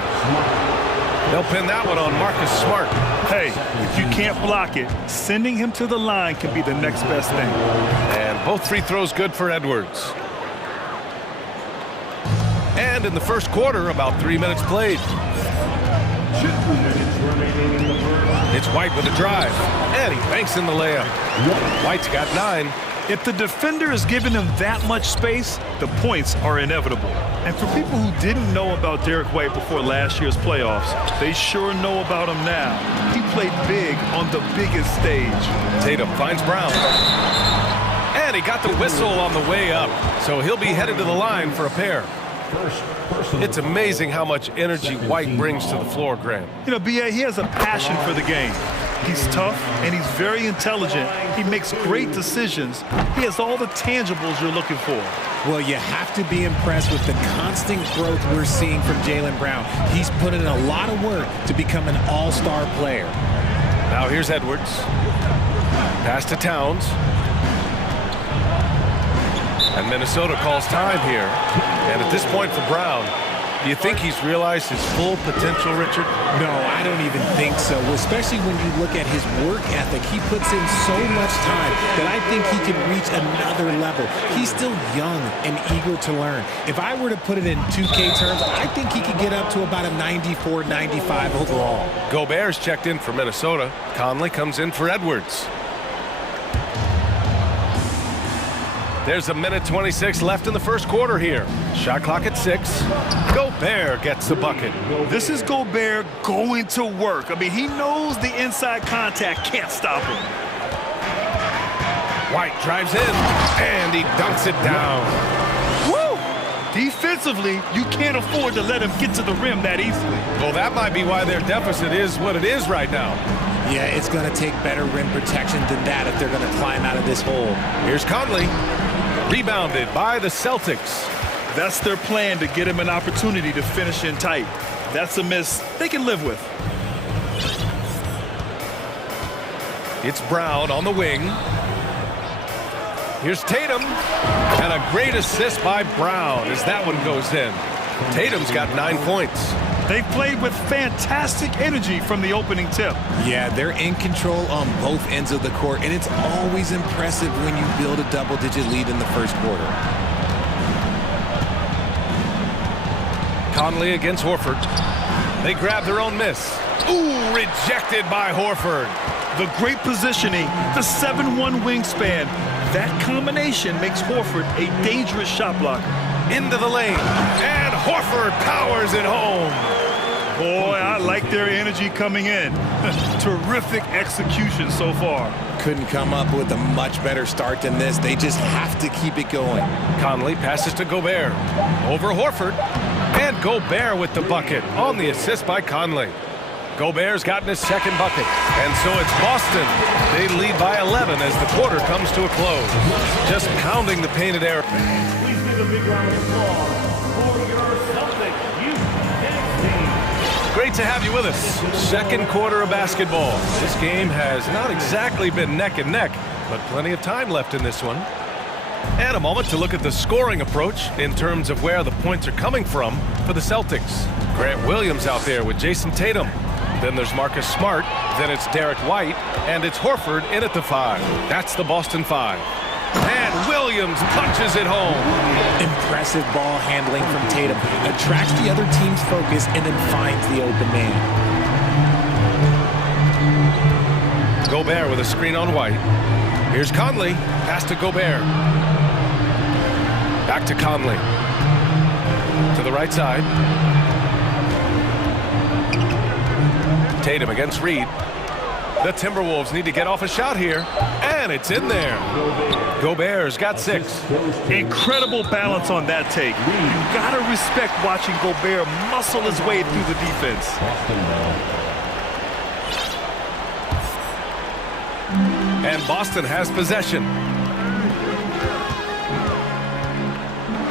They'll pin that one on Marcus Smart. Hey, if you can't block it, sending him to the line can be the next best thing. And both free throws good for Edwards. And in the first quarter, about 3 minutes played. It's White with a drive. And he banks in the layup. White's got 9. If the defender is giving him that much space, the points are inevitable. And for people who didn't know about Derek White before last year's playoffs, they sure know about him now. He played big on the biggest stage. Tatum finds Brown. And he got the whistle on the way up. So he'll be headed to the line for a pair. It's amazing how much energy White brings to the floor, Grant. You know, B.A., he has a passion for the game. He's tough, and he's very intelligent. He makes great decisions. He has all the tangibles you're looking for. Well, you have to be impressed with the constant growth we're seeing from Jaylen Brown. He's put in a lot of work to become an all-star player. Now here's Edwards. Pass to Towns. And Minnesota calls time here. And at this point for Brown, Do you think he's realized his full potential, Richard? No, I don't even think so, especially when you look at his work ethic. He puts in so much time that I think he can reach another level. He's still young and eager to learn. If I were to put it in 2K terms, I think he could get up to about a 94, 95 overall. Gobert's checked in for Minnesota. Conley comes in for Edwards. There's a minute 26 left in the first quarter here. Shot clock at 6. Gobert gets the bucket. This is Gobert going to work. I mean, he knows the inside contact can't stop him. White drives in, and he dunks it down. Woo! Defensively, you can't afford to let him get to the rim that easily. Well, that might be why their deficit is what it is right now. Yeah, it's going to take better rim protection than that if they're going to climb out of this hole. Here's Conley. Rebounded by the Celtics. That's their plan, to get him an opportunity to finish in tight. That's a miss they can live with. It's Brown on the wing. Here's Tatum. And a great assist by Brown as that one goes in. Tatum's got 9 points. They've played with fantastic energy from the opening tip. Yeah, they're in control on both ends of the court, and it's always impressive when you build a double-digit lead in the first quarter. Conley against Horford. They grab their own miss. Ooh, rejected by Horford. The great positioning, the 7'1" wingspan. That combination makes Horford a dangerous shot blocker. Into the lane, and Horford powers it home. Boy, I like their energy coming in. Terrific execution so far. Couldn't come up with a much better start than this. They just have to keep it going. Conley passes to Gobert. Over Horford. And Gobert with the bucket on the assist by Conley. Gobert's gotten his second bucket. And so it's Boston. They lead by 11 as the quarter comes to a close. Just pounding the painted area. Please give a big round of applause for your Celtics youth team. Great to have you with us. Second quarter of basketball. This game has not exactly been neck and neck, but plenty of time left in this one. And a moment to look at the scoring approach in terms of where the points are coming from for the Celtics. Grant Williams out there with Jason Tatum. Then there's Marcus Smart. Then it's Derek White. And it's Horford in at the 5. That's the Boston 5. And Williams punches it home. Impressive ball handling from Tatum. Attracts the other team's focus and then finds the open man. Gobert with a screen on White. Here's Conley. Pass to Gobert. Back to Conley. To the right side. Tatum against Reed. The Timberwolves need to get off a shot here. And it's in there. Gobert's got 6. Incredible balance on that take. You gotta respect watching Gobert muscle his way through the defense. And Boston has possession.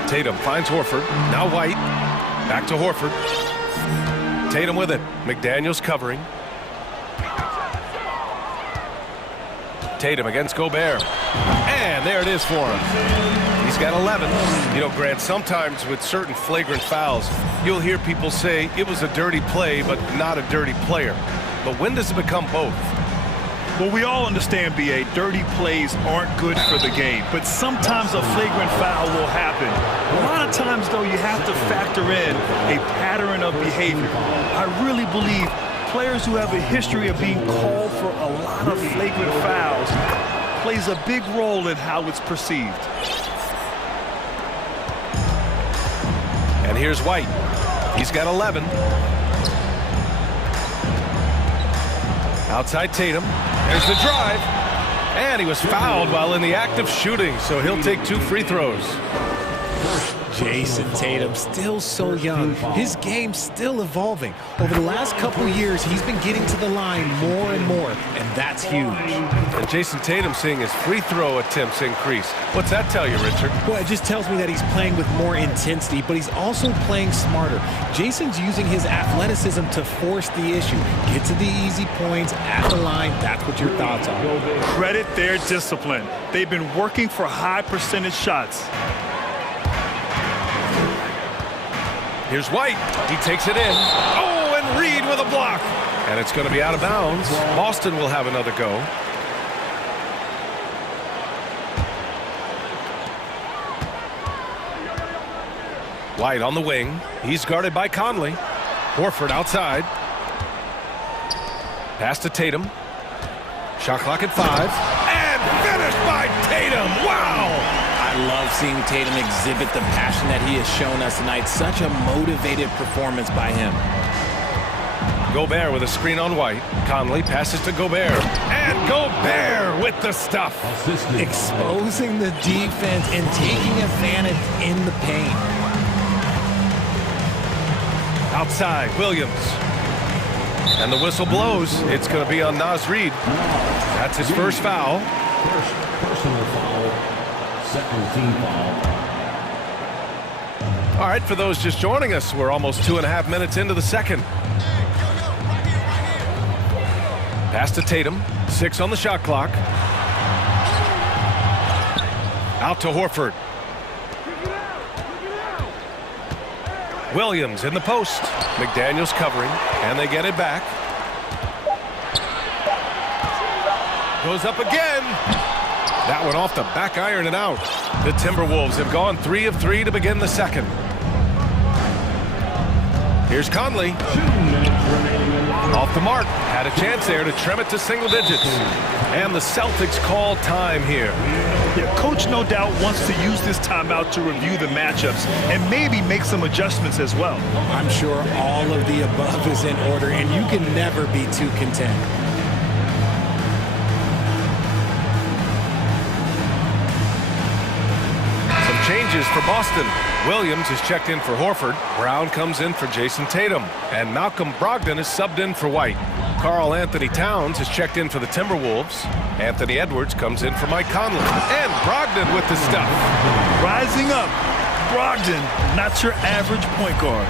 Tatum finds Horford. Now White. Back to Horford. Tatum with it. McDaniels covering. Tatum against Gobert. And there it is for him. He's got 11. You know, Grant, sometimes with certain flagrant fouls, you'll hear people say it was a dirty play, but not a dirty player. But when does it become both? Well, we all understand, B.A., dirty plays aren't good for the game, but sometimes a flagrant foul will happen. A lot of times, though, you have to factor in a pattern of behavior. I really believe players who have a history of being called for a lot of flagrant fouls plays a big role in how it's perceived. And here's White. He's got 11. Outside Tatum. There's the drive. And he was fouled while in the act of shooting, so he'll take 2 free throws. Jason Tatum, still so young. His game's still evolving. Over the last couple years, he's been getting to the line more and more, and that's huge. And Jason Tatum seeing his free throw attempts increase. What's that tell you, Richard? Well, it just tells me that he's playing with more intensity, but he's also playing smarter. Jason's using his athleticism to force the issue. Get to the easy points, at the line. That's what your thoughts are. Credit their discipline. They've been working for high percentage shots. Here's White. He takes it in. Oh, and Reed with a block. And it's going to be out of bounds. Boston will have another go. White on the wing. He's guarded by Conley. Horford outside. Pass to Tatum. Shot clock at 5. And finished by Tatum. Wow! I love seeing Tatum exhibit the passion that he has shown us tonight. Such a motivated performance by him. Gobert with a screen on White. Conley passes to Gobert. And Gobert with the stuff. Exposing the defense and taking advantage in the paint. Outside, Williams. And the whistle blows. It's going to be on Naz Reid. That's his first foul. First personal foul, second team foul. All right, for those just joining us, we're almost 2.5 minutes into the second. Pass to Tatum. 6 on the shot clock. Out to Horford. Williams in the post. McDaniels covering, and they get it back. Goes up again. That one off the back iron and out. The Timberwolves have gone 3 of 3 to begin the second. Here's Conley. Off the mark. Had a chance there to trim it to single digits. And the Celtics call time here. Yeah, coach no doubt wants to use this timeout to review the matchups and maybe make some adjustments as well. I'm sure all of the above is in order, and you can never be too content. Some changes for Boston. Williams is checked in for Horford. Brown comes in for Jason Tatum. And Malcolm Brogdon is subbed in for White. Karl Anthony Towns is checked in for the Timberwolves. Anthony Edwards comes in for Mike Conley. And Brogdon with the stuff. Rising up, Brogdon, not your average point guard.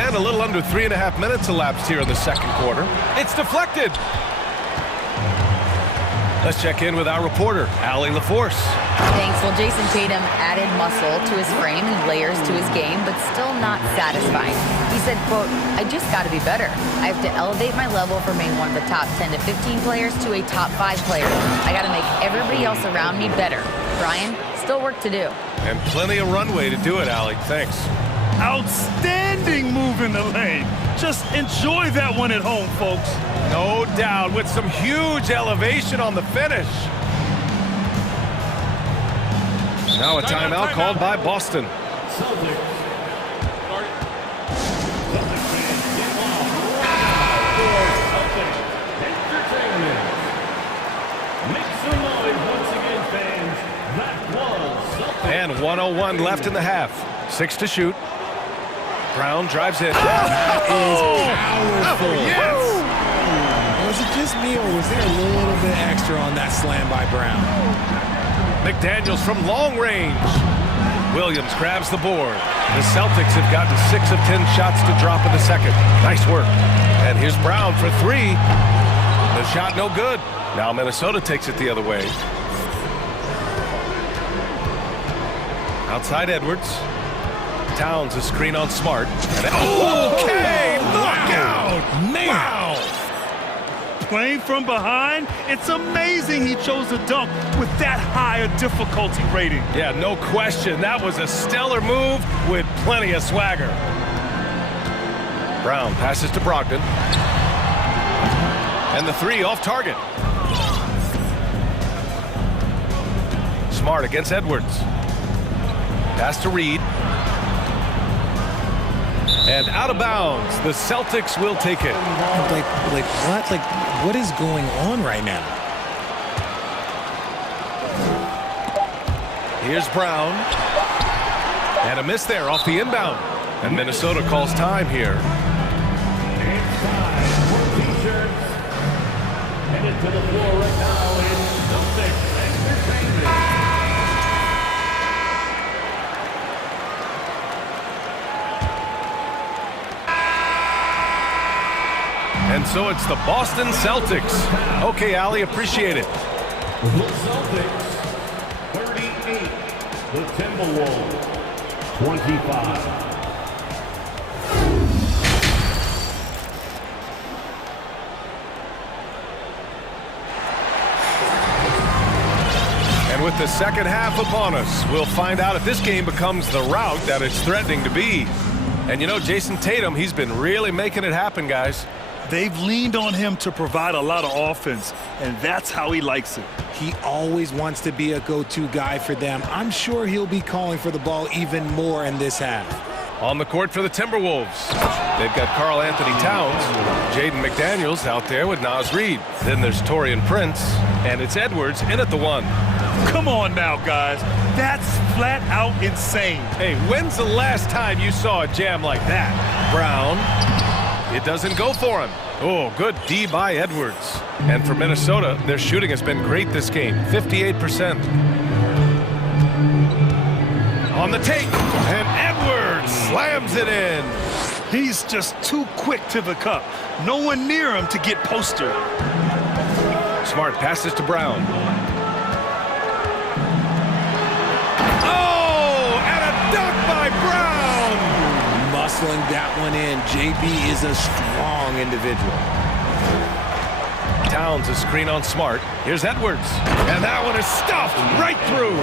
And a little under 3.5 minutes elapsed here in the second quarter. It's deflected. Let's check in with our reporter, Allie LaForce. Thanks. Well, Jason Tatum added muscle to his frame and layers to his game, but still not satisfied. He said, quote, I just got to be better. I have to elevate my level from being one of the top 10 to 15 players to a top 5 player. I got to make everybody else around me better. Brian, still work to do. And plenty of runway to do it, Allie. Thanks. Outstanding move in the lane. Just enjoy that one at home, folks. No doubt, with some huge elevation on the finish. Now a timeout called by Boston. And 1:01 left in the half. 6 to shoot. Brown drives in. That is powerful. Yes! Was it just me, or was there a little bit extra on that slam by Brown? McDaniels from long range. Williams grabs the board. The Celtics have gotten 6 of 10 shots to drop in the second. Nice work. And here's Brown for 3. The shot no good. Now Minnesota takes it the other way. Outside Edwards. Towns a screen on Smart. And okay! Knockout! Man! Wow! Playing from behind, it's amazing he chose to dunk with that high a difficulty rating. Yeah, no question. That was a stellar move with plenty of swagger. Brown passes to Brogdon. And the 3 off target. Smart against Edwards. Pass to Reed. And out of bounds. The Celtics will take it. Like what? Like, what is going on right now? Here's Brown. And a miss there off the inbound. And Minnesota calls time here. It's time for T-shirts. Headed to the floor right now is Celtics Entertainment. And so it's the Boston Celtics. Okay, Allie, appreciate it. The Celtics, 38. The Timberwolves, 25. And with the second half upon us, we'll find out if this game becomes the rout that it's threatening to be. And you know, Jason Tatum, he's been really making it happen, guys. They've leaned on him to provide a lot of offense, and that's how he likes it. He always wants to be a go-to guy for them. I'm sure he'll be calling for the ball even more in this half. On the court for the Timberwolves, they've got Karl Anthony Towns, Jaden McDaniels out there with Naz Reid. Then there's Taurean Prince, and it's Edwards in at the one. Come on now, guys. That's flat out insane. Hey, when's the last time you saw a jam like that? Brown. It doesn't go for him. Oh, good D by Edwards. And for Minnesota, their shooting has been great this game, 58%. On the take, and Edwards slams it in. He's just too quick to the cup. No one near him to get postered. Smart passes to Brown. Oh, and a dunk by Brown. Muscling that one in. JB is a strong individual. Towns a screen on Smart. Here's Edwards. And that one is stuffed right through.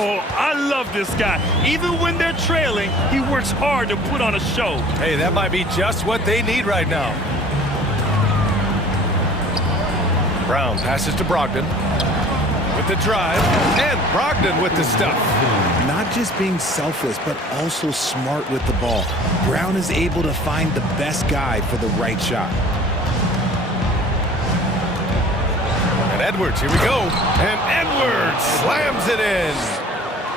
Oh, I love this guy. Even when they're trailing, he works hard to put on a show. Hey, that might be just what they need right now. Brown passes to Brogdon with the drive, and Brogdon with the stuff. Not just being selfless, but also smart with the ball. Brown is able to find the best guy for the right shot. And Edwards, here we go. And Edwards slams it in.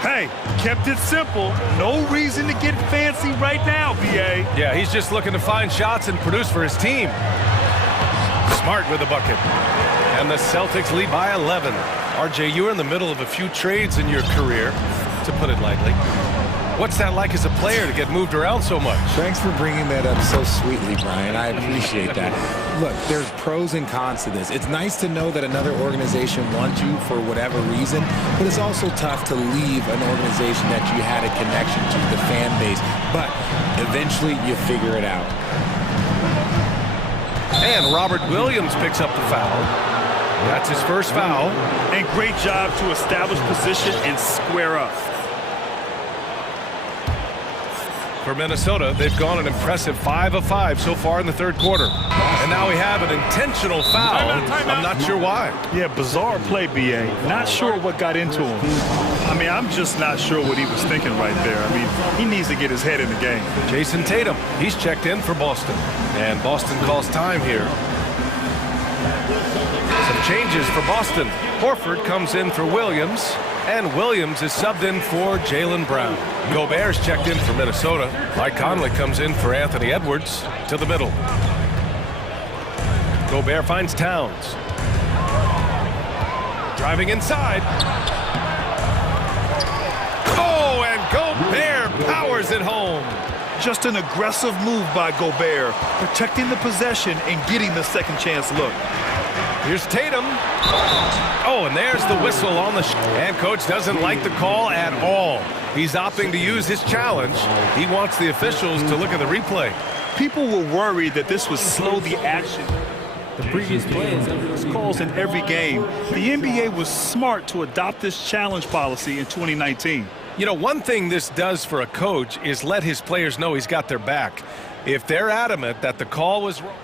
Hey, kept it simple. No reason to get fancy right now, BA. Yeah, he's just looking to find shots and produce for his team. Smart with the bucket. And the Celtics lead by 11. RJ, you were in the middle of a few trades in your career, to put it lightly. What's that like as a player to get moved around so much? Thanks for bringing that up so sweetly, Brian. I appreciate that. Look, there's pros and cons to this. It's nice to know that another organization wants you for whatever reason, but it's also tough to leave an organization that you had a connection to, the fan base. But eventually you figure it out. And Robert Williams picks up the foul. That's his first foul. And great job to establish position and square up. For Minnesota, they've gone an impressive 5 of 5 so far in the third quarter. And now we have an intentional foul. I'm not sure why. Yeah, bizarre play, BA. Not sure what got into him. I mean, I'm just not sure what he was thinking right there. I mean, he needs to get his head in the game. Jason Tatum, he's checked in for Boston. And Boston calls time here. Some changes for Boston. Horford comes in for Williams. And Williams is subbed in for Jaylen Brown. Gobert's checked in for Minnesota. Mike Conley comes in for Anthony Edwards to the middle. Gobert finds Towns. Driving inside. Oh, and Gobert powers it home. Just an aggressive move by Gobert, protecting the possession and getting the second chance look. Here's Tatum. Oh, and there's the whistle on the and coach doesn't like the call at all. He's opting to use his challenge. He wants the officials to look at the replay. People were worried that this would slow the action. The previous play is under those calls in every game. The NBA was smart to adopt this challenge policy in 2019. You know, one thing this does for a coach is let his players know he's got their back. If they're adamant that the call was wrong.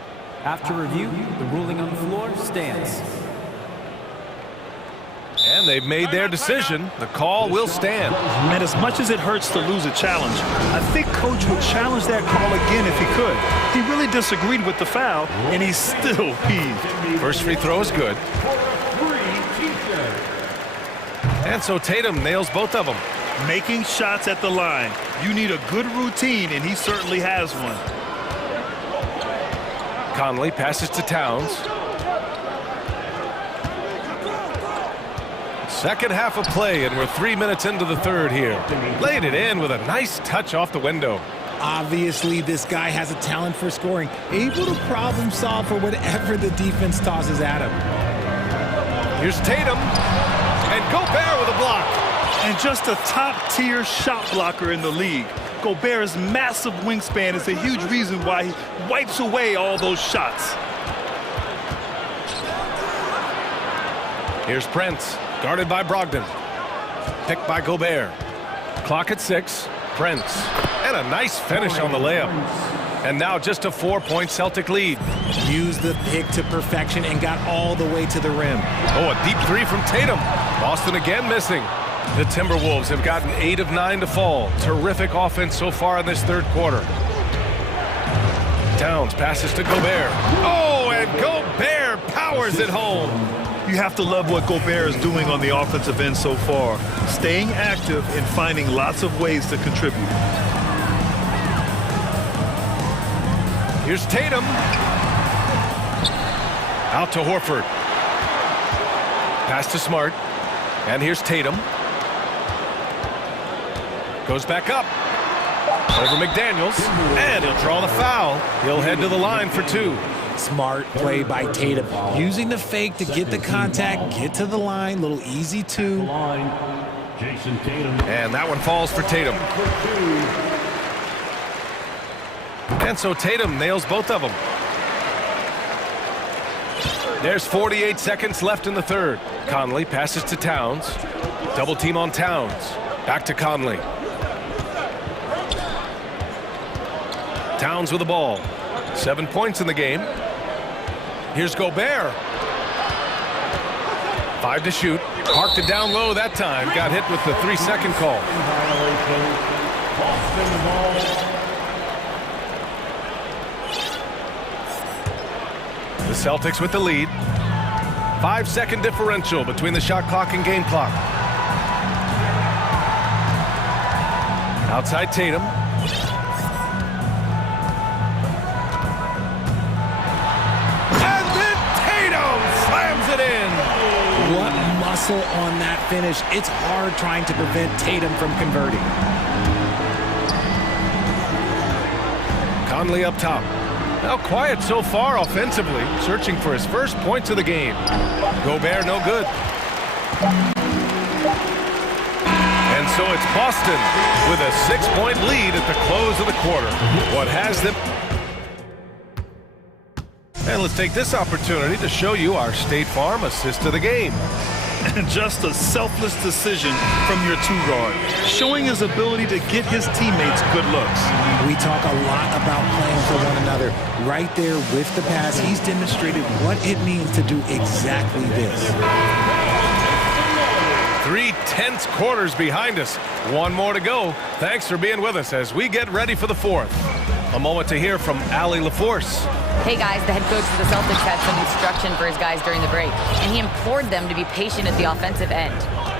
After review, the ruling on the floor stands. And they've made their decision. The call will stand. And as much as it hurts to lose a challenge, I think coach would challenge that call again if he could. He really disagreed with the foul, and he's still peeved. First free throw is good. And so Tatum nails both of them. Making shots at the line. You need a good routine, and he certainly has one. Conley passes to Towns. Second half of play, and we're 3 minutes into the third here. Laid it in with a nice touch off the window. Obviously, this guy has a talent for scoring, able to problem solve for whatever the defense tosses at him. Here's Tatum, and Gobert with a block. And just a top-tier shot blocker in the league. Gobert's massive wingspan is a huge reason why he wipes away all those shots. Here's Prince, guarded by Brogdon. Picked by Gobert. Clock at 6. Prince. And a nice finish on the layup. And now just a 4-point Celtic lead. Used the pick to perfection and got all the way to the rim. Oh, a deep three from Tatum. Boston again missing. The Timberwolves have gotten 8 of 9 to fall. Terrific offense so far in this third quarter. Towns passes to Gobert. Oh, and Gobert powers it home. You have to love what Gobert is doing on the offensive end so far. Staying active and finding lots of ways to contribute. Here's Tatum. Out to Horford. Pass to Smart. And here's Tatum. Goes back up. Over McDaniels. And he'll draw the foul. He'll head to the line for 2. Smart play by Tatum. Using the fake to get the contact, get to the line. Little easy 2. And that one falls for Tatum. And so Tatum nails both of them. There's 48 seconds left in the third. Conley passes to Towns. Double team on Towns. Back to Conley. Towns with the ball. 7 points in the game. Here's Gobert. 5 to shoot. Parked it down low that time. Got hit with the 3-second call. The Celtics with the lead. 5-second differential between the shot clock and game clock. Outside Tatum. And then Tatum slams it in. What muscle on that finish. It's hard trying to prevent Tatum from converting. Conley up top. Now quiet so far offensively, searching for his first points of the game. Gobert no good. And so it's Boston with a 6-point lead at the close of the quarter. What has them? And let's take this opportunity to show you our State Farm assist of the game. And just a selfless decision from your 2-guard, showing his ability to get his teammates good looks. We talk a lot about playing for one another. Right there with the pass, he's demonstrated what it means to do exactly this. 3 tense quarters behind us. 1 more to go. Thanks for being with us as we get ready for the 4th. A moment to hear from Allie LaForce. Hey guys, the head coach for the Celtics had some instruction for his guys during the break, and he implored them to be patient at the offensive end.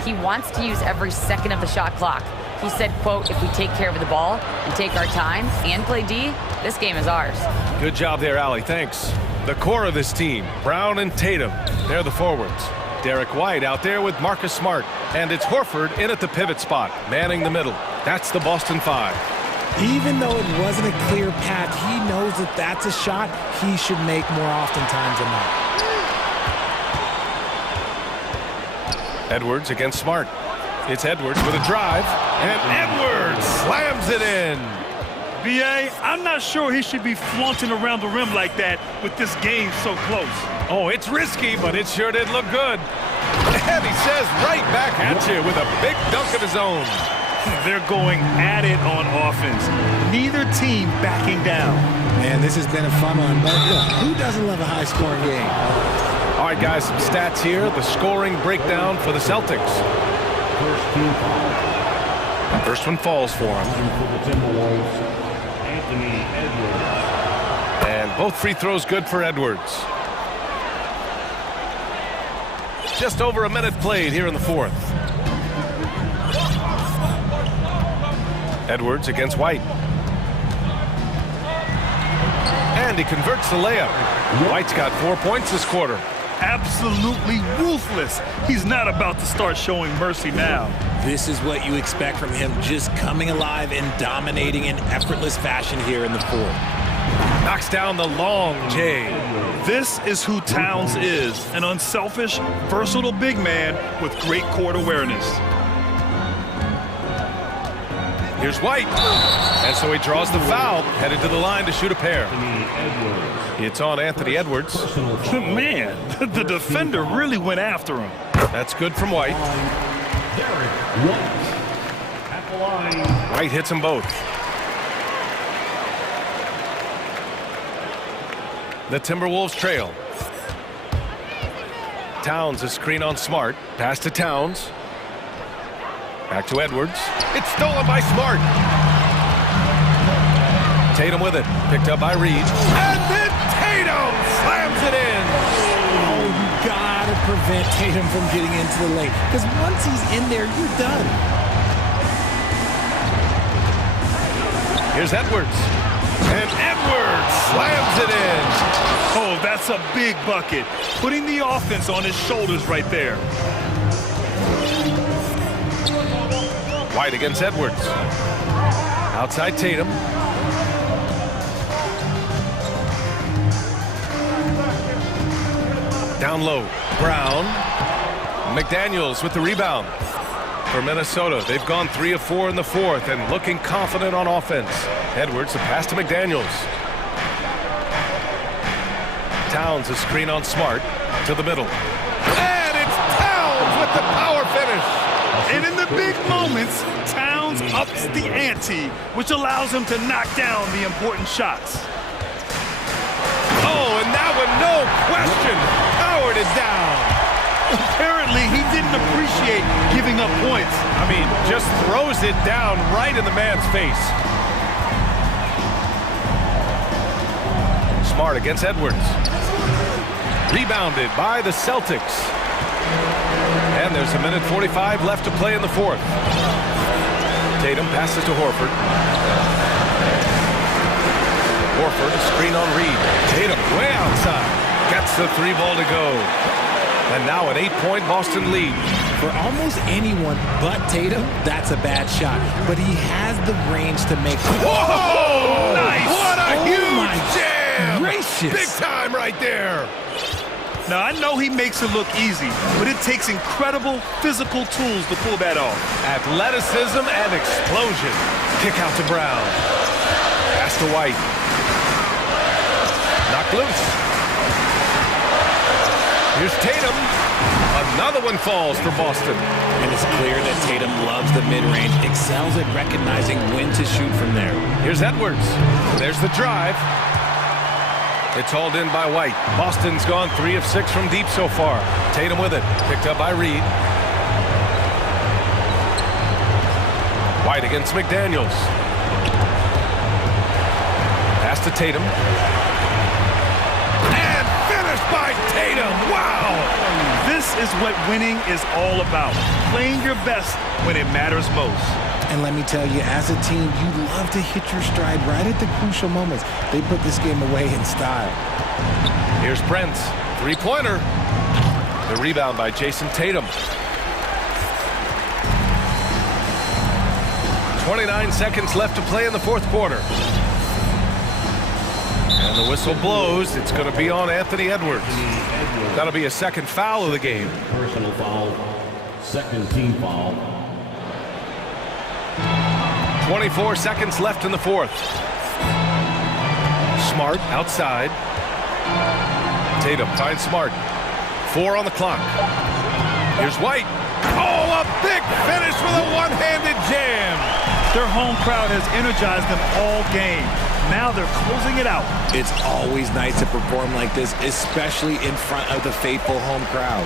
He wants to use every second of the shot clock. He said, quote, if we take care of the ball and take our time and play D, this game is ours. Good job there, Allie. Thanks. The core of this team, Brown and Tatum, they're the forwards. Derek White out there with Marcus Smart. And it's Horford in at the pivot spot, manning the middle. That's the Boston 5. Even though it wasn't a clear path, he knows that that's a shot he should make more oftentimes than not. Edwards against Smart. It's Edwards with a drive, and Edwards slams it in. B.A., I'm not sure he should be flaunting around the rim like that with this game so close. Oh, it's risky, but it sure did look good. And he says right back at you with a big dunk of his own. They're going at it on offense. Neither team backing down. Man, this has been a fun one, but look, who doesn't love a high-scoring game? All right, guys, some stats here. The scoring breakdown for the Celtics. First one falls for him. And both free throws good for Edwards. Just over a minute played here in the 4th. Edwards against White. And he converts the layup. White's got 4 points this quarter. Absolutely ruthless. He's not about to start showing mercy now. This is what you expect from him, just coming alive and dominating in effortless fashion here in the 4th. Knocks down the long J. This is who Towns is, an unselfish, versatile big man with great court awareness. Here's White. And so he draws the foul, headed to the line to shoot a pair. It's on Anthony Edwards. Man, the defender really went after him. That's good from White. White hits them both. The Timberwolves trail. Towns a screen on Smart. Pass to Towns. Back to Edwards. It's stolen by Smart. Tatum with it. Picked up by Reed. And then Tatum slams it in. Oh, you gotta prevent Tatum from getting into the lane. Because once he's in there, you're done. Here's Edwards. And Edwards slams it in. Oh, that's a big bucket. Putting the offense on his shoulders right there. White against Edwards. Outside Tatum. Down low. Brown. McDaniels with the rebound. For Minnesota, they've gone 3 of 4 in the fourth and looking confident on offense. Edwards, the pass to McDaniels. Towns, a screen on Smart, to the middle. And it's Towns with the power finish. And in the big moments, Towns ups the ante, which allows him to knock down the important shots. Oh, and that one, no question, Howard is down. Apparently, he didn't appreciate giving up points. I mean, just throws it down right in the man's face. Smart against Edwards. Rebounded by the Celtics. And there's a minute 45 left to play in the fourth. Tatum passes to Horford. Horford, a screen on Reed. Tatum way outside. Gets the 3 ball to go. And now an 8-point Boston lead. For almost anyone but Tatum, that's a bad shot. But he has the range to make. Whoa! Nice! What a huge jam! Gracious! Big time right there. Now, I know he makes it look easy, but it takes incredible physical tools to pull that off. Athleticism and explosion. Kick out to Brown. Pass to White. Knocked loose. Here's Tatum. Another one falls for Boston. And it's clear that Tatum loves the mid-range, excels at recognizing when to shoot from there. Here's Edwards. There's the drive. It's hauled in by White. Boston's gone 3 of 6 from deep so far. Tatum with it. Picked up by Reed. White against McDaniels. Pass to Tatum. And finished by Tatum. Wow! This is what winning is all about. Playing your best when it matters most. And let me tell you, as a team, you love to hit your stride right at the crucial moments. They put this game away in style. Here's Brent. 3-pointer. The rebound by Jason Tatum. 29 seconds left to play in the fourth quarter. And the whistle blows. It's going to be on Anthony Edwards. That'll be a second foul of the game. Personal foul, second team foul. 24 seconds left in the fourth. Smart outside. Tatum finds Smart. 4 on the clock. Here's White. Oh, a big finish with a one-handed jam. Their home crowd has energized them all game. Now they're closing it out. It's always nice to perform like this, especially in front of the faithful home crowd.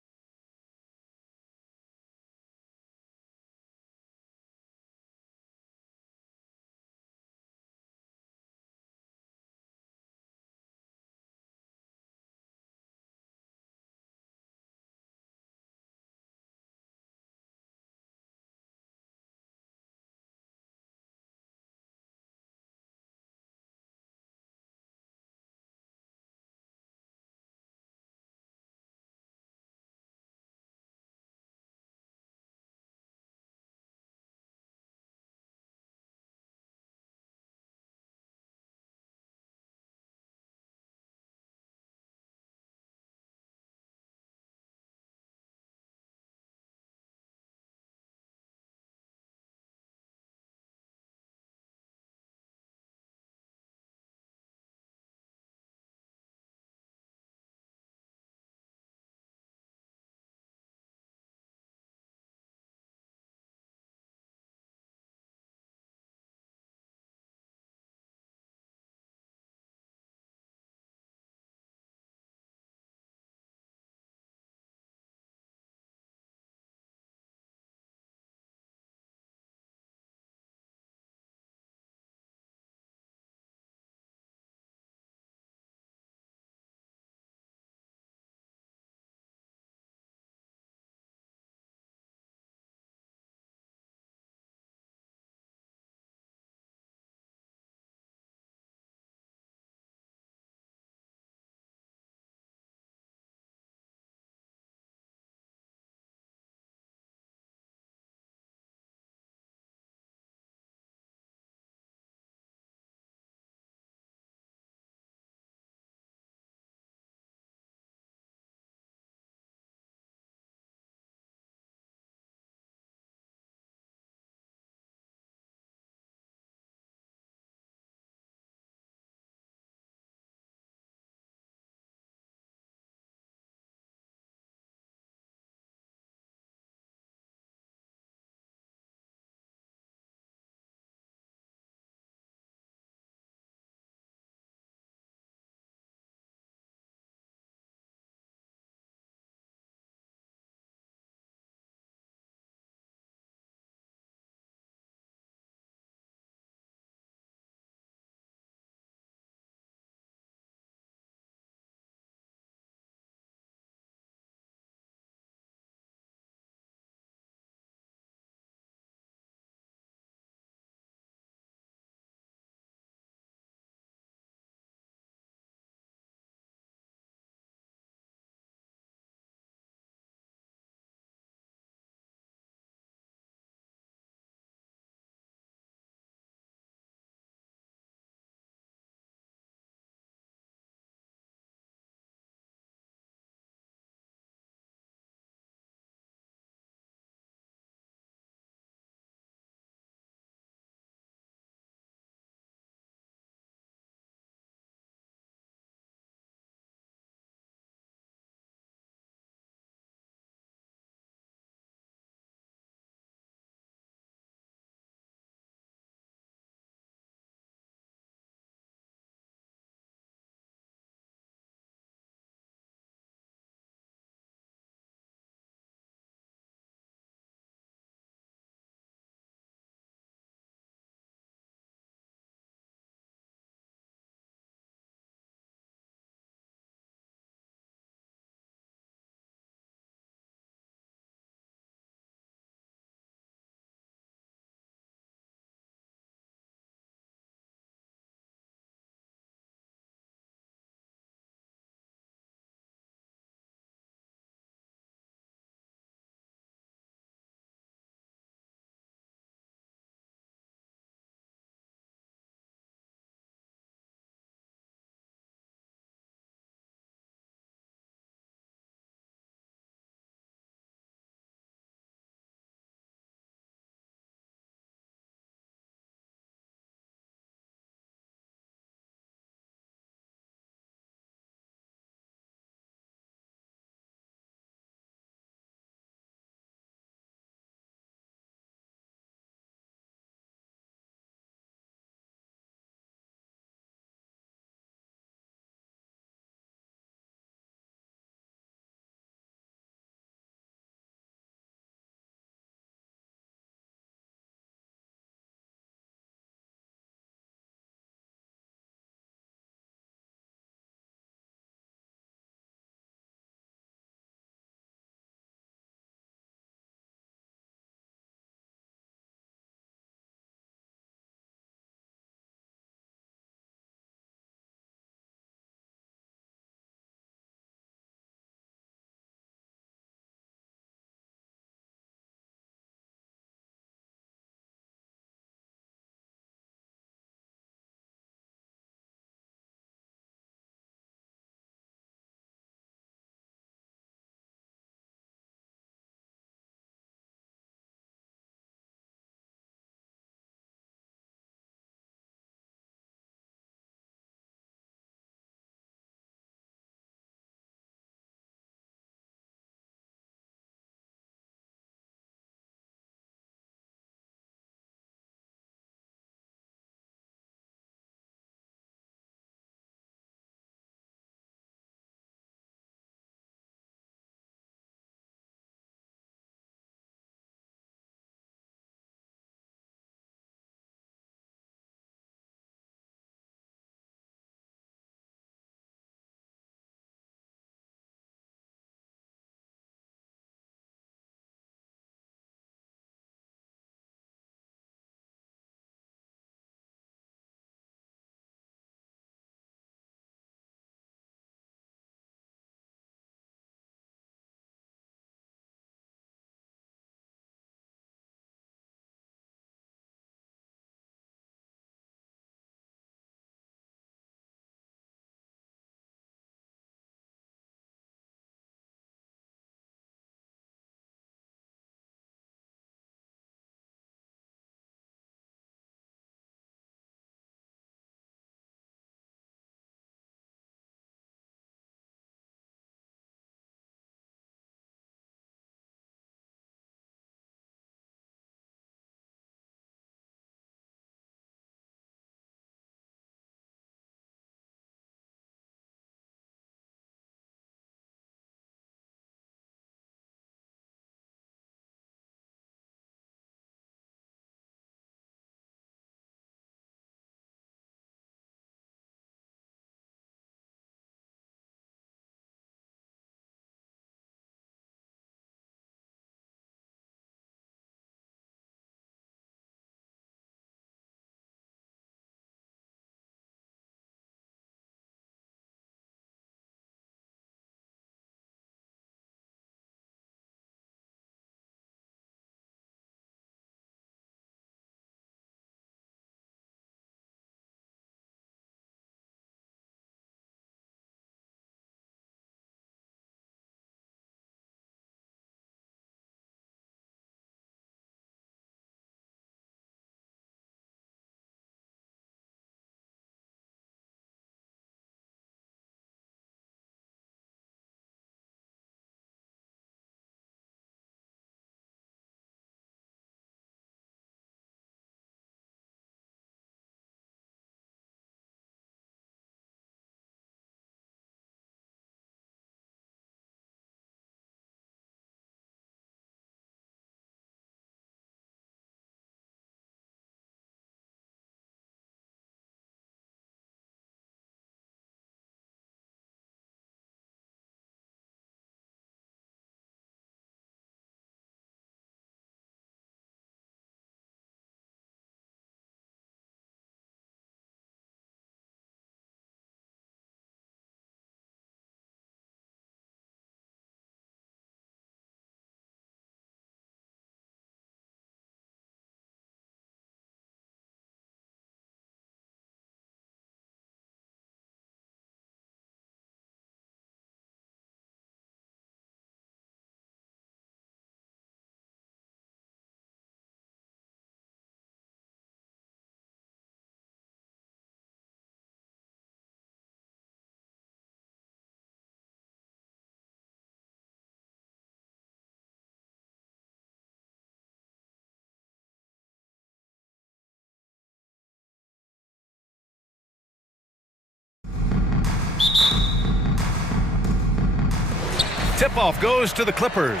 Tip-off goes to the Clippers.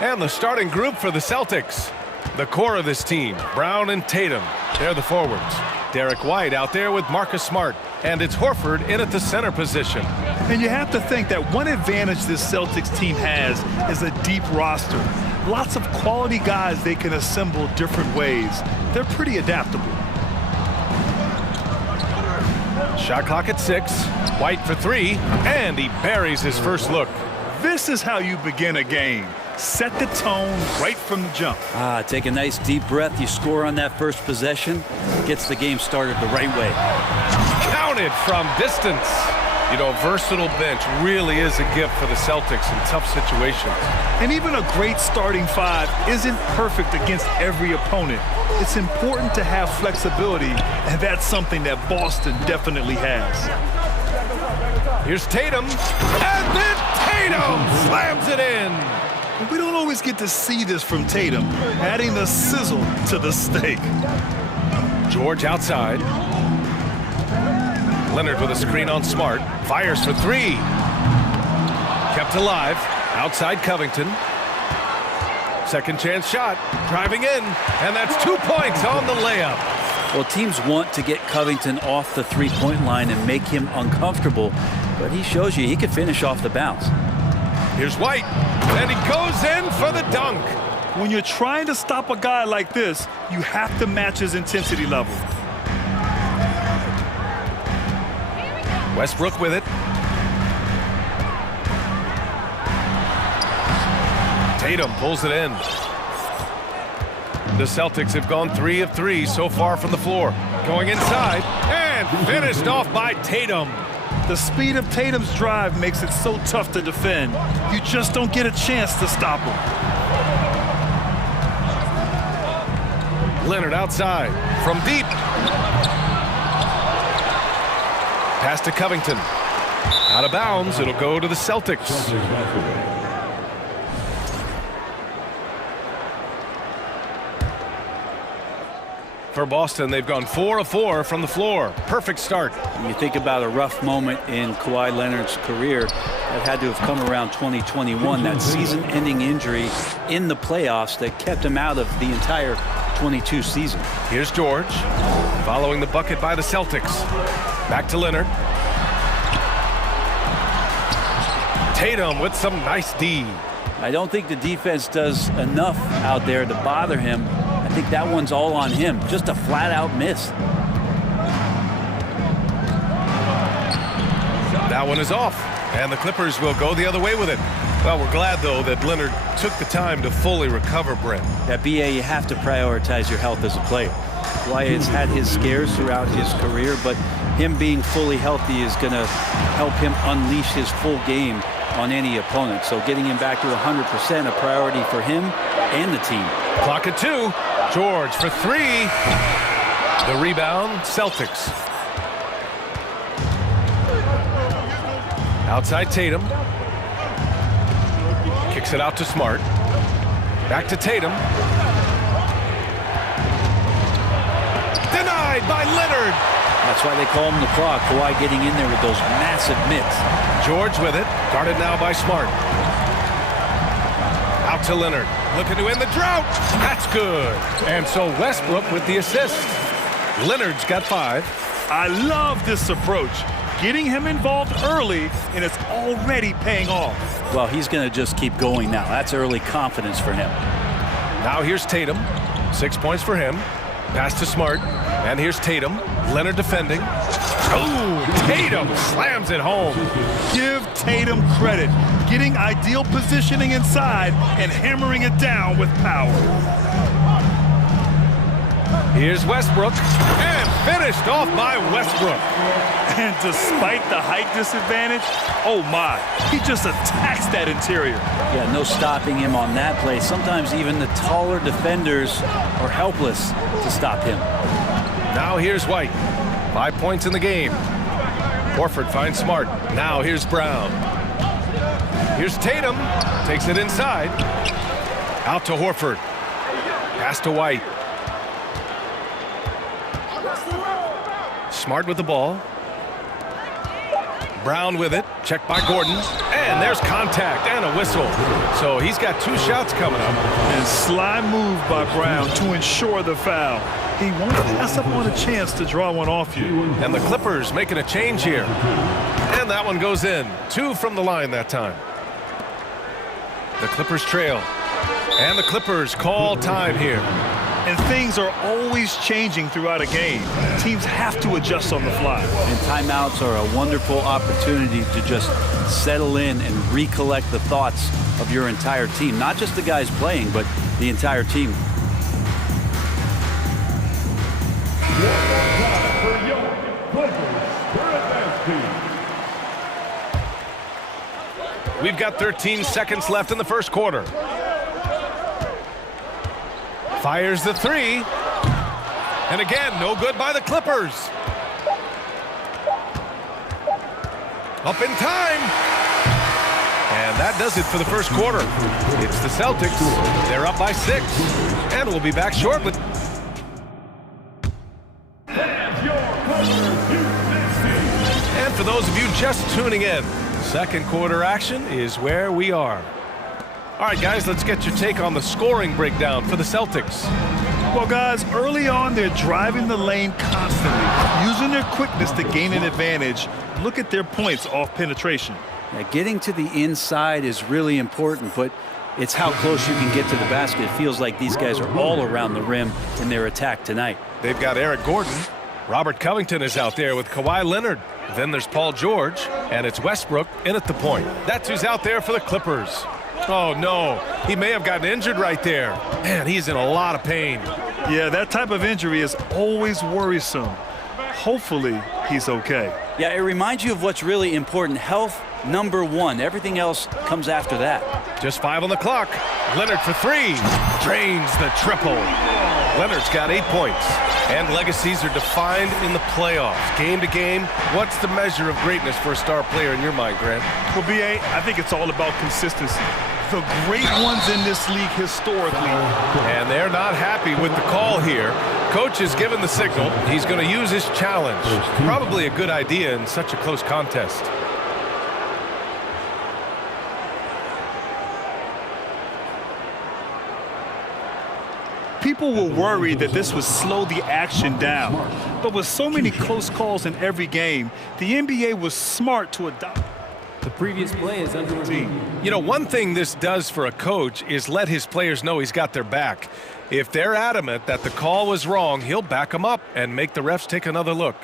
And the starting group for the Celtics. The core of this team, Brown and Tatum. They're the forwards. Derek White out there with Marcus Smart. And it's Horford in at the center position. And you have to think that one advantage this Celtics team has is a deep roster. Lots of quality guys they can assemble different ways. They're pretty adaptable. Shot clock at 6. White for 3. And he buries his first look. This is how you begin a game. Set the tone right from the jump. Take a nice deep breath. You score on that first possession. Gets the game started the right way. Counted from distance. You know, a versatile bench really is a gift for the Celtics in tough situations. And even a great starting five isn't perfect against every opponent. It's important to have flexibility, and that's something that Boston definitely has. Here's Tatum, and then Tatum slams it in. We don't always get to see this from Tatum, adding the sizzle to the steak. George outside. Leonard with a screen on Smart. Fires for 3. Kept alive. Outside Covington. Second chance shot. Driving in. And that's 2 points on the layup. Well, teams want to get Covington off the three-point line and make him uncomfortable. But he shows you he can finish off the bounce. Here's White. And he goes in for the dunk. When you're trying to stop a guy like this, you have to match his intensity level. Westbrook with it. Tatum pulls it in. The Celtics have gone 3 of 3 so far from the floor. Going inside and finished off by Tatum. The speed of Tatum's drive makes it so tough to defend. You just don't get a chance to stop him. Leonard outside from deep. Pass to Covington. Out of bounds. It'll go to the Celtics. For Boston, they've gone 4 of 4 from the floor. Perfect start. When you think about a rough moment in Kawhi Leonard's career, that had to have come around 2021, that season-ending injury in the playoffs that kept him out of the entire 22 season. Here's George, following the bucket by the Celtics. Back to Leonard. Tatum with some nice D. I don't think the defense does enough out there to bother him. I think that one's all on him. Just a flat-out miss. That one is off, and the Clippers will go the other way with it. Well, we're glad, though, that Leonard took the time to fully recover, Brent. That BA, you have to prioritize your health as a player. Kawhi has had his scares throughout his career, but him being fully healthy is going to help him unleash his full game on any opponent. So getting him back to 100%, a priority for him and the team. Clock at 2. George for 3. The rebound, Celtics. Outside Tatum. Kicks it out to Smart. Back to Tatum. Denied by Leonard. That's why they call him the clock. Kawhi getting in there with those massive mitts. George with it. Guarded now by Smart. Out to Leonard. Looking to end the drought. That's good. And so Westbrook with the assist. Leonard's got 5. I love this approach. Getting him involved early, and it's already paying off. Well, he's going to just keep going now. That's early confidence for him. Now here's Tatum. 6 points for him. Pass to Smart. And here's Tatum. Leonard defending. Oh, Tatum slams it home. Give Tatum credit. Getting ideal positioning inside and hammering it down with power. Here's Westbrook. And finished off by Westbrook. And despite the height disadvantage, oh my, he just attacks that interior. Yeah, no stopping him on that play. Sometimes even the taller defenders are helpless to stop him. Now here's White. 5 points in the game. Horford finds Smart. Now here's Brown. Here's Tatum. Takes it inside. Out to Horford. Pass to White. Smart with the ball. Brown with it. Checked by Gordon. And there's contact and a whistle. So he's got 2 shots coming up. And sly move by Brown to ensure the foul. He won't pass up on a chance to draw one off you. And the Clippers making a change here. And that one goes in. 2 from the line that time. The Clippers trail. And the Clippers call time here. And things are always changing throughout a game. Teams have to adjust on the fly. And timeouts are a wonderful opportunity to just settle in and recollect the thoughts of your entire team. Not just the guys playing, but the entire team. We've got 13 seconds left in the first quarter. Fires the 3. And again, no good by the Clippers. Up in time. And that does it for the first quarter. It's the Celtics. They're up by 6. And we'll be back shortly. And for those of you just tuning in, second quarter action is where we are. All right, guys, let's get your take on the scoring breakdown for the Celtics. Well, guys, early on, they're driving the lane constantly, using their quickness to gain an advantage. Look at their points off penetration. Yeah, getting to the inside is really important, but it's how close you can get to the basket. It feels like these guys are all around the rim in their attack tonight. They've got Eric Gordon. Robert Covington is out there with Kawhi Leonard. Then there's Paul George, and it's Westbrook in at the point. That's who's out there for the Clippers. Oh, no. He may have gotten injured right there. Man, he's in a lot of pain. Yeah, that type of injury is always worrisome. Hopefully, he's okay. Yeah, it reminds you of what's really important. Health, number 1. Everything else comes after that. Just 5 on the clock. Leonard for 3. Drains the triple. Leonard's got 8 points. And legacies are defined in the playoffs. Game to game, what's the measure of greatness for a star player in your mind, Grant? Well, B.A., I think it's all about consistency. The great ones in this league historically. And they're not happy with the call here. Coach has given the signal. He's going to use his challenge. Probably a good idea in such a close contest. People were worried that this would slow the action down. But with so many close calls in every game, the NBA was smart to adopt. The previous play is under review. You know, one thing this does for a coach is let his players know he's got their back. If they're adamant that the call was wrong, he'll back them up and make the refs take another look.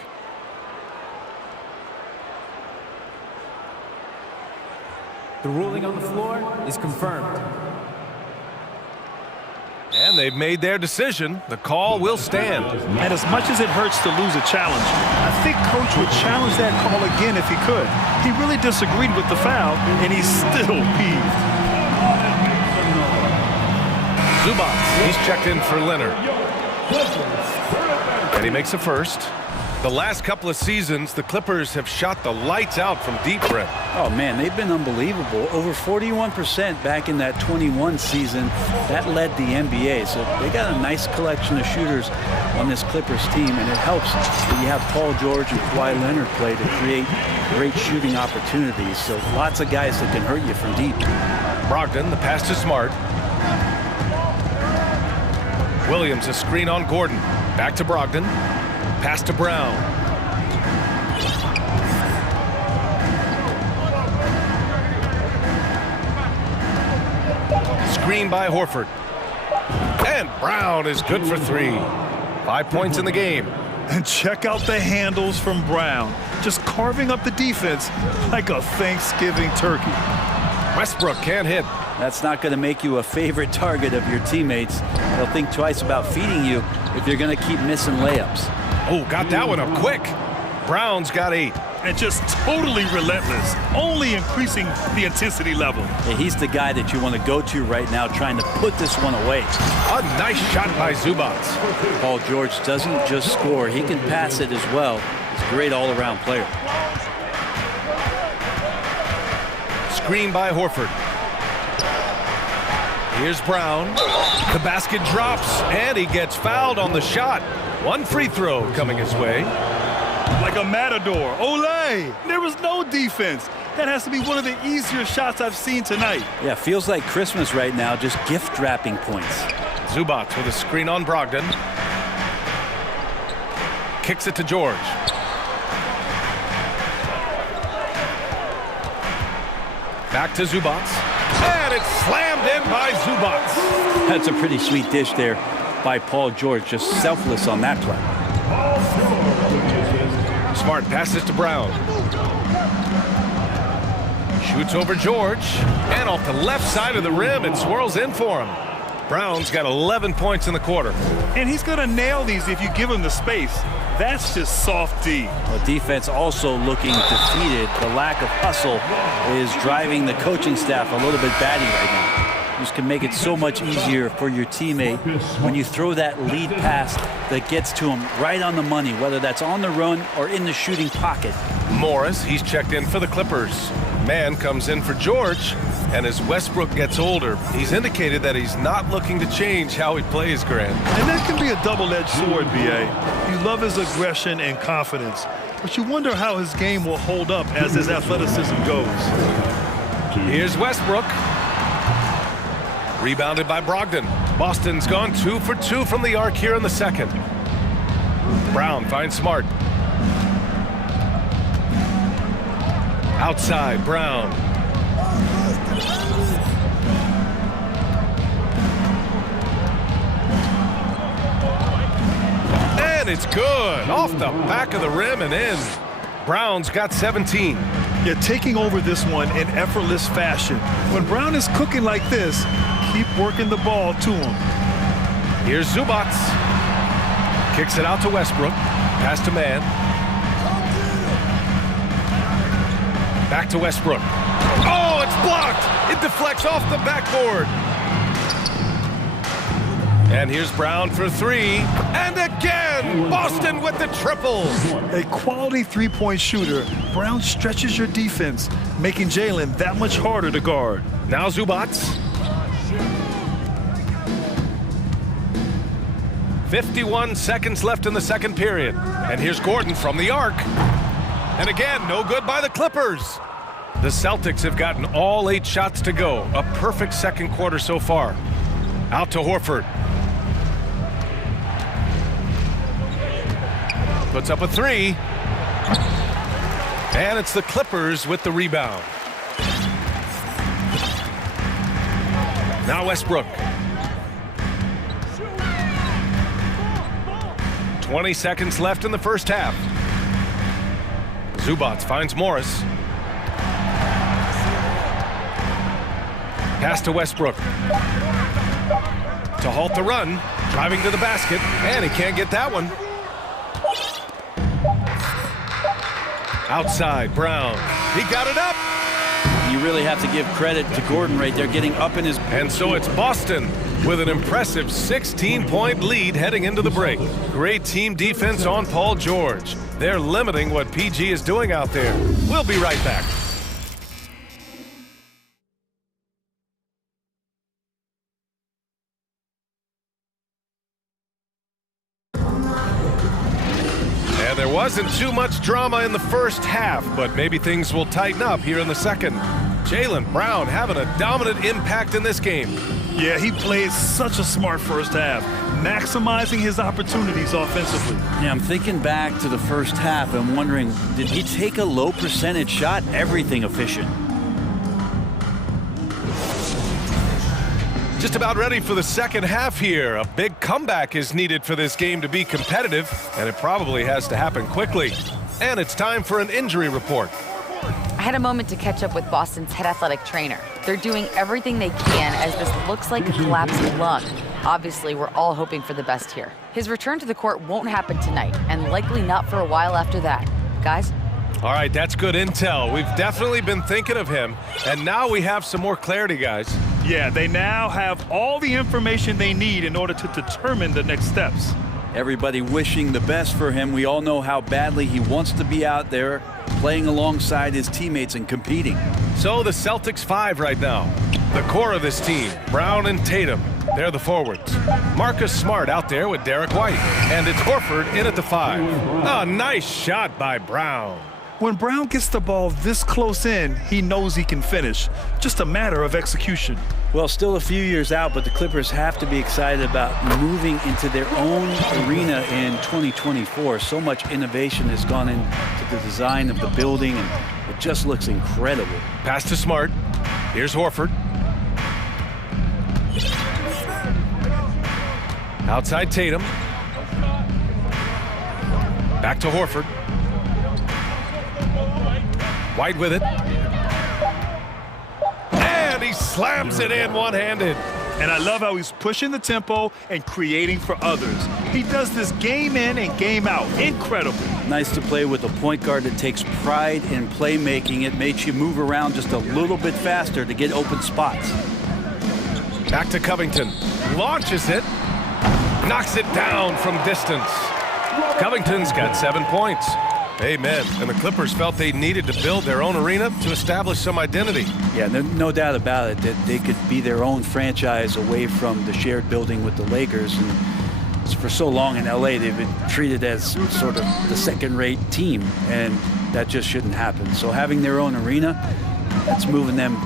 The ruling on the floor is confirmed. And they've made their decision. The call will stand. And as much as it hurts to lose a challenge, I think Coach would challenge that call again if he could. He really disagreed with the foul, and he's still peeved. Zubac, he's checked in for Leonard. And he makes a first. The last couple of seasons, the Clippers have shot the lights out from deep, Brett. Oh, man, they've been unbelievable. Over 41% back in that 21 season. That led the NBA. So they got a nice collection of shooters on this Clippers team, and it helps that you have Paul George and Kawhi Leonard play to create great shooting opportunities. So lots of guys that can hurt you from deep. Brogdon, the pass to Smart. Williams, a screen on Gordon. Back to Brogdon. Pass to Brown. Screen by Horford. And Brown is good for 3. 5 points in the game. And check out the handles from Brown. Just carving up the defense like a Thanksgiving turkey. Westbrook can't hit. That's not going to make you a favorite target of your teammates. They'll think twice about feeding you if you're going to keep missing layups. Oh, got that one up quick. Brown's got 8. And just totally relentless, only increasing the intensity level. Yeah, he's the guy that you want to go to right now, trying to put this one away. A nice shot by Zubac. Paul George doesn't just score, he can pass it as well. He's a great all-around player. Screen by Horford. Here's Brown. The basket drops, and he gets fouled on the shot. 1 free throw coming his way. like a matador. Olé! There was no defense. That has to be one of the easier shots I've seen tonight. Yeah, feels like Christmas right now, just gift wrapping points. Zubats with a screen on Brogdon. Kicks it to George. Back to Zubats. And it's slammed in by Zubats. That's a pretty sweet dish there by Paul George, just selfless on that play. Smart passes to Brown. Shoots over George. And off the left side of the rim, it swirls in for him. Brown's got 11 points in the quarter. And he's going to nail these if you give him the space. That's just soft D. Well, defense also looking defeated. The lack of hustle is driving the coaching staff a little bit batty right now. This can make it so much easier for your teammate when you throw that lead pass that gets to him right on the money, whether that's on the run or in the shooting pocket. Morris, he's checked in for the Clippers. Man comes in for George, and as Westbrook gets older, he's indicated that he's not looking to change how he plays, Grant. And that can be a double-edged sword, B.A. You love his aggression and confidence, but you wonder how his game will hold up as his athleticism goes. Here's Westbrook. Rebounded by Brogdon. Boston's gone 2 for 2 from the arc here in the second. Brown finds Smart. Outside, Brown. And it's good. Off the back of the rim and in. Brown's got 17. Yeah, taking over this one in effortless fashion. When Brown is cooking like this, keep working the ball to him. Here's Zubats. Kicks it out to Westbrook. Pass to Man. Back to Westbrook. Oh, it's blocked. It deflects off the backboard. And here's Brown for 3. And again, Boston with the triple. A quality three-point shooter. Brown stretches your defense, making Jalen that much harder to guard. Now Zubats. 51 seconds left in the second period. And here's Gordon from the arc. And again, no good by the Clippers. The Celtics have gotten all 8 shots to go. A perfect second quarter so far. Out to Horford. Puts up a 3. And it's the Clippers with the rebound. Now Westbrook. 20 seconds left in the first half. Zubats finds Morris. Pass to Westbrook. To halt the run. Driving to the basket. And he can't get that one. Outside, Brown. He got it up. You really have to give credit to Gordon right there, getting up in his... And so it's Boston with an impressive 16-point lead heading into the break. Great team defense on Paul George. They're limiting what PG is doing out there. We'll be right back. And there wasn't too much drama in the first half, but maybe things will tighten up here in the second. Jaylen Brown having a dominant impact in this game. Yeah, he played such a smart first half, maximizing his opportunities offensively. Yeah, I'm thinking back to the first half and wondering, did he take a low percentage shot? Everything efficient. Just about ready for the second half here. A big comeback is needed for this game to be competitive, and it probably has to happen quickly. And it's time for an injury report. I had a moment to catch up with Boston's head athletic trainer. They're doing everything they can as this looks like a collapsing lung. Obviously, we're all hoping for the best here. His return to the court won't happen tonight, and likely not for a while after that. Guys? All right, that's good intel. We've definitely been thinking of him, and now we have some more clarity, guys. Yeah, they now have all the information they need in order to determine the next steps. Everybody wishing the best for him. We all know how badly he wants to be out there playing alongside his teammates and competing. So the Celtics 5 right now. The core of this team, Brown and Tatum. They're the forwards. Marcus Smart out there with Derek White. And it's Horford in at the 5. A nice shot by Brown. When Brown gets the ball this close in, he knows he can finish. Just a matter of execution. Well, still a few years out, but the Clippers have to be excited about moving into their own arena in 2024. So much innovation has gone into the design of the building, and it just looks incredible. Pass to Smart. Here's Horford. Outside Tatum. Back to Horford. White with it. And he slams it in one-handed. And I love how he's pushing the tempo and creating for others. He does this game in and game out. Incredible. Nice to play with a point guard that takes pride in playmaking. It makes you move around just a little bit faster to get open spots. Back to Covington. Launches it. Knocks it down from distance. Covington's got 7 points. Amen. And the Clippers felt they needed to build their own arena to establish some identity. Yeah, no doubt about it that they could be their own franchise away from the shared building with the Lakers. And for so long in LA, they've been treated as sort of the second-rate team, and that just shouldn't happen. So having their own arena, that's moving them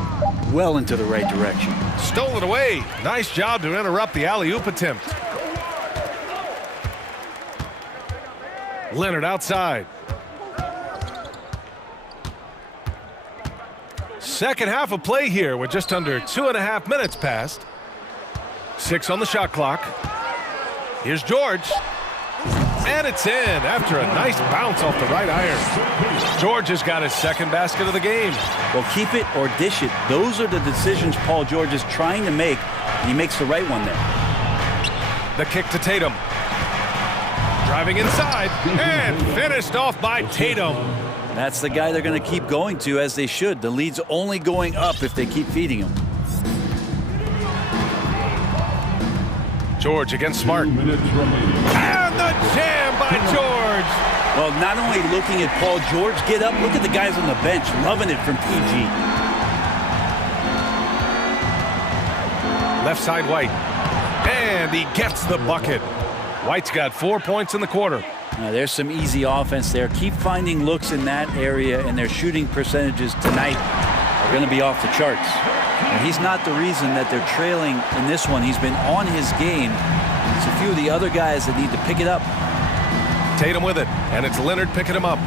well into the right direction. Stole it away. Nice job to interrupt the alley-oop attempt. Leonard outside. Second half of play here with just under 2.5 minutes passed. 6 on the shot clock. Here's George. And it's in after a nice bounce off the right iron. George has got his second basket of the game. Well, keep it or dish it. Those are the decisions Paul George is trying to make, and he makes the right one there. The kick to Tatum. Driving inside and finished off by Tatum. That's the guy they're going to keep going to, as they should. The lead's only going up if they keep feeding him. George against Smart. And the jam by George. Well, not only looking at Paul George get up, look at the guys on the bench loving it from PG. Left side White. And he gets the bucket. White's got 4 points in the quarter. There's some easy offense there. Keep finding looks in that area, and their shooting percentages tonight are going to be off the charts. And he's not the reason that they're trailing in this one. He's been on his game. It's a few of the other guys that need to pick it up. Tatum with it, and it's Leonard picking him up.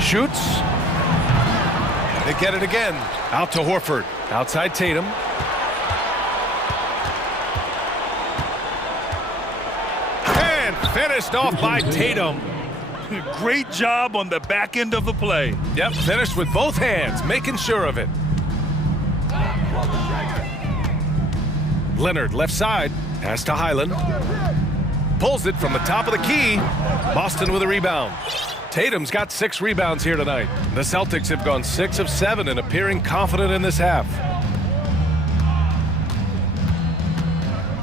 Shoots. They get it again. Out to Horford. Outside Tatum. Finished off by Tatum. Great job on the back end of the play. Yep, finished with both hands, making sure of it. Leonard, left side, pass to Highland. Pulls it from the top of the key. Boston with a rebound. Tatum's got 6 rebounds here tonight. The Celtics have gone 6 of 7 and appearing confident in this half.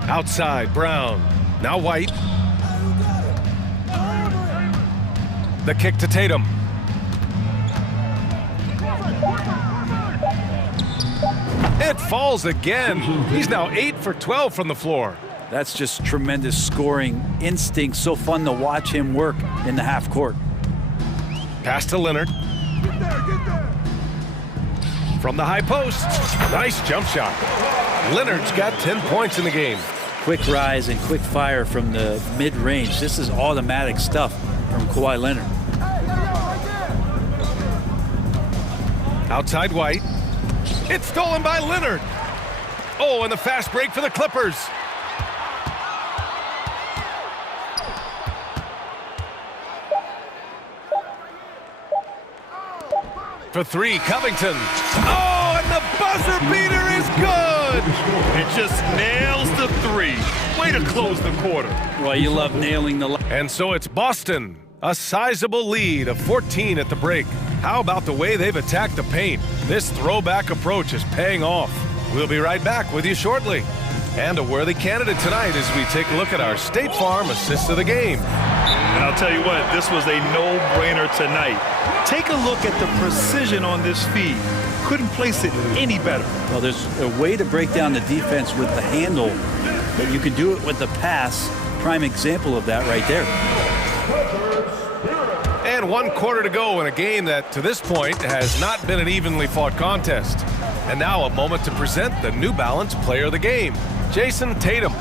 Outside, Brown. Now White. The kick to Tatum. It falls again. He's now 8 for 12 from the floor. That's just tremendous scoring instinct. So fun to watch him work in the half court. Pass to Leonard. From the high post. Nice jump shot. Leonard's got 10 points in the game. Quick rise and quick fire from the mid-range. This is automatic stuff from Kawhi Leonard. Outside White. It's stolen by Leonard. Oh, and the fast break for the Clippers. For 3, Covington. Oh, and the buzzer beater is good. It just nails the 3. Way to close the quarter. Well, you love nailing the... And so it's Boston. A sizable lead of 14 at the break. How about the way they've attacked the paint? This throwback approach is paying off. We'll be right back with you shortly. And a worthy candidate tonight as we take a look at our State Farm assist of the game. And I'll tell you what, this was a no-brainer tonight. Take a look at the precision on this feed. Couldn't place it any better. Well, there's a way to break down the defense with the handle, but you can do it with the pass. Prime example of that right there. And 1 quarter to go in a game that, to this point, has not been an evenly fought contest. And now a moment to present the New Balance Player of the Game, Jason Tatum.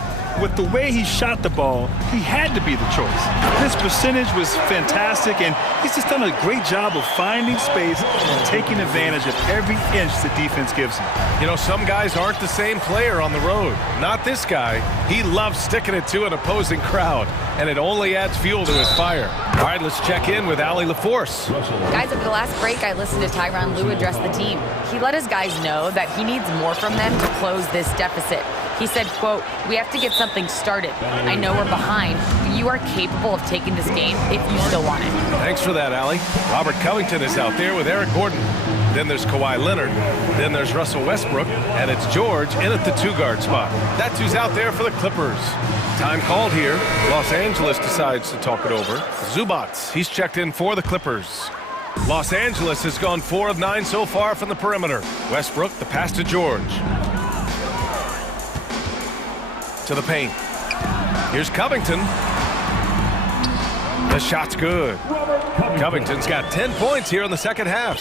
With the way he shot the ball, he had to be the choice. His percentage was fantastic, and he's just done a great job of finding space and taking advantage of every inch the defense gives him. You know, some guys aren't the same player on the road. Not this guy. He loves sticking it to an opposing crowd, and it only adds fuel to his fire. All right, let's check in with Allie LaForce. Guys, at the last break, I listened to Tyronn Lue address the team. He let his guys know that he needs more from them to close this deficit. He said, quote, "We have to get something started. I know we're behind, but you are capable of taking this game if you still want it." Thanks for that, Allie. Robert Covington is out there with Eric Gordon. Then there's Kawhi Leonard. Then there's Russell Westbrook. And it's George in at the 2-guard spot. That's who's out there for the Clippers. Time called here. Los Angeles decides to talk it over. Zubats, he's checked in for the Clippers. Los Angeles has gone 4 of 9 so far from the perimeter. Westbrook, the pass to George. To the paint. Here's Covington. The shot's good. Covington's got 10 points here in the second half.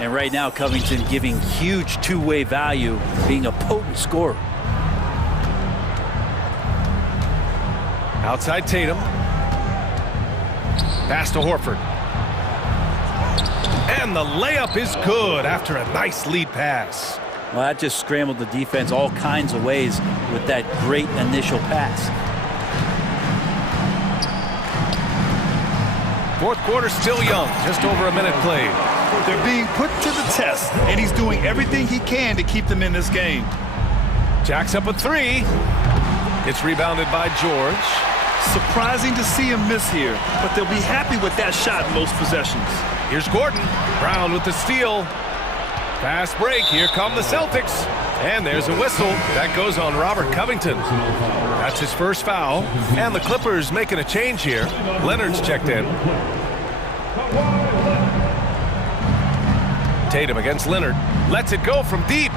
And right now, Covington giving huge two-way value, being a potent scorer. Outside Tatum. Pass to Horford. And the layup is good after a nice lead pass. Well, that just scrambled the defense all kinds of ways with that great initial pass. Fourth quarter still young, just over a minute played. They're being put to the test, and he's doing everything he can to keep them in this game. Jacks up a 3. It's rebounded by George. Surprising to see him miss here, but they'll be happy with that shot most possessions. Here's Gordon. Brown with the steal. Fast break. Here come the Celtics. And there's a whistle. That goes on Robert Covington. That's his first foul. And the Clippers making a change here. Leonard's checked in. Tatum against Leonard. Lets it go from deep.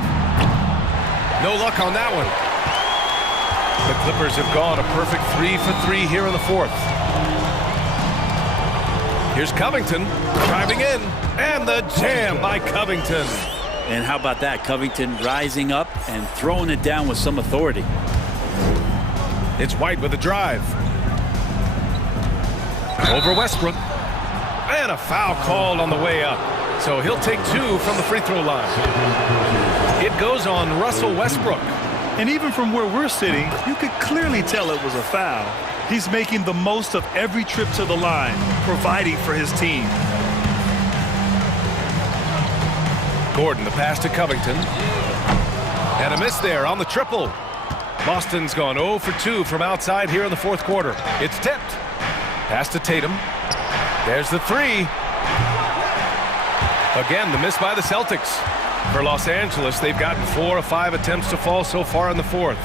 No luck on that one. The Clippers have gone a perfect 3 for 3 here in the fourth. Here's Covington driving in. And the jam by Covington. And how about that? Covington rising up and throwing it down with some authority. It's White with a drive. Over Westbrook. And a foul called on the way up. So he'll take 2 from the free throw line. It goes on Russell Westbrook. And even from where we're sitting, you could clearly tell it was a foul. He's making the most of every trip to the line, providing for his team. Gordon, the pass to Covington. And a miss there on the triple. Boston's gone 0 for 2 from outside here in the fourth quarter. It's tipped. Pass to Tatum. There's the 3. Again, the miss by the Celtics. For Los Angeles, they've gotten 4 of 5 attempts to fall so far in the fourth.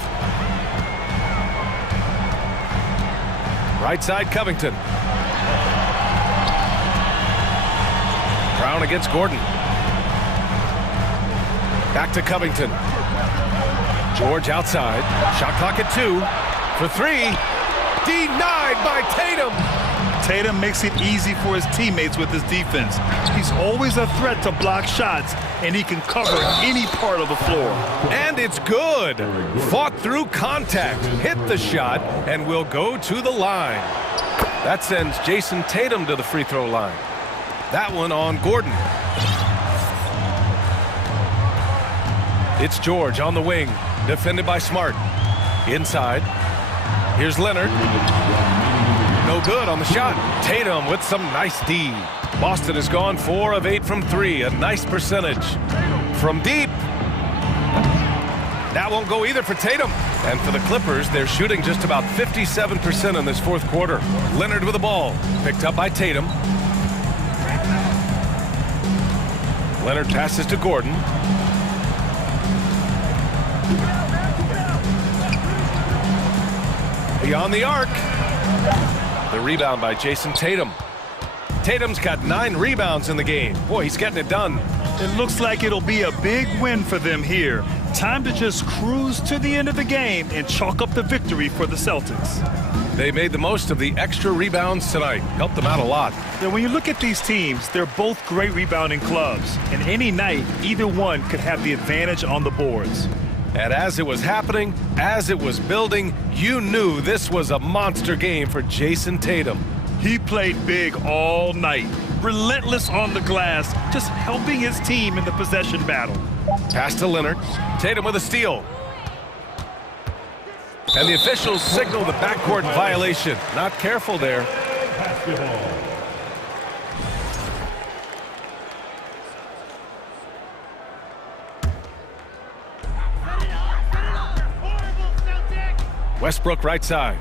Right side, Covington. Brown against Gordon. Back to Covington. George outside. Shot clock at 2. For 3. Denied by Tatum. Tatum makes it easy for his teammates with his defense. He's always a threat to block shots, and he can cover any part of the floor. And it's good. Fought through contact, hit the shot, and will go to the line. That sends Jason Tatum to the free throw line. That one on Gordon. It's George on the wing, defended by Smart. Inside. Here's Leonard. No good on the shot. Tatum with some nice D. Boston has gone 4 of 8 from 3. A nice percentage. From deep. That won't go either for Tatum. And for the Clippers, they're shooting just about 57% in this fourth quarter. Leonard with the ball. Picked up by Tatum. Leonard passes to Gordon. Beyond the arc. The rebound by Jason Tatum. Tatum's got 9 rebounds in the game. Boy, he's getting it done. It looks like it'll be a big win for them here. Time to just cruise to the end of the game and chalk up the victory for the Celtics. They made the most of the extra rebounds tonight. Helped them out a lot. Now, when you look at these teams, they're both great rebounding clubs. And any night, either one could have the advantage on the boards. And as it was happening, as it was building, you knew this was a monster game for Jason Tatum. He played big all night, relentless on the glass, just helping his team in the possession battle. Pass to Leonard. Tatum with a steal. And the officials signal the backcourt violation. Not careful there. Basketball. Westbrook right side.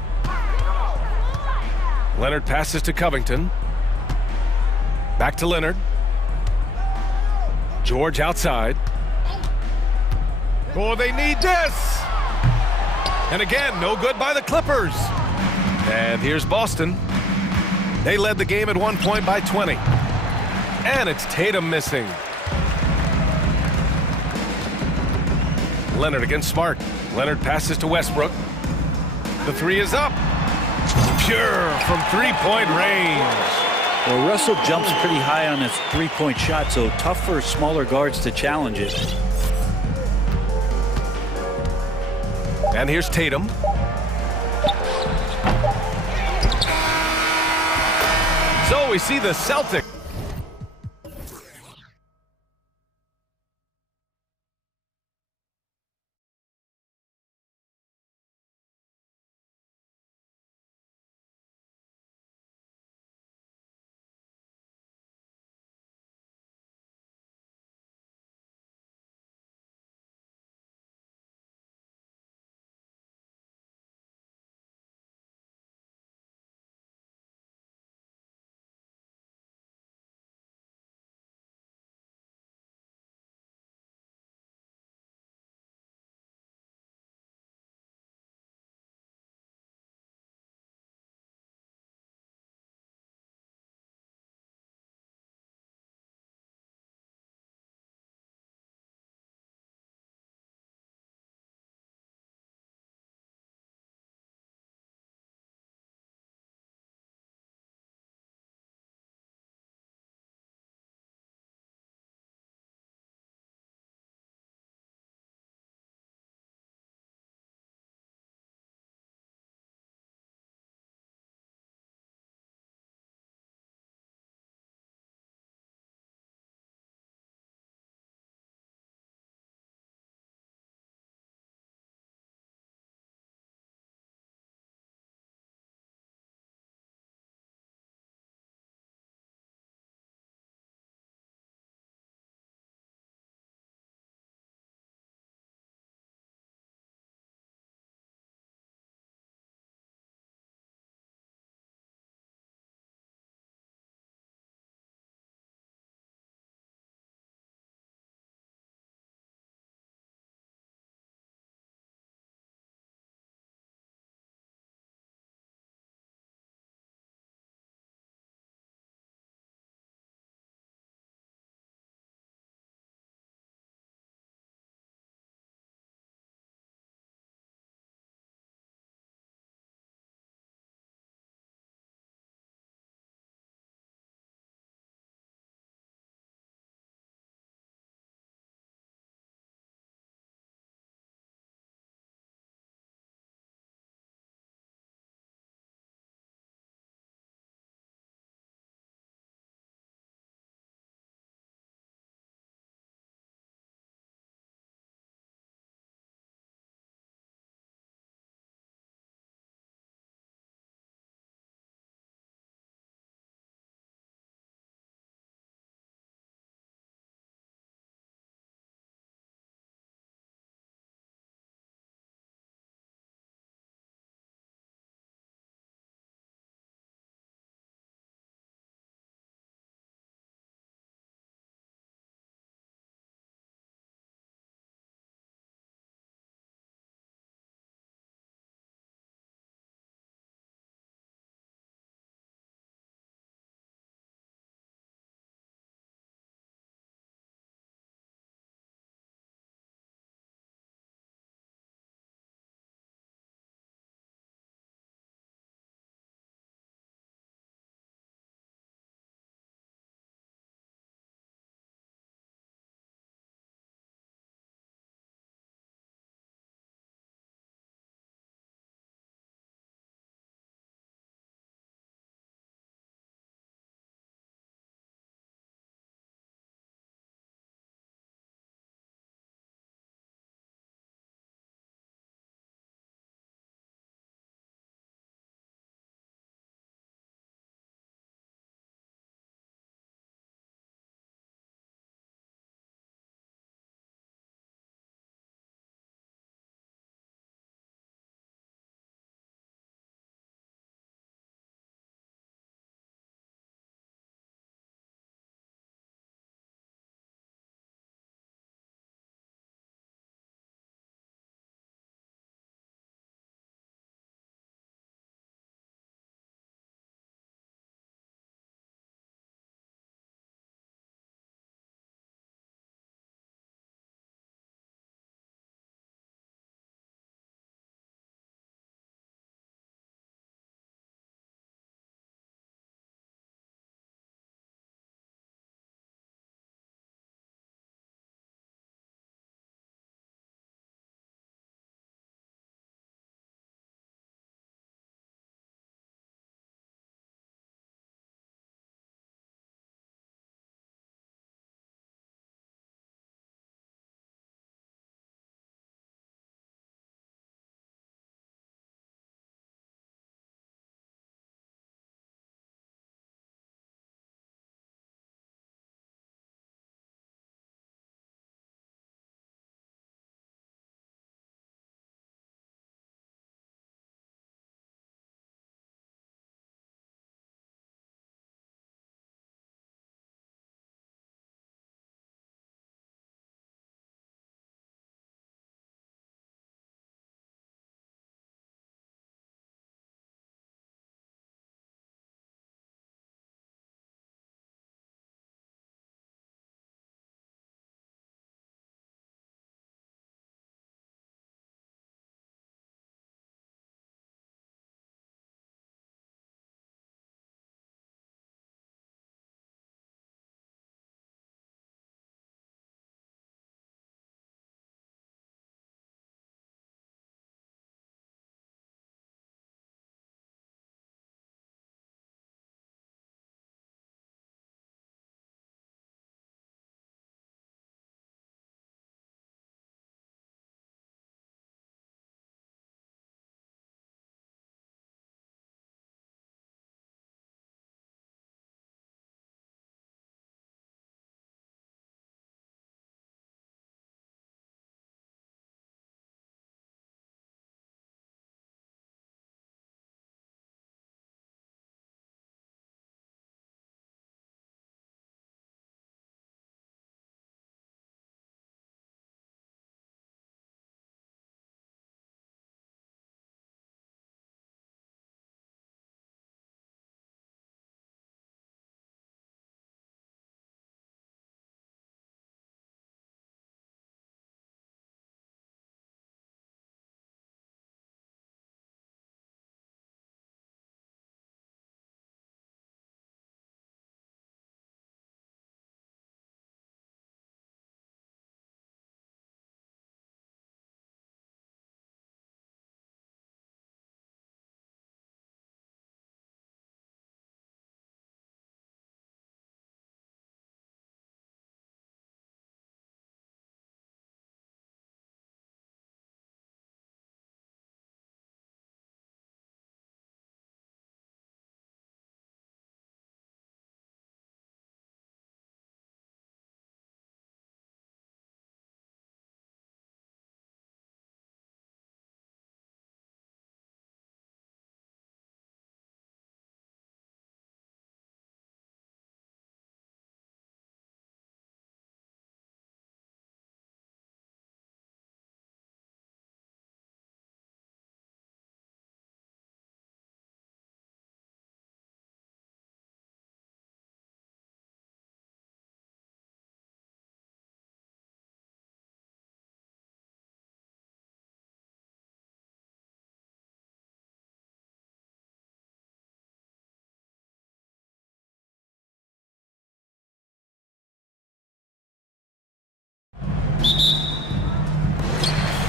Leonard passes to Covington. Back to Leonard. George outside. Oh, they need this! And again, no good by the Clippers. And here's Boston. They led the game at one point by 20. And it's Tatum missing. Leonard against Smart. Leonard passes to Westbrook. The three is up. Pure from three-point range. Well, Russell jumps pretty high on his three-point shot, so tough for smaller guards to challenge it. And here's Tatum. So we see the Celtics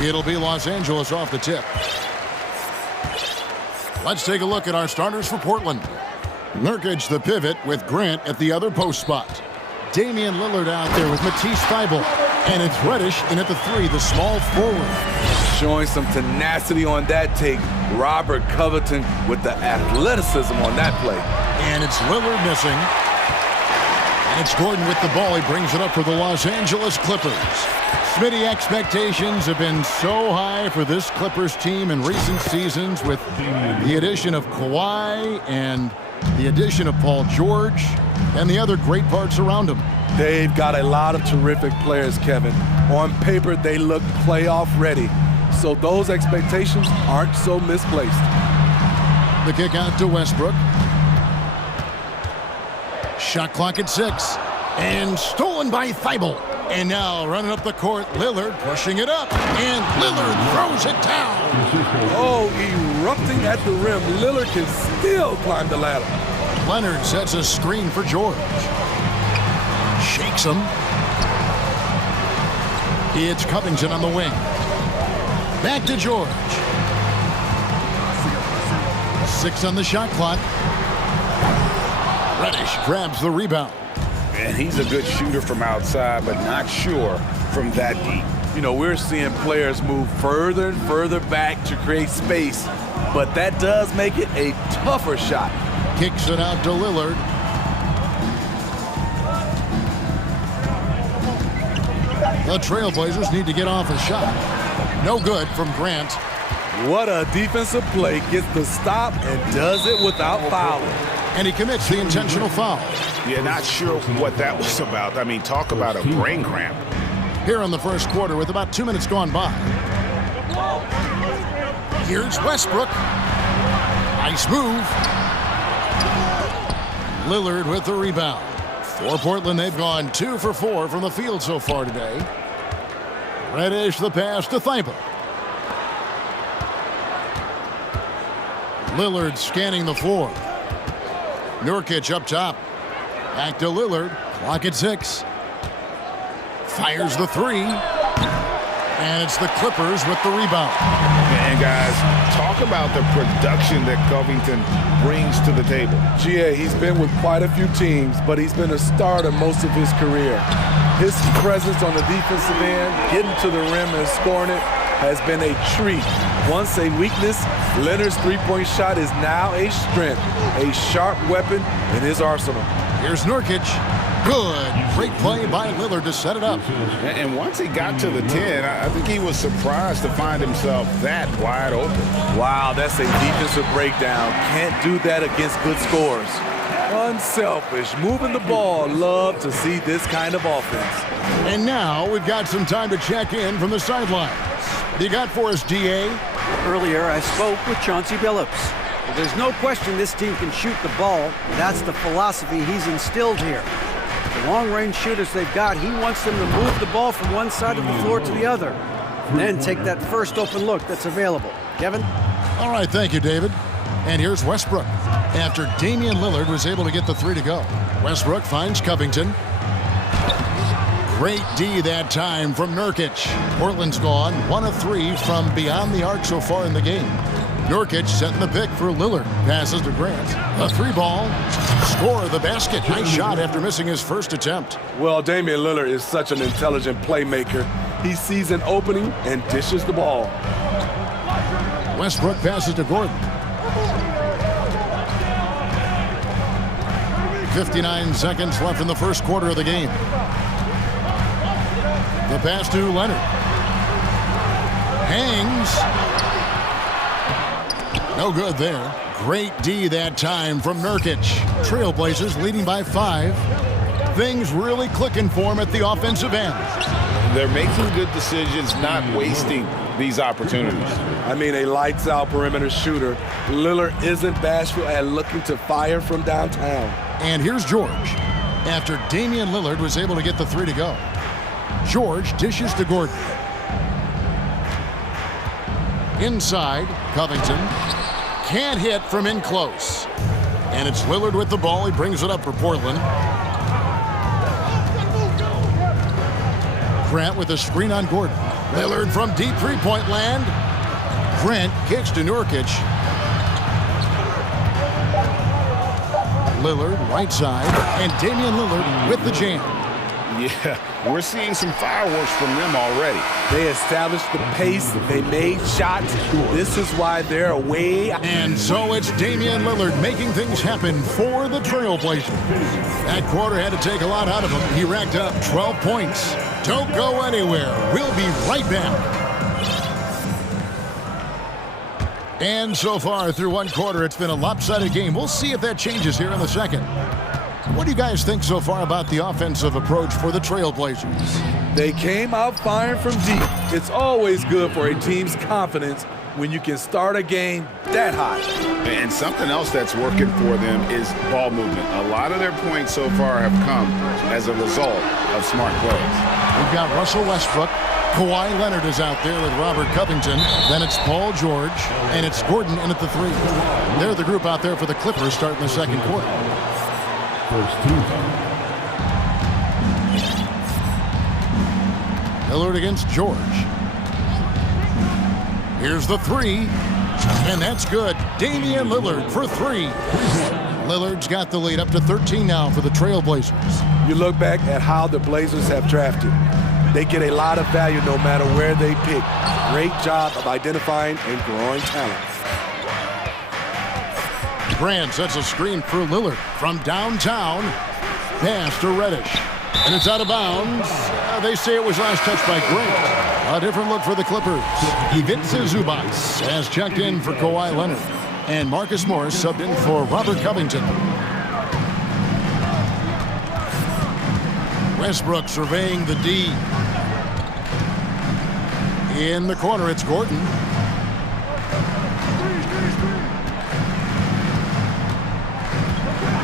It'll be Los Angeles off the tip. Let's take a look at our starters for Portland. Nurkic the pivot with Grant at the other post spot. Damian Lillard out there with Matisse Thybulle. And it's Reddish in at the 3, the small forward. Showing some tenacity on that take. Robert Covington with the athleticism on that play. And it's Lillard missing. And it's Gordon with the ball. He brings it up for the Los Angeles Clippers. Smitty, expectations have been so high for this Clippers team in recent seasons with the addition of Kawhi and the addition of Paul George and the other great parts around him. They've got a lot of terrific players, Kevin. On paper, they look playoff ready. So those expectations aren't so misplaced. The kick out to Westbrook. Shot clock at 6. And stolen by Thybulle. And now running up the court, Lillard pushing it up. And Lillard throws it down. Oh, erupting at the rim. Lillard can still climb the ladder. Leonard sets a screen for George. Shakes him. It's Covington on the wing. Back to George. 6 on the shot clock. Reddish grabs the rebound. And he's a good shooter from outside, but not sure from that deep. You know, we're seeing players move further and further back to create space, but that does make it a tougher shot. Kicks it out to Lillard. The Trailblazers need to get off a shot. No good from Grant. What a defensive play. Gets the stop and does it without fouling. And he commits the intentional foul. Yeah, not sure what that was about. I mean, talk about a brain cramp. Here in the first quarter with about 2 minutes gone by. Here's Westbrook. Nice move. Lillard with the rebound. For Portland, they've gone 2 for 4 from the field so far today. Reddish the pass to Thybulle. Lillard scanning the floor. Nurkic up top. Back to Lillard. Clock at 6. Fires the 3. And it's the Clippers with the rebound. And guys, talk about the production that Covington brings to the table. GA, he's been with quite a few teams, but he's been a starter most of his career. His presence on the defensive end, getting to the rim and scoring it, has been a treat. Once a weakness, Leonard's three-point shot is now a strength, a sharp weapon in his arsenal. Here's Nurkic. Good. Great play by Lillard to set it up. And once he got to the 10, I think he was surprised to find himself that wide open. Wow, that's a defensive breakdown. Can't do that against good scores. Unselfish, moving the ball. Love to see this kind of offense. And now we've got some time to check in from the sidelines. What do you got for us, DA? Earlier, I spoke with Chauncey Billups. Well, there's no question this team can shoot the ball. That's the philosophy he's instilled here. The long-range shooters they've got, he wants them to move the ball from one side of the floor to the other, and then take that first open look that's available. Kevin? All right, thank you, David. And here's Westbrook. After Damian Lillard was able to get the 3 to go. Westbrook finds Covington. Great D that time from Nurkic. Portland's gone 1 of 3 from beyond the arc so far in the game. Nurkic setting the pick for Lillard. Passes to Grant. A 3-ball. Score the basket. Nice shot after missing his first attempt. Well, Damian Lillard is such an intelligent playmaker. He sees an opening and dishes the ball. Westbrook passes to Gordon. 59 seconds left in the first quarter of the game. The pass to Leonard. Hangs. No good there. Great D that time from Nurkic. Trailblazers leading by 5. Things really clicking for him at the offensive end. They're making good decisions, not wasting these opportunities. I mean, a lights-out perimeter shooter. Lillard isn't bashful at looking to fire from downtown. And here's George. After Damian Lillard was able to get the 3 to go. George dishes to Gordon. Inside, Covington. Can't hit from in close. And it's Lillard with the ball. He brings it up for Portland. Grant with a screen on Gordon. Lillard from deep three-point land. Grant kicks to Nurkic. Lillard right side, and Damian Lillard with the jam. Yeah, we're seeing some fireworks from them already. They established the pace. They made shots. This is why they're away. And so it's Damian Lillard making things happen for the Trailblazers. That quarter had to take a lot out of him. He racked up 12 points. Don't go anywhere. We'll be right back. And so far through one quarter, it's been a lopsided game. We'll see if that changes here in the second. What do you guys think so far about the offensive approach for the Trailblazers? They came out firing from deep. It's always good for a team's confidence when you can start a game that high. And something else that's working for them is ball movement. A lot of their points so far have come as a result of smart plays. We've got Russell Westbrook. Kawhi Leonard is out there with Robert Covington. Then it's Paul George. And it's Gordon in at the three. They're the group out there for the Clippers starting the second quarter. Lillard against George. Here's the three. And that's good. Damian Lillard for three. Lillard's got the lead up to 13 now for the Trailblazers. You look back at how the Blazers have drafted. They get a lot of value no matter where they pick. Great job of identifying and growing talent. Grant sets a screen for Lillard from downtown. Pass to Reddish. And it's out of bounds. They say it was last touched by Grant. A different look for the Clippers. Ivica Zubac has checked in for Kawhi Leonard. And Marcus Morris subbed in for Robert Covington. Westbrook surveying the D. In the corner, it's Gordon.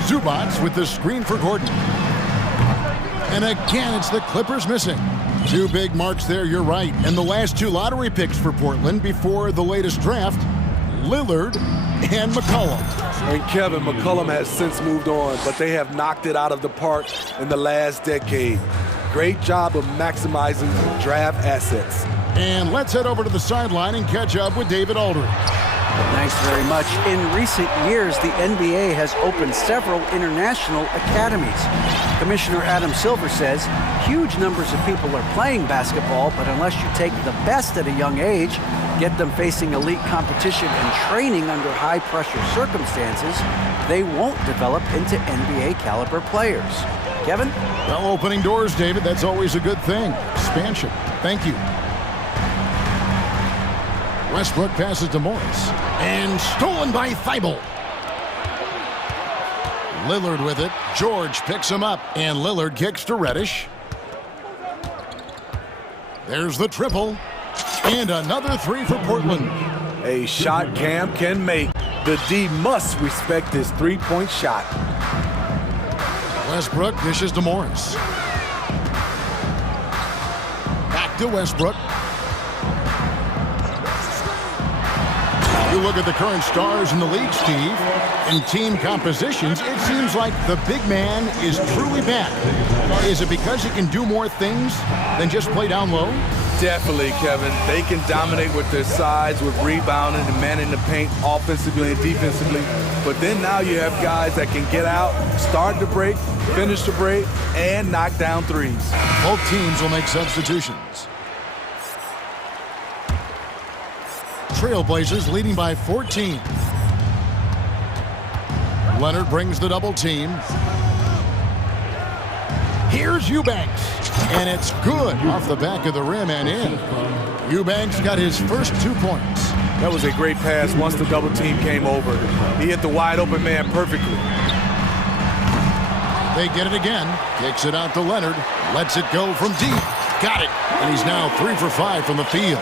Zubac with the screen for Gordon. And again, it's the Clippers missing. Two big marks there, you're right. And the last two lottery picks for Portland before the latest draft, Lillard and McCollum. And Kevin, McCollum has since moved on, but they have knocked it out of the park in the last decade. Great job of maximizing draft assets. And let's head over to the sideline and catch up with David Aldridge. Thanks very much. In recent years, the NBA has opened several international academies. Commissioner Adam Silver says huge numbers of people are playing basketball, but unless you take the best at a young age, get them facing elite competition and training under high-pressure circumstances, they won't develop into NBA-caliber players. Kevin? Well, opening doors, David, that's always a good thing. Expansion. Thank you. Westbrook passes to Morris. And stolen by Thibault. Lillard with it. George picks him up. And Lillard kicks to Reddish. There's the triple. And another three for Portland. A shot Cam can make. The D must respect his three-point shot. Westbrook dishes to Morris. Back to Westbrook. You look at the current stars in the league, Steve, and team compositions, it seems like the big man is truly back. Is it because he can do more things than just play down low? Definitely, Kevin. They can dominate with their size, with rebounding and manning the paint offensively and defensively. But then now you have guys that can get out, start the break, finish the break, and knock down threes. Both teams will make substitutions. Trailblazers leading by 14. Leonard brings the double team. Here's Eubanks. And it's good off the back of the rim and in. Eubanks got his first 2 points. That was a great pass once the double team came over. He hit the wide open man perfectly. They get it again. Kicks it out to Leonard. Lets it go from deep. Got it. And he's now 3 for 5 from the field.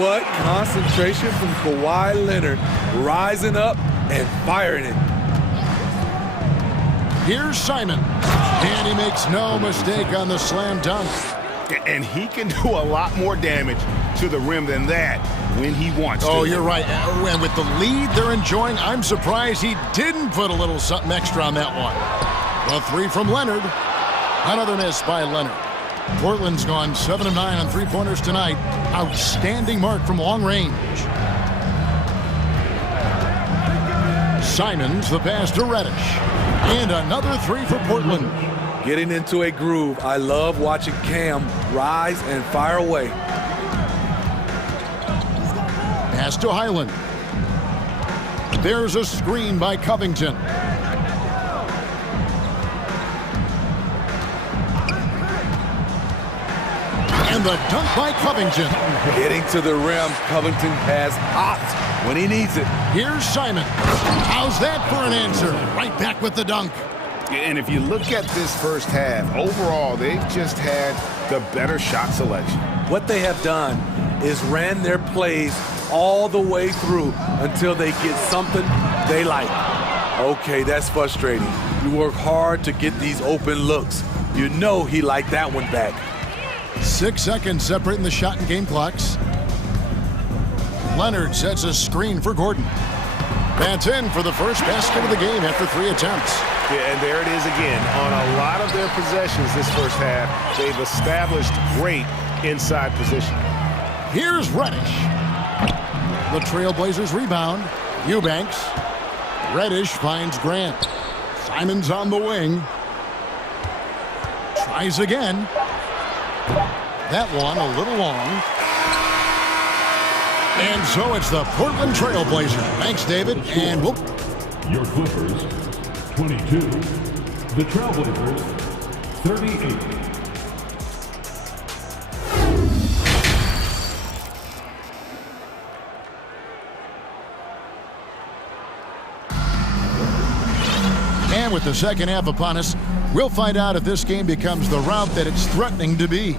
What concentration from Kawhi Leonard, rising up and firing it. Here's Simon, and he makes no mistake on the slam dunk. And he can do a lot more damage to the rim than that when he wants to. Oh, you're right. And with the lead they're enjoying, I'm surprised he didn't put a little something extra on that one. A three from Leonard. Another miss by Leonard. Portland's gone 7 of 9 on three-pointers tonight. Outstanding mark from long range. Simons, the pass to Reddish. And another three for Portland. Getting into a groove. I love watching Cam rise and fire away. Pass to Highland. There's a screen by Covington. And the dunk by Covington. Getting to the rim, Covington has hot when he needs it. Here's Simon. How's that for an answer? Right back with the dunk. And if you look at this first half, overall, they've just had the better shot selection. What they have done is ran their plays all the way through until they get something they like. Okay, that's frustrating. You work hard to get these open looks. You know he liked that one back. 6 seconds separating the shot and game clocks. Leonard sets a screen for Gordon. That's in for the first basket of the game after 3 attempts. Yeah, and there it is again. On a lot of their possessions this first half, they've established great inside position. Here's Reddish. The Trailblazers rebound. Eubanks. Reddish finds Grant. Simons on the wing. Tries again. That one a little long. And so it's the Portland Trailblazers. Thanks, David. And whoop. Your Clippers, 22. The Trailblazers, 38. And with the second half upon us, we'll find out if this game becomes the rout that it's threatening to be.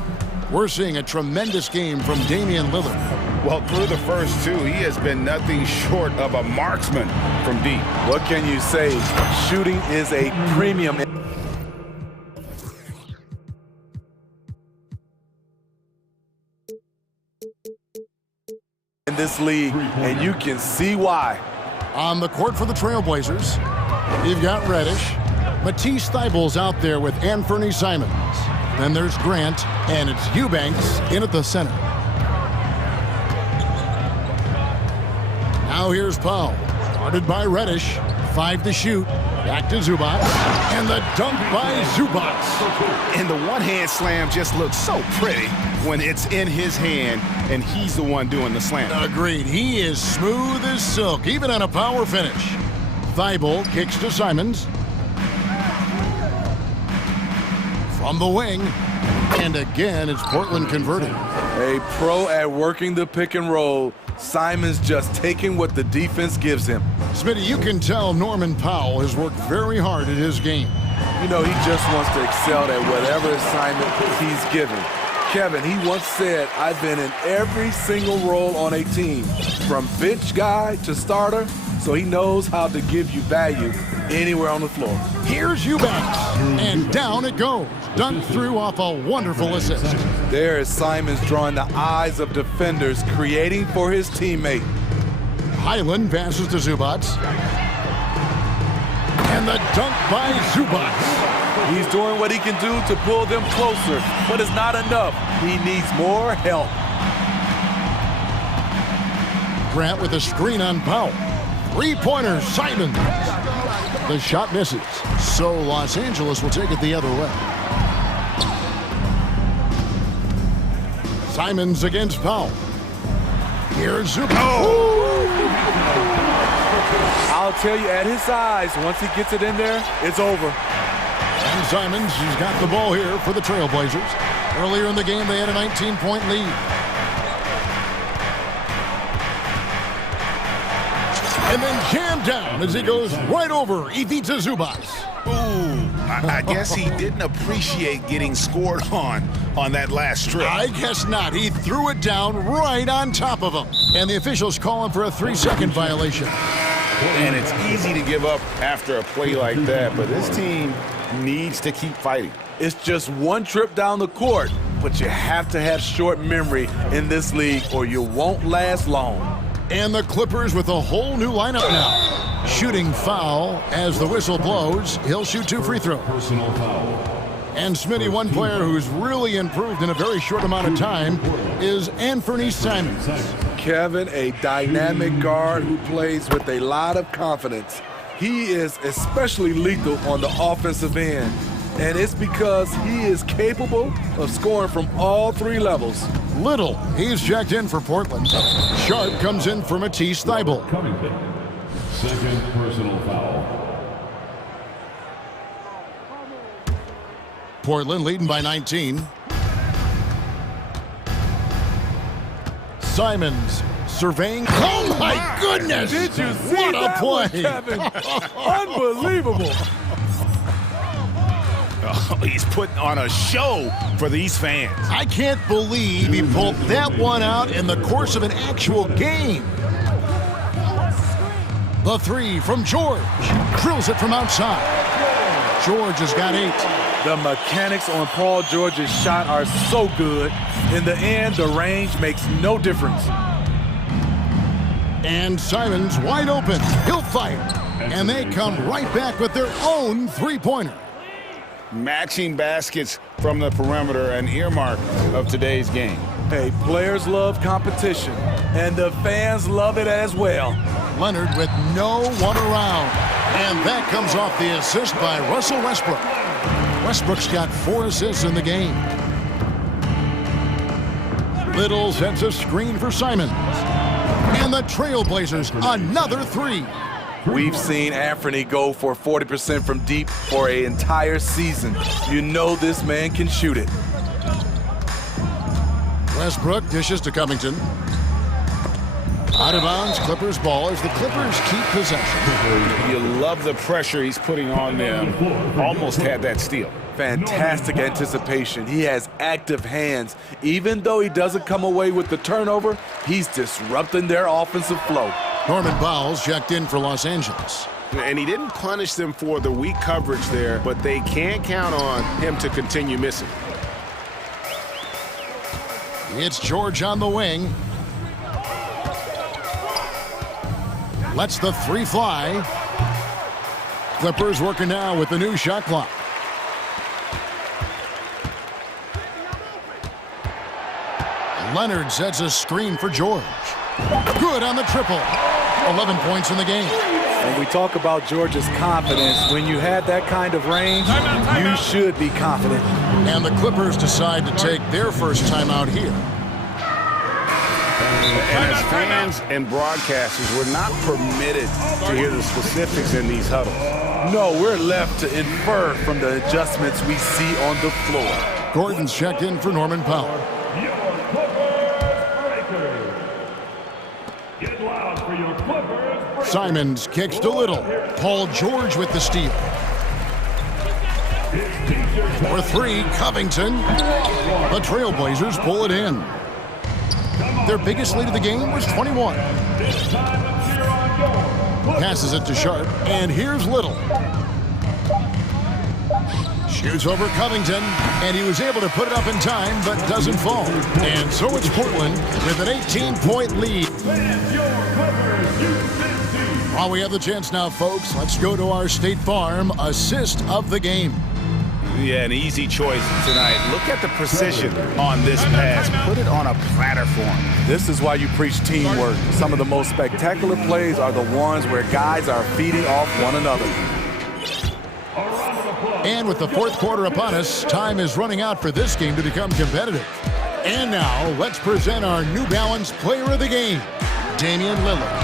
We're seeing a tremendous game from Damian Lillard. Well, through the first two, he has been nothing short of a marksman from deep. What can you say? Shooting is a premium. In this league, and you can see why. On the court for the Trailblazers, you've got Reddish. Matisse Thybulle's out there with Anthony Simons. Then there's Grant, and it's Eubanks in at the center. Now here's Powell. Guarded by Reddish. 5 to shoot. Back to Zubac. And the dunk by Zubac. And the one-hand slam just looks so pretty when it's in his hand, and he's the one doing the slam. Agreed. He is smooth as silk, even on a power finish. Thibault kicks to Simons. From the wing. And again, it's Portland converting. A pro at working the pick and roll. Simons just taking what the defense gives him. Smitty, you can tell Norman Powell has worked very hard at his game. You know, he just wants to excel at whatever assignment he's given. Kevin, he once said, I've been in every single role on a team, from bench guy to starter, so he knows how to give you value anywhere on the floor. Here's Eubanks, and down it goes. Dunked through off a wonderful assist. There is Simons drawing the eyes of defenders, creating for his teammate. Highland passes to Zubac. And the dunk by Zubac. He's doing what he can do to pull them closer, but it's not enough. He needs more help. Grant with a screen on Powell. Three-pointer, Simons. The shot misses, so Los Angeles will take it the other way. Simons against Powell. Here's Zubac. Oh. I'll tell you, at his size, once he gets it in there, it's over. And Simons has got the ball here for the Trailblazers. Earlier in the game, they had a 19-point lead. And then jammed down as he goes right over Ivica Zubac. Ooh, I guess he didn't appreciate getting scored on that last strip. I guess not. He threw it down right on top of him. And the officials call him for a 3-second violation. And it's easy to give up after a play like that, but this team needs to keep fighting. It's just one trip down the court, but you have to have short memory in this league or you won't last long. And the Clippers with a whole new lineup now. Shooting foul as the whistle blows. He'll shoot 2 free throws. Personal foul. And Smitty, one player who's really improved in a very short amount of time is Anthony Simons. Kevin, a dynamic guard who plays with a lot of confidence. He is especially lethal on the offensive end. And it's because he is capable of scoring from all three levels. Little, he's checked in for Portland. Sharp comes in for Matisse Thybulle. Second personal foul. Portland leading by 19. Simons surveying. Oh my goodness! Did you see what a that play! one, Kevin? Unbelievable. Oh, he's putting on a show for these fans. I can't believe he pulled that one out in the course of an actual game. The three from George. Drills it from outside. George has got 8. The mechanics on Paul George's shot are so good. In the end, the range makes no difference. And Simons wide open. He'll fire. And they come right back with their own three-pointer. Matching baskets from the perimeter, an earmark of today's game. Hey, players love competition, and the fans love it as well. Leonard with no one around. And that comes off the assist by Russell Westbrook. Westbrook's got 4 assists in the game. Little sets a screen for Simons. And the Trailblazers, another 3. We've seen Anthony go for 40% from deep for an entire season. You know this man can shoot it. Westbrook dishes to Covington. Out of bounds, Clippers ball as the Clippers keep possession. You love the pressure he's putting on them. Almost had that steal. Fantastic anticipation. He has active hands. Even though he doesn't come away with the turnover, he's disrupting their offensive flow. Norman Powell's checked in for Los Angeles. And he didn't punish them for the weak coverage there, but they can't count on him to continue missing. It's George on the wing. Lets the 3 fly. Clippers working now with the new shot clock. Leonard sets a screen for George. Good on the triple. 11 points in the game. When we talk about George's confidence, when you have that kind of range, you should be confident. And the Clippers decide to take their first timeout here. And as fans and broadcasters, we're not permitted to hear the specifics in these huddles. No, we're left to infer from the adjustments we see on the floor. Gordon's checked in for Norman Powell. Get loud for your Clippers. Simons kicks to Little. Paul George with the steal. For 3, Covington. The Trailblazers pull it in. Their biggest lead of the game was 21. Passes it to Sharp, and here's Little. Shoots over Covington, and he was able to put it up in time, but doesn't fall. And so it's Portland with an 18-point lead. While we have the chance now, folks, let's go to our State Farm assist of the game. Yeah, an easy choice tonight. Look at the precision on this pass. Put it on a platform. This is why you preach teamwork. Some of the most spectacular plays are the ones where guys are feeding off one another. And with the 4th quarter upon us, time is running out for this game to become competitive. And now, let's present our New Balance Player of the Game, Damian Lillard.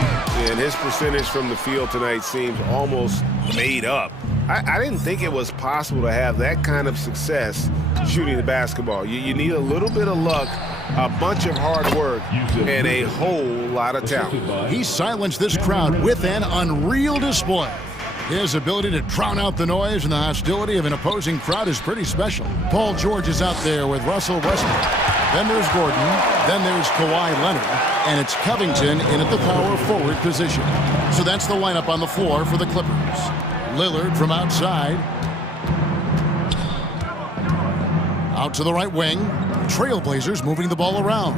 And his percentage from the field tonight seems almost made up. I didn't think it was possible to have that kind of success shooting the basketball. You need a little bit of luck, a bunch of hard work, and a whole lot of talent. He silenced this crowd with an unreal display. His ability to drown out the noise and the hostility of an opposing crowd is pretty special. Paul George is out there with Russell Westbrook. Then there's Gordon. Then there's Kawhi Leonard. And it's Covington in at the power forward position. So that's the lineup on the floor for the Clippers. Lillard from outside. Out to the right wing. Trailblazers moving the ball around.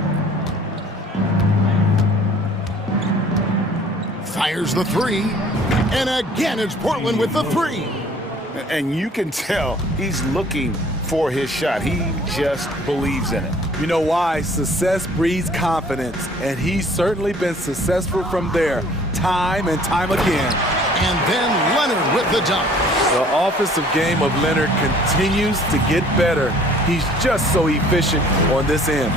Fires the 3. And again, it's Portland with the 3. And you can tell he's looking for his shot. He just believes in it. You know why? Success breeds confidence, and he's certainly been successful from there, time and time again. And then Leonard with the dunk. The offensive game of Leonard continues to get better. He's just so efficient on this end.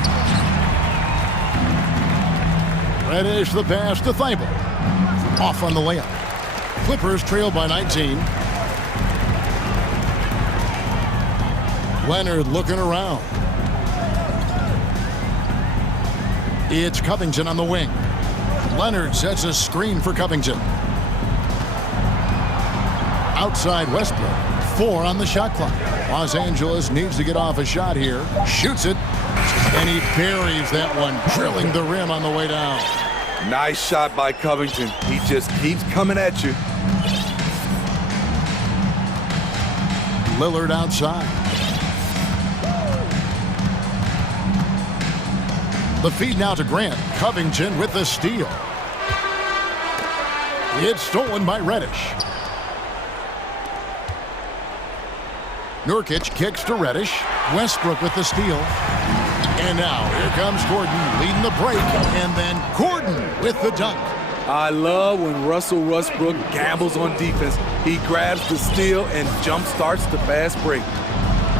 Reddish the pass to Thibault. Off on the layup. Clippers trail by 19. Leonard looking around. It's Covington on the wing. Leonard sets a screen for Covington. Outside Westbrook. 4 on the shot clock. Los Angeles needs to get off a shot here. Shoots it. And he buries that one, drilling the rim on the way down. Nice shot by Covington. He just keeps coming at you. Lillard outside. The feed now to Grant. Covington with the steal. It's stolen by Reddish. Nurkic kicks to Reddish. Westbrook with the steal. And now here comes Gordon leading the break. And then Gordon with the dunk. I love when Russell Westbrook gambles on defense. He grabs the steal and jump starts the fast break.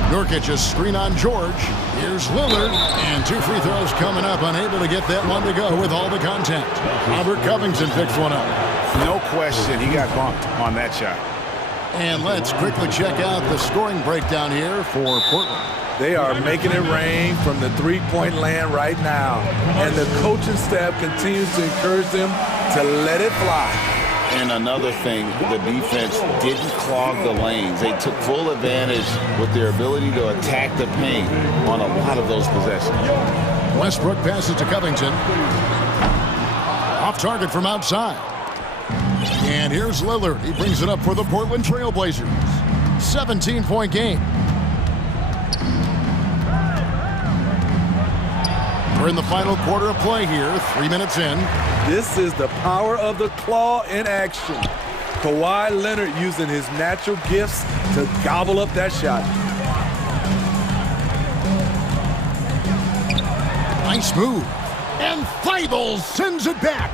Nurkic's screen on George. Here's Lillard. And 2 free throws coming up. Unable to get that one to go with all the contact. Robert Covington picks one up. No question, he got bumped on that shot. And let's quickly check out the scoring breakdown here for Portland. They are making it rain from the three-point land right now. And the coaching staff continues to encourage them to let it fly. And another thing, the defense didn't clog the lanes. They took full advantage with their ability to attack the paint on a lot of those possessions. Westbrook passes to Covington. Off target from outside. And here's Lillard. He brings it up for the Portland Trail Blazers. 17-point game. We're in the final quarter of play here, 3 minutes in. This is the power of the claw in action. Kawhi Leonard using his natural gifts to gobble up that shot. Nice move. And Thibault sends it back.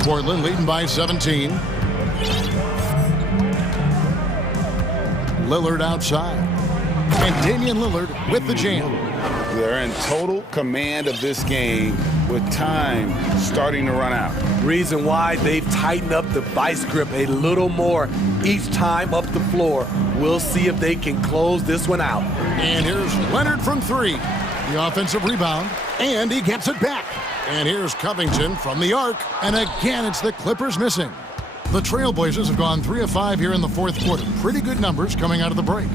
Portland leading by 17. Lillard outside. And Damian Lillard with the jam. They're in total command of this game with time starting to run out. Reason why they've tightened up the vice grip a little more each time up the floor. We'll see if they can close this one out. And here's Leonard from 3. The offensive rebound. And he gets it back. And here's Covington from the arc. And again, it's the Clippers missing. The Trailblazers have gone 3 of 5 here in the fourth quarter. Pretty good numbers coming out of the break.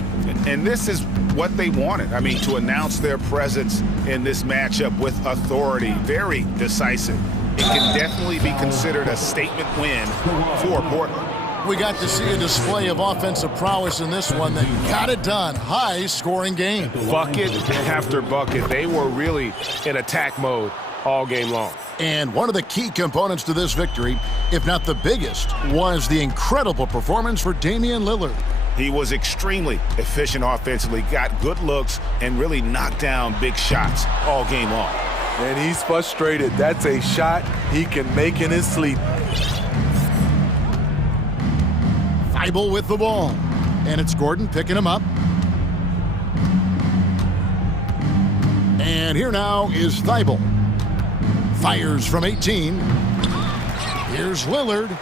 And this is what they wanted. I mean, to announce their presence in this matchup with authority. Very decisive. It can definitely be considered a statement win for Portland. We got to see a display of offensive prowess in this one that got it done. High-scoring game. Bucket after bucket. They were really in attack mode all game long. And one of the key components to this victory, if not the biggest, was the incredible performance for Damian Lillard. He was extremely efficient offensively, got good looks, and really knocked down big shots all game long. And he's frustrated. That's a shot he can make in his sleep. Thibault with the ball. And it's Gordon picking him up. And here now is Thibault. Fires from 18. Here's Lillard.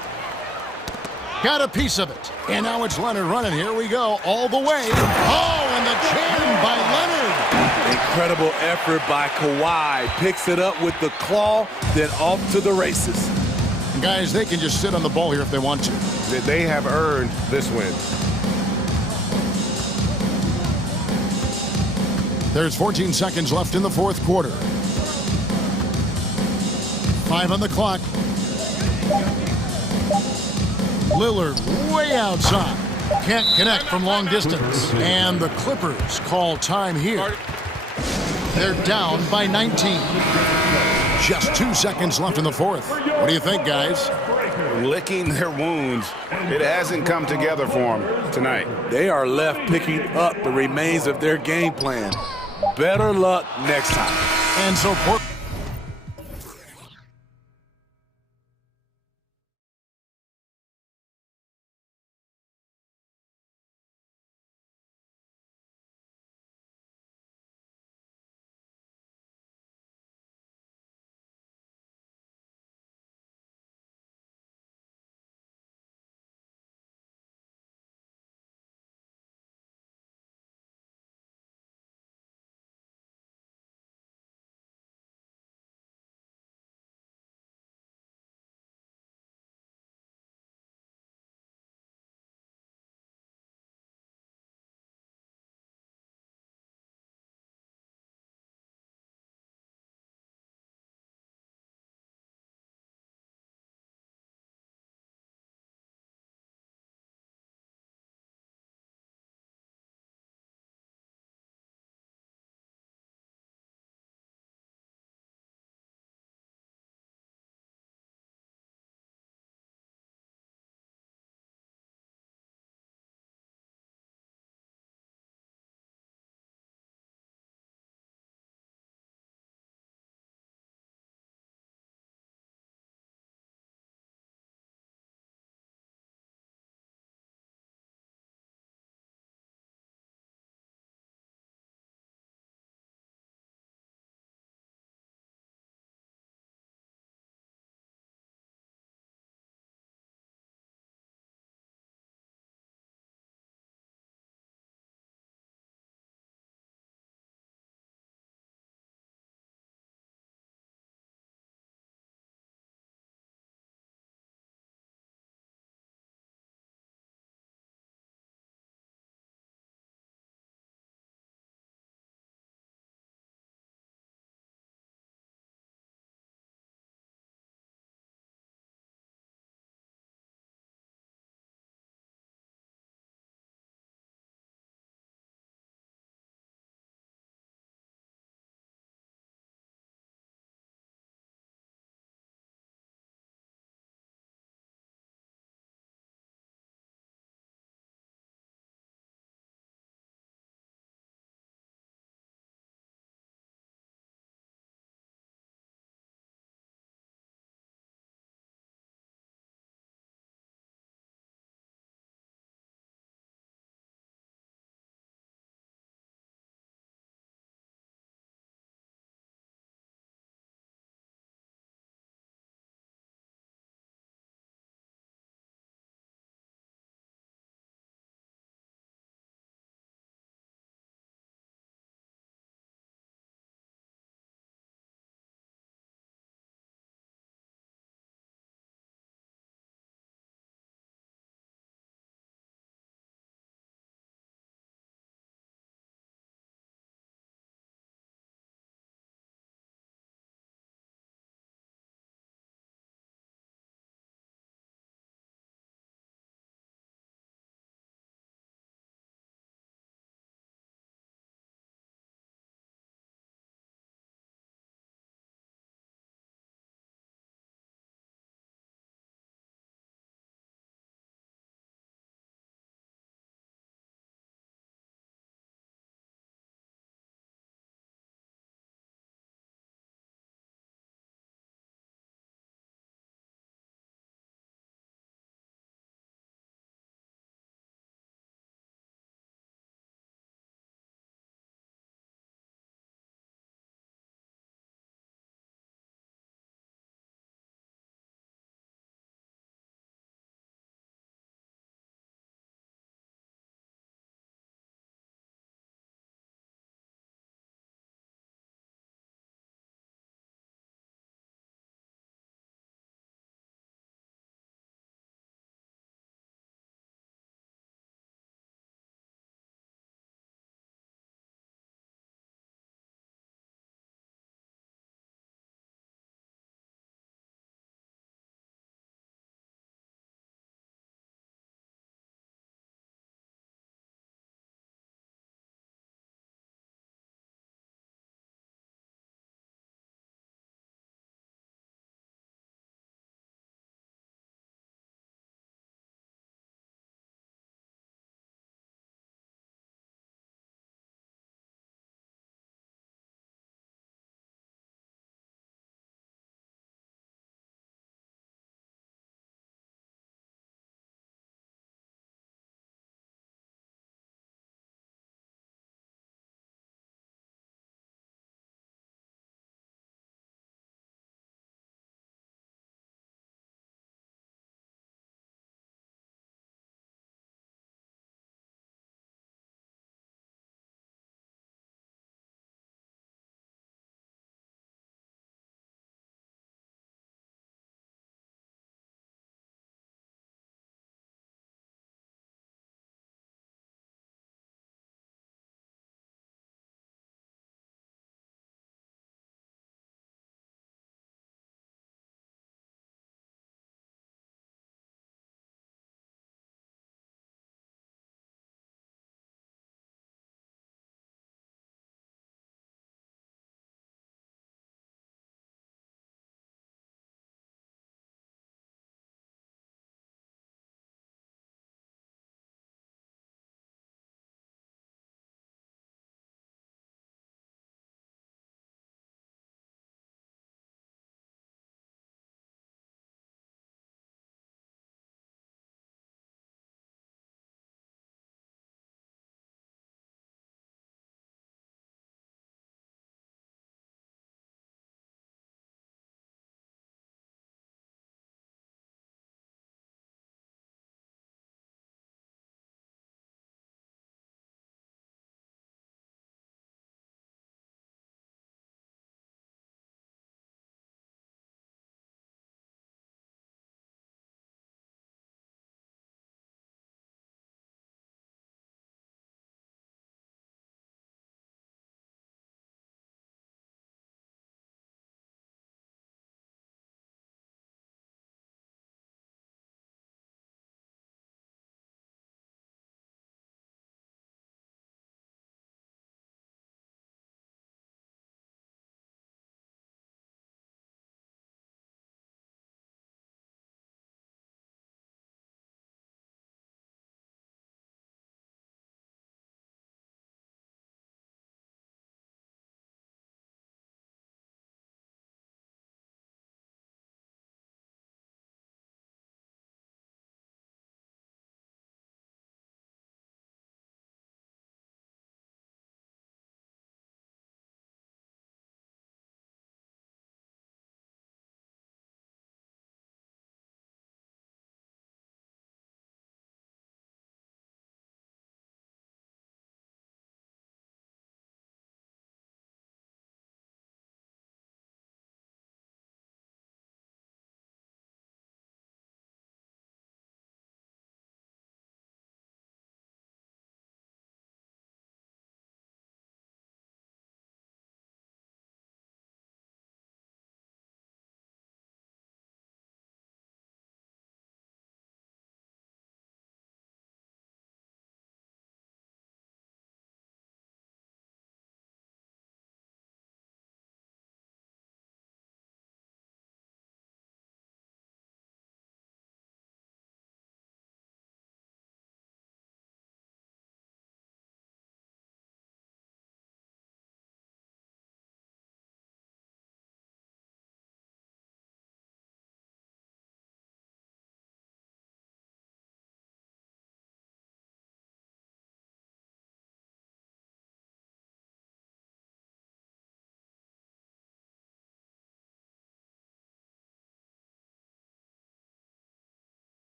Got a piece of it. And now it's Leonard running. Here we go. All the way. Oh, and the jam by Leonard. Incredible effort by Kawhi. Picks it up with the claw, then off to the races. Guys, they can just sit on the ball here if they want to. They have earned this win. There's 14 seconds left in the fourth quarter. 5 on the clock. Lillard way outside. Can't connect from long distance. And the Clippers call time here. They're down by 19. Just 2 seconds left in the fourth. What do you think, guys? licking their wounds. It hasn't come together for them tonight. They are left picking up the remains of their game plan. Better luck next time. And so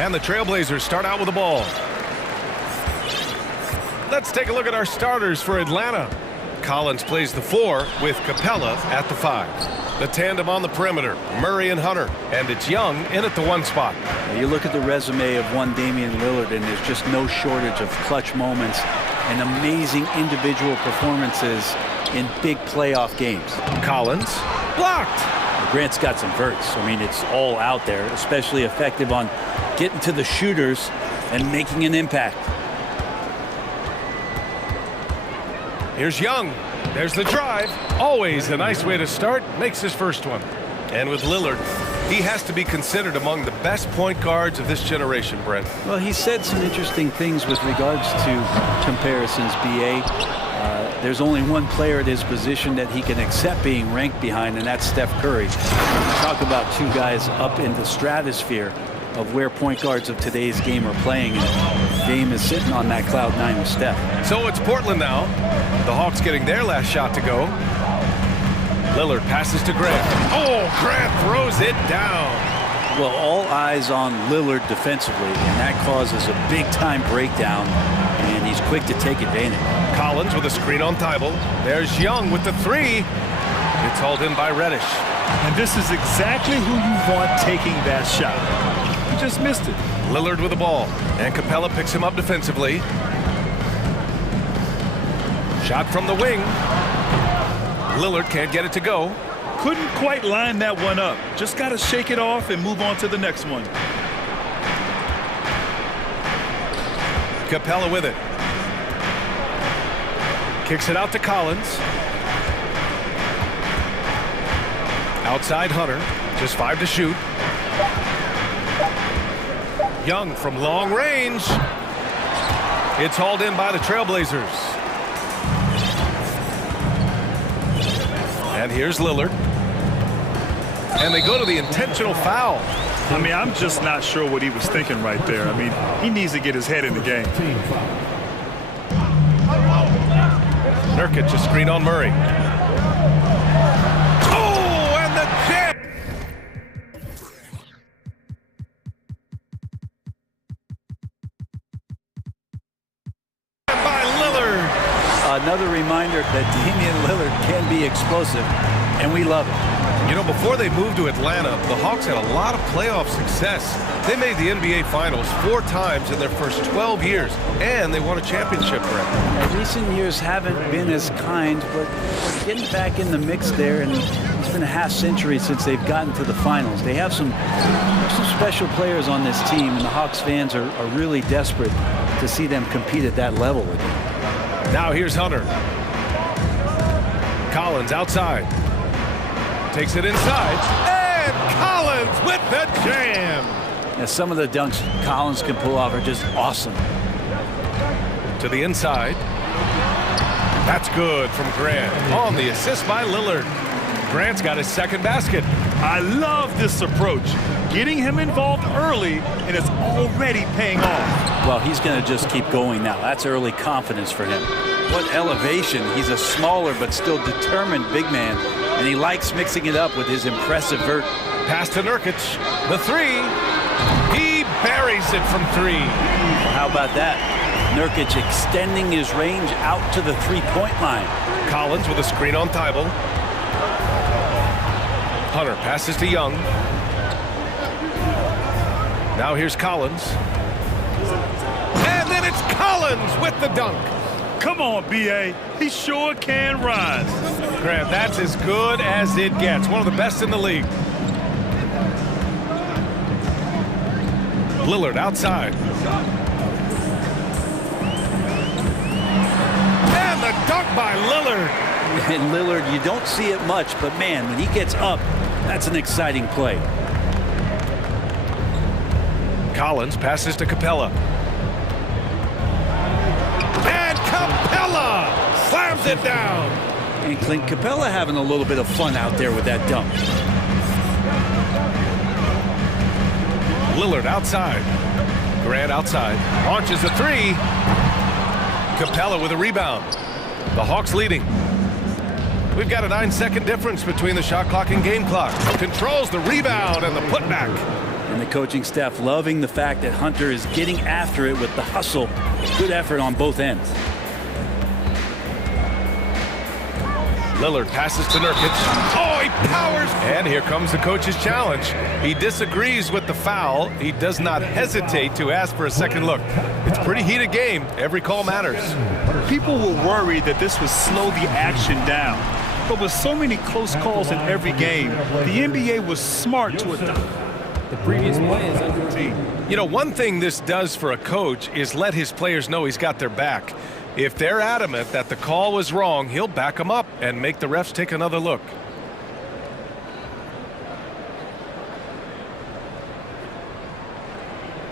And the Trailblazers start out with the ball. Let's take a look at our starters for Atlanta. Collins plays the 4 with Capella at the 5. The tandem on the perimeter, Murray and Hunter. And it's Young in at the 1 spot. You look at the resume of one Damian Lillard, and there's just no shortage of clutch moments and amazing individual performances in big playoff games. Collins blocked. Grant's got some verts. I mean, it's all out there, especially effective on getting to the shooters and making an impact. Here's Young. There's the drive. Always a nice way to start. Makes his first one. And with Lillard, he has to be considered among the best point guards of this generation, Brent. Well, he said some interesting things with regards to comparisons, B.A. There's only one player at his position that he can accept being ranked behind, and that's Steph Curry. Talk about two guys up in the stratosphere of where point guards of today's game are playing, and Dame is sitting on that cloud 9 with Steph. So it's Portland now. The Hawks getting their last shot to go. Lillard passes to Grant. Oh, Grant throws it down. Well, all eyes on Lillard defensively, and that causes a big-time breakdown, and he's quick to take advantage. Collins with a screen on Thibault. There's Young with the 3. It's hauled in by Reddish. And this is exactly who you want taking that shot. He just missed it. Lillard with the ball, and Capella picks him up defensively. Shot from the wing. Lillard can't get it to go. Couldn't quite line that one up. Just got to shake it off and move on to the next one. Capella with it. Kicks it out to Collins. Outside Hunter. Just 5 to shoot. Young from long range. It's hauled in by the Trailblazers. And here's Lillard. And they go to the intentional foul. I mean, I'm just not sure what he was thinking right there. I mean, he needs to get his head in the game. Nurkic, a screen on Murray. Oh, and the jam! By Lillard. Another reminder that Damian Lillard can be explosive, and we love it. You know, before they moved to Atlanta, the Hawks had a lot of playoff success. They made the NBA Finals 4 times in their first 12 years, and they won a championship. Recent years haven't been as kind, but getting back in the mix there, and it's been a half century since they've gotten to the finals. They have some special players on this team, and the Hawks fans are really desperate to see them compete at that level again. Now here's Hunter. Collins outside. Takes it inside, and Collins with the jam. Now, some of the dunks Collins can pull off are just awesome. To the inside. That's good from Grant. On the assist by Lillard. Grant's got his second basket. I love this approach. Getting him involved early, and it's already paying off. Well, he's going to just keep going now. That's early confidence for him. What elevation. He's a smaller but still determined big man. And he likes mixing it up with his impressive vert. Pass to Nurkic. The 3. He buries it from 3. Well, how about that? Nurkic extending his range out to the three-point line. Collins with a screen on Thibault. Hunter passes to Young. Now here's Collins. And then it's Collins with the dunk. Come on, B.A. He sure can rise. Grant, that's as good as it gets. One of the best in the league. Lillard outside. And the dunk by Lillard. And Lillard, you don't see it much, but man, when he gets up, that's an exciting play. Collins passes to Capella. And Capella slams it down. And Clint Capella having a little bit of fun out there with that dunk. Lillard outside. Grant outside. Launches a 3. Capella with a rebound. The Hawks leading. We've got a 9-second difference between the shot clock and game clock. Controls the rebound and the putback. And the coaching staff loving the fact that Hunter is getting after it with the hustle. Good effort on both ends. Lillard passes to Nurkic. Oh, he powers! And here comes the coach's challenge. He disagrees with the foul. He does not hesitate to ask for a second look. It's a pretty heated game. Every call matters. People were worried that this would slow the action down. But with so many close calls in every game, the NBA was smart to adopt. The previous play is under review. You know, one thing this does for a coach is let his players know he's got their back. If they're adamant that the call was wrong, he'll back them up and make the refs take another look.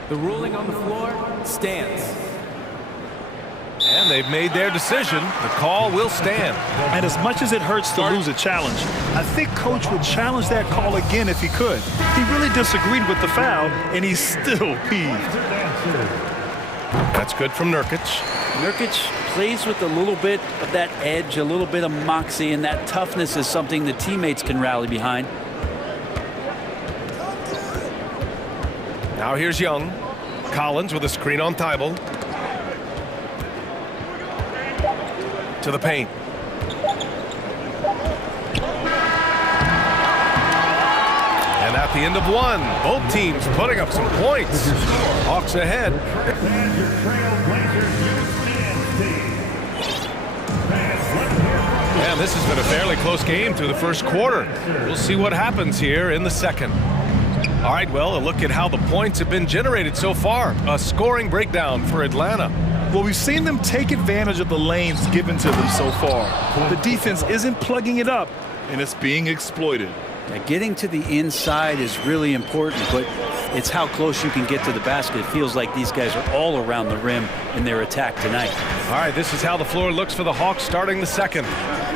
The ruling on the floor stands. And they've made their decision. The call will stand. And as much as it hurts to lose a challenge, I think Coach would challenge that call again if he could. He really disagreed with the foul, and he's still peeved. That's good from Nurkic. Nurkic plays with a little bit of that edge, a little bit of moxie, and that toughness is something the teammates can rally behind. Now here's Young. Collins with a screen on Thibault. To the paint. And at the end of one, both teams putting up some points. Hawks ahead. And this has been a fairly close game through the first quarter. We'll see what happens here in the second. All right, well, a look at how the points have been generated so far. A scoring breakdown for Atlanta. Well, we've seen them take advantage of the lanes given to them so far. The defense isn't plugging it up, and it's being exploited. Yeah, getting to the inside is really important, but it's how close you can get to the basket. It feels like these guys are all around the rim in their attack tonight. All right, this is how the floor looks for the Hawks starting the second.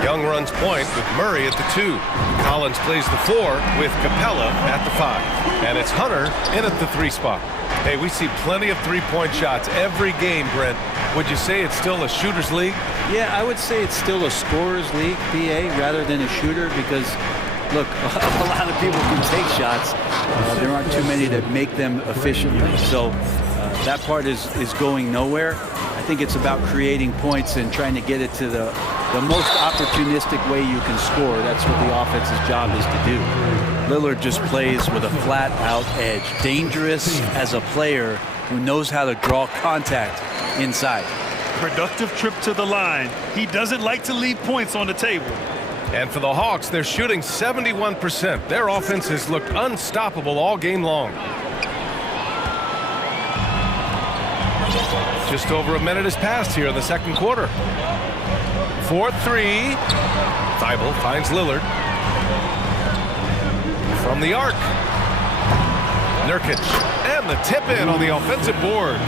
Young runs point with Murray at the 2. Collins plays the 4 with Capella at the 5. And it's Hunter in at the 3 spot. Hey, we see plenty of three-point shots every game, Brent. Would you say it's still a shooter's league? Yeah, I would say it's still a scorer's league, PA, rather than a shooter, because look, a lot of people can take shots. There aren't too many that make them efficiently. So that part is going nowhere. I think it's about creating points and trying to get it to the most opportunistic way you can score. That's what the offense's job is to do. Lillard just plays with a flat-out edge. Dangerous as a player who knows how to draw contact inside. Productive trip to the line. He doesn't like to leave points on the table. And for the Hawks, they're shooting 71%. Their offense has looked unstoppable all game long. Just over a minute has passed here in the second quarter. 4-3. Thibault finds Lillard. From the arc. Nurkic. And the tip in on the offensive boards.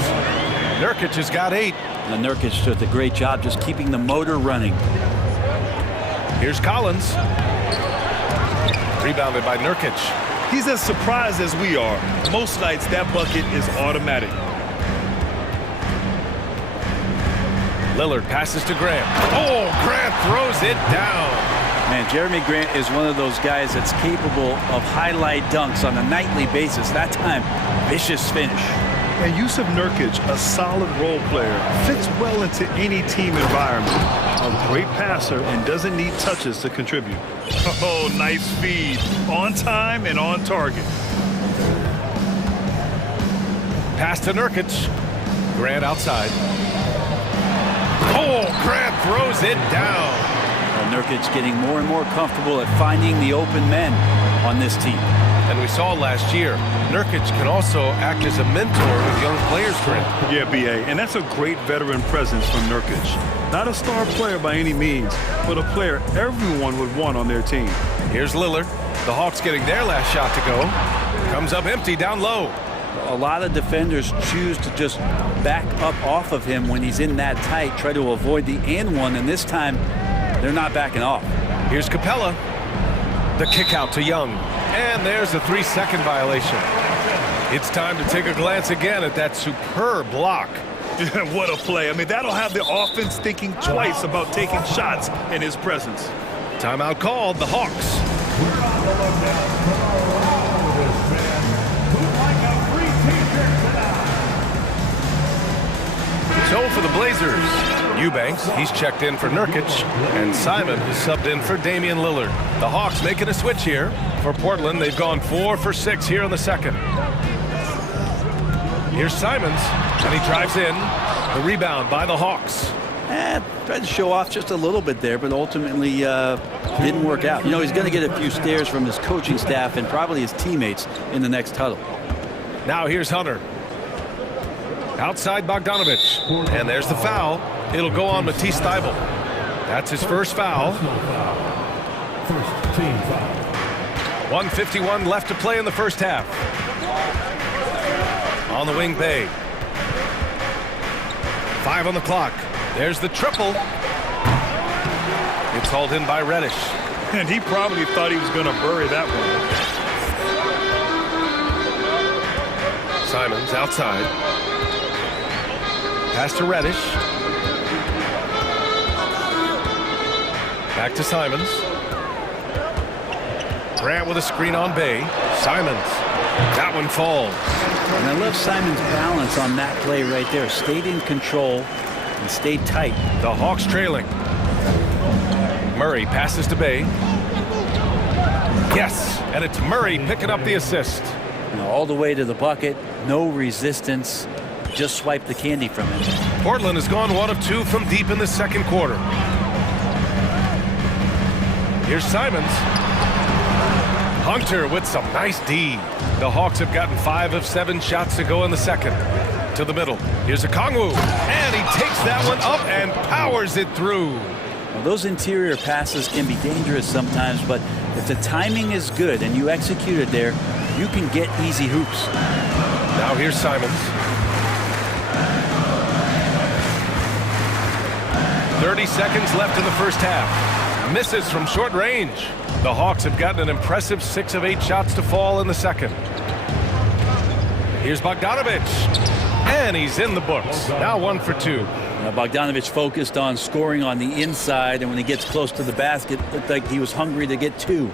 Nurkic has got 8. And Nurkic did a great job just keeping the motor running. Here's Collins. Rebounded by Nurkic. He's as surprised as we are. Most nights that bucket is automatic. Lillard passes to Grant. Oh, Grant throws it down. Man, Jeremy Grant is one of those guys that's capable of highlight dunks on a nightly basis. That time, vicious finish. And Yusuf Nurkic, a solid role player, fits well into any team environment. A great passer and doesn't need touches to contribute. Oh, nice feed. On time and on target. Pass to Nurkic. Grant outside. Oh, Grant throws it down. Well, Nurkic getting more and more comfortable at finding the open men on this team. And we saw last year, Nurkic can also act as a mentor with young players, Grant. Yeah, B.A., and that's a great veteran presence from Nurkic. Not a star player by any means, but a player everyone would want on their team. Here's Lillard. The Hawks getting their last shot to go. Comes up empty down low. A lot of defenders choose to just back up off of him when he's in that tight, try to avoid the and one, and this time they're not backing off. Here's Capella. The kick out to Young. And there's a 3-second violation. It's time to take a glance again at that superb block. What a play. I mean, that'll have the offense thinking twice about taking shots in his presence. Timeout called, the Hawks. So for the Blazers, Eubanks, he's checked in for Nurkic, and Simon is subbed in for Damian Lillard. The Hawks making a switch here. For Portland, they've gone 4 for 6 here in the second. Here's Simons, and he drives in. The rebound by the Hawks. Tried to show off just a little bit there, but ultimately didn't work out. You know, he's going to get a few stares from his coaching staff and probably his teammates in the next huddle. Now here's Hunter. Outside Bogdanovich. And there's the foul. It'll go on Matisse Thybulle. That's his first foul. First team foul. 1:51 left to play in the first half. On the wing, Bay. 5 on the clock. There's the triple. It's hauled in by Reddish. And he probably thought he was going to bury that one. Simons outside. Pass to Reddish. Back to Simons. Grant with a screen on Bay. Simons. That one falls. And I love Simon's balance on that play right there. Stayed in control and stayed tight. The Hawks trailing. Murray passes to Bay. Yes, and it's Murray picking up the assist. Now all the way to the bucket. No resistance. Just swipe the candy from him. Portland has gone 1 of 2 from deep in the second quarter. Here's Simons. Hunter with some nice D. The Hawks have gotten 5 of 7 shots to go in the second. To the middle. Here's Okongwu. And he takes that one up and powers it through. Well, those interior passes can be dangerous sometimes, but if the timing is good and you execute it there, you can get easy hoops. Now here's Simons. 30 seconds left in the first half. Misses from short range. The Hawks have gotten an impressive 6 of 8 shots to fall in the second. Here's Bogdanovich. And he's in the books. Now 1 for 2. Now Bogdanovich focused on scoring on the inside, and when he gets close to the basket, it looked like he was hungry to get 2.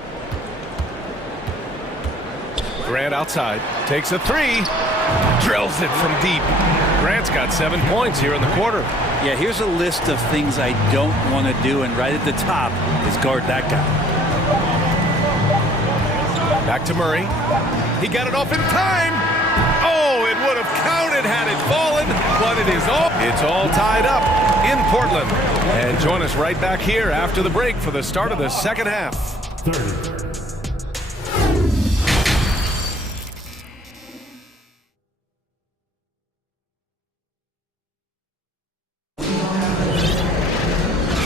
Grant outside. Takes a 3. Drills it from deep. Grant's got 7 points here in the quarter. Yeah, here's a list of things I don't want to do, and right at the top is guard that guy. Back to Murray. He got it off in time. Oh, it would have counted had it fallen, but it's all tied up in Portland. And join us right back here after the break for the start of the second half. 30.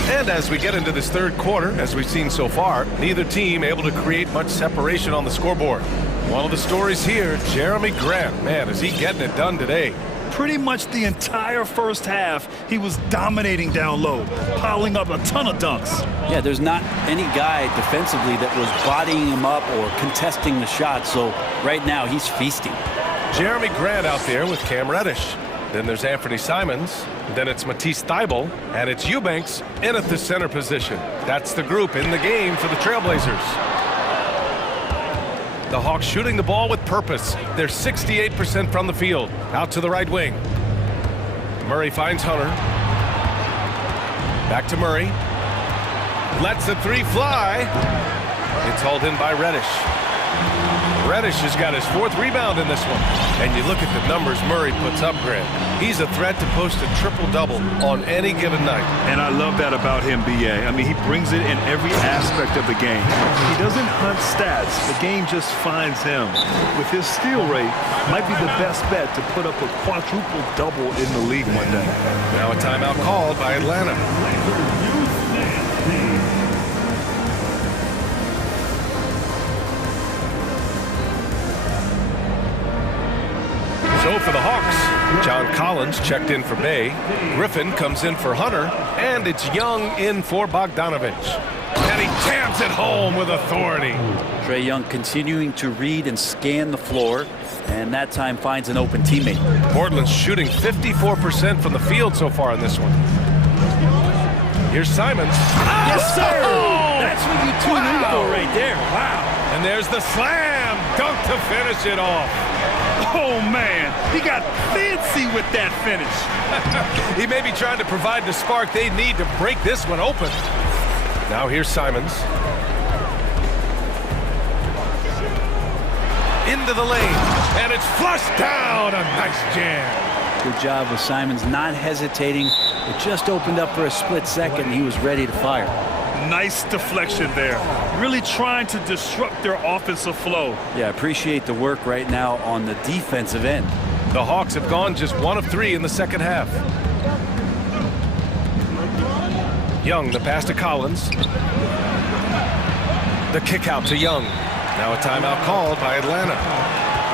And as we get into this third quarter, as we've seen so far, neither team able to create much separation on the scoreboard. One of the stories here, Jeremy Grant. Man, is he getting it done today. Pretty much the entire first half, he was dominating down low, piling up a ton of dunks. Yeah, there's not any guy defensively that was bodying him up or contesting the shot, so right now he's feasting. Jeremy Grant out there with Cam Reddish. Then there's Anthony Simons. Then it's Matisse Thybulle. And it's Eubanks in at the center position. That's the group in the game for the Trailblazers. The Hawks shooting the ball with purpose. They're 68% from the field. Out to the right wing. Murray finds Hunter. Back to Murray. Lets the 3 fly. It's hauled in by Reddish. Reddish has got his 4th rebound in this one. And you look at the numbers Murray puts up, Grant. He's a threat to post a triple-double on any given night. And I love that about him, B.A. I mean, he brings it in every aspect of the game. He doesn't hunt stats. The game just finds him. With his steal rate, might be the best bet to put up a quadruple-double in the league one day. Now a timeout called by Atlanta. So for the Hawks, John Collins checked in for Bay. Griffin comes in for Hunter. And it's Young in for Bogdanovich. And he jams it home with authority. Trae Young continuing to read and scan the floor, and that time finds an open teammate. Portland's shooting 54% from the field so far in this one. Here's Simons. Yes, sir! That's what you tune in for right there. Wow. And there's the slam. dunk to finish it off. Oh, man, he got fancy with that finish. He may be trying to provide the spark they need to break this one open. Now here's Simons. Into the lane, and it's flushed down. A nice jam. Good job with Simons not hesitating. It just opened up for a split second. He was ready to fire. Nice deflection there. Really trying to disrupt their offensive flow. Yeah, appreciate the work right now on the defensive end. The Hawks have gone just 1 of 3 in the second half. Young, the pass to Collins. The kick out to Young. Now a timeout called by Atlanta.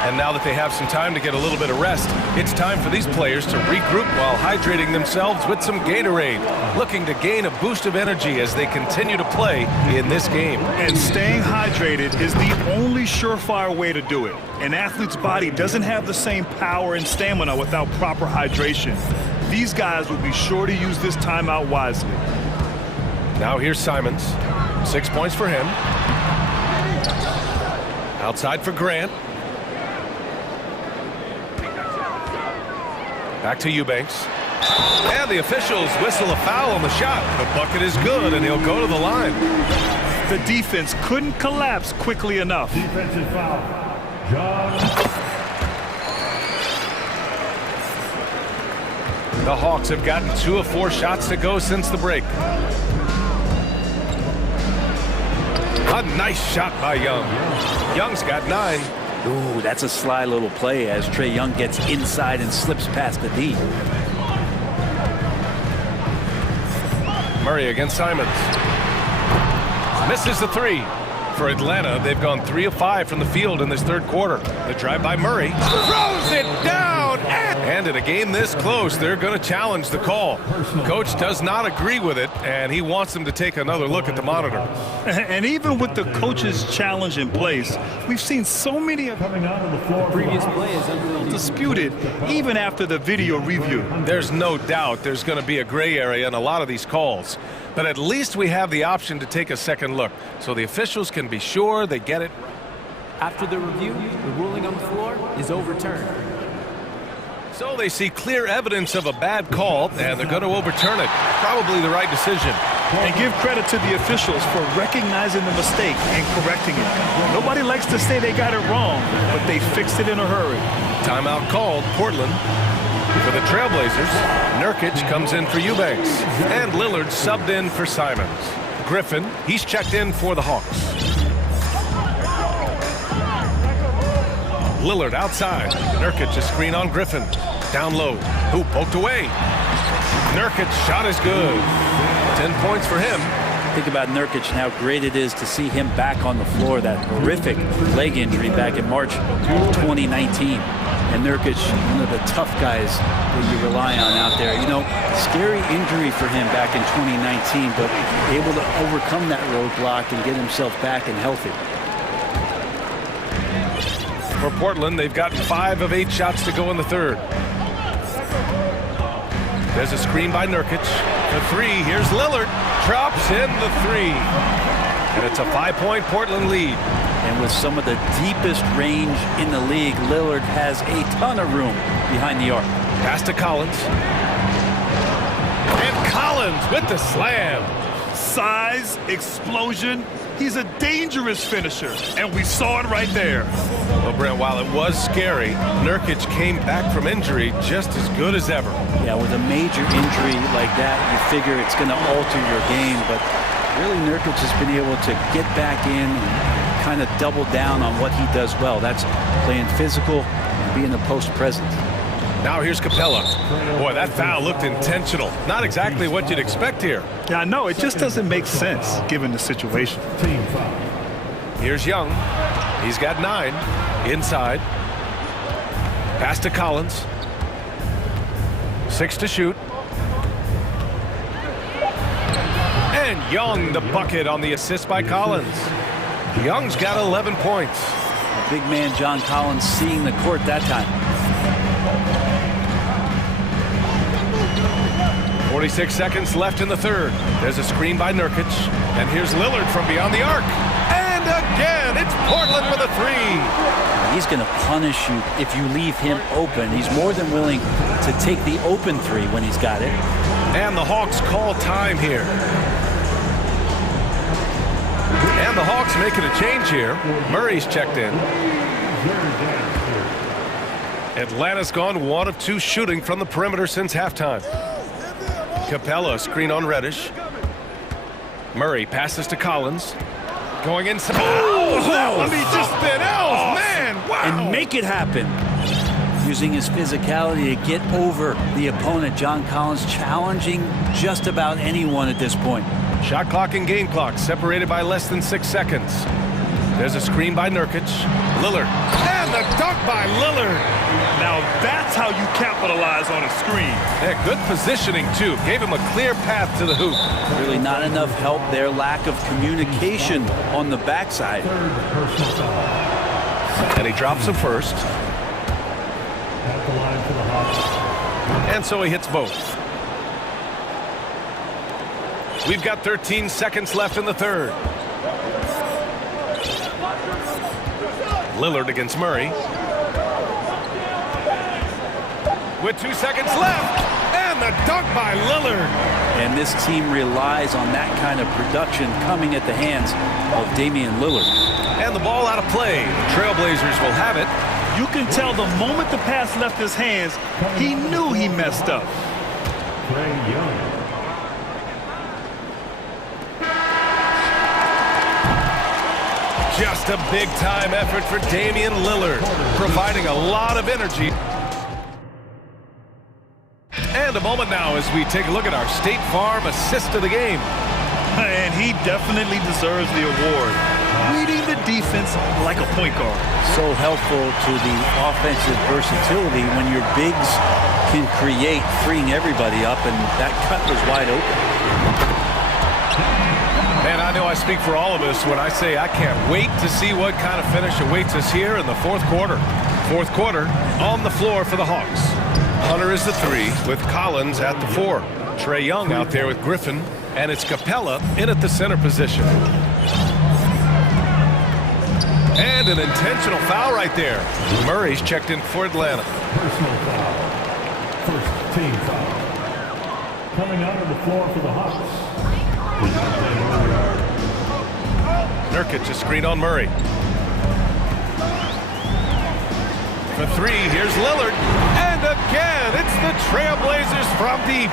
And now that they have some time to get a little bit of rest, it's time for these players to regroup while hydrating themselves with some Gatorade, looking to gain a boost of energy as they continue to play in this game. And staying hydrated is the only surefire way to do it. An athlete's body doesn't have the same power and stamina without proper hydration. These guys will be sure to use this timeout wisely. Now here's Simons. 6 points for him. Outside for Grant. Back to Eubanks. And the officials whistle a foul on the shot. The bucket is good, and he'll go to the line. The defense couldn't collapse quickly enough. Defensive foul. John. The Hawks have gotten 2 of 4 shots to go since the break. A nice shot by Young. Young's got 9. Ooh, that's a sly little play as Trae Young gets inside and slips past the D. Murray against Simons. Misses the 3. For Atlanta, they've gone 3 of 5 from the field in this third quarter. The drive by Murray. Throws it down! And in a game this close, they're going to challenge the call. Coach does not agree with it, and he wants them to take another look at the monitor. And even with the coach's challenge in place, we've seen so many of Coming out of the floor. Previous play is disputed even after the video review. There's no doubt there's going to be a gray area in a lot of these calls. But at least we have the option to take a second look, so the officials can be sure they get it right. After the review, the ruling on the floor is overturned. So they see clear evidence of a bad call, and they're going to overturn it. Probably the right decision. And give credit to the officials for recognizing the mistake and correcting it. Nobody likes to say they got it wrong, but they fixed it in a hurry. Timeout called. Portland. For the Trailblazers, Nurkic comes in for Eubanks. And Lillard subbed in for Simons. Griffin, he's checked in for the Hawks. Lillard outside. Nurkic a screen on Griffin. Down low. Who poked away. Nurkic shot is good. 10 points for him. Think about Nurkic and how great it is to see him back on the floor. That horrific leg injury back in March 2019. And Nurkic, one of the tough guys that you rely on out there. You know, scary injury for him back in 2019, but able to overcome that roadblock and get himself back and healthy. For Portland, they've gotten 5 of 8 shots to go in the third. There's a screen by Nurkic. The 3, here's Lillard. Drops in the 3. And it's a 5-point Portland lead. And with some of the deepest range in the league, Lillard has a ton of room behind the arc. Pass to Collins. And Collins with the slam. Size, explosion. He's a dangerous finisher, and we saw it right there. Well, Brent, while it was scary, Nurkic came back from injury just as good as ever. Yeah, with a major injury like that, you figure it's going to alter your game, but really Nurkic has been able to get back in and kind of double down on what he does well. That's playing physical and being the post presence. Now here's Capella. Boy, that foul looked intentional. Not exactly what you'd expect here. Yeah, I know. It just doesn't make sense given the situation. Team foul. Here's Young. He's got 9. Inside. Pass to Collins. 6 to shoot. And Young the bucket on the assist by Collins. Young's got 11 points. A big man John Collins seeing the court that time. 46 seconds left in the third. There's a screen by Nurkic. And here's Lillard from beyond the arc. And a again, it's Portland with a three. He's going to punish you if you leave him open. He's more than willing to take the open three when he's got it. And the Hawks call time here. And the Hawks making a change here. Murray's checked in. Atlanta's gone 1 of 2 shooting from the perimeter since halftime. Capella screen on Reddish. Murray passes to Collins. Going inside. Oh, that one he just spit out. Man, wow. And make it happen. Using his physicality to get over the opponent. John Collins challenging just about anyone at this point. Shot clock and game clock separated by less than 6 seconds. There's a screen by Nurkic. Lillard. And the dunk by Lillard. Now that's how you capitalize on a screen. Yeah, good positioning, too. Gave him a clear path to the hoop. Really not enough help there. Lack of communication on the backside. And he drops the first. And so he hits both. We've got 13 seconds left in the third. Lillard against Murray. With 2 seconds left. And the dunk by Lillard. And this team relies on that kind of production coming at the hands of Damian Lillard. And the ball out of play. Trailblazers will have it. You can tell the moment the pass left his hands, he knew he messed up. Just a big-time effort for Damian Lillard, providing a lot of energy. And a moment now as we take a look at our State Farm assist of the game. And he definitely deserves the award. Reading the defense like a point guard. So helpful to the offensive versatility when your bigs can create, freeing everybody up, and that cut was wide open. Man, I know I speak for all of us when I say I can't wait to see what kind of finish awaits us here in the fourth quarter. Fourth quarter on the floor for the Hawks. Hunter is the 3 with Collins at the 4. Trae Young out there with Griffin, and it's Capella in at the center position. And an intentional foul right there. Murray's checked in for Atlanta. Personal foul. First team foul. Coming out on the floor for the Hawks. Nurkic, a screen on Murray. For 3, here's Lillard. And again, it's the Trailblazers from deep.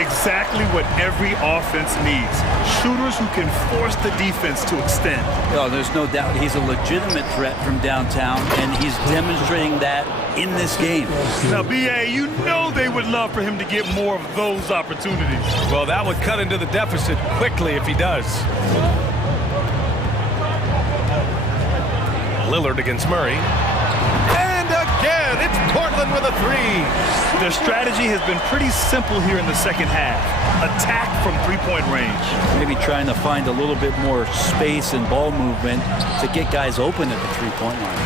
Exactly what every offense needs. Shooters who can force the defense to extend. Oh, there's no doubt he's a legitimate threat from downtown, and he's demonstrating that in this game. Now, B.A., you know they would love for him to get more of those opportunities. Well, that would cut into the deficit quickly if he does. Lillard against Murray. And again, it's Portland with a 3. Their strategy has been pretty simple here in the second half. Attack from three-point range. Maybe trying to find a little bit more space and ball movement to get guys open at the three-point line.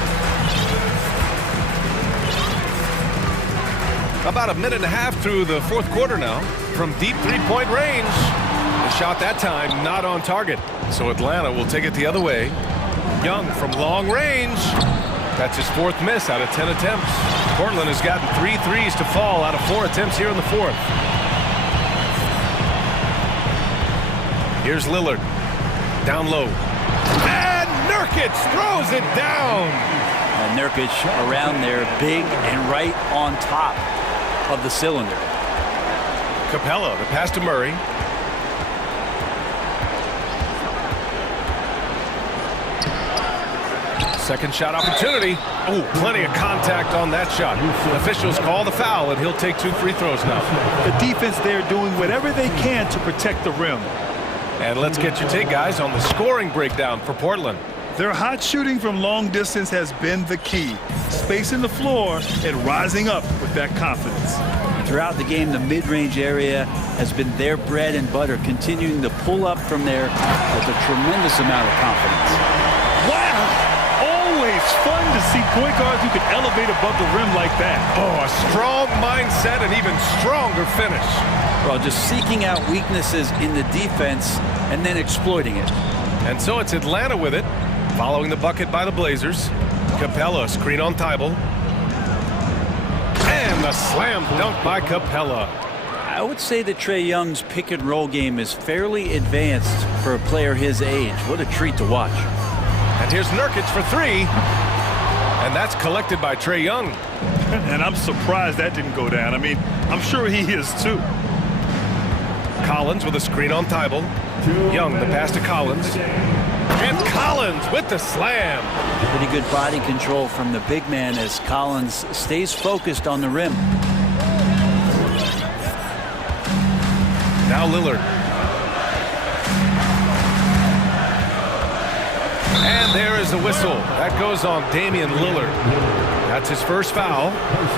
About a minute and a half through the fourth quarter now. From deep three-point range. The shot that time not on target. So Atlanta will take it the other way. Young from long range. That's his 4th miss out of 10 attempts. Portland has gotten 3 threes to fall out of 4 attempts here in the 4th. Here's Lillard. Down low. And Nurkic throws it down. And Nurkic around there, big and right on top of the cylinder. Capella, the pass to Murray. Second shot opportunity. Oh, plenty of contact on that shot. Officials call the foul, and he'll take 2 free throws now. The defense there doing whatever they can to protect the rim. And let's get your take, guys, on the scoring breakdown for Portland. Their hot shooting from long distance has been the key. Spacing the floor and rising up with that confidence. Throughout the game, the mid-range area has been their bread and butter, continuing to pull up from there with a tremendous amount of confidence. Wow! Always fun to see point guards who can elevate above the rim like that. Oh, a strong mindset and even stronger finish. Well, just seeking out weaknesses in the defense and then exploiting it. And so it's Atlanta with it. Following the bucket by the Blazers. Capella, screen on Thibault. And the slam dunk by Capella. I would say that Trae Young's pick and roll game is fairly advanced for a player his age. What a treat to watch. And here's Nurkic for three. And that's collected by Trae Young. And I'm surprised that didn't go down. I mean, I'm sure he is too. Collins with a screen on Thibault. Young, the pass to Collins. And Collins with the slam. Pretty good body control from the big man as Collins stays focused on the rim. Now Lillard. And there is the whistle. That goes on Damian Lillard. That's his first foul.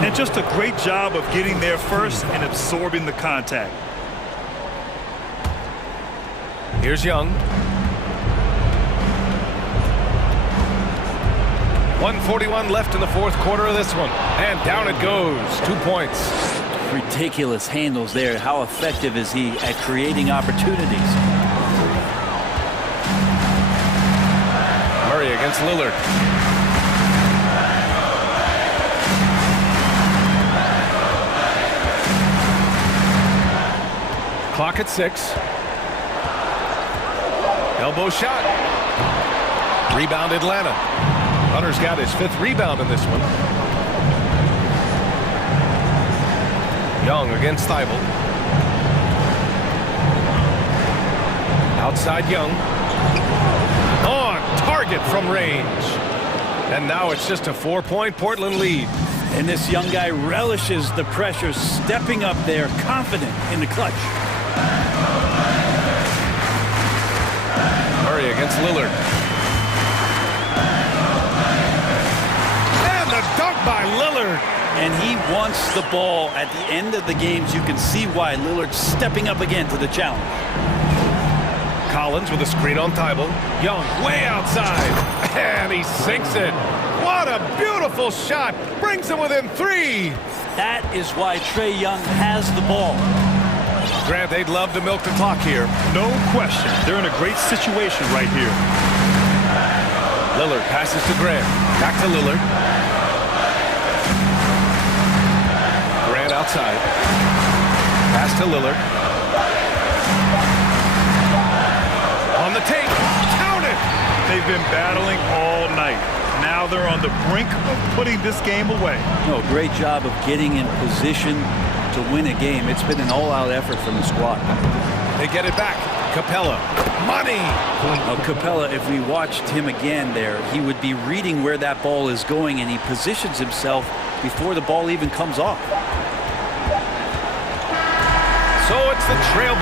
And just a great job of getting there first and absorbing the contact. Here's Young. 1:41 left in the fourth quarter of this one. And down it goes. 2 points. Ridiculous handles there. How effective is he at creating opportunities? Murray against Lillard. Clock at 6. Elbow shot. Rebound Atlanta. Hunter's got his 5th rebound in this one. Young against Thibault. Outside Young. On target from range. And now it's just a 4-point Portland lead. And this young guy relishes the pressure, stepping up there, confident in the clutch. Murray against Lillard. And the dunk by Lillard. And he wants the ball at the end of the games. You can see why Lillard's stepping up again to the challenge. Collins with a screen on Thibault. Young way outside. And he sinks it. What a beautiful shot. Brings him within 3. That is why Trae Young has the ball. Grant, they'd love to milk the clock here. No question. They're in a great situation right here. Lillard passes to Grant. Back to Lillard. Grant outside. Pass to Lillard. On the tape. Count it! They've been battling all night. Now they're on the brink of putting this game away. No, great job of getting in position to win a game. It's been an all-out effort from the squad. They get it back. Capella. Money! Now, Capella, if we watched him again there, he would be reading where that ball is going, and he positions himself before the ball even comes off. So it's the trail.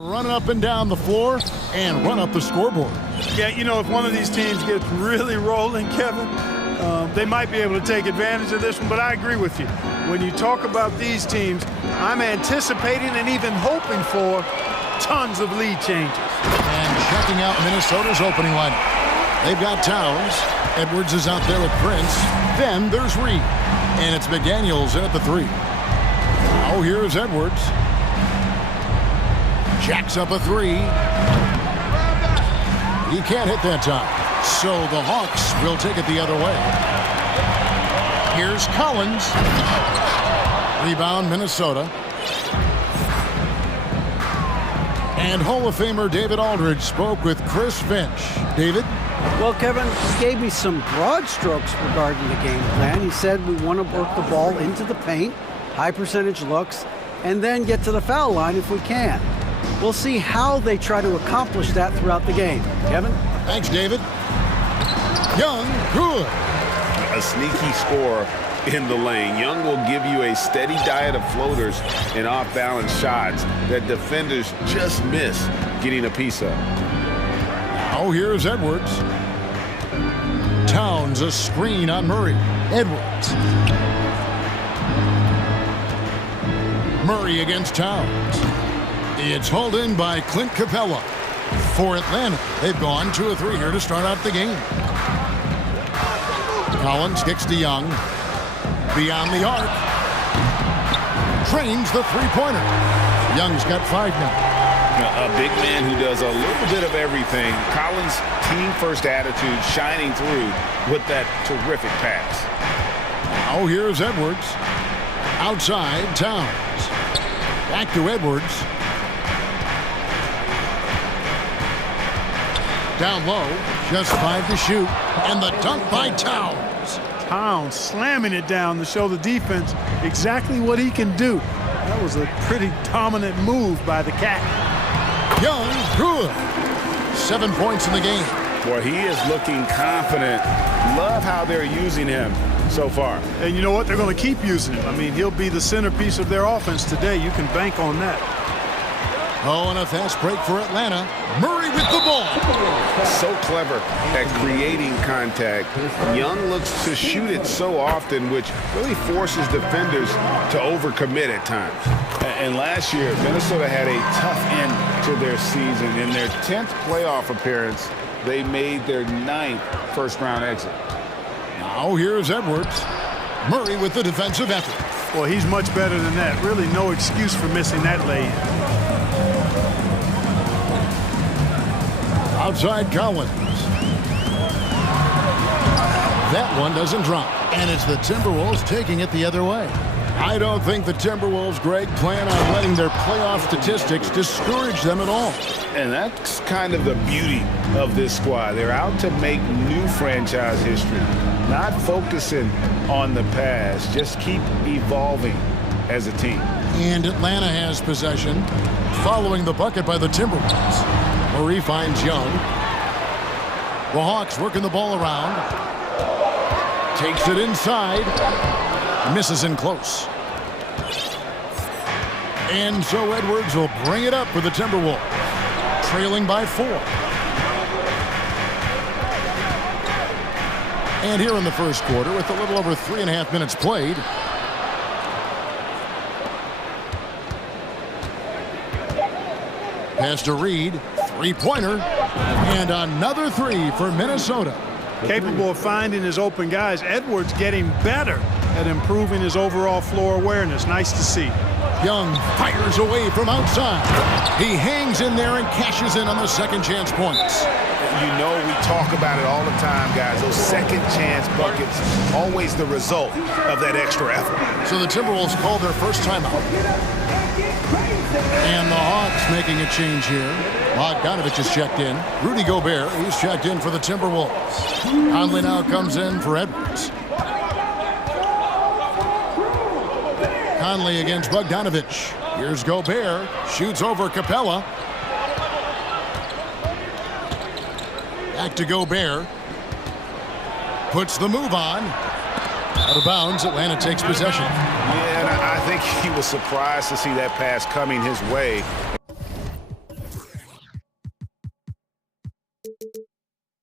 Running up and down the floor and run up the scoreboard. Yeah, you know, if one of these teams gets really rolling, Kevin, they might be able to take advantage of this one, but I agree with you. When you talk about these teams, I'm anticipating and even hoping for tons of lead changes. And checking out Minnesota's opening lineup. They've got Towns. Edwards is out there with Prince. Then there's Reed. And it's McDaniels in at the 3. Now here's Edwards. Jacks up a 3. He can't hit that time. So the Hawks will take it the other way. Here's Collins. Rebound Minnesota. And Hall of Famer David Aldridge spoke with Chris Finch. David? Well, Kevin, he gave me some broad strokes regarding the game plan. He said we want to work the ball into the paint, high percentage looks, and then get to the foul line if we can. We'll see how they try to accomplish that throughout the game. Kevin? Thanks, David. Young, good. A sneaky score in the lane. Young will give you a steady diet of floaters and off-balance shots that defenders just miss getting a piece of. Now here's Edwards. Towns a screen on Murray. Edwards. Murray against Towns. It's hauled in by Clint Capella. For Atlanta, they've gone 2 of 3 here to start out the game. Collins kicks to Young. Beyond the arc. Trains the three-pointer. Young's got 5 now. A big man who does a little bit of everything. Collins' team-first attitude shining through with that terrific pass. Now here's Edwards. Outside, Towns. Back to Edwards. Down low, just 5 to shoot. And the dunk by Towns. Towns slamming it down to show the defense exactly what he can do. That was a pretty dominant move by the Cat. Young, good. 7 points in the game. Boy, he is looking confident. Love how they're using him so far. And you know what? They're going to keep using him. I mean, he'll be the centerpiece of their offense today. You can bank on that. Oh, and a fast break for Atlanta. Murray with the ball. So clever at creating contact. Young looks to shoot it so often, which really forces defenders to overcommit at times. And last year, Minnesota had a tough end to their season. In their 10th playoff appearance, they made their 9th first-round exit. Now here's Edwards. Murray with the defensive effort. Well, he's much better than that. Really no excuse for missing that lay-in. Outside Collins. That one doesn't drop. And it's the Timberwolves taking it the other way. I don't think the Timberwolves, Greg, plan on letting their playoff statistics discourage them at all. And that's kind of the beauty of this squad. They're out to make new franchise history, not focusing on the past, just keep evolving as a team. And Atlanta has possession, following the bucket by the Timberwolves. Murray finds Young. The Hawks working the ball around. Takes it inside. Misses in close. And so Edwards will bring it up for the Timberwolves. Trailing by 4. And here in the first quarter, with a little over 3.5 minutes played, pass to Reed. 3-pointer. And another 3 for Minnesota. Capable of finding his open guys. Edwards getting better at improving his overall floor awareness. Nice to see. Young fires away from outside. He hangs in there and cashes in on the second chance points. You know, we talk about it all the time, guys. Those second chance buckets, always the result of that extra effort. So the Timberwolves call their first timeout. And the Hawks making a change here. Bogdanovich is checked in. Rudy Gobert, he's checked in for the Timberwolves. Conley now comes in for Edwards. Conley against Bogdanovich. Here's Gobert. Shoots over Capella. Back to Gobert. Puts the move on. Out of bounds, Atlanta takes possession. Yeah, and I think he was surprised to see that pass coming his way.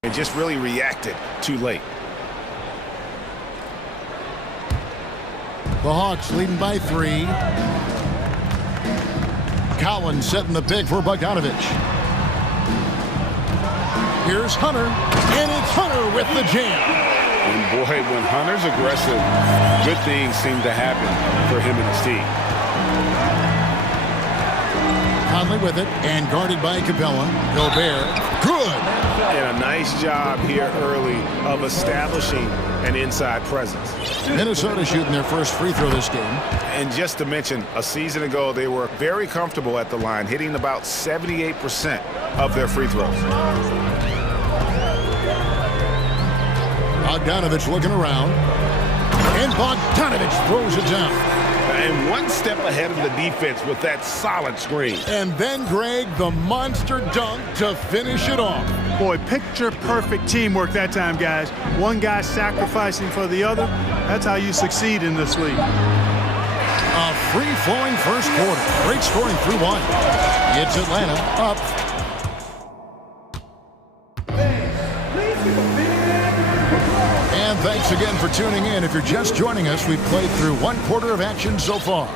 and just really reacted too late. The Hawks leading by 3. Collins setting the pick for Bogdanovich. Here's Hunter, and it's Hunter with the jam. And boy, when Hunter's aggressive, good things seem to happen for him and his team. Conley with it, and guarded by Capella. Gobert, good. And a nice job here early of establishing an inside presence. Minnesota shooting their first free throw this game. And just to mention, a season ago, they were very comfortable at the line, hitting about 78% of their free throws. Bogdanovich looking around. And Bogdanovich throws it down. And one step ahead of the defense with that solid screen. And then, Greg, the monster dunk to finish it off. Boy, picture-perfect teamwork that time, guys. One guy sacrificing for the other. That's how you succeed in this league. A free-flowing first quarter. Great scoring through 1. It's Atlanta up. And thanks again for tuning in. If you're just joining us, we've played through 1 quarter of action so far.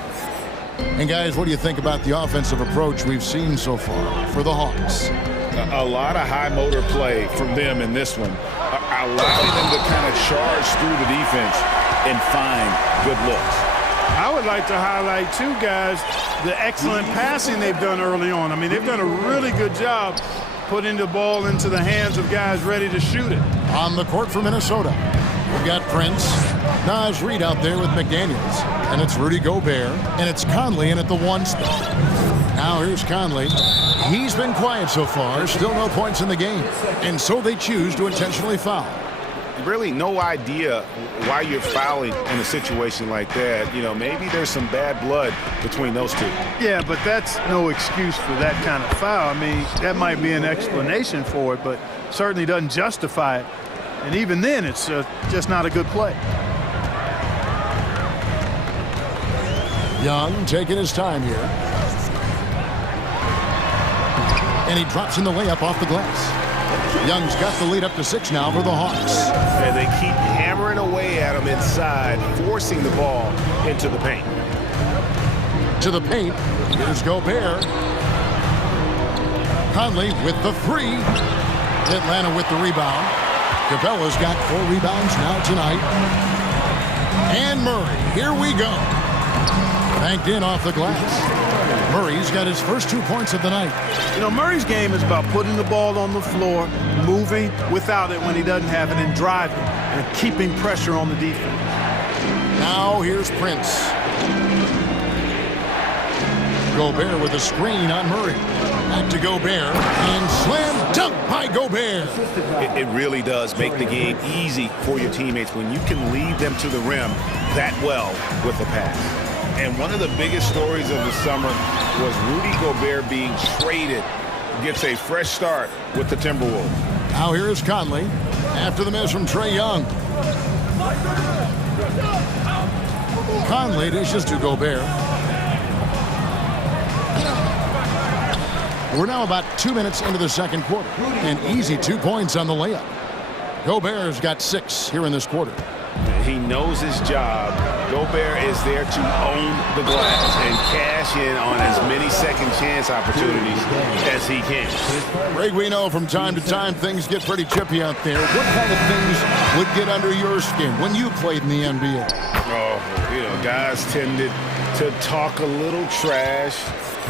And guys, what do you think about the offensive approach we've seen so far for the Hawks? A lot of high motor play from them in this one, allowing them to kind of charge through the defense and find good looks. I would like to highlight, too, guys, the excellent passing they've done early on. I mean, they've done a really good job putting the ball into the hands of guys ready to shoot it. On the court for Minnesota, we've got Prince, Naz Reid out there with McDaniels, and it's Rudy Gobert, and it's Conley in at the 1 spot. Now here's Conley. He's been quiet so far, still no points in the game, and so they choose to intentionally foul. Really no idea why you're fouling in a situation like that. You know, maybe there's some bad blood between those two. Yeah, but that's no excuse for that kind of foul. I mean, that might be an explanation for it, but certainly doesn't justify it. And even then, it's just not a good play. Young taking his time here. And he drops in the layup off the glass. Young's got the lead up to 6 now for the Hawks. And they keep hammering away at him inside, forcing the ball into the paint. To the paint, here's Gobert. Conley with the 3. Atlanta with the rebound. Capella's got 4 rebounds now tonight. And Murray, here we go. Banked in off the glass. Murray's got his first 2 points of the night. You know, Murray's game is about putting the ball on the floor, moving without it when he doesn't have it, and driving and keeping pressure on the defense. Now here's Prince. Gobert with a screen on Murray. Back to Gobert, and slam dunk by Gobert. It really does make the game easy for your teammates when you can lead them to the rim that well with a pass. And one of the biggest stories of the summer was Rudy Gobert being traded. Gets a fresh start with the Timberwolves. Now here's Conley after the miss from Trae Young. Conley dishes to Gobert. We're now about 2 minutes into the second quarter. An easy 2 points on the layup. Gobert's got 6 here in this quarter. He knows his job. Gobert is there to own the glass and cash in on as many second chance opportunities as he can. Greg, we know from time to time things get pretty chippy out there. What kind of things would get under your skin when you played in the NBA? Oh, you know, guys tended to talk a little trash,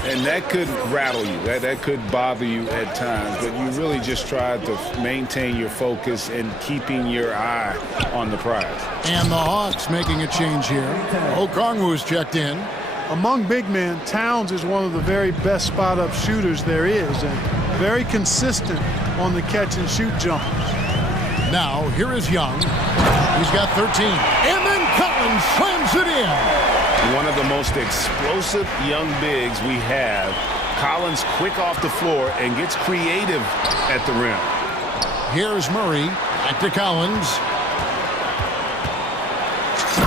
and that could rattle you. That could bother you at times, but you really just tried to maintain your focus and keeping your eye on the prize. And the Hawks making a change here. Okongwu's checked in. Among big men, Towns is one of the very best spot-up shooters there is, and very consistent on the catch-and-shoot jumpers. Now, here is Young. He's got 13. And then Collins slams it in. One of the most explosive young bigs we have. Collins quick off the floor and gets creative at the rim. Here's Murray. Back to Collins.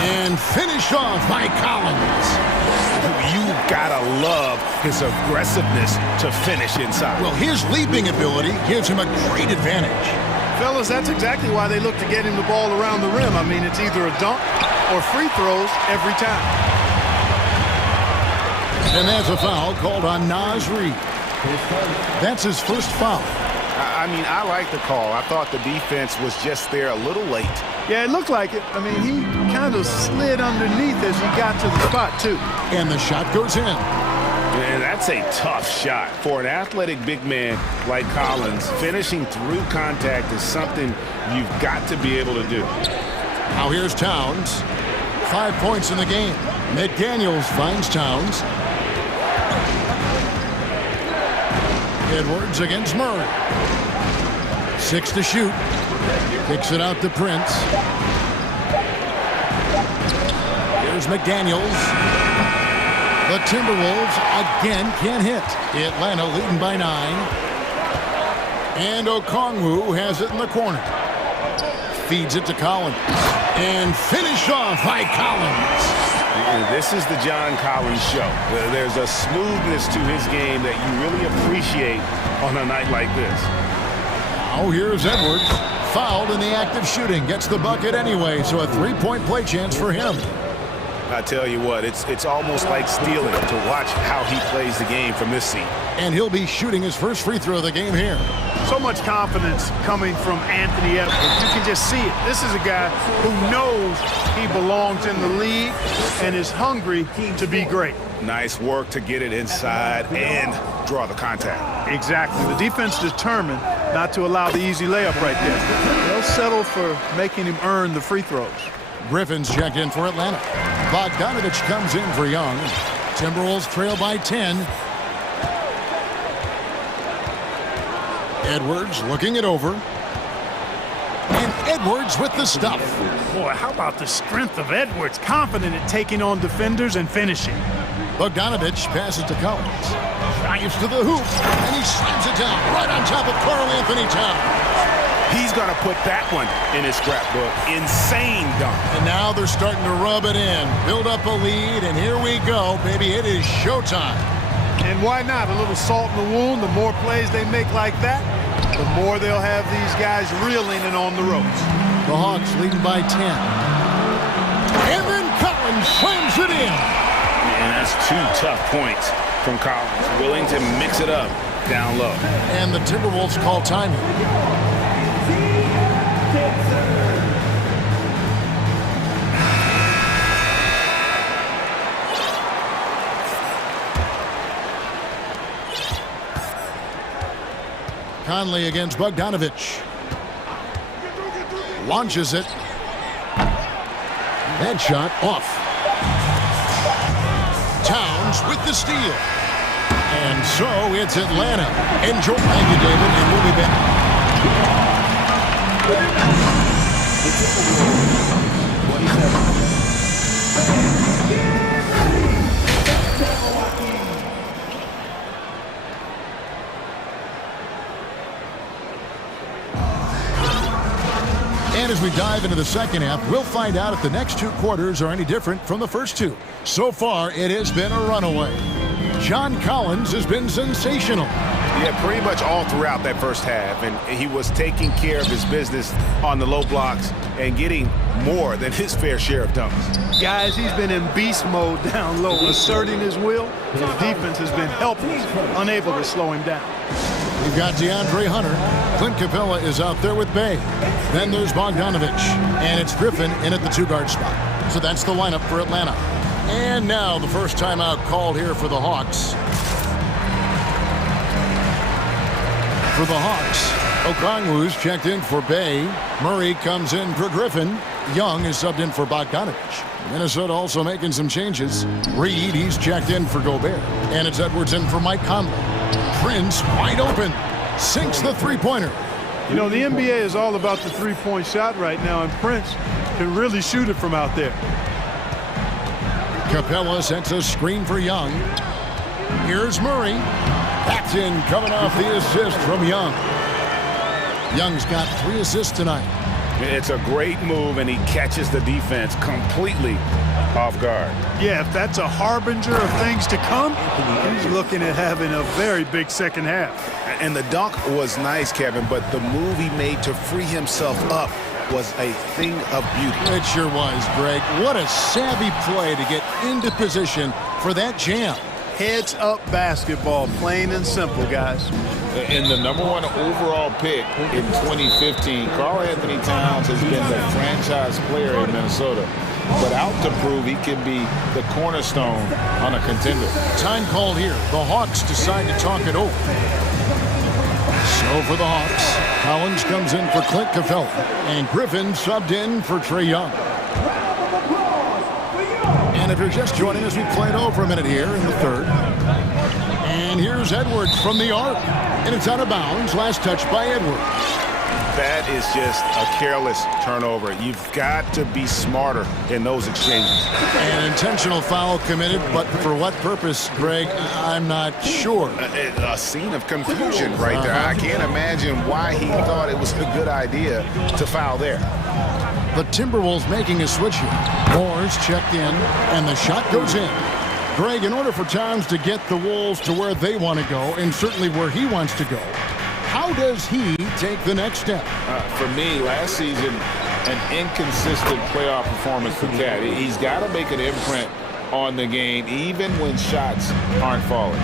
And finished off by Collins. You gotta love his aggressiveness to finish inside. Well, his leaping ability gives him a great advantage. Fellas, that's exactly why they look to get him the ball around the rim. I mean, it's either a dunk or free throws every time. And that's a foul called on Naz Reid. That's his first foul. I mean, I like the call. I thought the defense was just there a little late. Yeah, it looked like it. I mean, he kind of slid underneath as he got to the spot, too. And the shot goes in. Man, that's a tough shot. For an athletic big man like Collins, finishing through contact is something you've got to be able to do. Now here's Towns. 5 points in the game. McDaniels finds Towns. Edwards against Murray. 6 to shoot. Kicks it out to Prince. Here's McDaniels. The Timberwolves again can't hit. Atlanta leading by 9. And Okongwu has it in the corner. Feeds it to Collins. And finished off by Collins. This is the John Collins show. There's a smoothness to his game that you really appreciate on a night like this. Now here's Edwards. Fouled in the act of shooting. Gets the bucket anyway, so a 3-point play chance for him. I tell you what, it's almost like stealing to watch how he plays the game from this seat. And he'll be shooting his first free throw of the game here. So much confidence coming from Anthony Edwards. You can just see it. This is a guy who knows he belongs in the league and is hungry to be great. Nice work to get it inside and draw the contact. Exactly. The defense determined not to allow the easy layup right there. They'll settle for making him earn the free throws. Griffin's checked in for Atlanta. Bogdanovich comes in for Young. Timberwolves trail by 10. Edwards looking it over. And Edwards with the stuff. Boy, how about the strength of Edwards? Confident at taking on defenders and finishing. Bogdanovich passes to Collins. Drives to the hoop. And he slams it down right on top of Karl Anthony Towns. He's going to put that one in his scrapbook. Insane dunk. And now they're starting to rub it in. Build up a lead, and here we go, baby. It is showtime. And why not? A little salt in the wound. The more plays they make like that, the more they'll have these guys reeling and on the ropes. The Hawks leading by 10. And then Collins slams it in. And that's 2 tough points from Collins. Willing to mix it up down low. And the Timberwolves call timing. Conley against Bogdanovich. Launches it. That shot off. Towns with the steal. And so it's Atlanta. Enjoy. Thank you, David, and we'll be back. And as we dive into the second half, we'll find out if the next 2 quarters are any different from the first 2. So far, it has been a runaway. John Collins has been sensational. Yeah, pretty much all throughout that first half, and he was taking care of his business on the low blocks and getting more than his fair share of dunks. Guys, he's been in beast mode down low, asserting his will. The defense has been helpless, unable to slow him down. We've got DeAndre Hunter. Clint Capella is out there with Bay. Then there's Bogdanovich. And it's Griffin in at the 2-guard spot. So that's the lineup for Atlanta. And now the first timeout called here for the Hawks. For the Hawks, Okongwu's checked in for Bay. Murray comes in for Griffin. Young is subbed in for Bogdanovich. Minnesota also making some changes. Reed, he's checked in for Gobert. And it's Edwards in for Mike Conley. Prince wide open. Sinks the 3-pointer. You know, the NBA is all about the 3-point shot right now, and Prince can really shoot it from out there. Capella sets a screen for Young. Here's Murray. Backed in, coming off the assist from Young. Young's got 3 assists tonight. It's a great move, and he catches the defense completely off guard. Yeah, if that's a harbinger of things to come, he's looking at having a very big second half. And the dunk was nice, Kevin, but the move he made to free himself up was a thing of beauty. It sure was, Greg. What a savvy play to get into position for that jam. Heads up basketball, plain and simple, guys. And the #1 overall pick in 2015, Karl Anthony Towns has been the franchise player in Minnesota, but out to prove he can be the cornerstone on a contender. Time called here. The Hawks decide to talk it over. So for the Hawks, Collins comes in for Clint Capella, and Griffin subbed in for Trae Young. And if you're just joining us, we played over a minute here in the third. And here's Edwards from the arc, and it's out of bounds. Last touch by Edwards. That is just a careless turnover. You've got to be smarter in those exchanges. An intentional foul committed, but for what purpose, Greg, I'm not sure. A scene of confusion right there. I can't imagine why he thought it was a good idea to foul there. The Timberwolves making a switch here. Moore's checked in, and the shot goes in. Greg, in order for Towns to get the Wolves to where they want to go, and certainly where he wants to go, how does he take the next step? For me, last season, an inconsistent playoff performance for Cat. He's got to make an imprint on the game, even when shots aren't falling.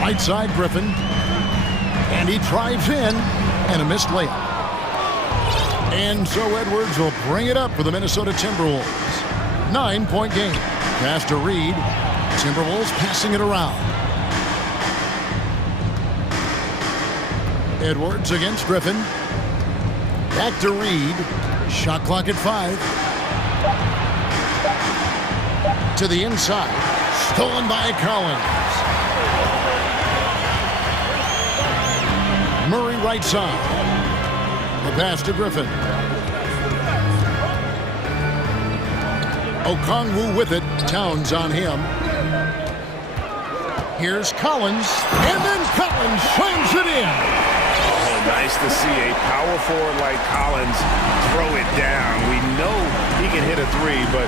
Right side, Griffin. And he drives in, and a missed layup. And so Edwards will bring it up for the Minnesota Timberwolves. 9-point game. Pass to Reed. Timberwolves passing it around. Edwards against Griffin. Back to Reed. Shot clock at 5. To the inside. Stolen by Collins. Murray right side. The pass to Griffin. Okongwu with it. Towns on him. Here's Collins. And then Collins slams it in. Oh, nice to see a power forward like Collins throw it down. We know he can hit a three, but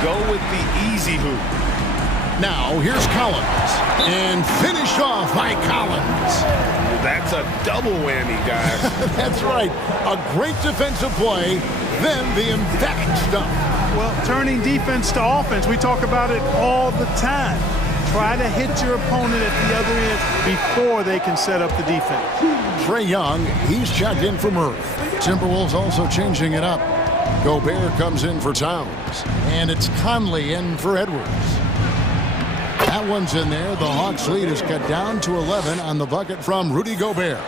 go with the easy hoop. Now here's Collins. And finished off by Collins. That's a double whammy, guys. That's right. A great defensive play, then the emphatic stuff. Well, turning defense to offense, we talk about it all the time. Try to hit your opponent at the other end before they can set up the defense. Trae Young, he's checked in for Murray. Timberwolves also changing it up. Gobert comes in for Towns. And it's Conley in for Edwards. That one's in there. The Hawks lead is cut down to 11 on the bucket from Rudy Gobert.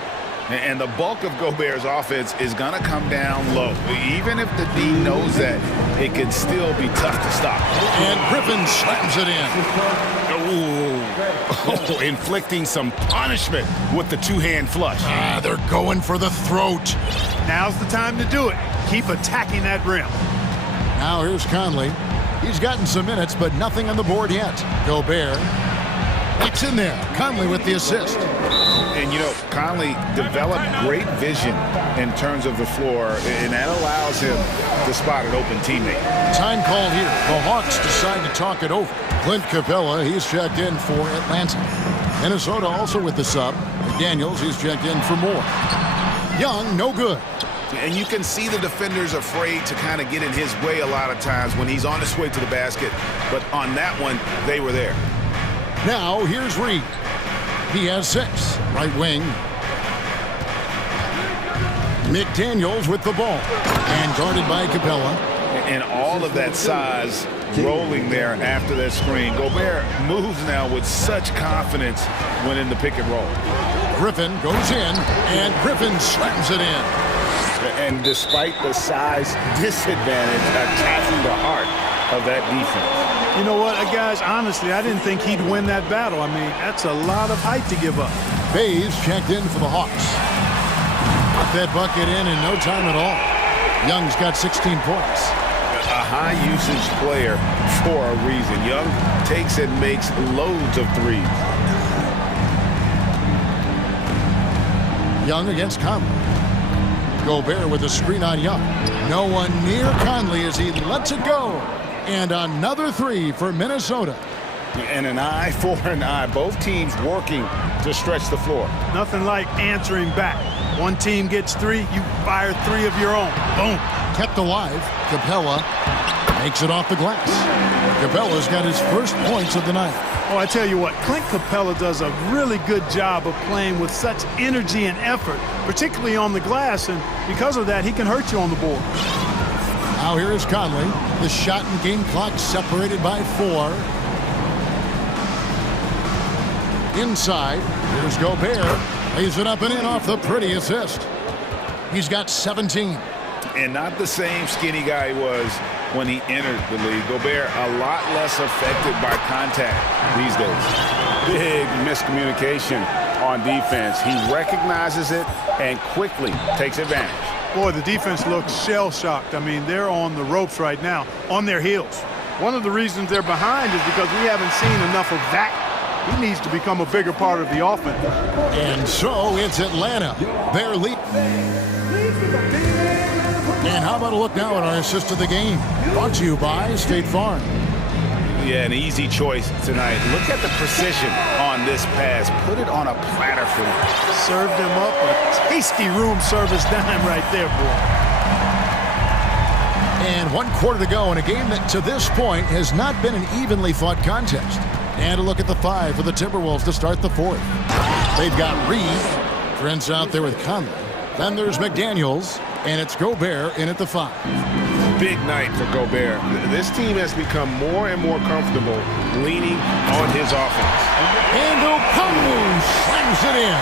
And the bulk of Gobert's offense is going to come down low. Even if the D knows that, it can still be tough to stop. And Griffin slams it in. Ooh. Inflicting some punishment with the two-hand flush. They're going for the throat. Now's the time to do it. Keep attacking that rim. Now here's Conley. He's gotten some minutes, but nothing on the board yet. Gobert. It's in there. Conley with the assist. And, you know, Conley developed great vision in terms of the floor, and that allows him to spot an open teammate. Time called here. The Hawks decide to talk it over. Clint Capella, he's checked in for Atlanta. Minnesota also with the sub. Daniels, he's checked in for Moore. Young, no good. And you can see the defenders afraid to kind of get in his way a lot of times when he's on his way to the basket. But on that one, they were there. Now, here's Reed. He has 6. Right wing. McDaniels with the ball. And guarded by Capella. And all of that size rolling there after that screen. Gobert moves now with such confidence when in the pick and roll. Griffin goes in, and Griffin slams it in. And despite the size disadvantage, attacking the heart of that defense. You know what, guys, honestly, I didn't think he'd win that battle. I mean, that's a lot of height to give up. Bays checked in for the Hawks. Put that bucket in no time at all. Young's got 16 points. A high-usage player for a reason. Young takes and makes loads of threes. Young against Conley. Gobert with a screen on Young. No one near Conley as he lets it go. And another three for Minnesota. And an eye for an eye. Both teams working to stretch the floor. Nothing like answering back. One team gets three, you fire three of your own. Boom. Kept alive. Capella makes it off the glass. Capella's got his first points of the night. Oh, I tell you what, Clint Capella does a really good job of playing with such energy and effort, particularly on the glass, and because of that, he can hurt you on the board. Now here is Conley. The shot and game clock separated by 4. Inside, here's Gobert. Lays it up and in off the pretty assist. He's got 17. And not the same skinny guy he was when he entered the league. Gobert a lot less affected by contact these days. Big miscommunication on defense. He recognizes it and quickly takes advantage. Boy, the defense looks shell-shocked. I mean, they're on the ropes right now, on their heels. One of the reasons they're behind is because we haven't seen enough of that. He needs to become a bigger part of the offense. And so it's Atlanta. Their lead. And how about a look now at our assist of the game? Brought to you by State Farm. Yeah, an easy choice tonight. Look at the precision on this pass. Put it on a platter for him. Served him up a tasty room service dime right there, boy. And 1 quarter to go in a game that to this point has not been an evenly fought contest. And a look at the 5 for the Timberwolves to start the 4th. They've got Reed. Trent's out there with Conley. Then there's McDaniels. And it's Gobert in at the 5. Big night for Gobert. This team has become more and more comfortable leaning on his offense. And Okongwu slams it in.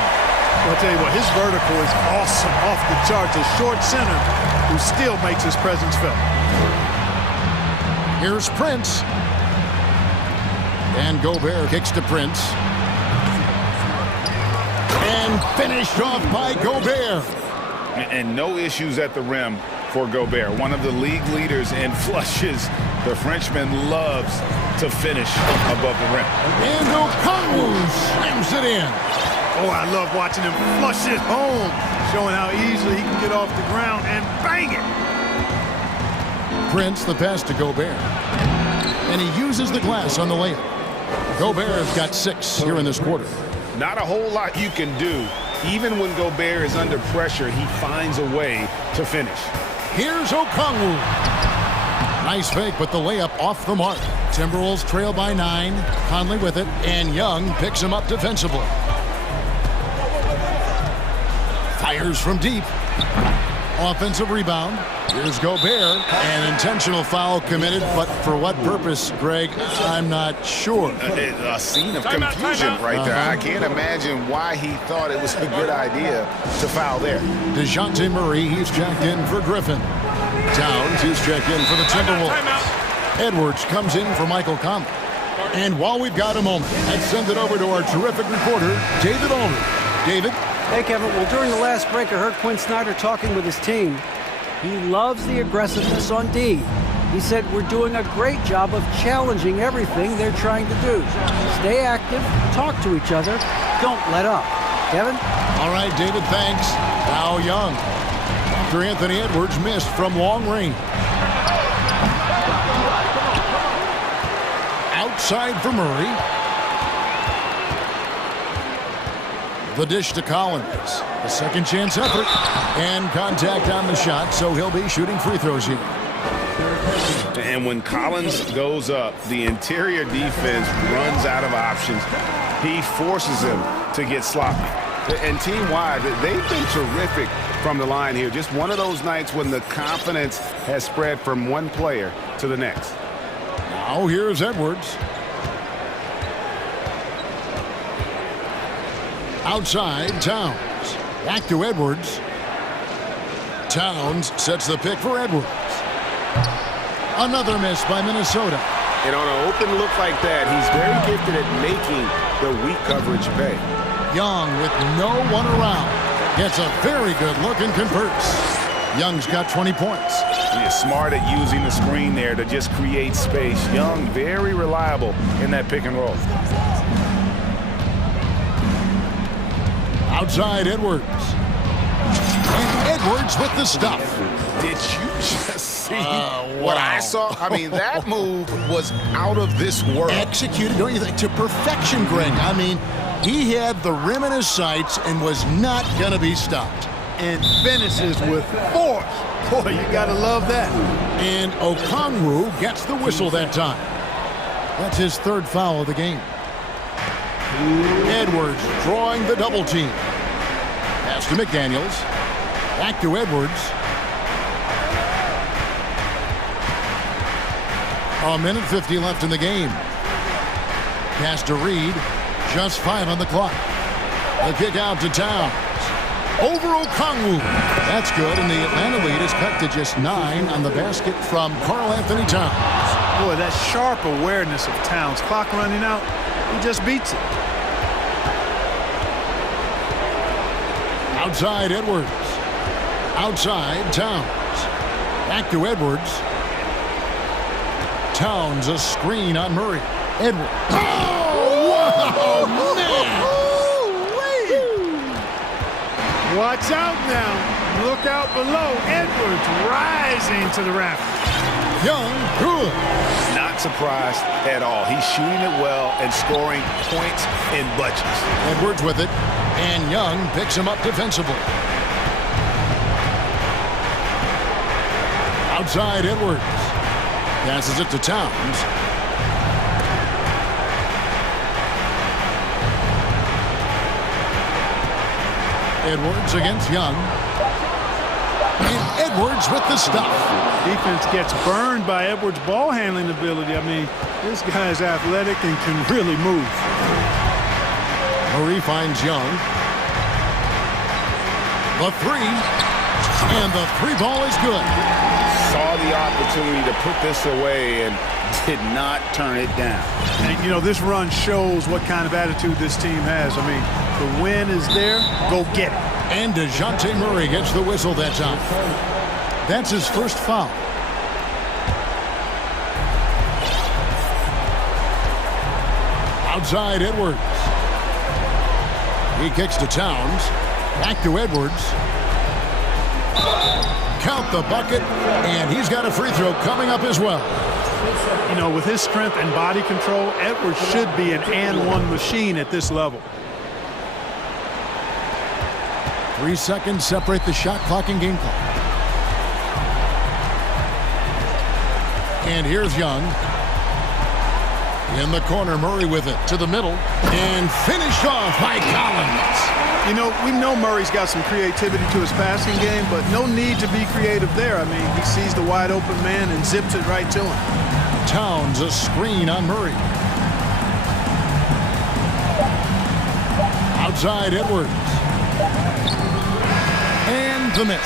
I'll tell you what, his vertical is awesome, off the charts. A short center who still makes his presence felt. Here's Prince. And Gobert kicks to Prince. And finished off by Gobert. And no issues at the rim for Gobert. One of the league leaders in flushes. The Frenchman loves to finish above the rim. And Okongwu slams it in. Oh, I love watching him flush it home, showing how easily he can get off the ground and bang it. Prince, the pass to Gobert. And he uses the glass on the layup. Gobert's got 6 here in this quarter. Not a whole lot you can do. Even when Gobert is under pressure, he finds a way to finish. Here's Okongwu. Nice fake, but the layup off the mark. Timberwolves trail by 9. Conley with it, and Young picks him up defensively. Fires from deep. Offensive rebound. Here's Gobert. An intentional foul committed, but for what purpose, Greg, I'm not sure. A scene of confusion right there. I can't imagine why he thought it was a good idea to foul there. DeJounte Murray, he's checked in for Griffin. Towns, he's checked in for the Timberwolves. Edwards comes in for Michael Conley. And while we've got a moment, let's send it over to our terrific reporter, David Aldridge. David? Hey, Kevin. Well, during the last break, I heard Quinn Snyder talking with his team. He loves the aggressiveness on D. He said we're doing a great job of challenging everything they're trying to do. Stay active, talk to each other, don't let up. Kevin? All right, David, thanks. Now Young. After Anthony Edwards missed from long range. Outside for Murray. The dish to Collins. A second chance effort. And contact on the shot, so he'll be shooting free throws here. And when Collins goes up, the interior defense runs out of options. He forces them to get sloppy. And team-wide, they've been terrific from the line here. Just one of those nights when the confidence has spread from one player to the next. Now here's Edwards. Outside, Towns. Back to Edwards. Towns sets the pick for Edwards. Another miss by Minnesota. And on an open look like that, he's very gifted at making the weak coverage pay. Young with no one around. Gets a very good look and converts. Young's got 20 points. He's smart at using the screen there to just create space. Young, very reliable in that pick and roll. Outside Edwards. And Edwards with the stuff. Did you just see what I saw? I mean, that move was out of this world. Executed, don't you think, to perfection, Greg. I mean, he had the rim in his sights and was not going to be stopped. And finishes with force. Boy, you got to love that. And Okongwu gets the whistle that time. That's his third foul of the game. Edwards drawing the double team. Pass to McDaniels. Back to Edwards. A minute 50 left in the game. Pass to Reed. Just 5 on the clock. The kick out to Towns. Over Okongwu. That's good, and the Atlanta lead is cut to just 9 on the basket from Karl Anthony Towns. Boy, that sharp awareness of Towns. Clock running out, he just beats it. Outside Edwards. Outside Towns. Back to Edwards. Towns, a screen on Murray. Edwards. Oh, wow, man! Watch out now. Look out below. Edwards rising to the raft. Young, good. Not surprised at all. He's shooting it well and scoring points in bunches. Edwards with it, and Young picks him up defensively. Outside Edwards. Passes it to Towns. Edwards against Young. And Edwards with the stuff. Defense gets burned by Edwards' ball handling ability. I mean, this guy's athletic and can really move. Murray finds Young. The three. And the three ball is good. Saw the opportunity to put this away and did not turn it down. And, you know, this run shows what kind of attitude this team has. I mean, the win is there. Go get it. And DeJounte Murray gets the whistle that time. That's his first foul. Outside Edwards. He kicks to Towns. Back to Edwards. Count the bucket, and he's got a free throw coming up as well. You know, with his strength and body control, Edwards should be an and-one machine at this level. 3 seconds separate the shot clock and game clock. And here's Young. In the corner, Murray with it to the middle. And finished off by Collins. You know, we know Murray's got some creativity to his passing game, but no need to be creative there. I mean, he sees the wide open man and zips it right to him. Towns, a screen on Murray. Outside Edwards. And the miss.